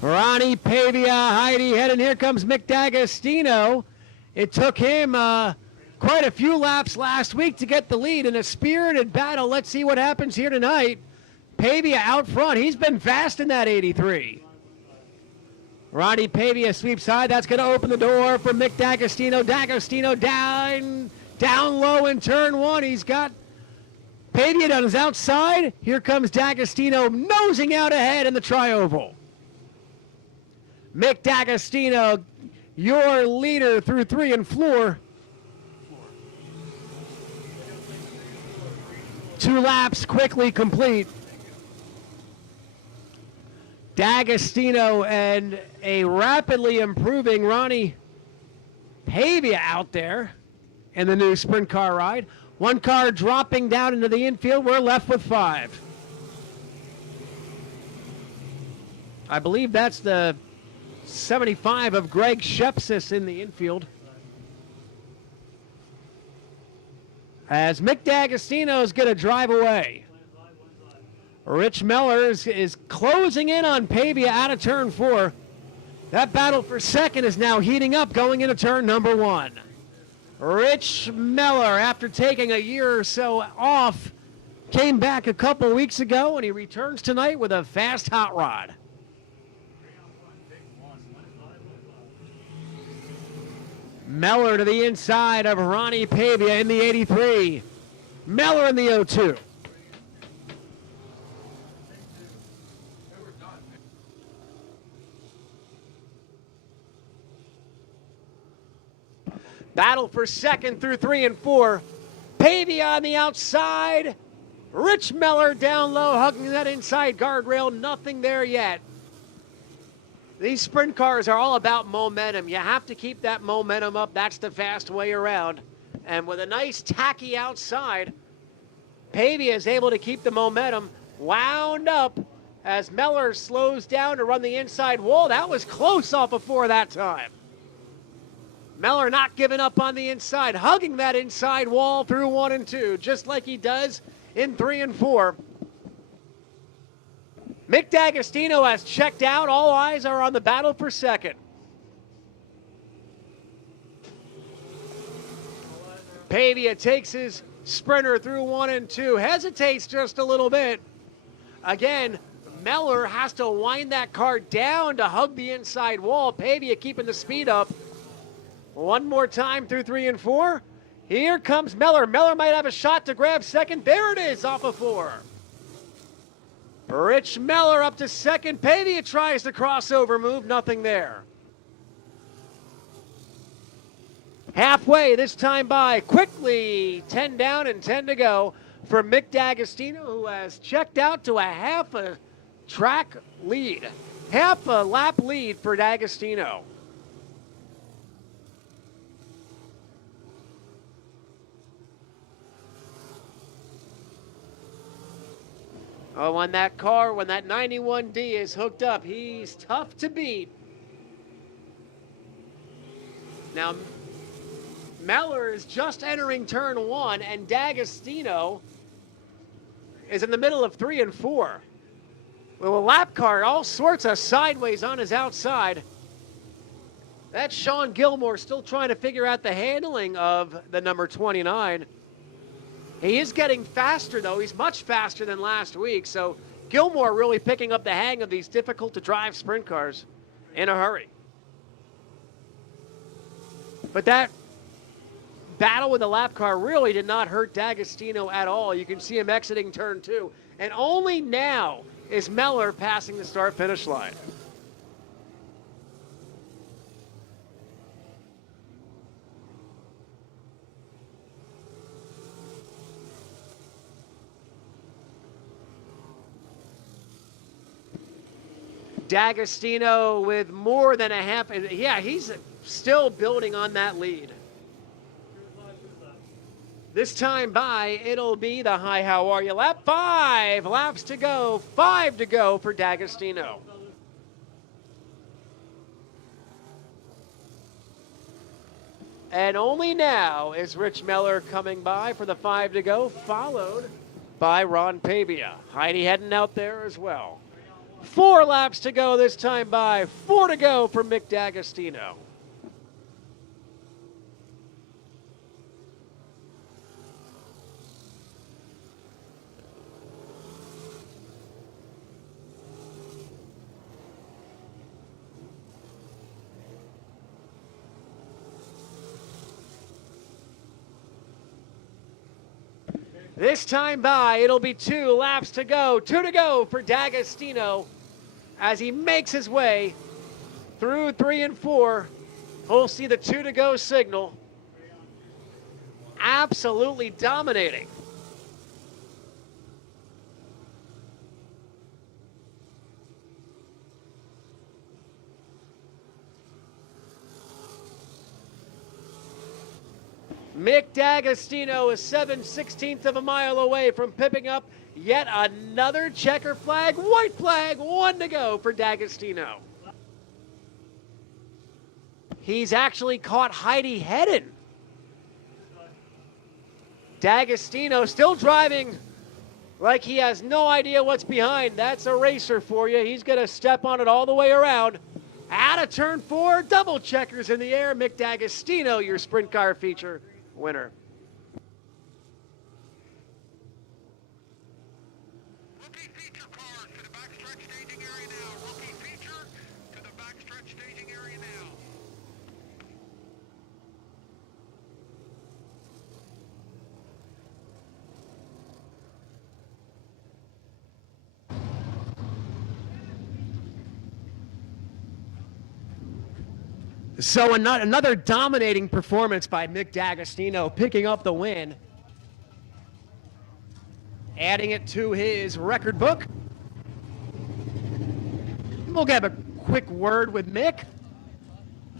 Ronnie Pavia, Heidi Hedden. Here comes Mick D'Agostino. It took him quite a few laps last week to get the lead in a spirited battle. Let's see what happens here tonight. Pavia out front. He's been fast in that 83. Ronnie Pavia sweeps high. That's going to open the door for Mick D'Agostino. D'Agostino down low in turn 1. He's got Pavia on his outside. Here comes D'Agostino nosing out ahead in the tri-oval. Mick D'Agostino, your leader through 3 and floor. 2 laps quickly complete. D'Agostino and a rapidly improving Ronnie Pavia out there in the new sprint car ride. 1 car dropping down into the infield. We're left with 5. I believe that's the 75 of Greg Shepsis in the infield. As Mick D'Agostino is going to drive away. Rich Mellors is closing in on Pavia out of turn 4. That battle for second is now heating up going into turn number 1. Rich Meller, after taking a year or so off, came back a couple weeks ago, and he returns tonight with a fast hot rod. Meller to the inside of Ronnie Pavia in the 83. Meller in the 02. Battle for second through 3 and 4. Pavia on the outside. Rich Meller down low, hugging that inside guardrail. Nothing there yet. These sprint cars are all about momentum. You have to keep that momentum up. That's the fast way around. And with a nice tacky outside, Pavia is able to keep the momentum wound up as Meller slows down to run the inside wall. That was close off of 4 that time. Meller not giving up on the inside, hugging that inside wall through 1 and 2, just like he does in 3 and 4. Mick D'Agostino has checked out. All eyes are on the battle for second. Pavia takes his sprinter through 1 and 2, hesitates just a little bit. Again, Meller has to wind that car down to hug the inside wall. Pavia keeping the speed up. One more time through 3 and 4. Here comes Meller. Meller might have a shot to grab second. There it is off of 4. Rich Meller up to second. Pavia tries the crossover move. Nothing there. Halfway this time by. Quickly 10 down and 10 to go for Mick D'Agostino, who has checked out to a half a track lead. Half a lap lead for D'Agostino. Oh, when that car, when that 91D is hooked up, he's tough to beat. Now, Meller is just entering turn 1, and D'Agostino is in the middle of 3 and 4. Well, a lap car, all sorts of sideways on his outside. That's Sean Gilmore still trying to figure out the handling of the number 29. He is getting faster, though. He's much faster than last week, so Gilmore really picking up the hang of these difficult-to-drive sprint cars in a hurry. But that battle with the lap car really did not hurt D'Agostino at all. You can see him exiting turn 2, and only now is Meller passing the start-finish line. D'Agostino with more than a half. Yeah, he's still building on that lead. This time by, it'll be the Hi, How Are You lap. 5 laps to go. 5 to go for D'Agostino. And only now is Rich Meller coming by for the 5 to go, followed by Ron Pavia. Heidi heading out there as well. 4 laps to go this time by. 4 to go for Mick D'Agostino. This time by, it'll be 2 laps to go. 2 to go for D'Agostino as he makes his way through 3 and 4. We'll see the 2 to go signal. Absolutely dominating. Mick D'Agostino is 7/16 of a mile away from picking up yet another checker flag. White flag, 1 to go for D'Agostino. He's actually caught Heidi Hedden. D'Agostino still driving like he has no idea what's behind. That's a racer for you. He's going to step on it all the way around. Out of turn 4, double checkers in the air. Mick D'Agostino, your sprint car feature winner. So another dominating performance by Mick D'Agostino, picking up the win, adding it to his record book. We'll get a quick word with Mick.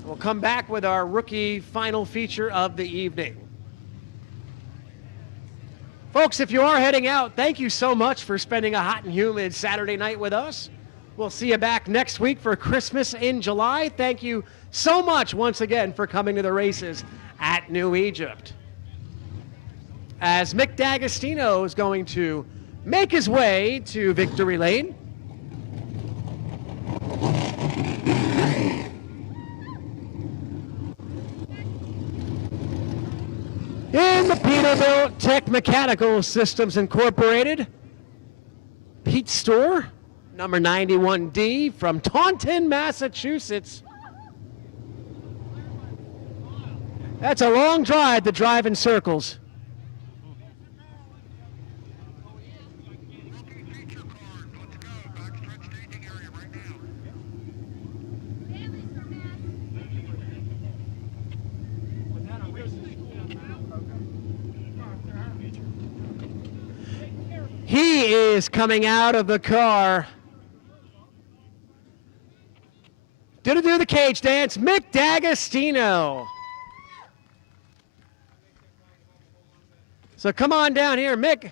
We'll come back with our rookie final feature of the evening. Folks, if you are heading out, thank you so much for spending a hot and humid Saturday night with us. We'll see you back next week for Christmas in July. Thank you so much once again for coming to the races at New Egypt. As Mick D'Agostino is going to make his way to victory lane. In the Peterbilt Tech Mechanical Systems Incorporated Pete Store, number 91D from Taunton, Massachusetts. That's a long drive to drive in circles. He is coming out of the car. Did do the cage dance, Mick D'Agostino. So come on down here, Mick.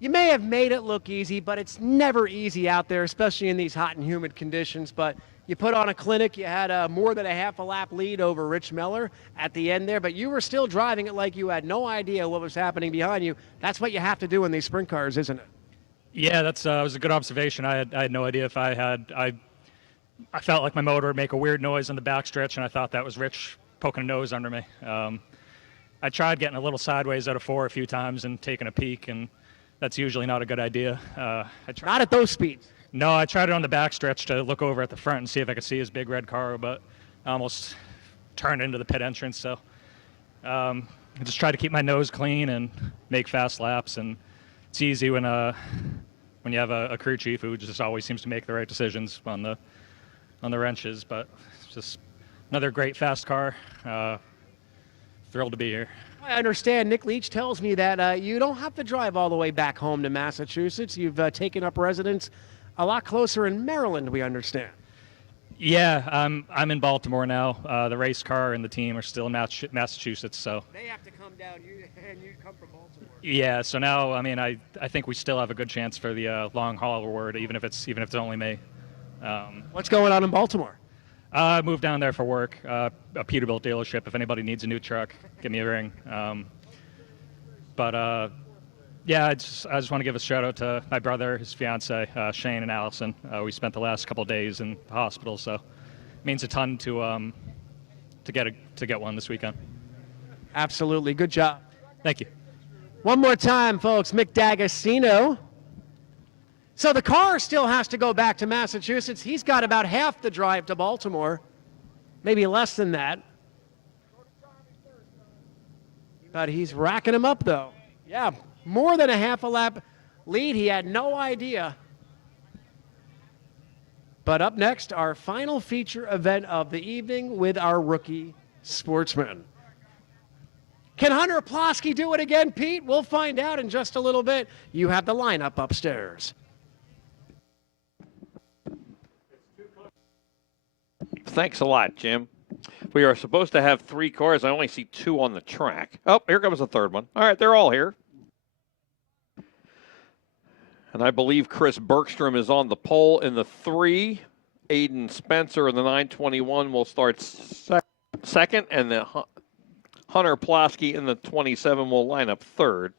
You may have made it look easy, but it's never easy out there, especially in these hot and humid conditions. But you put on a clinic. You had more than a half a lap lead over Rich Miller at the end there, but you were still driving it like you had no idea what was happening behind you. That's what you have to do in these sprint cars, isn't it? Yeah, that was a good observation. I had no idea if I felt like my motor would make a weird noise on the backstretch, and I thought that was Rich poking a nose under me. I tried getting a little sideways out of 4 a few times and taking a peek, and that's usually not a good idea. Not at those speeds. No, I tried it on the backstretch to look over at the front and see if I could see his big red car, but I almost turned into the pit entrance. So I just tried to keep my nose clean and make fast laps. And it's easy when you have a crew chief who just always seems to make the right decisions on the wrenches. But it's just another great fast car. Thrilled to be here. I understand Nick Leach tells me that you don't have to drive all the way back home to Massachusetts. You've taken up residence a lot closer in Maryland, we understand. Yeah, I'm in Baltimore now. The race car and the team are still in Massachusetts, so. They have to come down, and you come from Baltimore. Yeah, so now, I mean, I think we still have a good chance for the long haul award, even if it's only me. What's going on in Baltimore? I moved down there for work, a Peterbilt dealership. If anybody needs a new truck, give me a ring. Yeah, I just want to give a shout out to my brother, his fiance, Shane and Allison. We spent the last couple of days in the hospital, so it means a ton to get one this weekend. Absolutely, good job. Thank you. One more time, folks, Mick D'Agostino. So the car still has to go back to Massachusetts. He's got about half the drive to Baltimore, maybe less than that. But he's racking him up, though. Yeah, more than a half a lap lead. He had no idea. But up next, our final feature event of the evening with our rookie sportsman. Can Hunter Ploskey do it again, Pete? We'll find out in just a little bit. You have the lineup upstairs. Thanks a lot, Jim. We are supposed to have 3 cars. I only see 2 on the track. Oh, here comes the third one. All right, they're all here. And I believe Chris Bergstrom is on the pole in the 3. Aiden Spencer in the 921 will start second, and the Hunter Ploskey in the 27 will line up third.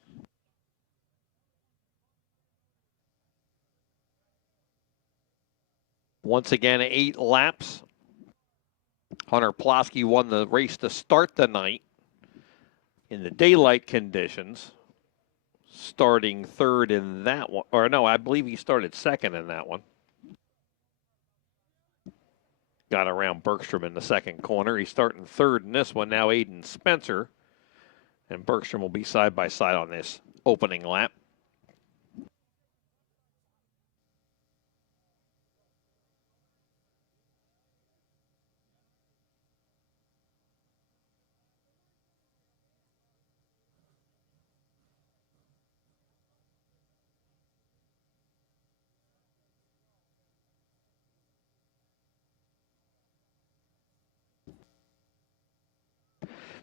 Once again, 8 laps. Hunter Ploskey won the race to start the night in the daylight conditions, starting third in that one. Or no, I believe he started second in that one. Got around Bergstrom in the second corner. He's starting third in this one. Now Aiden Spencer and Bergstrom will be side by side on this opening lap.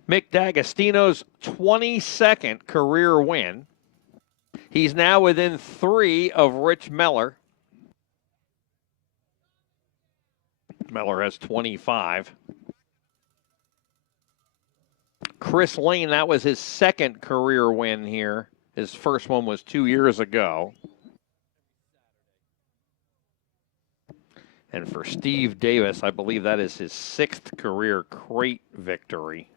Mick D'Agostino's 22nd career win. He's now within 3 of Rich Meller. Meller has 25. Chris Lane, that was his 2nd career win here. His first one was 2 years ago. And for Steve Davis, I believe that is his 6th career crate victory.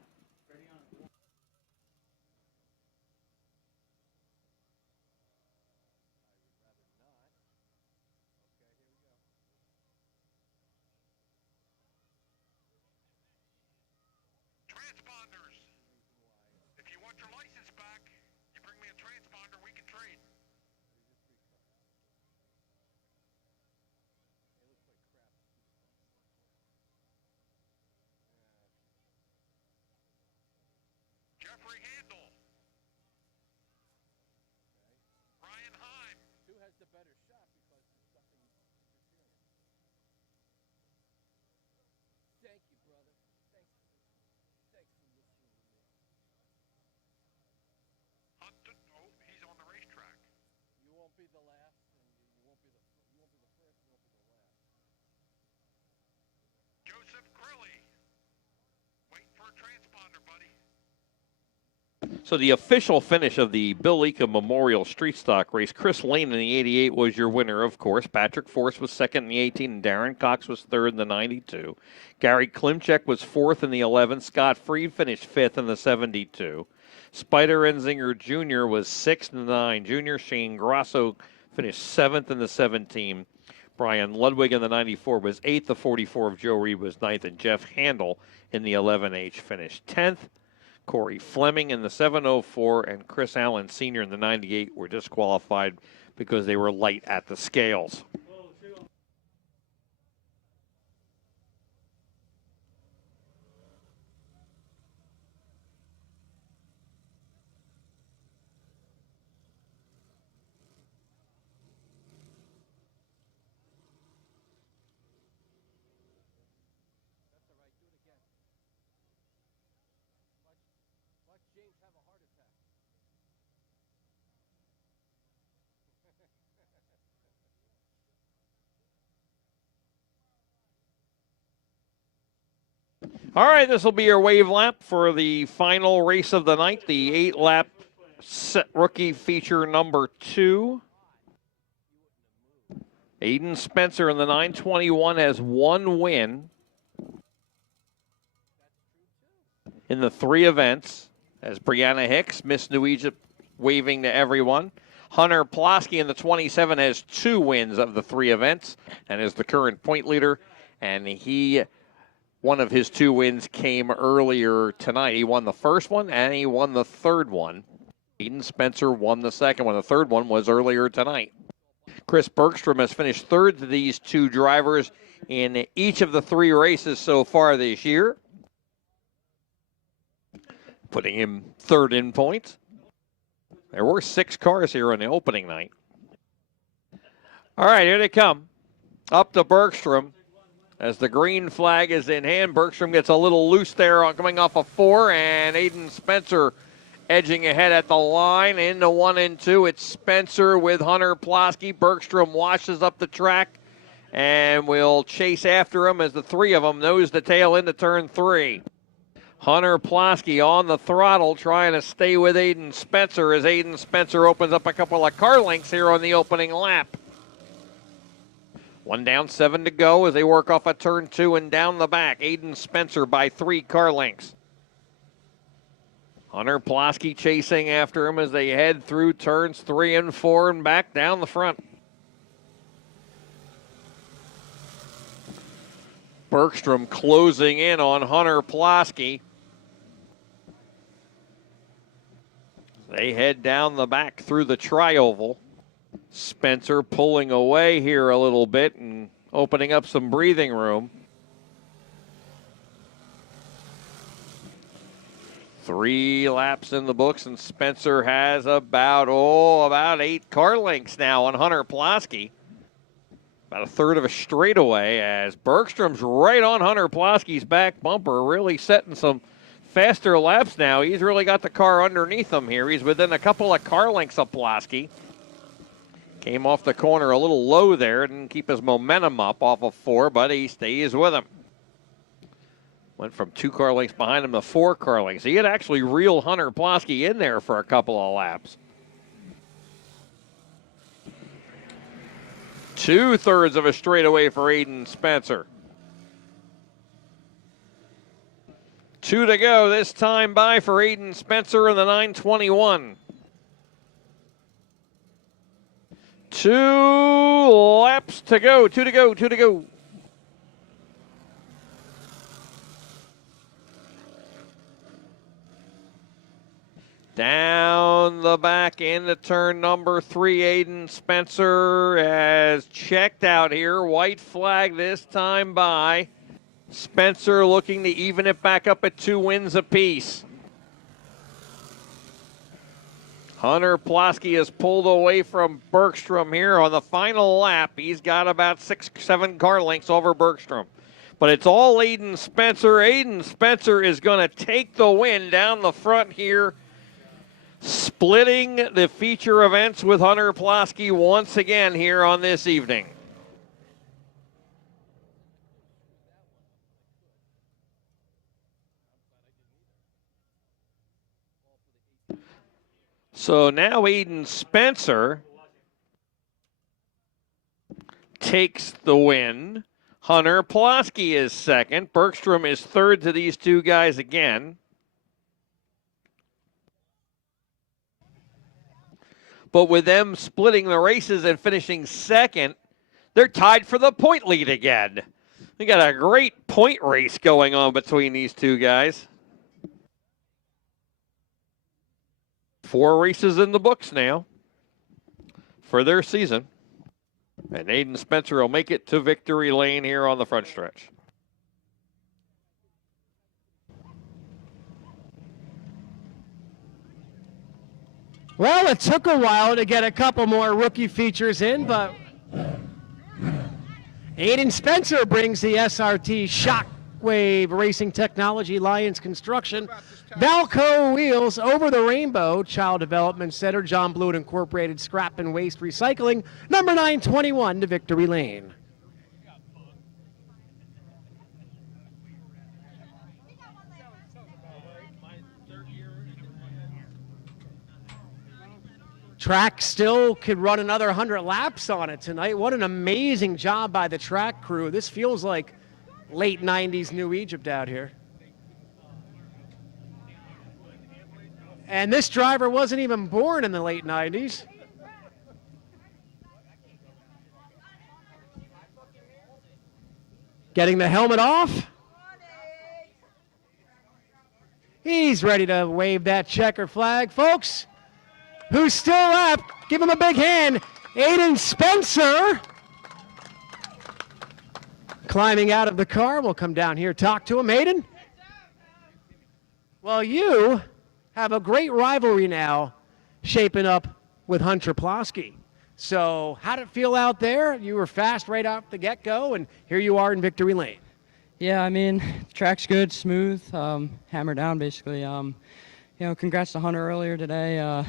So the official finish of the Bill Liedtka Memorial Street Stock Race, Chris Lane in the 88 was your winner, of course. Patrick Force was 2nd in the 18, and Darren Cox was 3rd in the 92. Gary Klimchek was 4th in the 11. Scott Freed finished 5th in the 72. Spider Enzinger Jr. was 6th in the 9. Junior Shane Grosso finished 7th in the 17. Brian Ludwig in the 94 was 8th. The 44 of Joe Reed was 9th, and Jeff Handel in the 11H finished 10th. Corey Fleming in the 704 and Chris Allen Sr. in the 98 were disqualified because they were light at the scales. All right, this will be your wave lap for the final race of the night, the 8-lap rookie feature number 2. Aiden Spencer in the 921 has 1 win in the 3 events, as Brianna Hicks, Miss New Egypt, waving to everyone. Hunter Plosky in the 27 has 2 wins of the 3 events and is the current point leader, and one of his 2 wins came earlier tonight. He won the first one, and he won the third one. Aiden Spencer won the second one. The third one was earlier tonight. Chris Bergstrom has finished 3rd to these 2 drivers in each of the 3 races so far this year, putting him 3rd in points. There were 6 cars here on the opening night. All right, here they come. Up to Bergstrom. As the green flag is in hand, Bergstrom gets a little loose there on coming off a 4, and Aiden Spencer edging ahead at the line into 1 and 2. It's Spencer with Hunter Plosky. Bergstrom washes up the track and will chase after him as the 3 of them nose to tail into turn 3. Hunter Plosky on the throttle trying to stay with Aiden Spencer as Aiden Spencer opens up a couple of car lengths here on the opening lap. 1 down, 7 to go as they work off a turn 2 and down the back. Aiden Spencer by 3 car lengths. Hunter Plosky chasing after him as they head through turns 3 and 4 and back down the front. Bergstrom closing in on Hunter Plosky. They head down the back through the tri-oval. Spencer pulling away here a little bit and opening up some breathing room. 3 laps in the books, and Spencer has about 8 car lengths now on Hunter Plosky. About a third of a straightaway as Bergstrom's right on Hunter Plosky's back bumper, really setting some faster laps now. He's really got the car underneath him here. He's within a couple of car lengths of Pulaski. Came off the corner a little low there. Didn't keep his momentum up off of 4, but he stays with him. Went from 2 car lengths behind him to 4 car lengths. He had actually reeled Hunter Pulaski in there for a couple of laps. 2/3 of a straightaway for Aiden Spencer. 2 to go this time by for Aiden Spencer in the 921. 2 laps to go. 2 to go. 2 to go. Down the back into turn number 3, Aiden Spencer has checked out here. White flag this time by Spencer, looking to even it back up at 2 wins apiece. Hunter Pulaski has pulled away from Bergstrom here on the final lap. He's got about 6-7 car lengths over Bergstrom. But it's all Aiden Spencer. Aiden Spencer is going to take the win down the front here, splitting the feature events with Hunter Pulaski once again here on this evening. So now Aiden Spencer takes the win. Hunter Pulaski is second. Bergstrom is third to these 2 guys again. But with them splitting the races and finishing second, they're tied for the point lead again. We got a great point race going on between these 2 guys. 4 races in the books now for their season. And Aiden Spencer will make it to victory lane here on the front stretch. Well, it took a while to get a couple more rookie features in, but Aiden Spencer brings the SRT Shockwave Racing Technology Lions Construction Valco wheels over the rainbow. Child Development Center, John Blewett Incorporated Scrap and Waste Recycling, number 921 to victory lane. Track still could run another 100 laps on it tonight. What an amazing job by the track crew. This feels like late 90s New Egypt out here. And this driver wasn't even born in the late 90s. Getting the helmet off. He's ready to wave that checker flag. Folks, who's still left, give him a big hand. Aiden Spencer. Climbing out of the car. We'll come down here, talk to him. Aiden? Well, you have a great rivalry now shaping up with Hunter Pulaski. So how did it feel out there? You were fast right off the get-go, and here you are in victory lane. Yeah, I mean, the track's good, smooth, hammer down basically. You know, congrats to Hunter earlier today.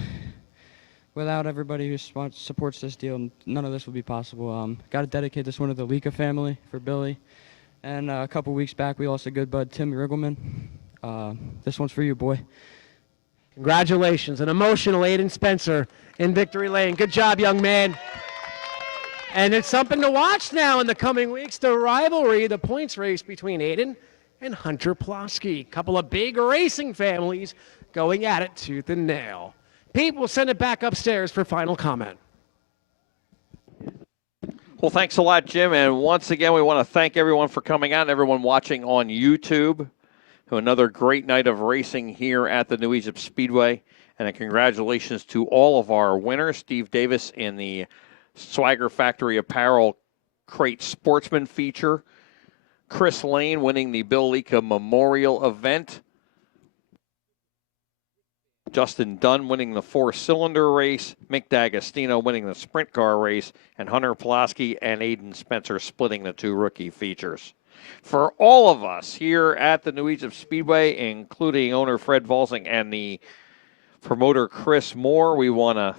Without everybody who supports this deal, none of this would be possible. Got to dedicate this one to the Liedtka family for Billy. And a couple weeks back, we lost a good bud, Tim Riggleman. This one's for you, boy. Congratulations, an emotional Aiden Spencer in victory lane. Good job, young man. And it's something to watch now in the coming weeks, the rivalry, the points race between Aiden and Hunter Pulaski. Couple of big racing families going at it tooth and nail. Pete, we'll send it back upstairs for final comment. Well, thanks a lot, Jim. And once again, we want to thank everyone for coming out and everyone watching on YouTube. Another great night of racing here at the New Egypt Speedway. And a congratulations to all of our winners. Steve Davis in the Swagger Factory Apparel Crate Sportsman feature. Chris Lane winning the Bill Liedtka Memorial event. Justin Dunn winning the 4-cylinder race. Mick D'Agostino winning the sprint car race. And Hunter Pulaski and Aiden Spencer splitting the 2 rookie features. For all of us here at the New Egypt Speedway, including owner Fred Volsing and the promoter Chris Moore, we want to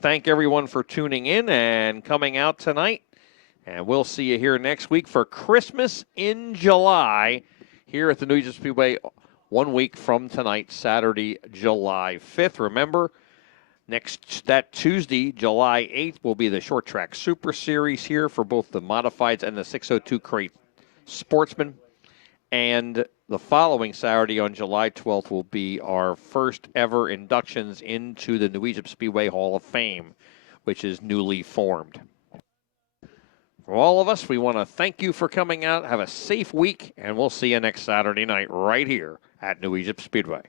thank everyone for tuning in and coming out tonight. And we'll see you here next week for Christmas in July here at the New Egypt Speedway 1 week from tonight, Saturday, July 5th. Remember, that Tuesday, July 8th, will be the Short Track Super Series here for both the Modifieds and the 602 Crate Sportsman. And the following Saturday on July 12th will be our first ever inductions into the New Egypt Speedway Hall of Fame, which is newly formed. For all of us, we want to thank you for coming out. Have a safe week, and we'll see you next Saturday night right here at New Egypt Speedway.